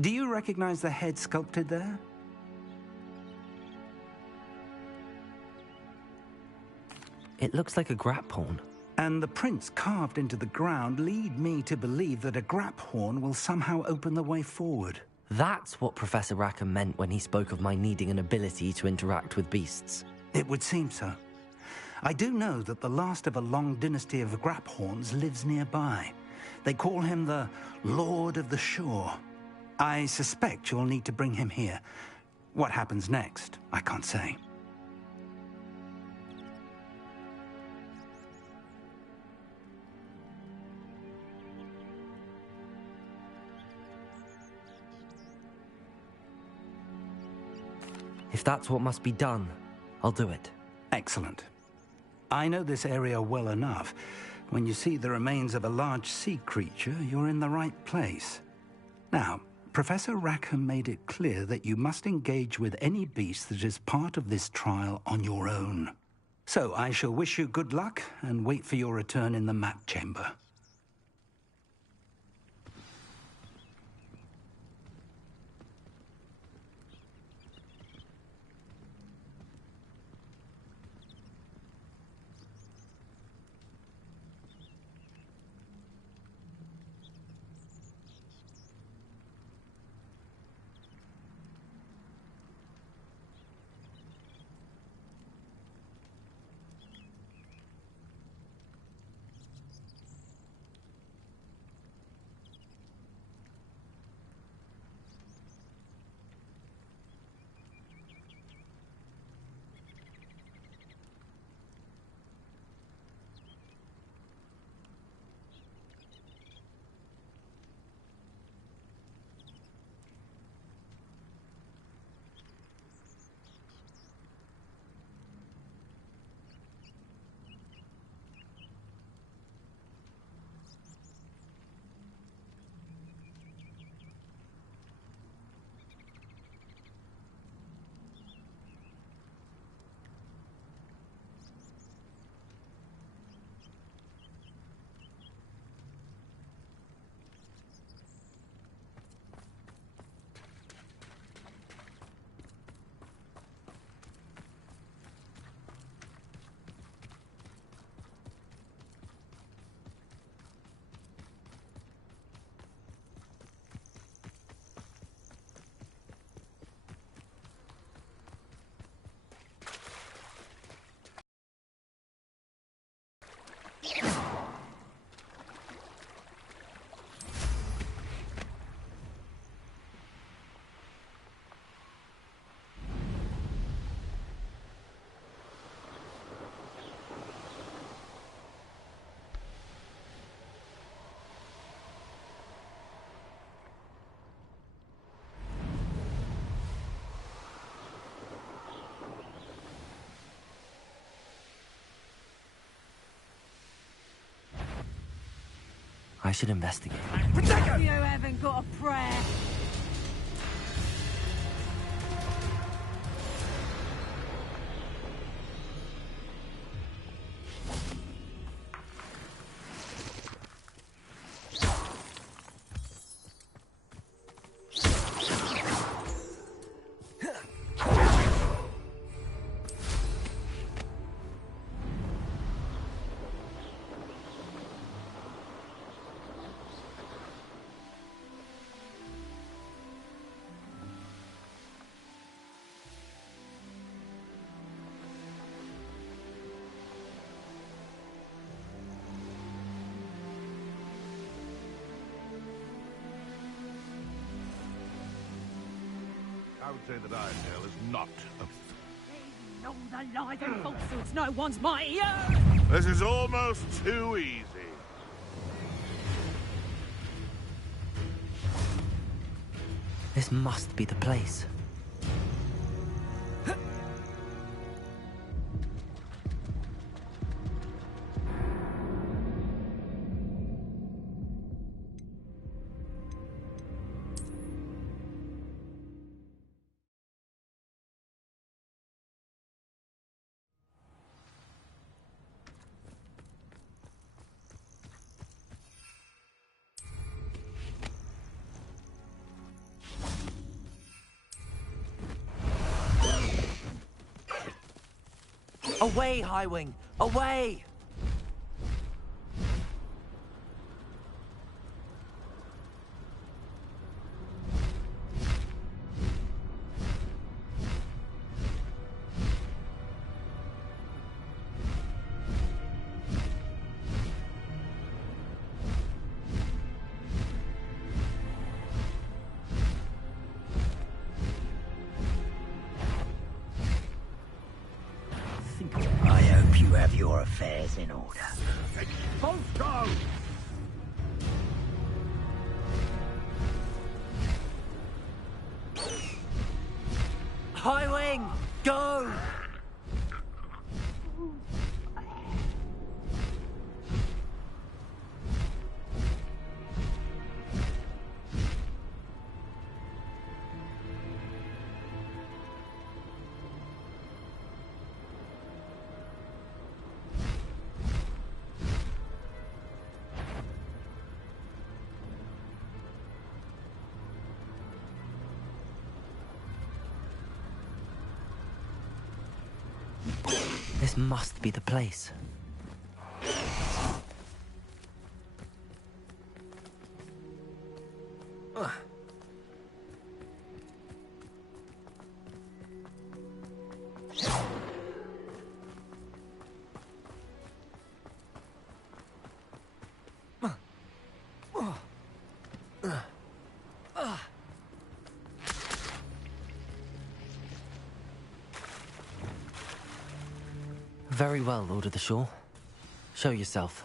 Do you recognize the head sculpted there? It looks like a grap horn. And the prints carved into the ground lead me to believe that a grap horn will somehow open the way forward. That's what Professor Rackham meant when he spoke of my needing an ability to interact with beasts. It would seem so. I do know that the last of a long dynasty of grap horns lives nearby. They call him the Lord of the Shore. I suspect you'll need to bring him here. What happens next, I can't say. If that's what must be done, I'll do it. Excellent. I know this area well enough. When you see the remains of a large sea creature, you're in the right place. Now, Professor Rackham made it clear that you must engage with any beast that is part of this trial on your own. So I shall wish you good luck and wait for your return in the map chamber. I should investigate. You haven't got a prayer. I would say that Iredale is not a... And all the lies and falsehoods no one's mighty. This is almost too easy. This must be the place. Away, Highwing! Away! I hope you have your affairs in order. Both go! Highwing! Go! This must be the place. Very well, Lord of the Shore. Show yourself.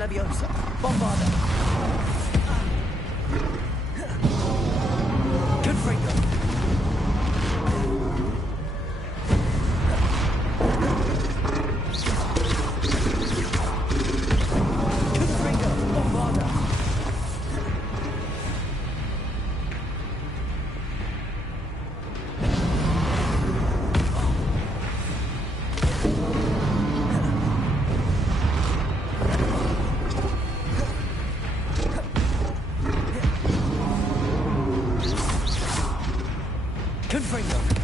Leviosa. Bombarda. Confringo.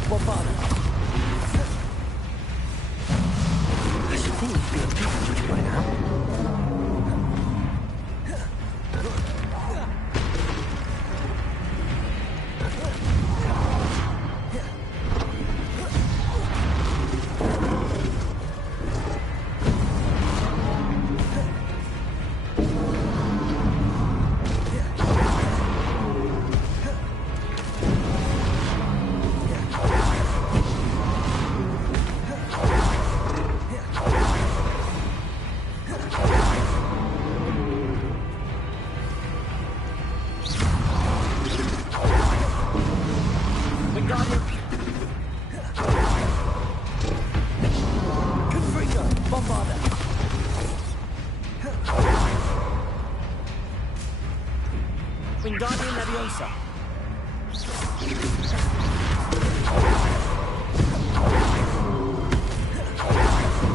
Bombada. I should think you'd be a picture by now. Wingardium Leviosa.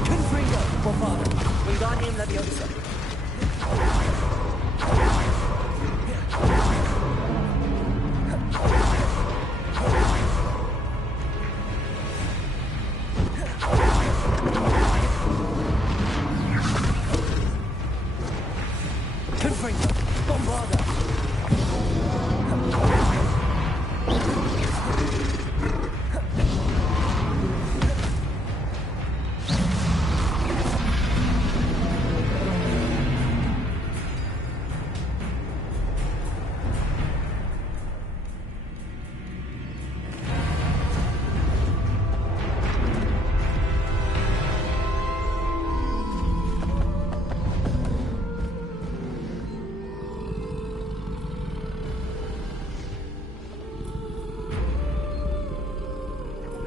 Confringo. Bombada. Wingardium Leviosa. Confringo. Bombada.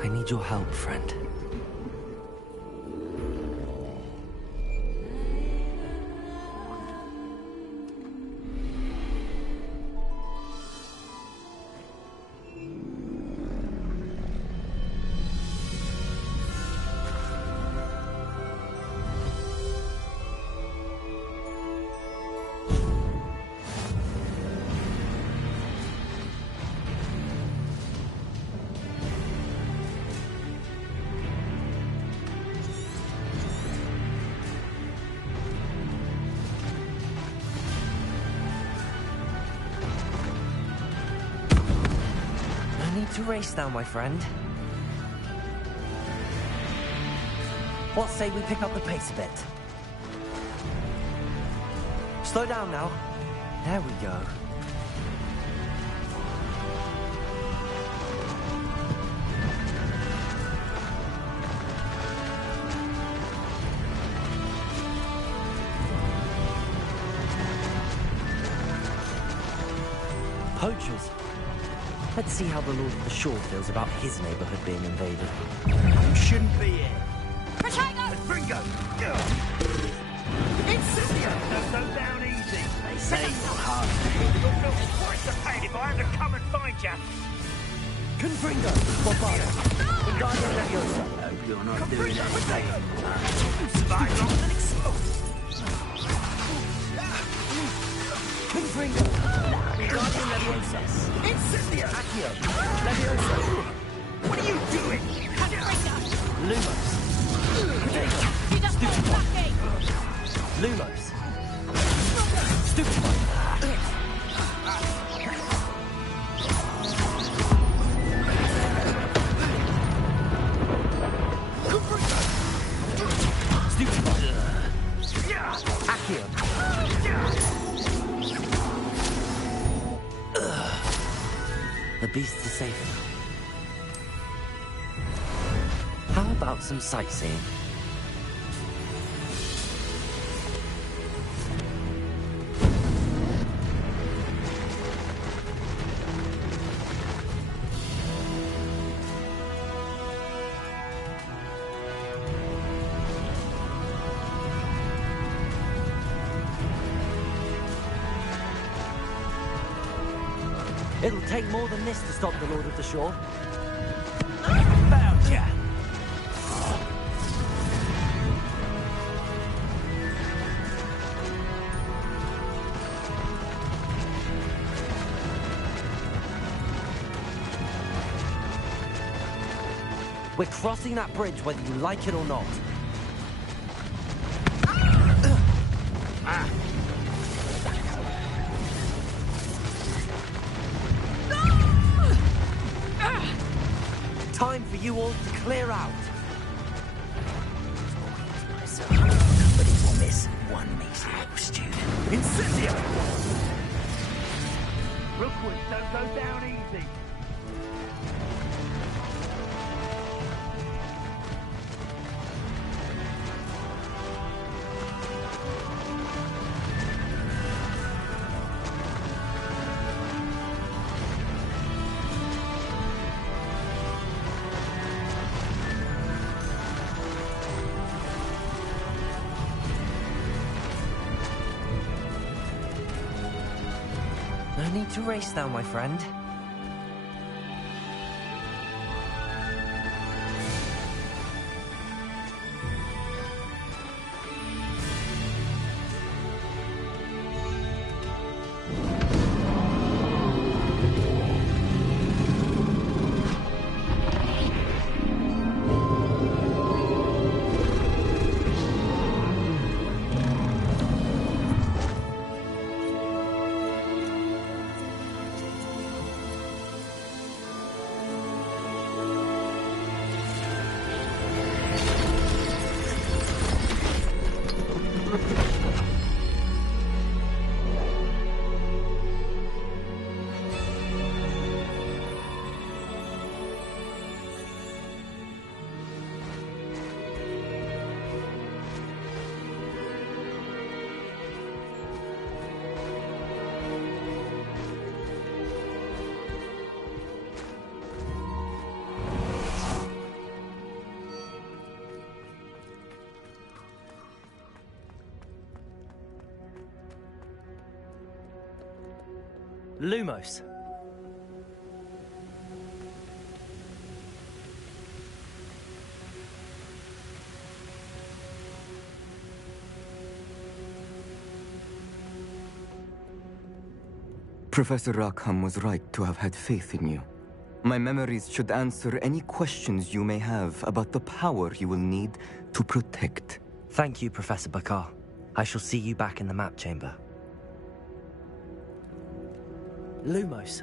I need your help, friend. To race now, my friend. What say we pick up the pace a bit? Slow down now. There we go. Poachers. Let's see how the Lord of the Shore feels about his neighborhood being invaded. You shouldn't be here. Protego! Ringo! Incendio! Don't go down easy. They say you're hard. You'll feel twice the pain if I have to come and find you. Confringo. Bombada. Wingardium Leviosa. Hope you're not doing anything. You survived longer than exposed. Confringo. Wingardium Leviosa. Incendio! Accio. Leviosa. What are you doing? Lumos. You just got lucky! Lumos. Stupefy. Accio. The beasts are safe now. How about some sightseeing? It'll take more than this to stop the Lord of the Shore. Found ya! We're crossing that bridge whether you like it or not. Time for you all to clear out. But he will miss one measly little student. Incendio! Rookwood, don't go down easy. No need to race now, my friend. Lumos. Professor Rackham was right to have had faith in you. My memories should answer any questions you may have about the power you will need to protect. Thank you, Professor Bakar. I shall see you back in the map chamber. Lumos.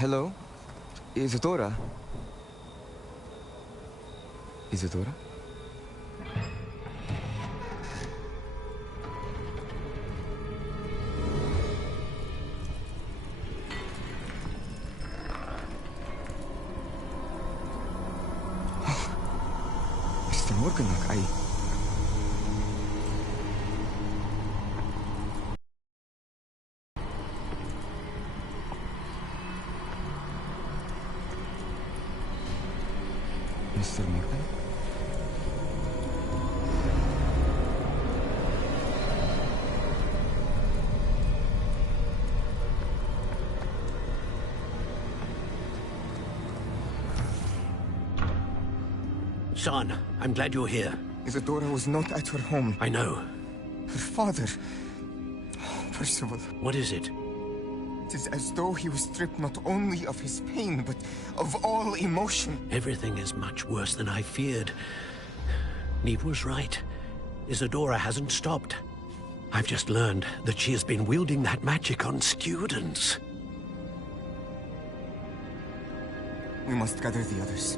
Hello? Isadora? Isadora? Mr. Morganlock, Mr. Morgan? Son, I'm glad you're here. Isadora was not at her home. I know. Her father... Percival. What is it? It is as though he was stripped not only of his pain, but of all emotion. Everything is much worse than I feared. Neve was right. Isadora hasn't stopped. I've just learned that she has been wielding that magic on students. We must gather the others.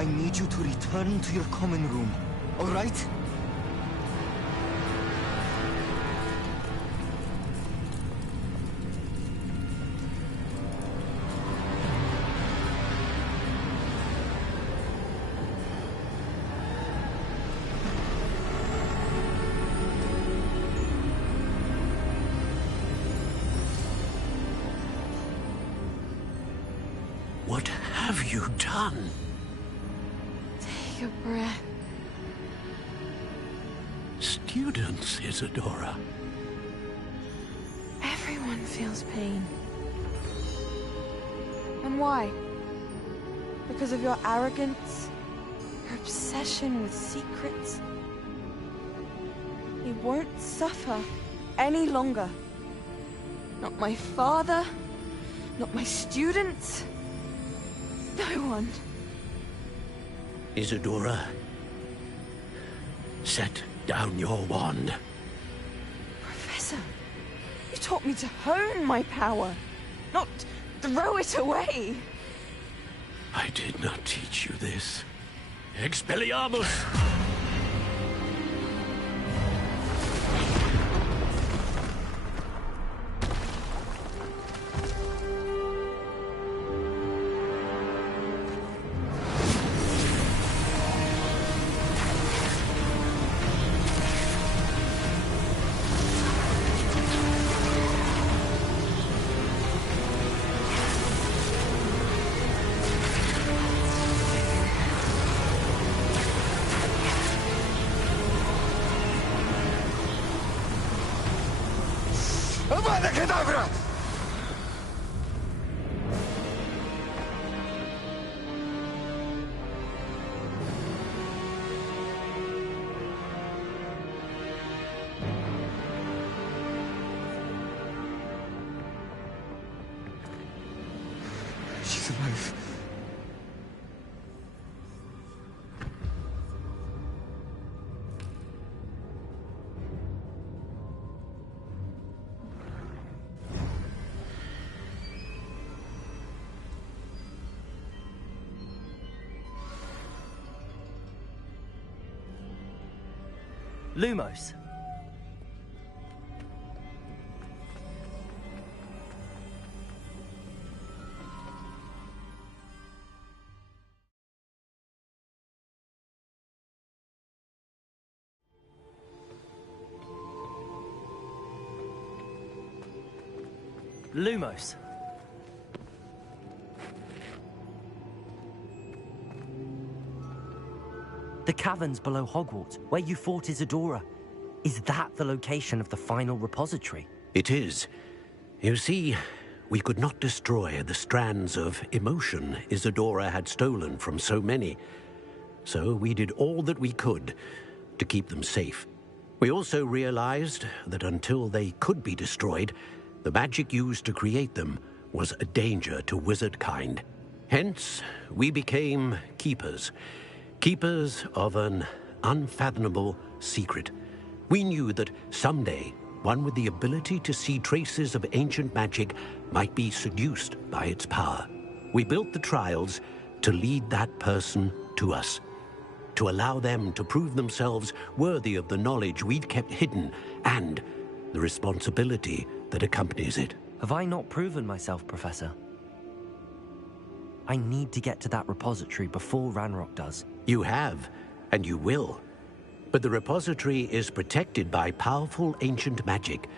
I need you to return to your common room, all right? What have you done? Take a breath. Students, Isadora. Everyone feels pain. And why? Because of your arrogance? Your obsession with secrets? You won't suffer any longer. Not my father, not my students. No one. Isadora, set down your wand. Professor, you taught me to hone my power, not throw it away. I did not teach you this. Expelliarmus! Avada Kedavra! She's alive. Lumos. Lumos. The caverns below Hogwarts, where you fought Isadora. Is that the location of the final repository? It is. You see, we could not destroy the strands of emotion Isadora had stolen from so many. So we did all that we could to keep them safe. We also realized that until they could be destroyed, the magic used to create them was a danger to wizard kind. Hence, we became keepers. Keepers of an unfathomable secret. We knew that someday, one with the ability to see traces of ancient magic might be seduced by its power. We built the trials to lead that person to us, to allow them to prove themselves worthy of the knowledge we'd kept hidden and the responsibility that accompanies it. Have I not proven myself, Professor? I need to get to that repository before Ranrock does. You have, and you will. But the repository is protected by powerful ancient magic.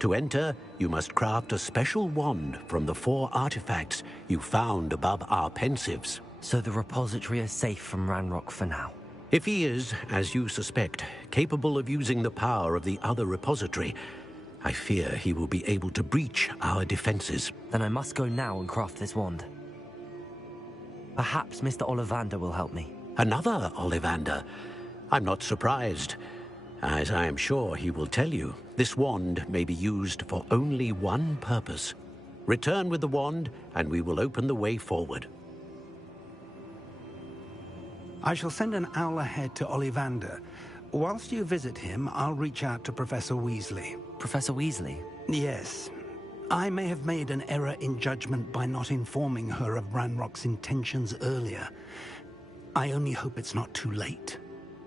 To enter, you must craft a special wand from the 4 artifacts you found above our pensives. So the repository is safe from Ranrock for now? If he is, as you suspect, capable of using the power of the other repository, I fear he will be able to breach our defenses. Then I must go now and craft this wand. Perhaps Mr. Ollivander will help me. Another Ollivander? I'm not surprised. As I am sure he will tell you, this wand may be used for only one purpose. Return with the wand, and we will open the way forward. I shall send an owl ahead to Ollivander. Whilst you visit him, I'll reach out to Professor Weasley. Professor Weasley? Yes. I may have made an error in judgment by not informing her of Ranrock's intentions earlier. I only hope it's not too late.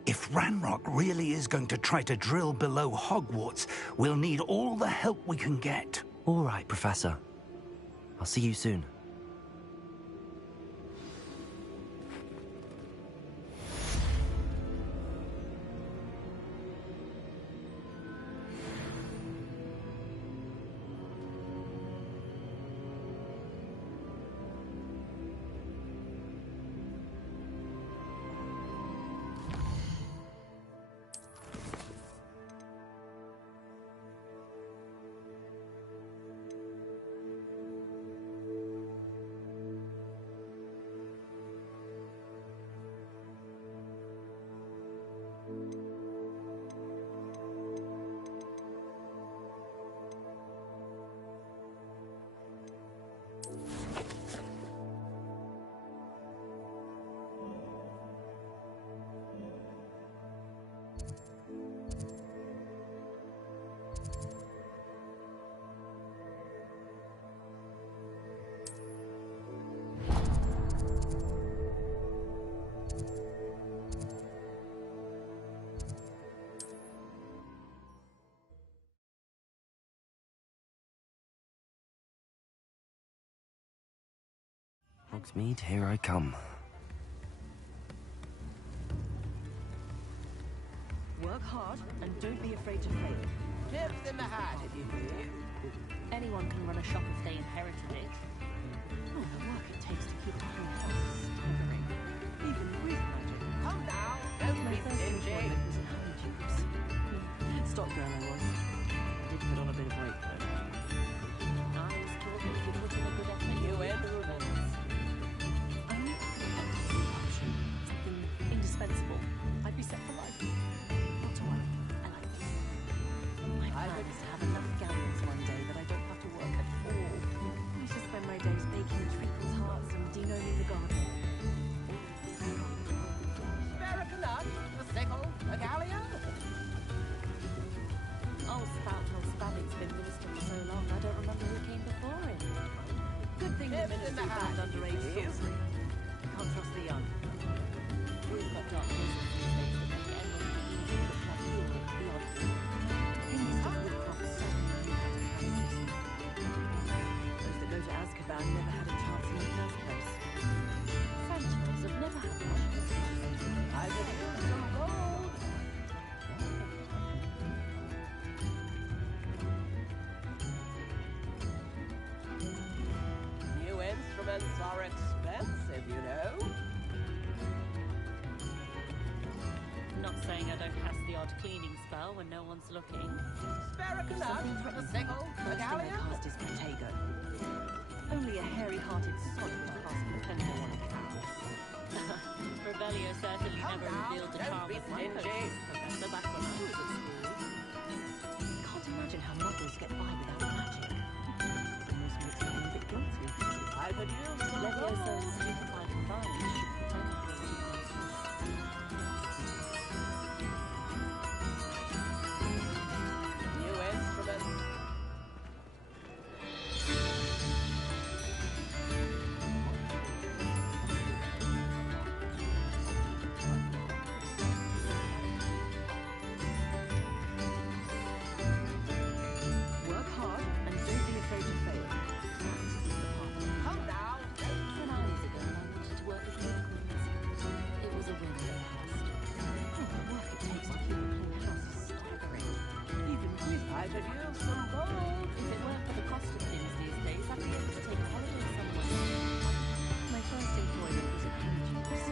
If Ranrock really is going to try to drill below Hogwarts, we'll need all the help we can get. All right, Professor. I'll see you soon. Hogsmeade, here I come. Work hard and don't be afraid to fail. Tips in the hat, if you please. Anyone can run a shop if they inherited it. Oh, the work it takes to keep a whole house staggering. Even with magic. Come now, don't My be first stingy. employment was in honey tubes. Stock girl I was. Did put on a bit of weight though. I was taught that if you put in a good effort, You you win. the rewards. Something indispensable. I'd be set for life. Not to worry. I like this. My plan is to have enough galleons one day that I don't have to work at all. I should spend my days baking treacles hearts and denoming the garden. Spare a canut, a sickle, a galleon. Old Spout told Spavin's been minister for so long, I don't remember who came before him. Good thing the Tips in ministry the hat, banned underage please. sorcery. Can't trust the young. We've got dark wizards these days that make anyone easy to play the odd fool. Things that Woodcroft certainly knew how to practice it. Those that go to Azkaban never had a chance in the first place. Phantoms have never had much of a success. I could use some gold. New instruments are expensive, you know. Not saying I don't cast the odd cleaning spell when no one's looking. Spare a canut, a sickle, a First thing I galleon. cast is Protego. Only a hairy-hearted sod would cast Protego on a cow. Revelio certainly Come never now, revealed the don't charm be of my stingy. potions, Professor, back when I was at school. Can't imagine how muggles get by without magic. Almost makes me a bit guilty. I could use some Levioso and gold. Stupefy combined should pretend. New instruments. Work hard and don't be afraid to fail. That is the path. Come now, don't 10 hours ago, I wanted to work with unicorns. It was a win at last. Oh, the work it takes to keep a clean house is staggering. Even with I could use some gold. If it weren't for the cost of things these days, I'd be able to take a holiday somewhere. my first employment was at honey tubes.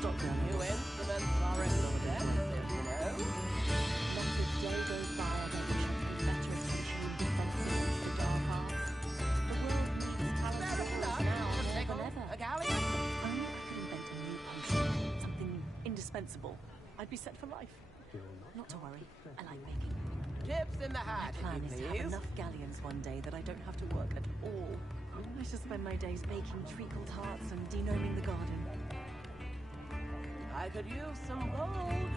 Stock girl I New was. instruments are expensive, you know. Not a day goes by I don't wish I paid better attention in defense against the dark arts. The world needs talented Spare a heroes canut, now a more sickle, than ever. a galleon. Only I could invent a new potion. Something indispensable. I'd be set for life. Not to worry. I like baking. Tips in the My hat, plan if is you to have please. enough galleons one day that I don't have to work at all. I should spend my days baking treacled hearts and denoming the garden. I could use some gold.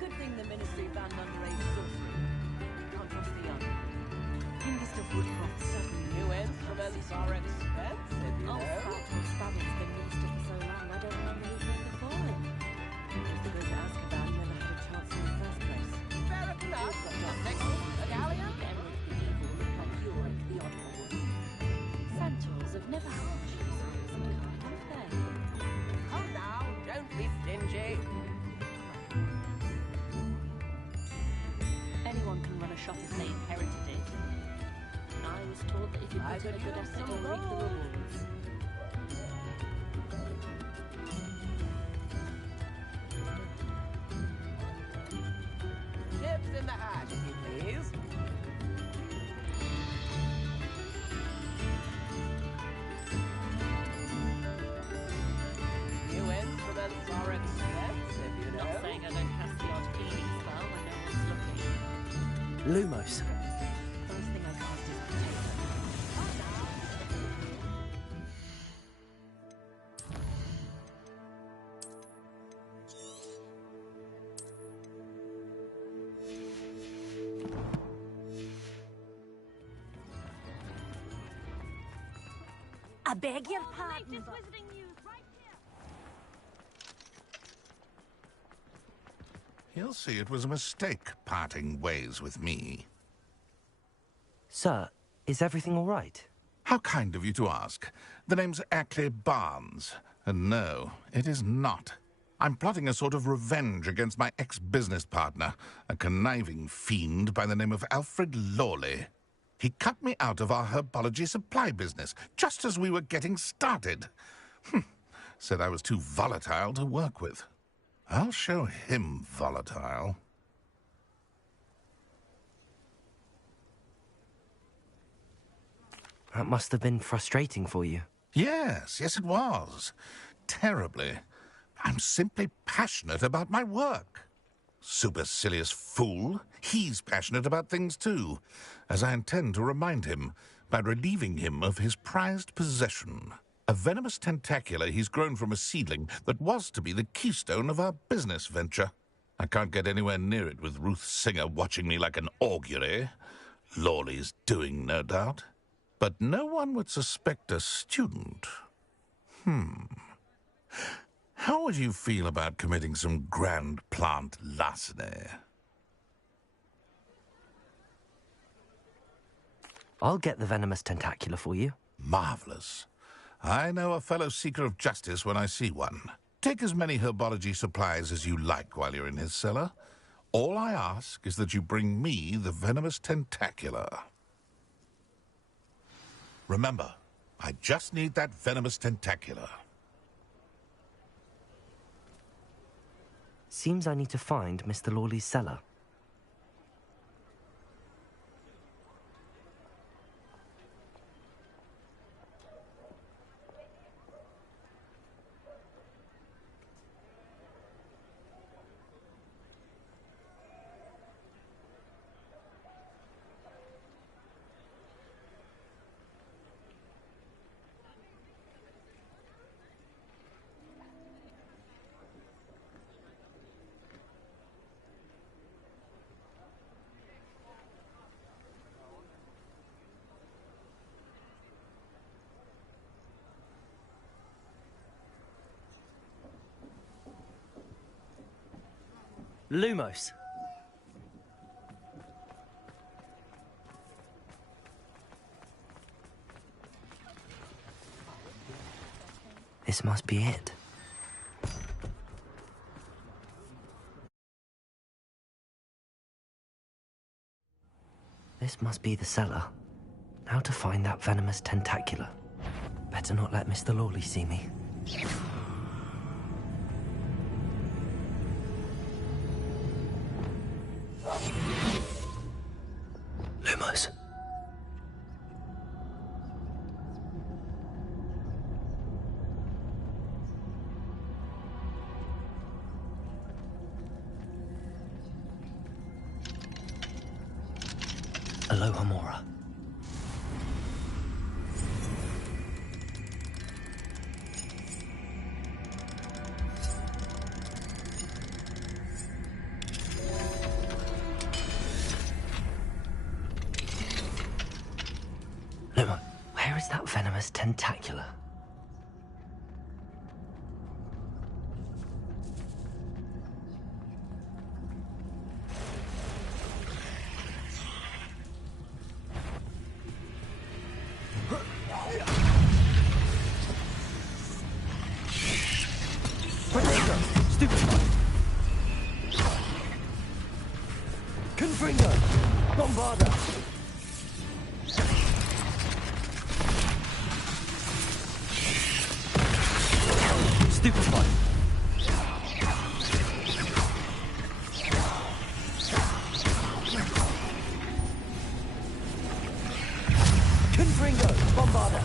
Good thing the ministry banned underage sorcery. Can't trust the young. Youngest of Woodcroft certainly New instruments are expensive, you Old know. Spout told Spavin's been minister anyone can run a shop if they inherited it. I was taught that if you put in a good effort, you'll reap the rewards. Chips in the hash, if you please. New instruments are expensive, you know. Not saying I don't cast the odd healing spell when no one's looking. Lumos. First thing I cast is potato. I beg your pardon. He'll see it was a mistake parting ways with me. Sir, is everything all right? How kind of you to ask. The name's Ackley Barnes. And no, it is not. I'm plotting a sort of revenge against my ex-business partner, a conniving fiend by the name of Alfred Lawley. He cut me out of our herbology supply business, just as we were getting started. Said I was too volatile to work with. I'll show him volatile. That must have been frustrating for you. Yes, it was. Terribly. I'm simply passionate about my work. Supercilious fool. He's passionate about things too, as I intend to remind him by relieving him of his prized possession. A venomous tentacula he's grown from a seedling that was to be the keystone of our business venture. I can't get anywhere near it with Ruth Singer watching me like an augury. Lawley's doing, no doubt. But no one would suspect a student. How would you feel about committing some grand plant larceny? I'll get the venomous tentacula for you. Marvelous. I know a fellow seeker of justice when I see one. Take as many herbology supplies as you like while you're in his cellar. All I ask is that you bring me the venomous tentacula. Remember, I just need that venomous tentacula. Seems I need to find Mr. Lawley's cellar. Lumos. This must be it. This must be the cellar. Now to find that venomous tentacula. Better not let Mr. Lawley see me. Lumos. Aloha Mora. Luma, where is that venomous tentacula? Confringo! Bombarda! Stupefy! Confringo! Bombarda!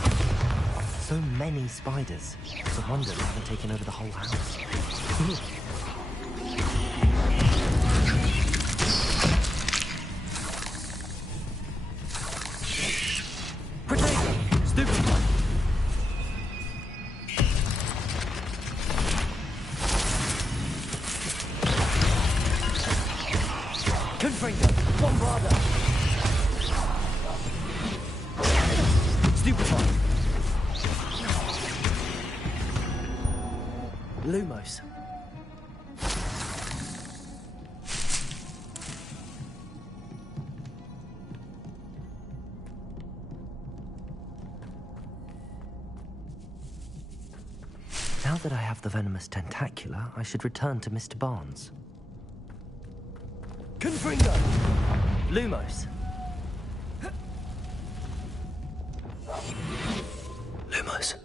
So many spiders. It's a wonder they haven't taken over the whole house. Protego! Stupefy! Confringo! Bombarda! Stupefy! Lumos. Now that I have the venomous tentacula, I should return to Mr. Barnes. Confringo! Lumos. Lumos.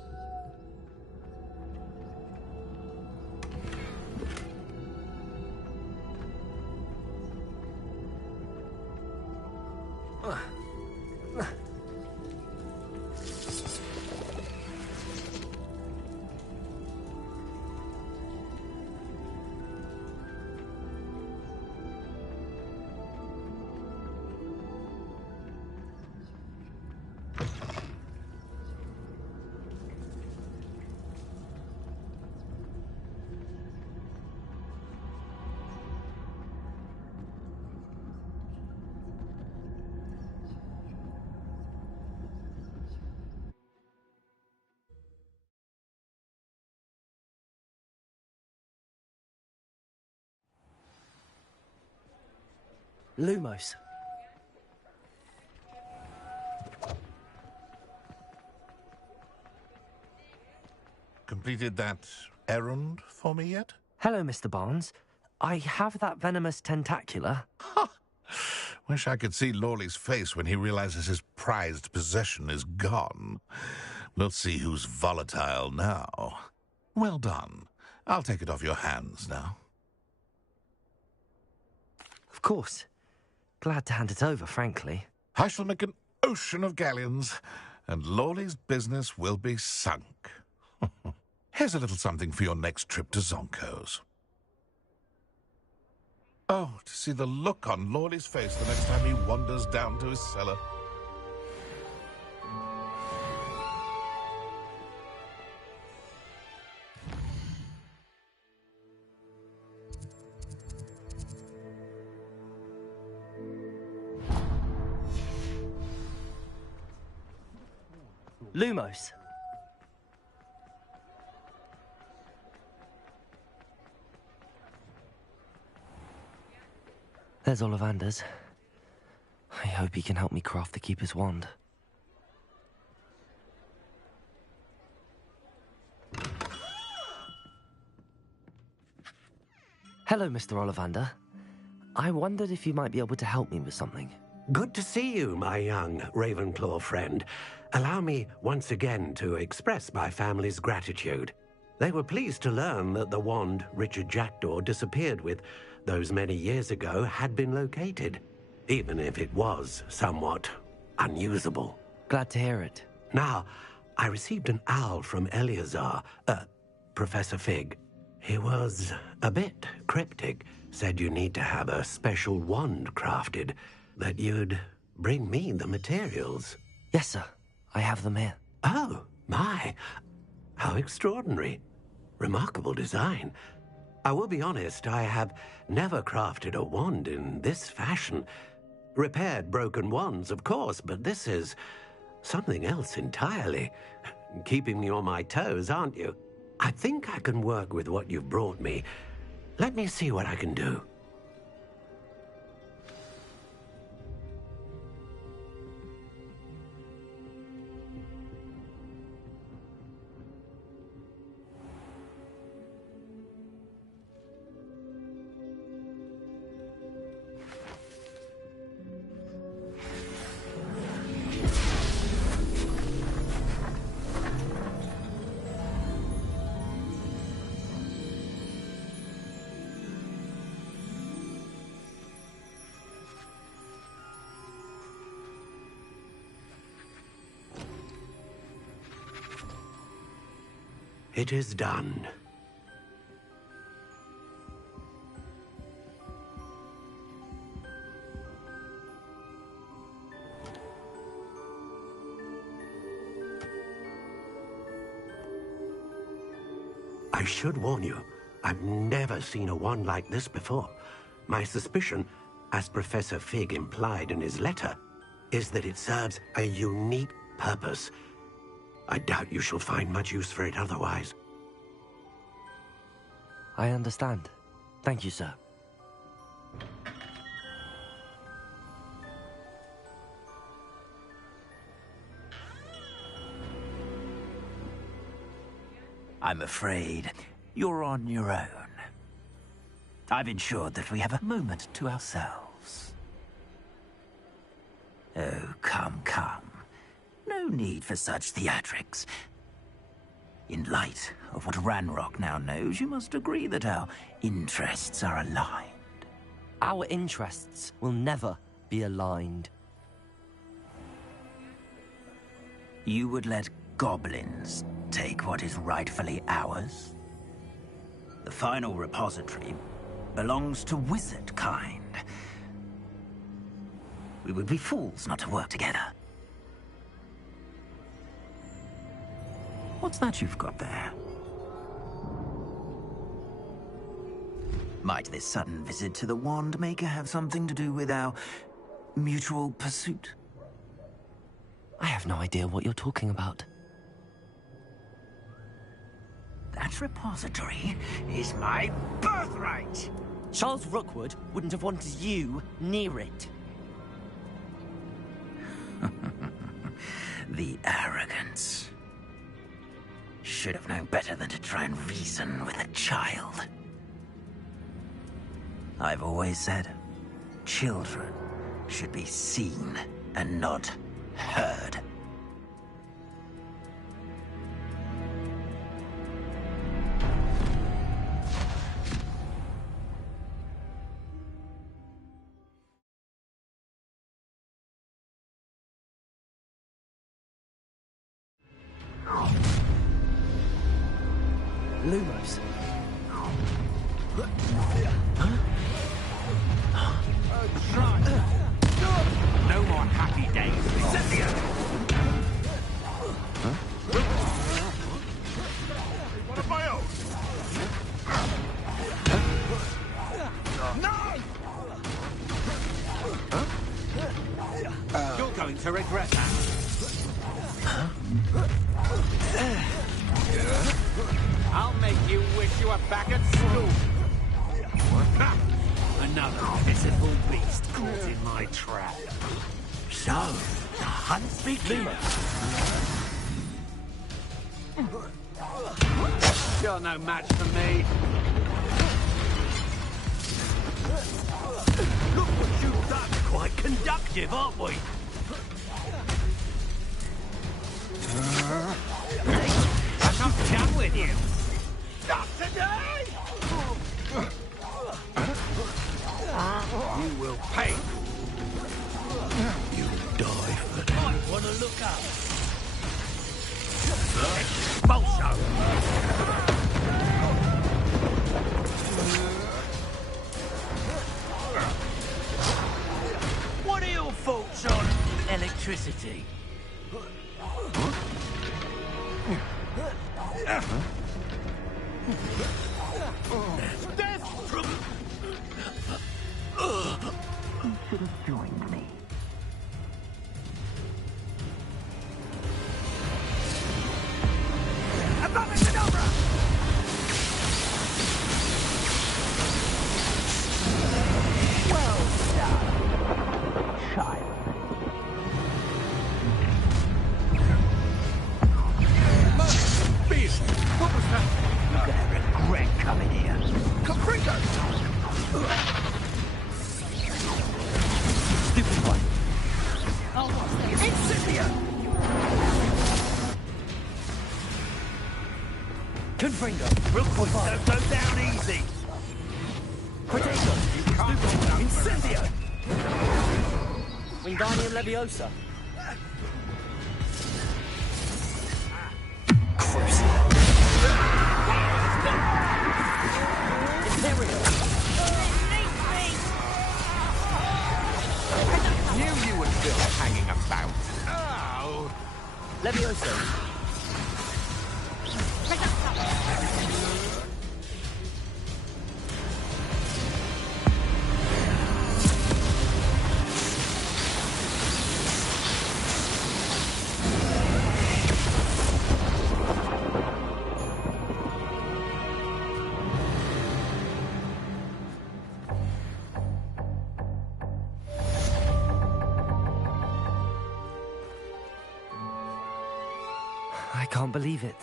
Lumos. Completed that errand for me yet? Hello, Mr. Barnes. I have that venomous tentacula. Wish I could see Lawley's face when he realizes his prized possession is gone. We'll see who's volatile now. Well done. I'll take it off your hands now. Of course. Glad to hand it over, frankly. I shall make an ocean of galleons, and Lawley's business will be sunk. Here's a little something for your next trip to Zonko's. Oh, to see the look on Lawley's face the next time he wanders down to his cellar. Lumos. There's Ollivander's. I hope he can help me craft the Keeper's wand. Hello, Mr. Ollivander. I wondered if you might be able to help me with something. Good to see you, my young Ravenclaw friend. Allow me once again to express my family's gratitude. They were pleased to learn that the wand Richard Jackdaw disappeared with those many years ago had been located, even if it was somewhat unusable. Glad to hear it. Now, I received an owl from Eleazar, Professor Fig. He was a bit cryptic, said you need to have a special wand crafted, that you'd bring me the materials. Yes, sir. I have them here. Oh, my. How extraordinary. Remarkable design. I will be honest, I have never crafted a wand in this fashion. Repaired broken wands, of course, but this is something else entirely. Keeping me on my toes, aren't you? I think I can work with what you've brought me. Let me see what I can do. It is done. I should warn you, I've never seen a wand like this before. My suspicion, as Professor Fig implied in his letter, is that it serves a unique purpose. I doubt you shall find much use for it otherwise. I understand. Thank you, sir. I'm afraid you're on your own. I've ensured that we have a moment to ourselves. Oh, come, come. No need for such theatrics. In light of what Ranrock now knows, you must agree that our interests are aligned. Our interests will never be aligned. You would let goblins take what is rightfully ours? The final repository belongs to wizard kind. We would be fools not to work together. What's that you've got there? Might this sudden visit to the Wand Maker have something to do with our mutual pursuit? I have no idea what you're talking about. That repository is my birthright! Charles Rookwood wouldn't have wanted you near it. The arrogance. Should have known better than to try and reason with a child. I've always said, children should be seen and not heard. Lumos. No more happy days. Cynthia! One of my own. No! You're going to regret that. I'll make you wish you were back at school. Another pitiful beast caught in my trap. So, the hunt's begun. You're no match for me. Look what you've done. Quite conductive, aren't we? I'm not done with you. Not today! You will pay. You'll die for it. Might want to look up. Expulso! What are your thoughts on electricity? Death from... You should have joined me. Abracadabra! Well done, child. Beast! What was that? You're gonna regret coming here. Caprico! Stupid one. Incendia! Confringo. Real quick, don't go down easy. Protego. You can't go down. Incendio. Wingardium Leviosa. Crucible. Knew you were still hanging about. Oh! Levioso. I can't believe it.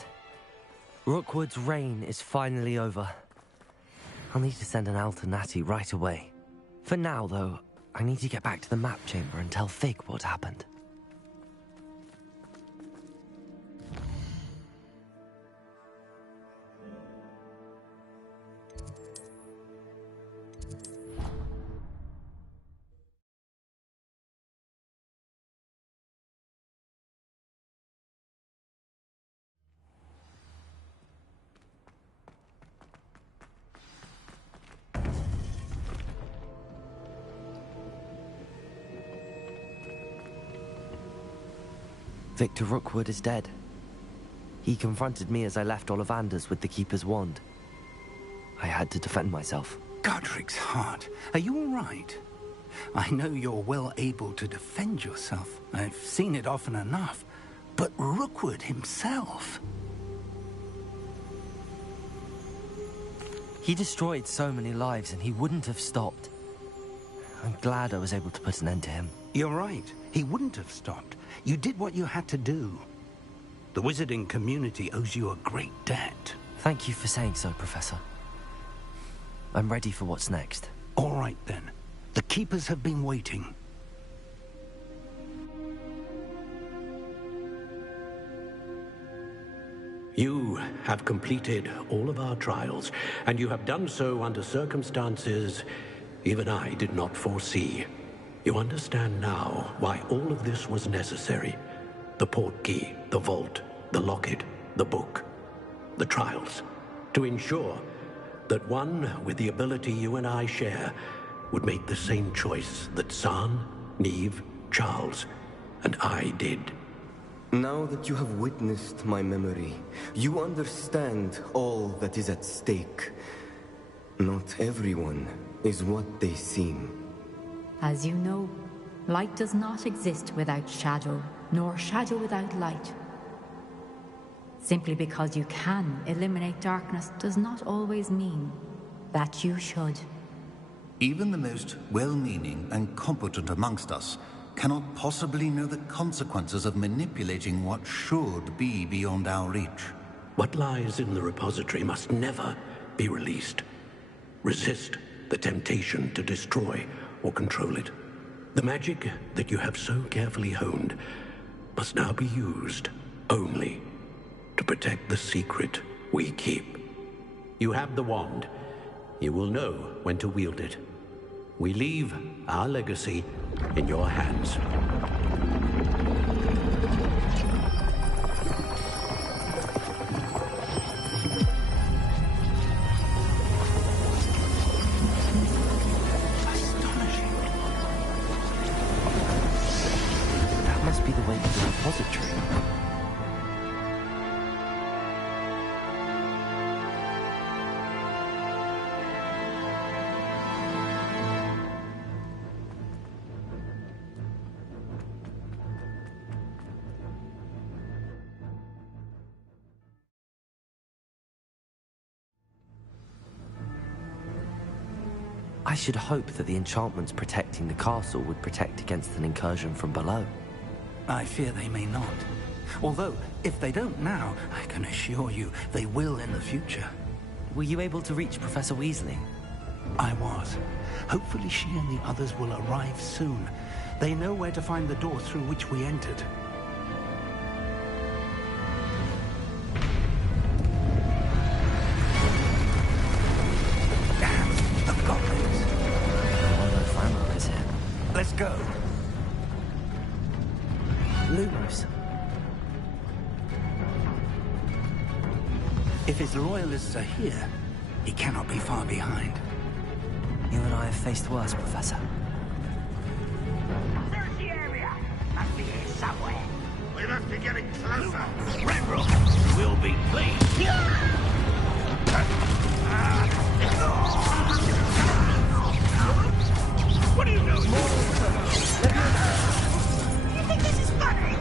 Rookwood's reign is finally over. I'll need to send an Alternati right away. For now, though, I need to get back to the map chamber and tell Fig what happened. Victor Rookwood is dead. He confronted me as I left Ollivander's with the Keeper's wand. I had to defend myself. Godric's heart, are you all right? I know you're well able to defend yourself. I've seen it often enough. But Rookwood himself... He destroyed so many lives and he wouldn't have stopped. I'm glad I was able to put an end to him. You're right. He wouldn't have stopped. You did what you had to do. The wizarding community owes you a great debt. Thank you for saying so, Professor. I'm ready for what's next. All right, then. The Keepers have been waiting. You have completed all of our trials, and you have done so under circumstances even I did not foresee. You understand now why all of this was necessary. The portkey, the vault, the locket, the book, the trials. To ensure that one with the ability you and I share would make the same choice that San, Neve, Charles, and I did. Now that you have witnessed my memory, you understand all that is at stake. Not everyone is what they seem. As you know, light does not exist without shadow, nor shadow without light. Simply because you can eliminate darkness does not always mean that you should. Even the most well-meaning and competent amongst us cannot possibly know the consequences of manipulating what should be beyond our reach. What lies in the repository must never be released. Resist the temptation to destroy or control it. The magic that you have so carefully honed must now be used only to protect the secret we keep. You have the wand. You will know when to wield it. We leave our legacy in your hands. That must be the way to the repository. I should hope that the enchantments protecting the castle would protect against an incursion from below. I fear they may not. Although, if they don't now, I can assure you they will in the future. Were you able to reach Professor Weasley? I was. Hopefully she and the others will arrive soon. They know where to find the door through which we entered. Let's go. Lumos. If his loyalists are here, He cannot be far behind. You and I have faced worse, Professor. Search the area. Must be here somewhere. We must be getting closer. Renbrook will be pleased. What are you doing? You think this is funny?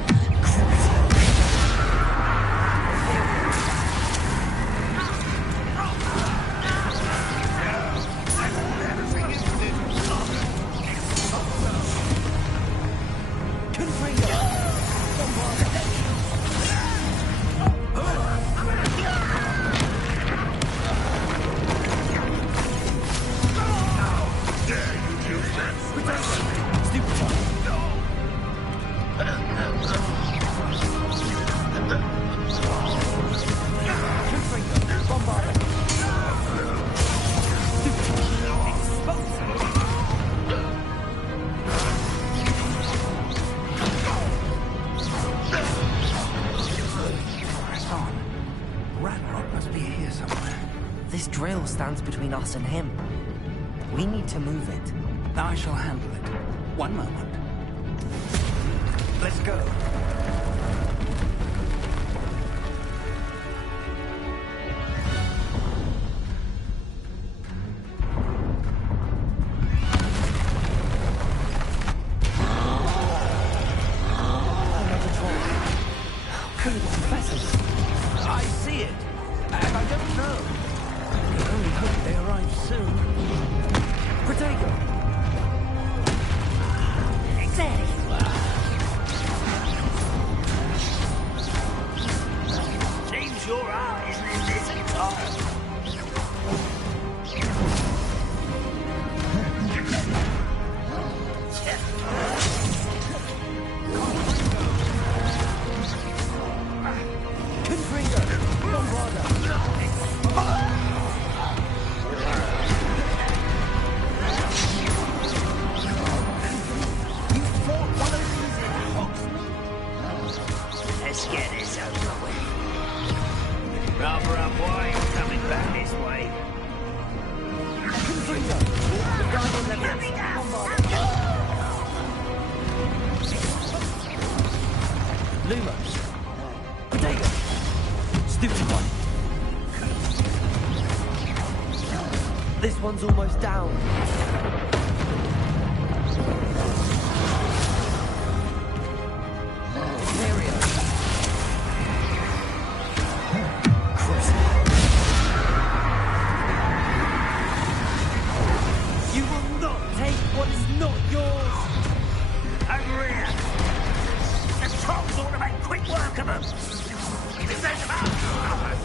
This drill stands between us and him. We need to move it. I shall handle it. One moment. Let's go. I see it, and I don't know. I can only hope they arrive soon. Protego! There you are. Seems your art isn't in this at all. Let's get this over with. Rather up wide, coming back this way. Lumos. Potato. Stupid one. This one's almost down. You will not take what is not yours! Over here! The trolls ought to make quick work of them! This ain't about ours!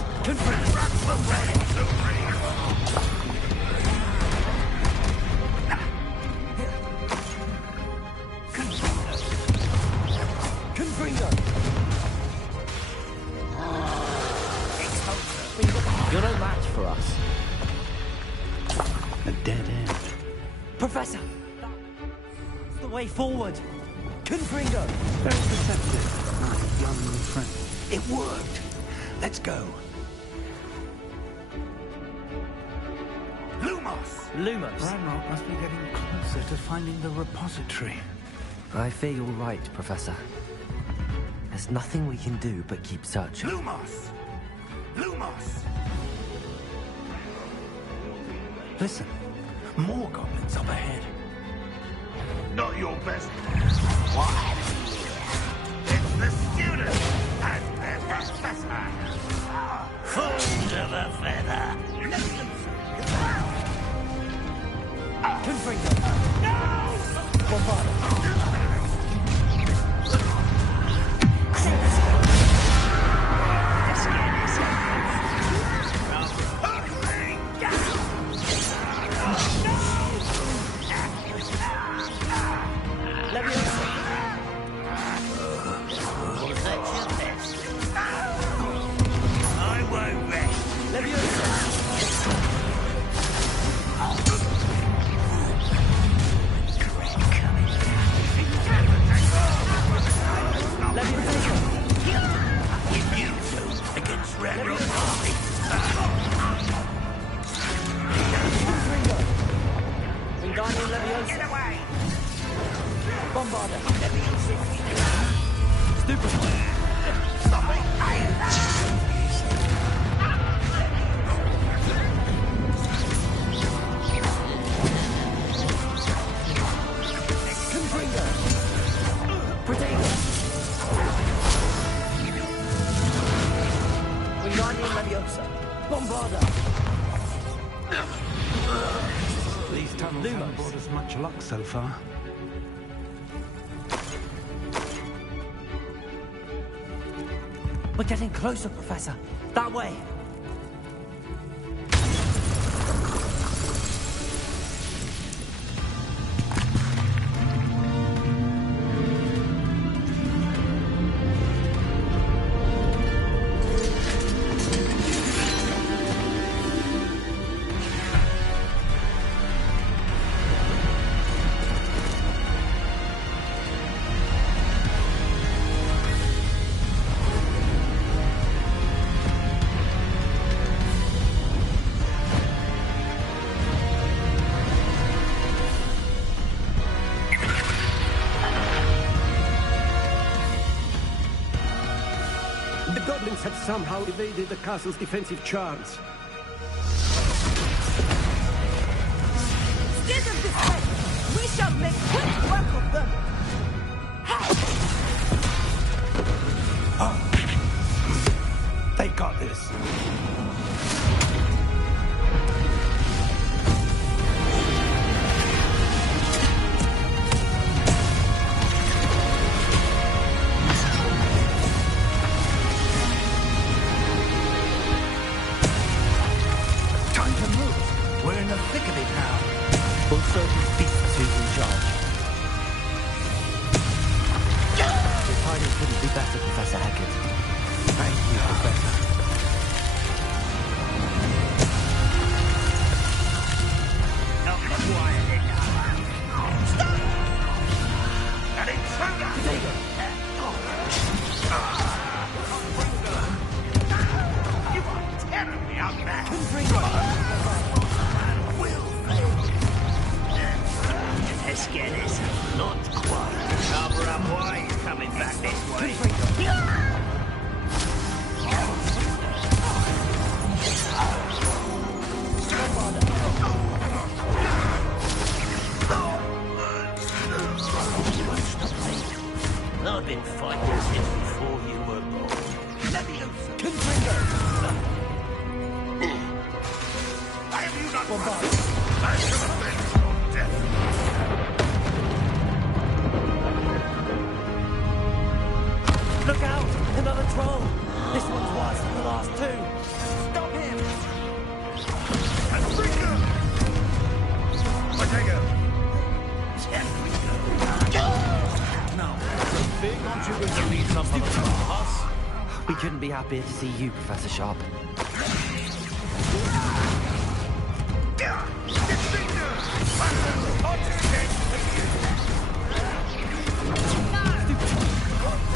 You're no match for us. A dead end. Professor! That's the way forward! Confringo! Very perceptive, my young friend. It worked. Let's go. Lumos! Ranrock must be getting closer to finding the repository. I fear you're right, Professor. There's nothing we can do but keep searching. Lumos! Lumos! Listen, more goblins up ahead. Not your best. What happened here? It's the student and their professor. Fools of a feather. Confringo! No! Bombarda! Bombarder. Stupid. Confringo. Protego. Wingardium Leviosa. Bombarder. These tunnels haven't brought us much luck so far. We're getting closer, Professor. That way. The goblins have somehow evaded the castle's defensive charms. Steer them this way! We shall make quick work of them! They got this. We're in the thick of it now. We'll certainly beat who's in charge. Your timing couldn't be better, Professor Hackett. Thank you, Professor. Not quiet enough. Stop! An intruder! You are terribly outmatched. Let's get this. Not quiet. Cover up why he's coming back this way. I've been fighting since before you were born. Leviosa. Confringo. Why have you not bombarded? I should have been your death. Look out! Another troll! This one's worse than the last two! Stop him! Confringo. Protego. Now, big aren't you going to lead some of us? We couldn't be happier to see you, Professor Sharp.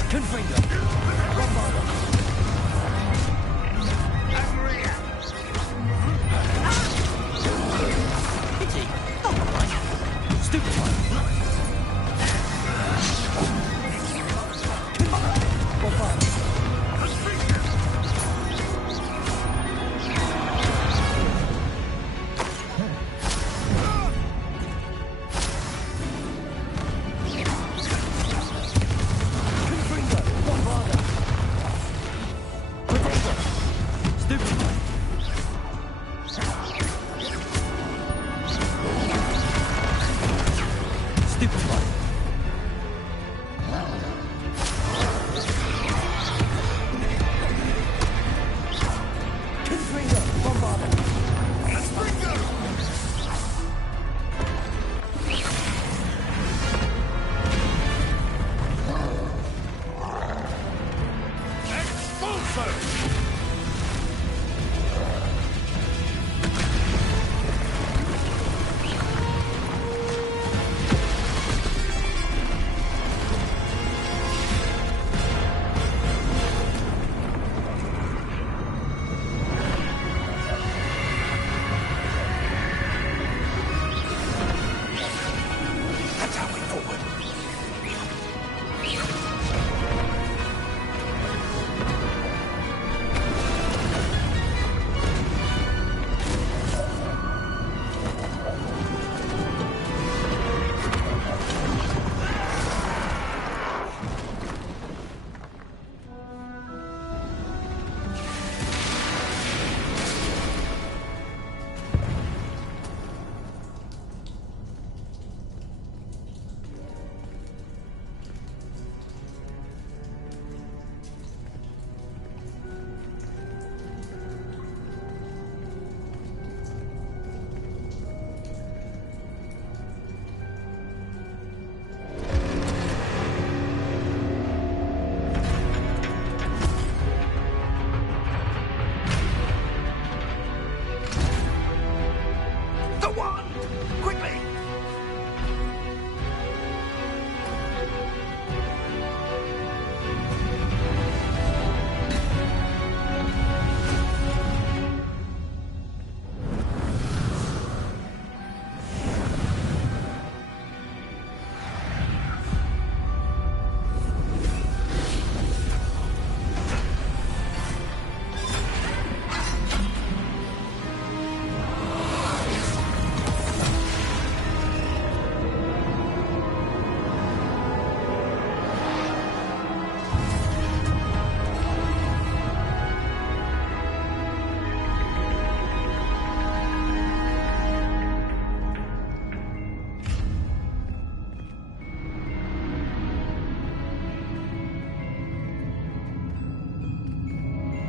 Confringo. Pity. Stupid one.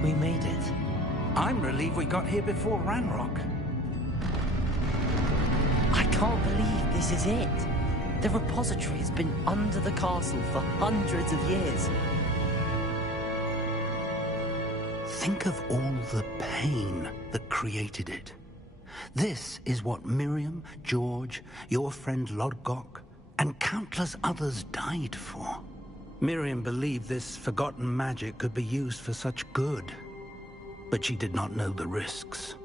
We made it. I'm relieved we got here before Ranrock. I can't believe this is it. The repository has been under the castle for hundreds of years. Think of all the pain that created it. This is what Miriam, George, your friend Lodgok, and countless others died for. Miriam believed this forgotten magic could be used for such good. But she did not know the risks.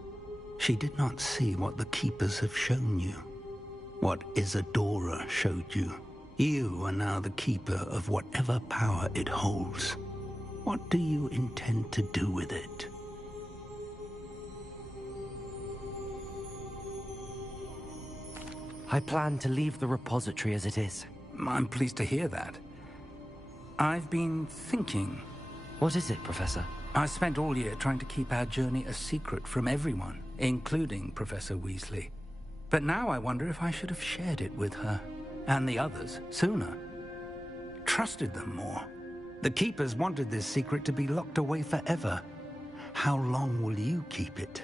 She did not see what the Keepers have shown you. What Isadora showed you. You are now the Keeper of whatever power it holds. What do you intend to do with it? I plan to leave the repository as it is. I'm pleased to hear that. I've been thinking. What is it, Professor? I spent all year trying to keep our journey a secret from everyone, including Professor Weasley. But now I wonder if I should have shared it with her, and the others, sooner. Trusted them more. The Keepers wanted this secret to be locked away forever. How long will you keep it?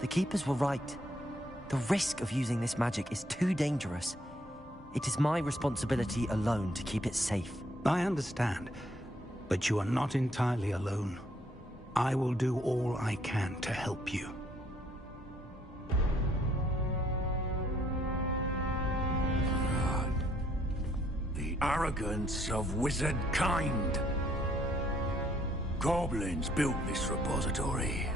The Keepers were right. The risk of using this magic is too dangerous. It is my responsibility alone to keep it safe. I understand, but you are not entirely alone. I will do all I can to help you. The arrogance of wizard kind. Goblins built this repository.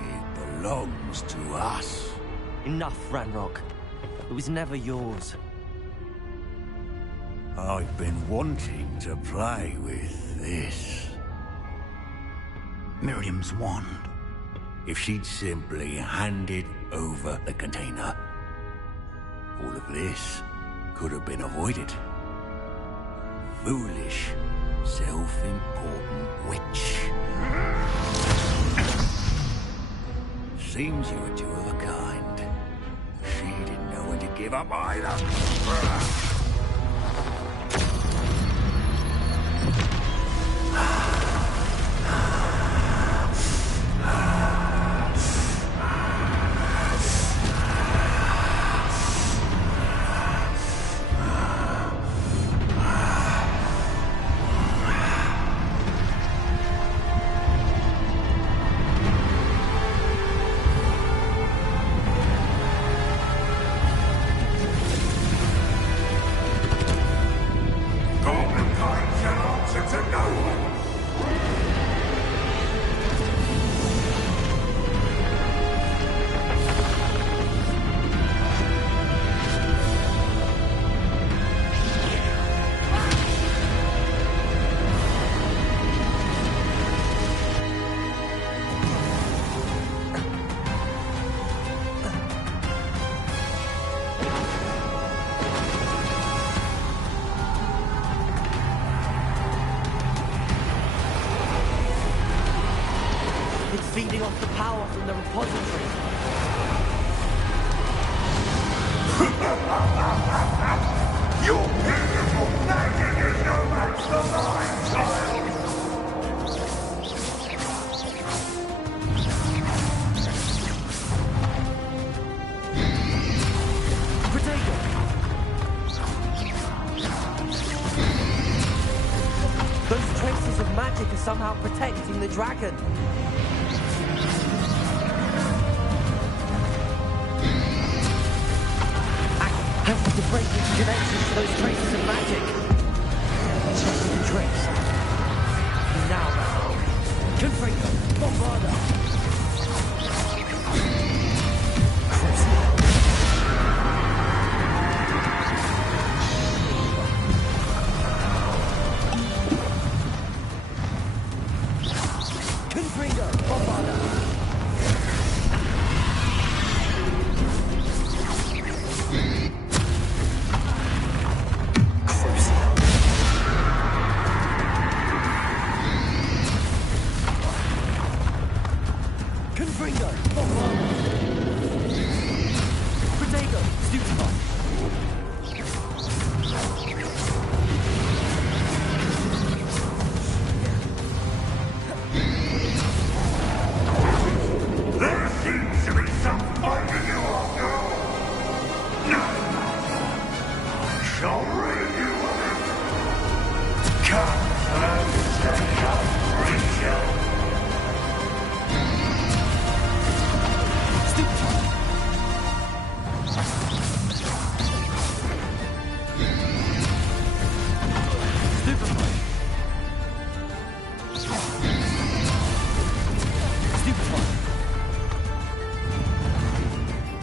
It belongs to us. Enough, Ranrock. It was never yours. I've been wanting to play with this. Miriam's wand. If she'd simply handed over the container, all of this could have been avoided. Foolish, self-important witch. Seems you were two of a kind. She didn't know when to give up either. Feeding off the power from the repository. Your beautiful magic is no match for mine, child! Potato! Those traces of magic are somehow protecting the dragon. To break its connections to those traces of magic. Check the trace. Now, Confringo, Bombarda. Confringo, Bombarda. Confringo, Bombarda. Potato! Stupefy! There seems to be some finding you after all. No matter. I shall rid you of it. Come close to young creature.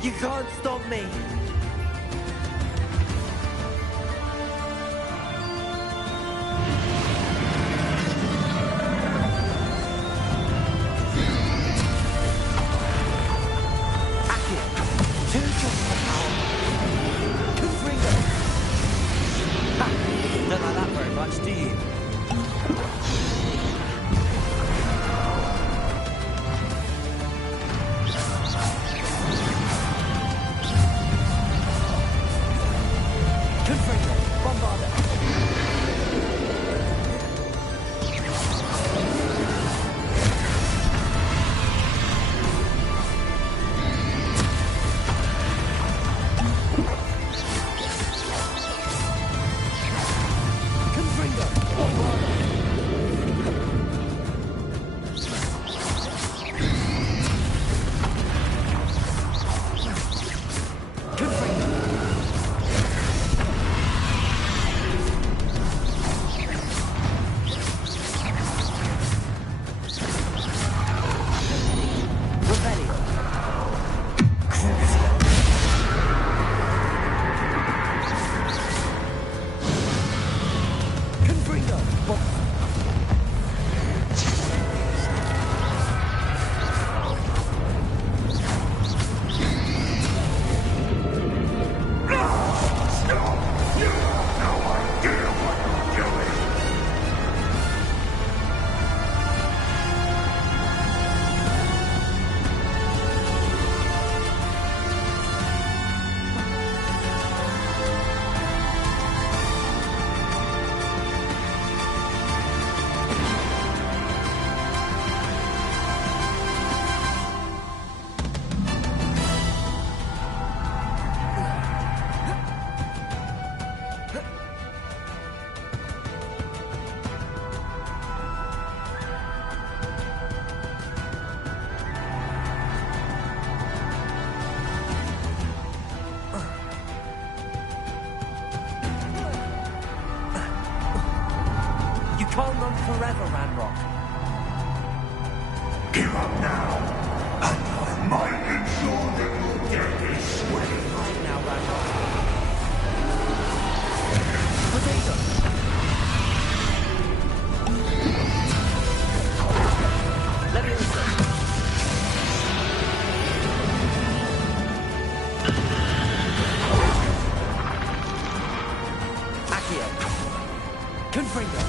You can't stop me! Don't like that very much, do you? Can't run forever, Ranrock. Give up now, and I might ensure that your death is swift. Right now, Ranrock. Potato! Let me listen. Accio. Confringo.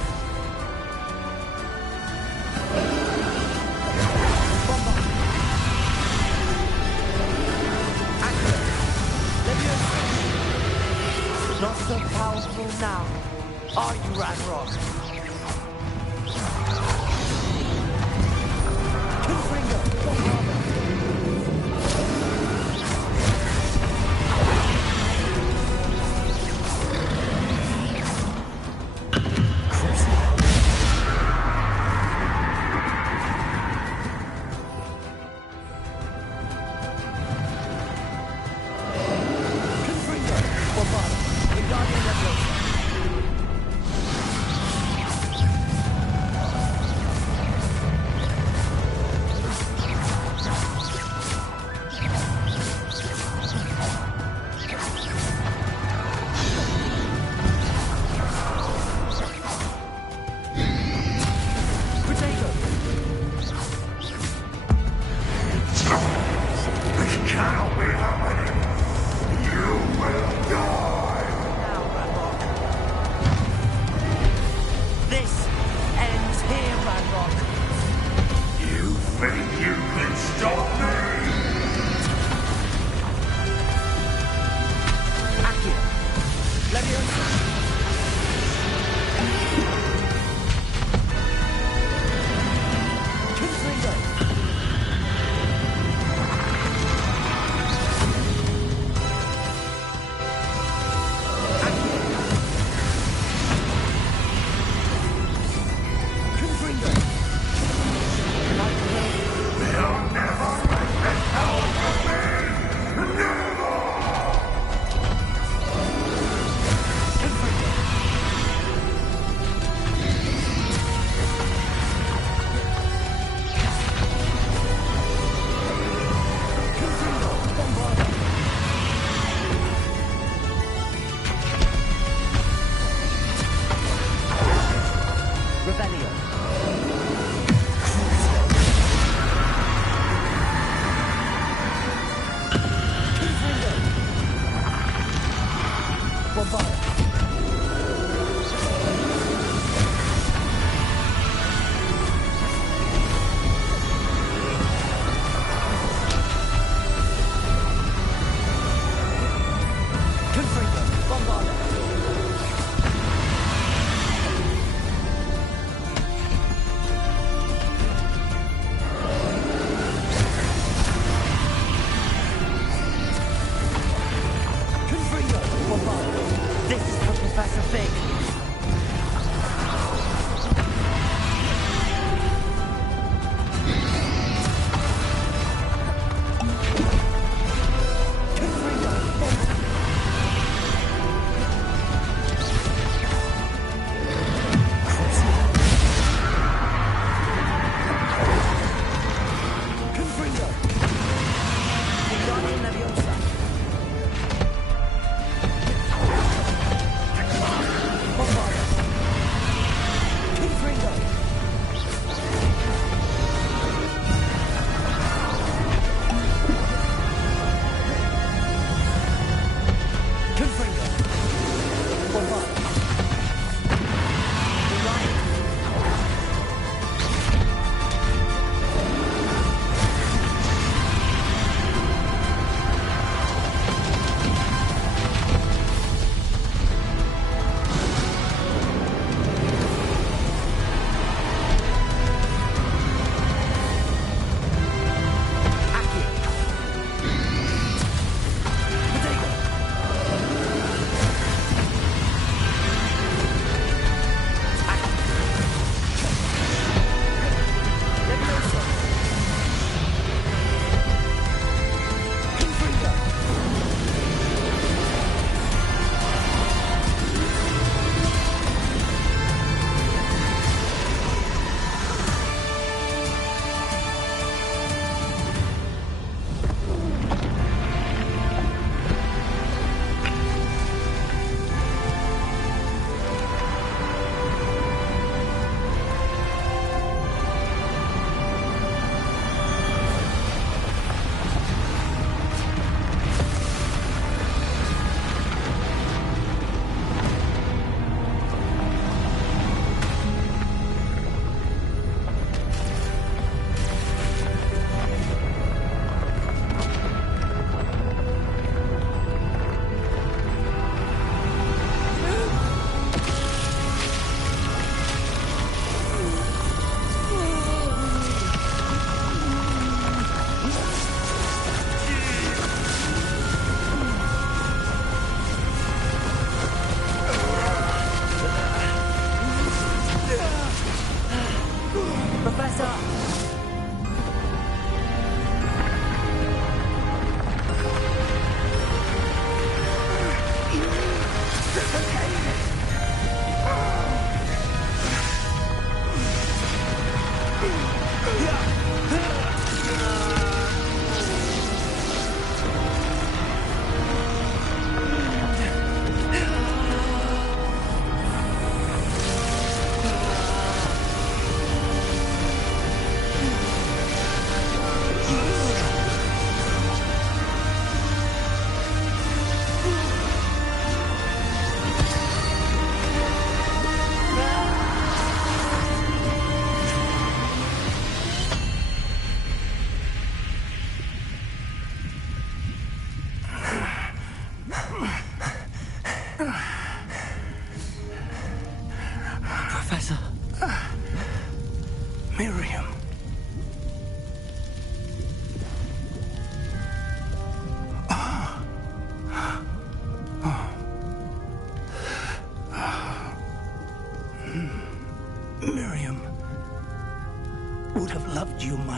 Not so powerful now, are you, Ranrock?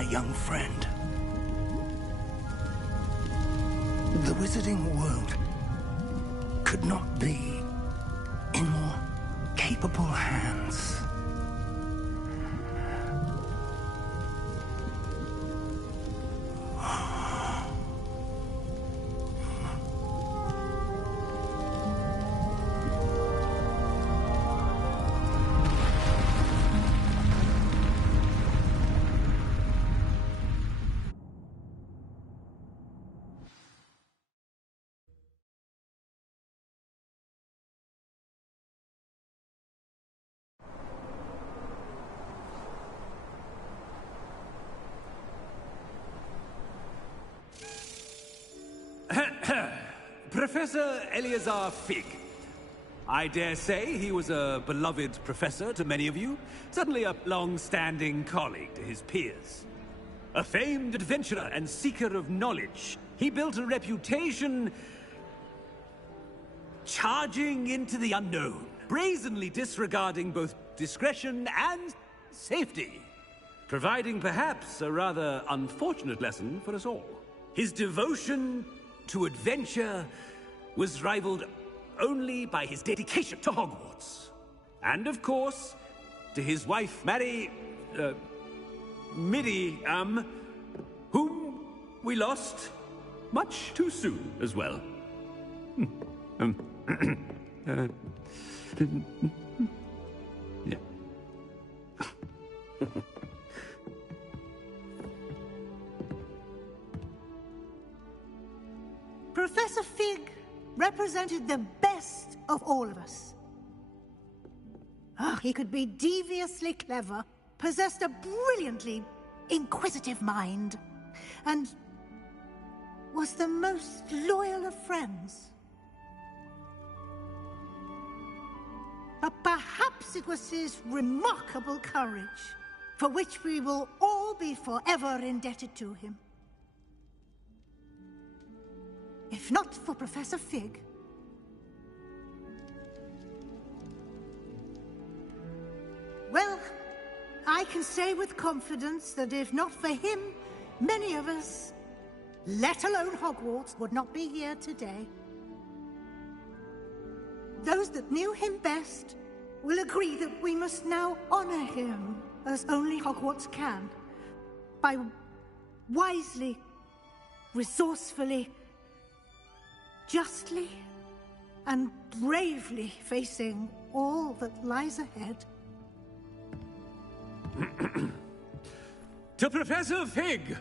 my young friend. The wizarding world could not be in more capable hands. Professor Eleazar Fig. I dare say he was a beloved professor to many of you, suddenly a long-standing colleague to his peers. A famed adventurer and seeker of knowledge, he built a reputation charging into the unknown, brazenly disregarding both discretion and safety, providing perhaps a rather unfortunate lesson for us all. His devotion to adventure was rivaled only by his dedication to Hogwarts. And of course, to his wife, Midi, whom we lost much too soon as well. Yeah. Professor Fig represented the best of all of us. He could be deviously clever, possessed a brilliantly inquisitive mind, and was the most loyal of friends. But perhaps it was his remarkable courage, for which we will all be forever indebted to him. If not for Professor Fig, well, I can say with confidence that if not for him, many of us, let alone Hogwarts, would not be here today. Those that knew him best will agree that we must now honor him as only Hogwarts can, by wisely, resourcefully, justly and bravely facing all that lies ahead. To Professor Fig!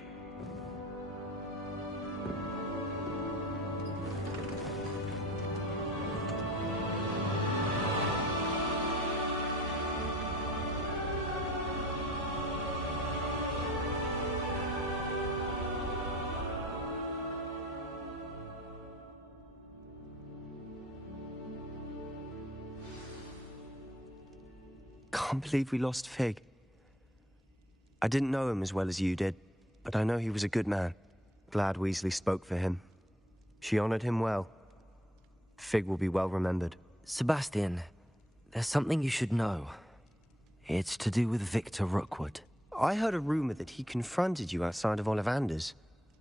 Can't believe we lost Fig. I didn't know him as well as you did, but I know he was a good man. Glad Weasley spoke for him. She honored him well. Fig will be well remembered. Sebastian, there's something you should know. It's to do with Victor Rookwood. I heard a rumor that he confronted you outside of Ollivander's.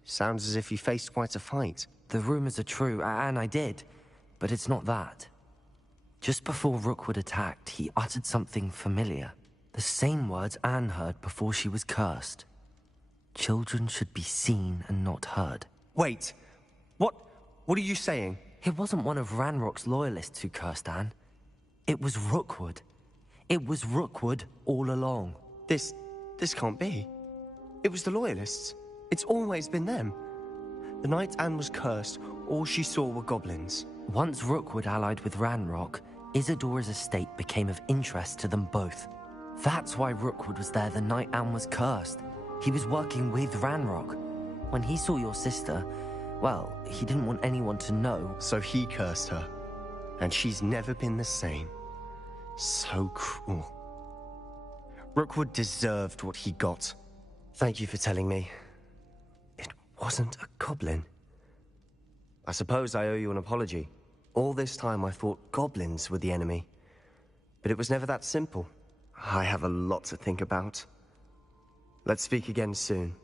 Sounds as if you faced quite a fight. The rumors are true, and I did, but it's not that. Just before Rookwood attacked, he uttered something familiar. The same words Anne heard before she was cursed. Children should be seen and not heard. Wait, what are you saying? It wasn't one of Ranrock's loyalists who cursed Anne. It was Rookwood. It was Rookwood all along. This can't be. It was the loyalists. It's always been them. The night Anne was cursed, all she saw were goblins. Once Rookwood allied with Ranrock, Isadora's estate became of interest to them both. That's why Rookwood was there the night Anne was cursed. He was working with Ranrock. When he saw your sister, well, he didn't want anyone to know. So he cursed her. And she's never been the same. So cruel. Rookwood deserved what he got. Thank you for telling me. It wasn't a goblin. I suppose I owe you an apology. All this time I thought goblins were the enemy. But it was never that simple. I have a lot to think about. Let's speak again soon.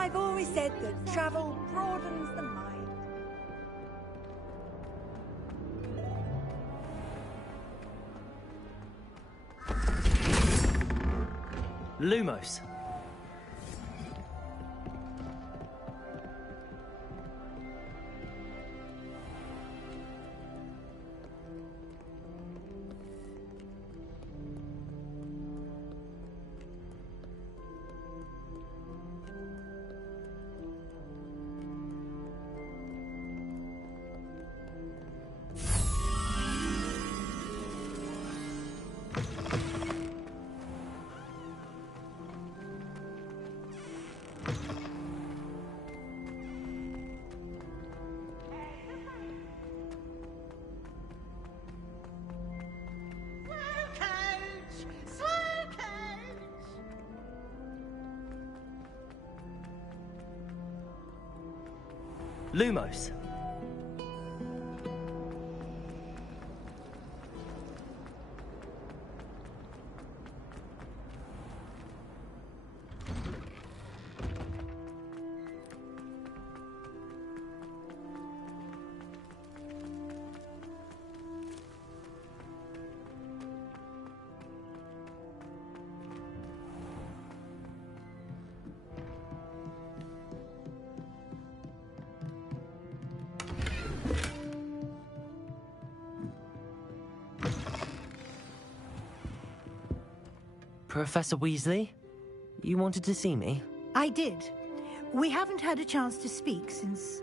I've always said that travel broadens the mind. Lumos. Lumos. Professor Weasley, you wanted to see me? I did. We haven't had a chance to speak since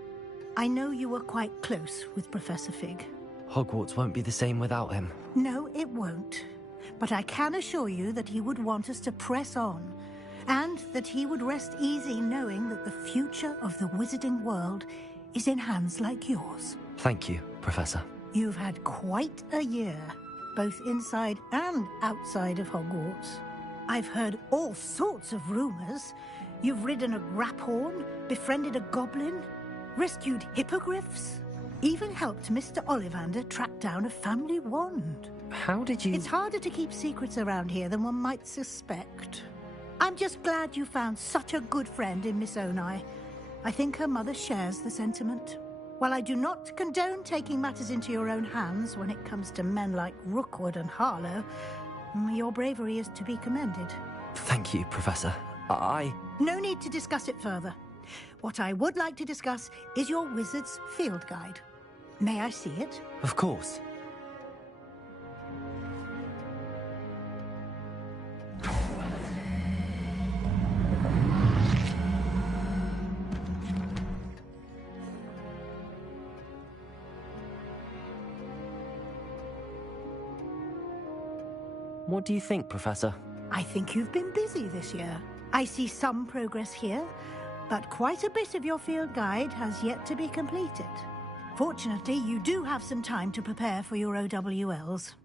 I know you were quite close with Professor Fig. Hogwarts won't be the same without him. No, it won't. But I can assure you that he would want us to press on, and that he would rest easy knowing that the future of the wizarding world is in hands like yours. Thank you, Professor. You've had quite a year, both inside and outside of Hogwarts. I've heard all sorts of rumors. You've ridden a graphorn, befriended a goblin, rescued hippogriffs, even helped Mr. Ollivander track down a family wand. How did you... It's harder to keep secrets around here than one might suspect. I'm just glad you found such a good friend in Miss Onai. I think her mother shares the sentiment. While I do not condone taking matters into your own hands when it comes to men like Rookwood and Harlow, your bravery is to be commended. Thank you, Professor. No need to discuss it further. What I would like to discuss is your wizard's field guide. May I see it? Of course. What do you think, Professor? I think you've been busy this year. I see some progress here, but quite a bit of your field guide has yet to be completed. Fortunately, you do have some time to prepare for your OWLs.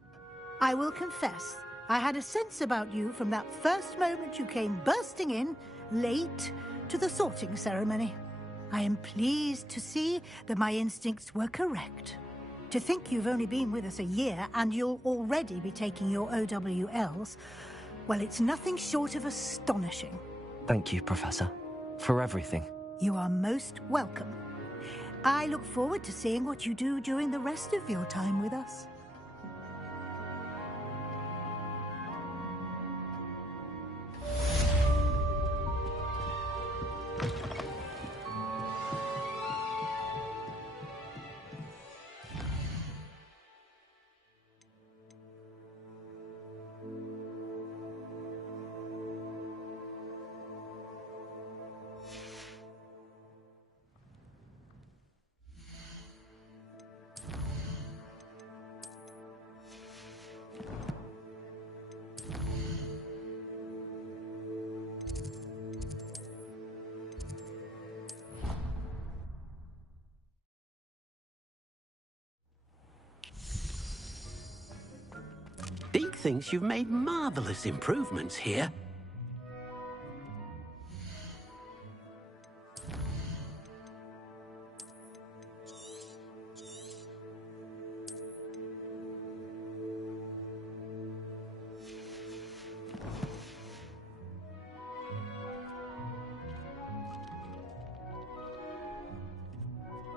I will confess, I had a sense about you from that first moment you came bursting in, late, to the sorting ceremony. I am pleased to see that my instincts were correct. To think you've only been with us a year and you'll already be taking your OWLs, well, it's nothing short of astonishing. Thank you, Professor, for everything. You are most welcome. I look forward to seeing what you do during the rest of your time with us. Deke thinks you've made marvelous improvements here.